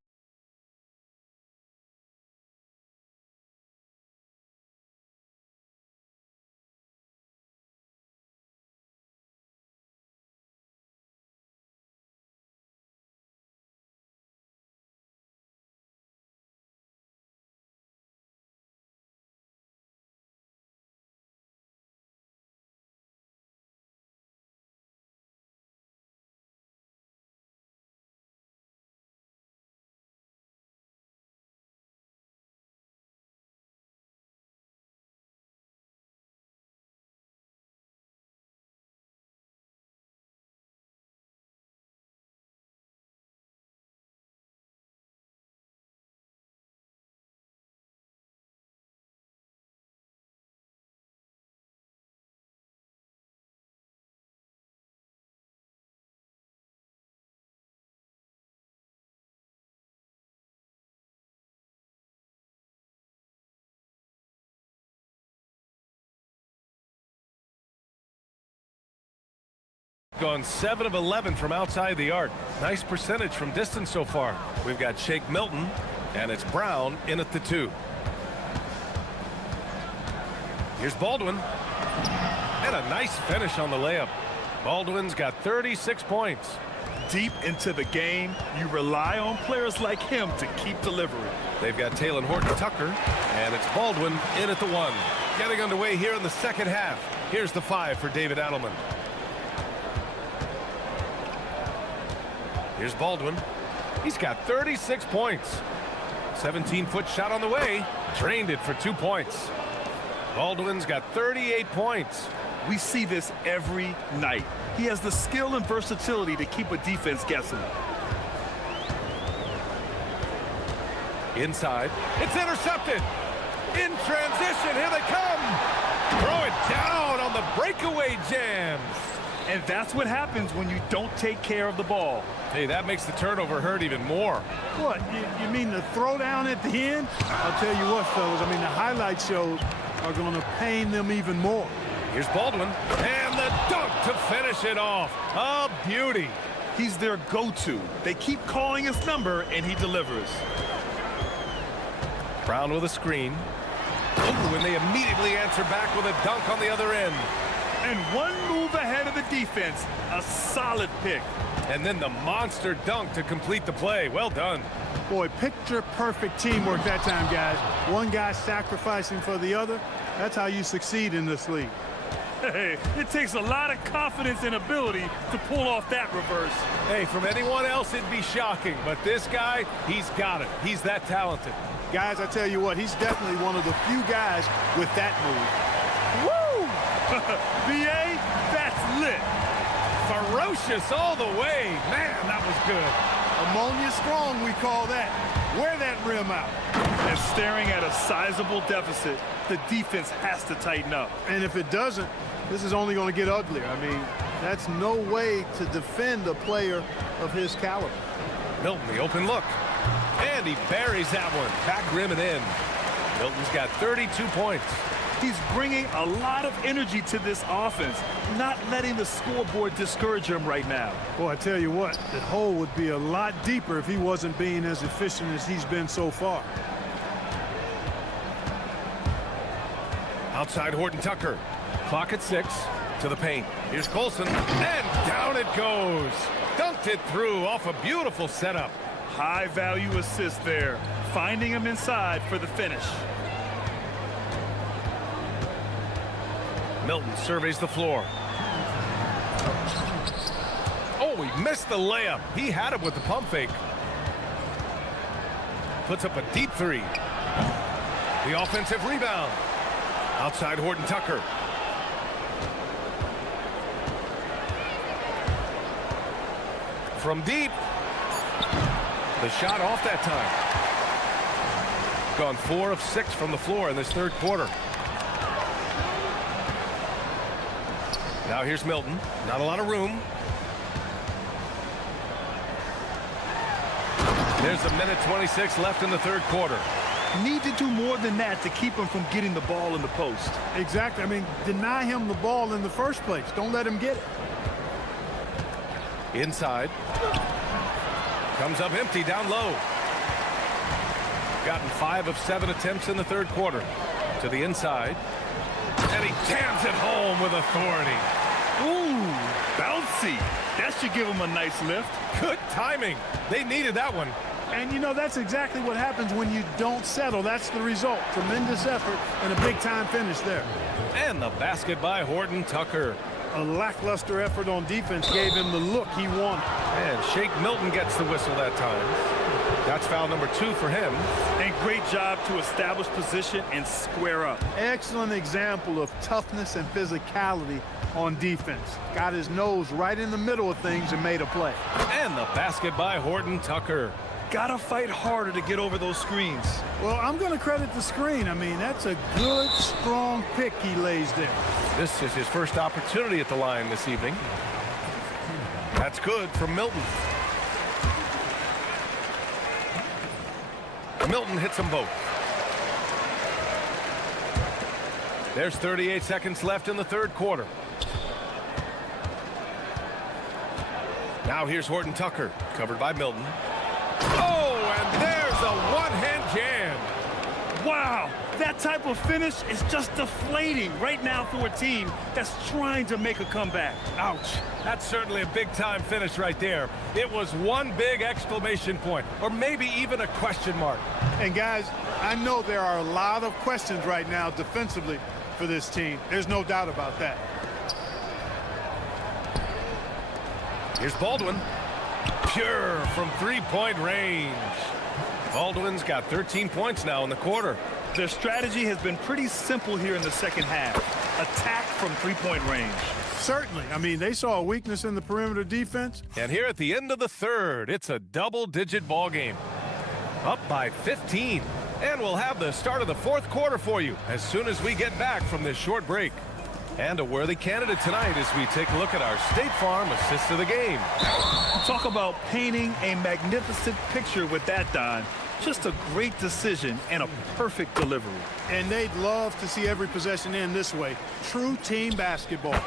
Gone 7 of 11 from outside the arc. Nice percentage from distance so far. We've got Shake Milton, and it's Brown in at the 2. Here's Baldwin. And a nice finish on the layup. Baldwin's got 36 points. Deep into the game, you rely on players like him to keep delivering. They've got Taylor Horton-Tucker, and it's Baldwin in at the 1. Getting underway here in the second half. Here's the 5 for David Adelman. Here's Baldwin. He's got 36 points. 17-foot shot on the way. Drained it for 2 points. Baldwin's got 38 points. We see this every night. He has the skill and versatility to keep a defense guessing. Inside. It's intercepted. In transition. Here they come. Throw it down on the breakaway jams. And that's what happens when you don't take care of the ball. Hey, that makes the turnover hurt even more. What, you mean the throwdown at the end? I'll tell you what, fellas, I mean, the highlight shows are going to pain them even more. Here's Baldwin, and the dunk to finish it off. A beauty. He's their go-to. They keep calling his number, and he delivers. Brown with a screen. Ooh, and they immediately answer back with a dunk on the other end. And one move ahead of the defense, a solid pick. And then the monster dunk to complete the play. Well done. Boy, picture-perfect teamwork that time, guys. One guy sacrificing for the other. That's how you succeed in this league. Hey, it takes a lot of confidence and ability to pull off that reverse. Hey, from anyone else, it'd be shocking. But this guy, he's got it. He's that talented. Guys, I tell you what, he's definitely one of the few guys with that move. Woo! BA, that's lit. Ferocious all the way. Man, that was good. Ammonia strong, we call that. Wear that rim out. And staring at a sizable deficit, the defense has to tighten up. And if it doesn't, this is only going to get uglier. I mean, that's no way to defend a player of his caliber. Milton, the open look. And he buries that one. Back rim and in. Milton's got 32 points. He's bringing a lot of energy to this offense, not letting the scoreboard discourage him right now. Boy, I tell you what, the hole would be a lot deeper if he wasn't being as efficient as he's been so far. Outside Horton-Tucker. Clock at 6. To the paint. Here's Colson. And down it goes. Dunked it through off a beautiful setup. High-value assist there. Finding him inside for the finish. Milton surveys the floor. Oh, he missed the layup. He had it with the pump fake. Puts up a deep 3. The offensive rebound. Outside Horton-Tucker. From deep. The shot off that time. Gone 4 of 6 from the floor in this third quarter. Now here's Milton. Not a lot of room. There's a minute 26 left in the third quarter. Need to do more than that to keep him from getting the ball in the post. Exactly. I mean, deny him the ball in the first place. Don't let him get it. Inside. Comes up empty down low. Gotten 5 of 7 attempts in the third quarter. To the inside. And he jams it home with authority. Ooh, bouncy. That should give him a nice lift. Good timing. They needed that one. And, you know, that's exactly what happens when you don't settle. That's the result. Tremendous effort and a big-time finish there. And the basket by Horton-Tucker. A lackluster effort on defense gave him the look he wanted. And Shake Milton gets the whistle that time. That's foul number 2 for him. And great job to establish position and square up. Excellent example of toughness and physicality on defense. Got his nose right in the middle of things and made a play. And the basket by Horton-Tucker. Gotta fight harder to get over those screens. Well, I'm going to credit the screen. I mean, that's a good, strong pick he lays there. This is his first opportunity at the line this evening. That's good from Milton. Milton hits them both. There's 38 seconds left in the third quarter. Now here's Horton Tucker, covered by Milton. Oh, and there's a one-hand jam. Wow, that type of finish is just deflating right now for a team that's trying to make a comeback. Ouch. That's certainly a big-time finish right there. It was one big exclamation point, or maybe even a question mark. And guys, I know there are a lot of questions right now defensively for this team. There's no doubt about that. Here's Baldwin. Pure from three-point range. Baldwin's got 13 points now in the quarter. Their strategy has been pretty simple here in the second half. Attack from three-point range. Certainly. I mean, they saw a weakness in the perimeter defense. And here at the end of the third, it's a double-digit ball game. Up by 15. And we'll have the start of the fourth quarter for you as soon as we get back from this short break. And a worthy candidate tonight as we take a look at our State Farm assist of the game. Talk about painting a magnificent picture with that, Don. Just a great decision and a perfect delivery. And they'd love to see every possession end this way. True team basketball.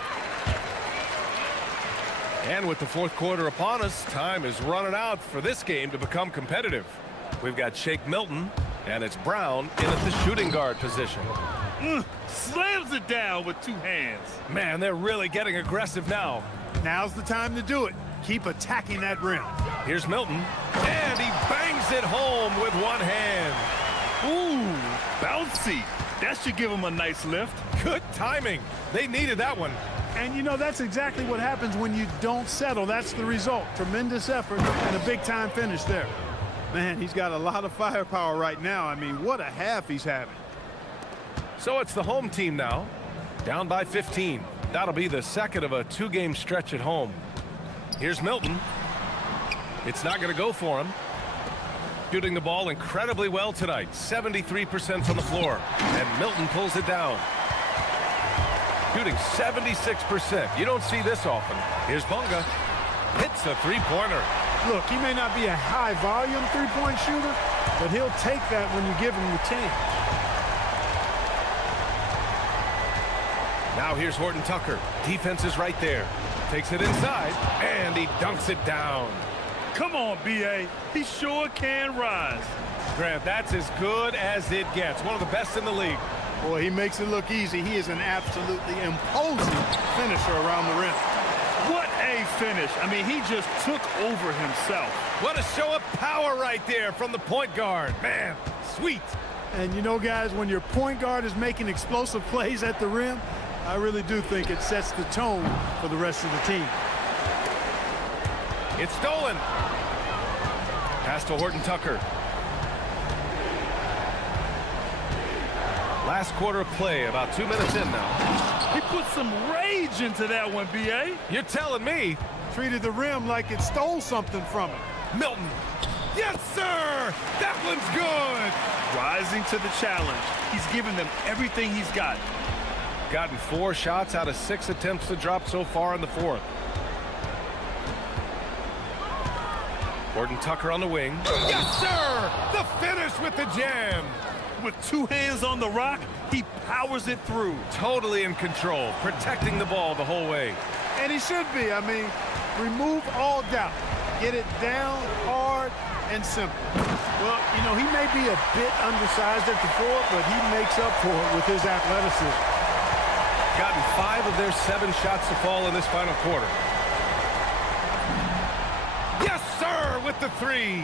And with the fourth quarter upon us, time is running out for this game to become competitive. We've got Shake Milton, and it's Brown in at the shooting guard position. Slams it down with two hands. Man, they're really getting aggressive now. Now's the time to do it. Keep attacking that rim. Here's Milton, and he bangs it home with one hand. Ooh, bouncy. That should give him a nice lift. Good timing. They needed that one. And, you know, that's exactly what happens when you don't settle. That's the result. Tremendous effort and a big-time finish there. Man, he's got a lot of firepower right now. I mean, what a half he's having. So it's the home team now, down by 15. That'll be the second of a two-game stretch at home. Here's Milton. It's not going to go for him. Shooting the ball incredibly well tonight. 73% from the floor. And Milton pulls it down. Shooting 76%. You don't see this often. Here's Bunga. Hits a three-pointer. Look, he may not be a high-volume three-point shooter, but he'll take that when you give him the chance. Now here's Horton Tucker. Defense is right there. Takes it inside, and he dunks it down. Come on, B.A. He sure can rise. Grant, that's as good as it gets. One of the best in the league. Boy, he makes it look easy. He is an absolutely imposing finisher around the rim. What a finish. I mean, he just took over himself. What a show of power right there from the point guard. Man, sweet. And you know, guys, when your point guard is making explosive plays at the rim, I really do think it sets the tone for the rest of the team. It's stolen. Pass to Horton Tucker. Last quarter of play, about 2 minutes in now. He put some rage into that one, B.A. You're telling me. Treated the rim like it stole something from him. Milton. Yes, sir. That one's good. Rising to the challenge. He's given them everything he's got. Gotten 4 shots out of 6 attempts to drop so far in the fourth. Horton Tucker on the wing. Yes, sir! The finish with the jam. With 2 hands on the rock, he powers it through. Totally in control, protecting the ball the whole way. And he should be. I mean, remove all doubt. Get it down hard and simple. Well, you know, he may be a bit undersized at the floor, but he makes up for it with his athleticism. Gotten 5 of their 7 shots to fall in this final quarter. Yes, sir, with the 3.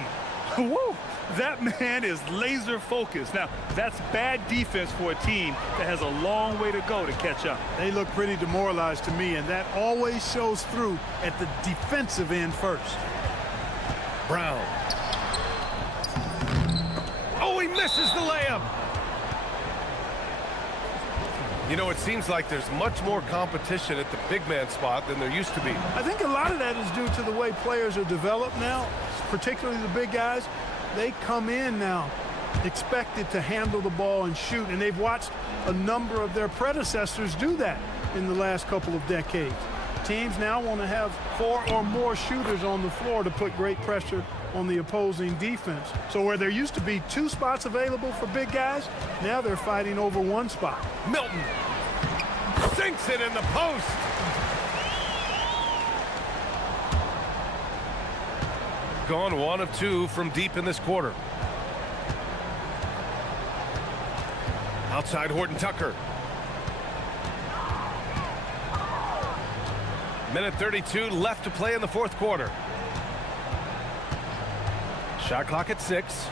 Woo! That man is laser focused. Now, that's bad defense for a team that has a long way to go to catch up. They look pretty demoralized to me, and that always shows through at the defensive end first. Brown. Oh, he misses the layup. You know, it seems like there's much more competition at the big man spot than there used to be. I think a lot of that is due to the way players are developed now, particularly the big guys. They come in now expected to handle the ball and shoot, and they've watched a number of their predecessors do that in the last couple of decades. Teams now want to have 4 or more shooters on the floor to put great pressure on the opposing defense. So where there used to be 2 spots available for big guys, now they're fighting over 1 spot. Milton sinks it in the post. Gone 1 of 2 from deep in this quarter. Outside Horton Tucker. Minute 32 left to play in the fourth quarter. Shot clock at 6.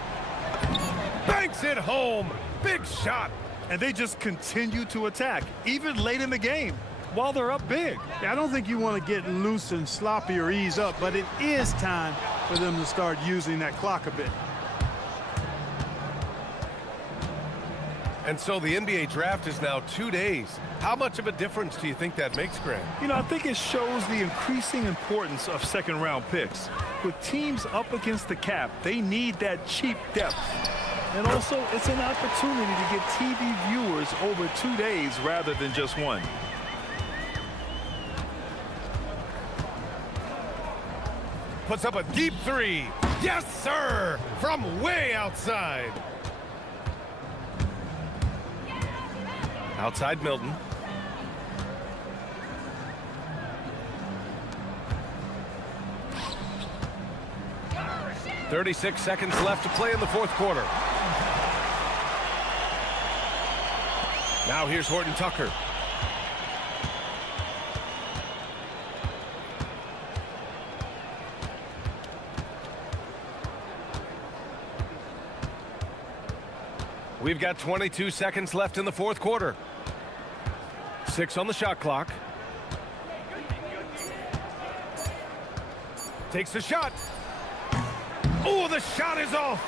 Banks it home. Big shot. And they just continue to attack, even late in the game, while they're up big. Yeah, I don't think you want to get loose and sloppy or ease up, but it is time for them to start using that clock a bit. And so the NBA draft is now 2 days. How much of a difference do you think that makes, Grant? You know, I think it shows the increasing importance of second-round picks. With teams up against the cap, they need that cheap depth. And also, it's an opportunity to get TV viewers over 2 days rather than just one. Puts up a deep 3. Yes, sir! From way outside. Outside Milton. .36 seconds left to play in the fourth quarter. Now here's Horton Tucker. We've got 22 seconds left in the fourth quarter. 6 on the shot clock. Takes the shot. Oh, the shot is off.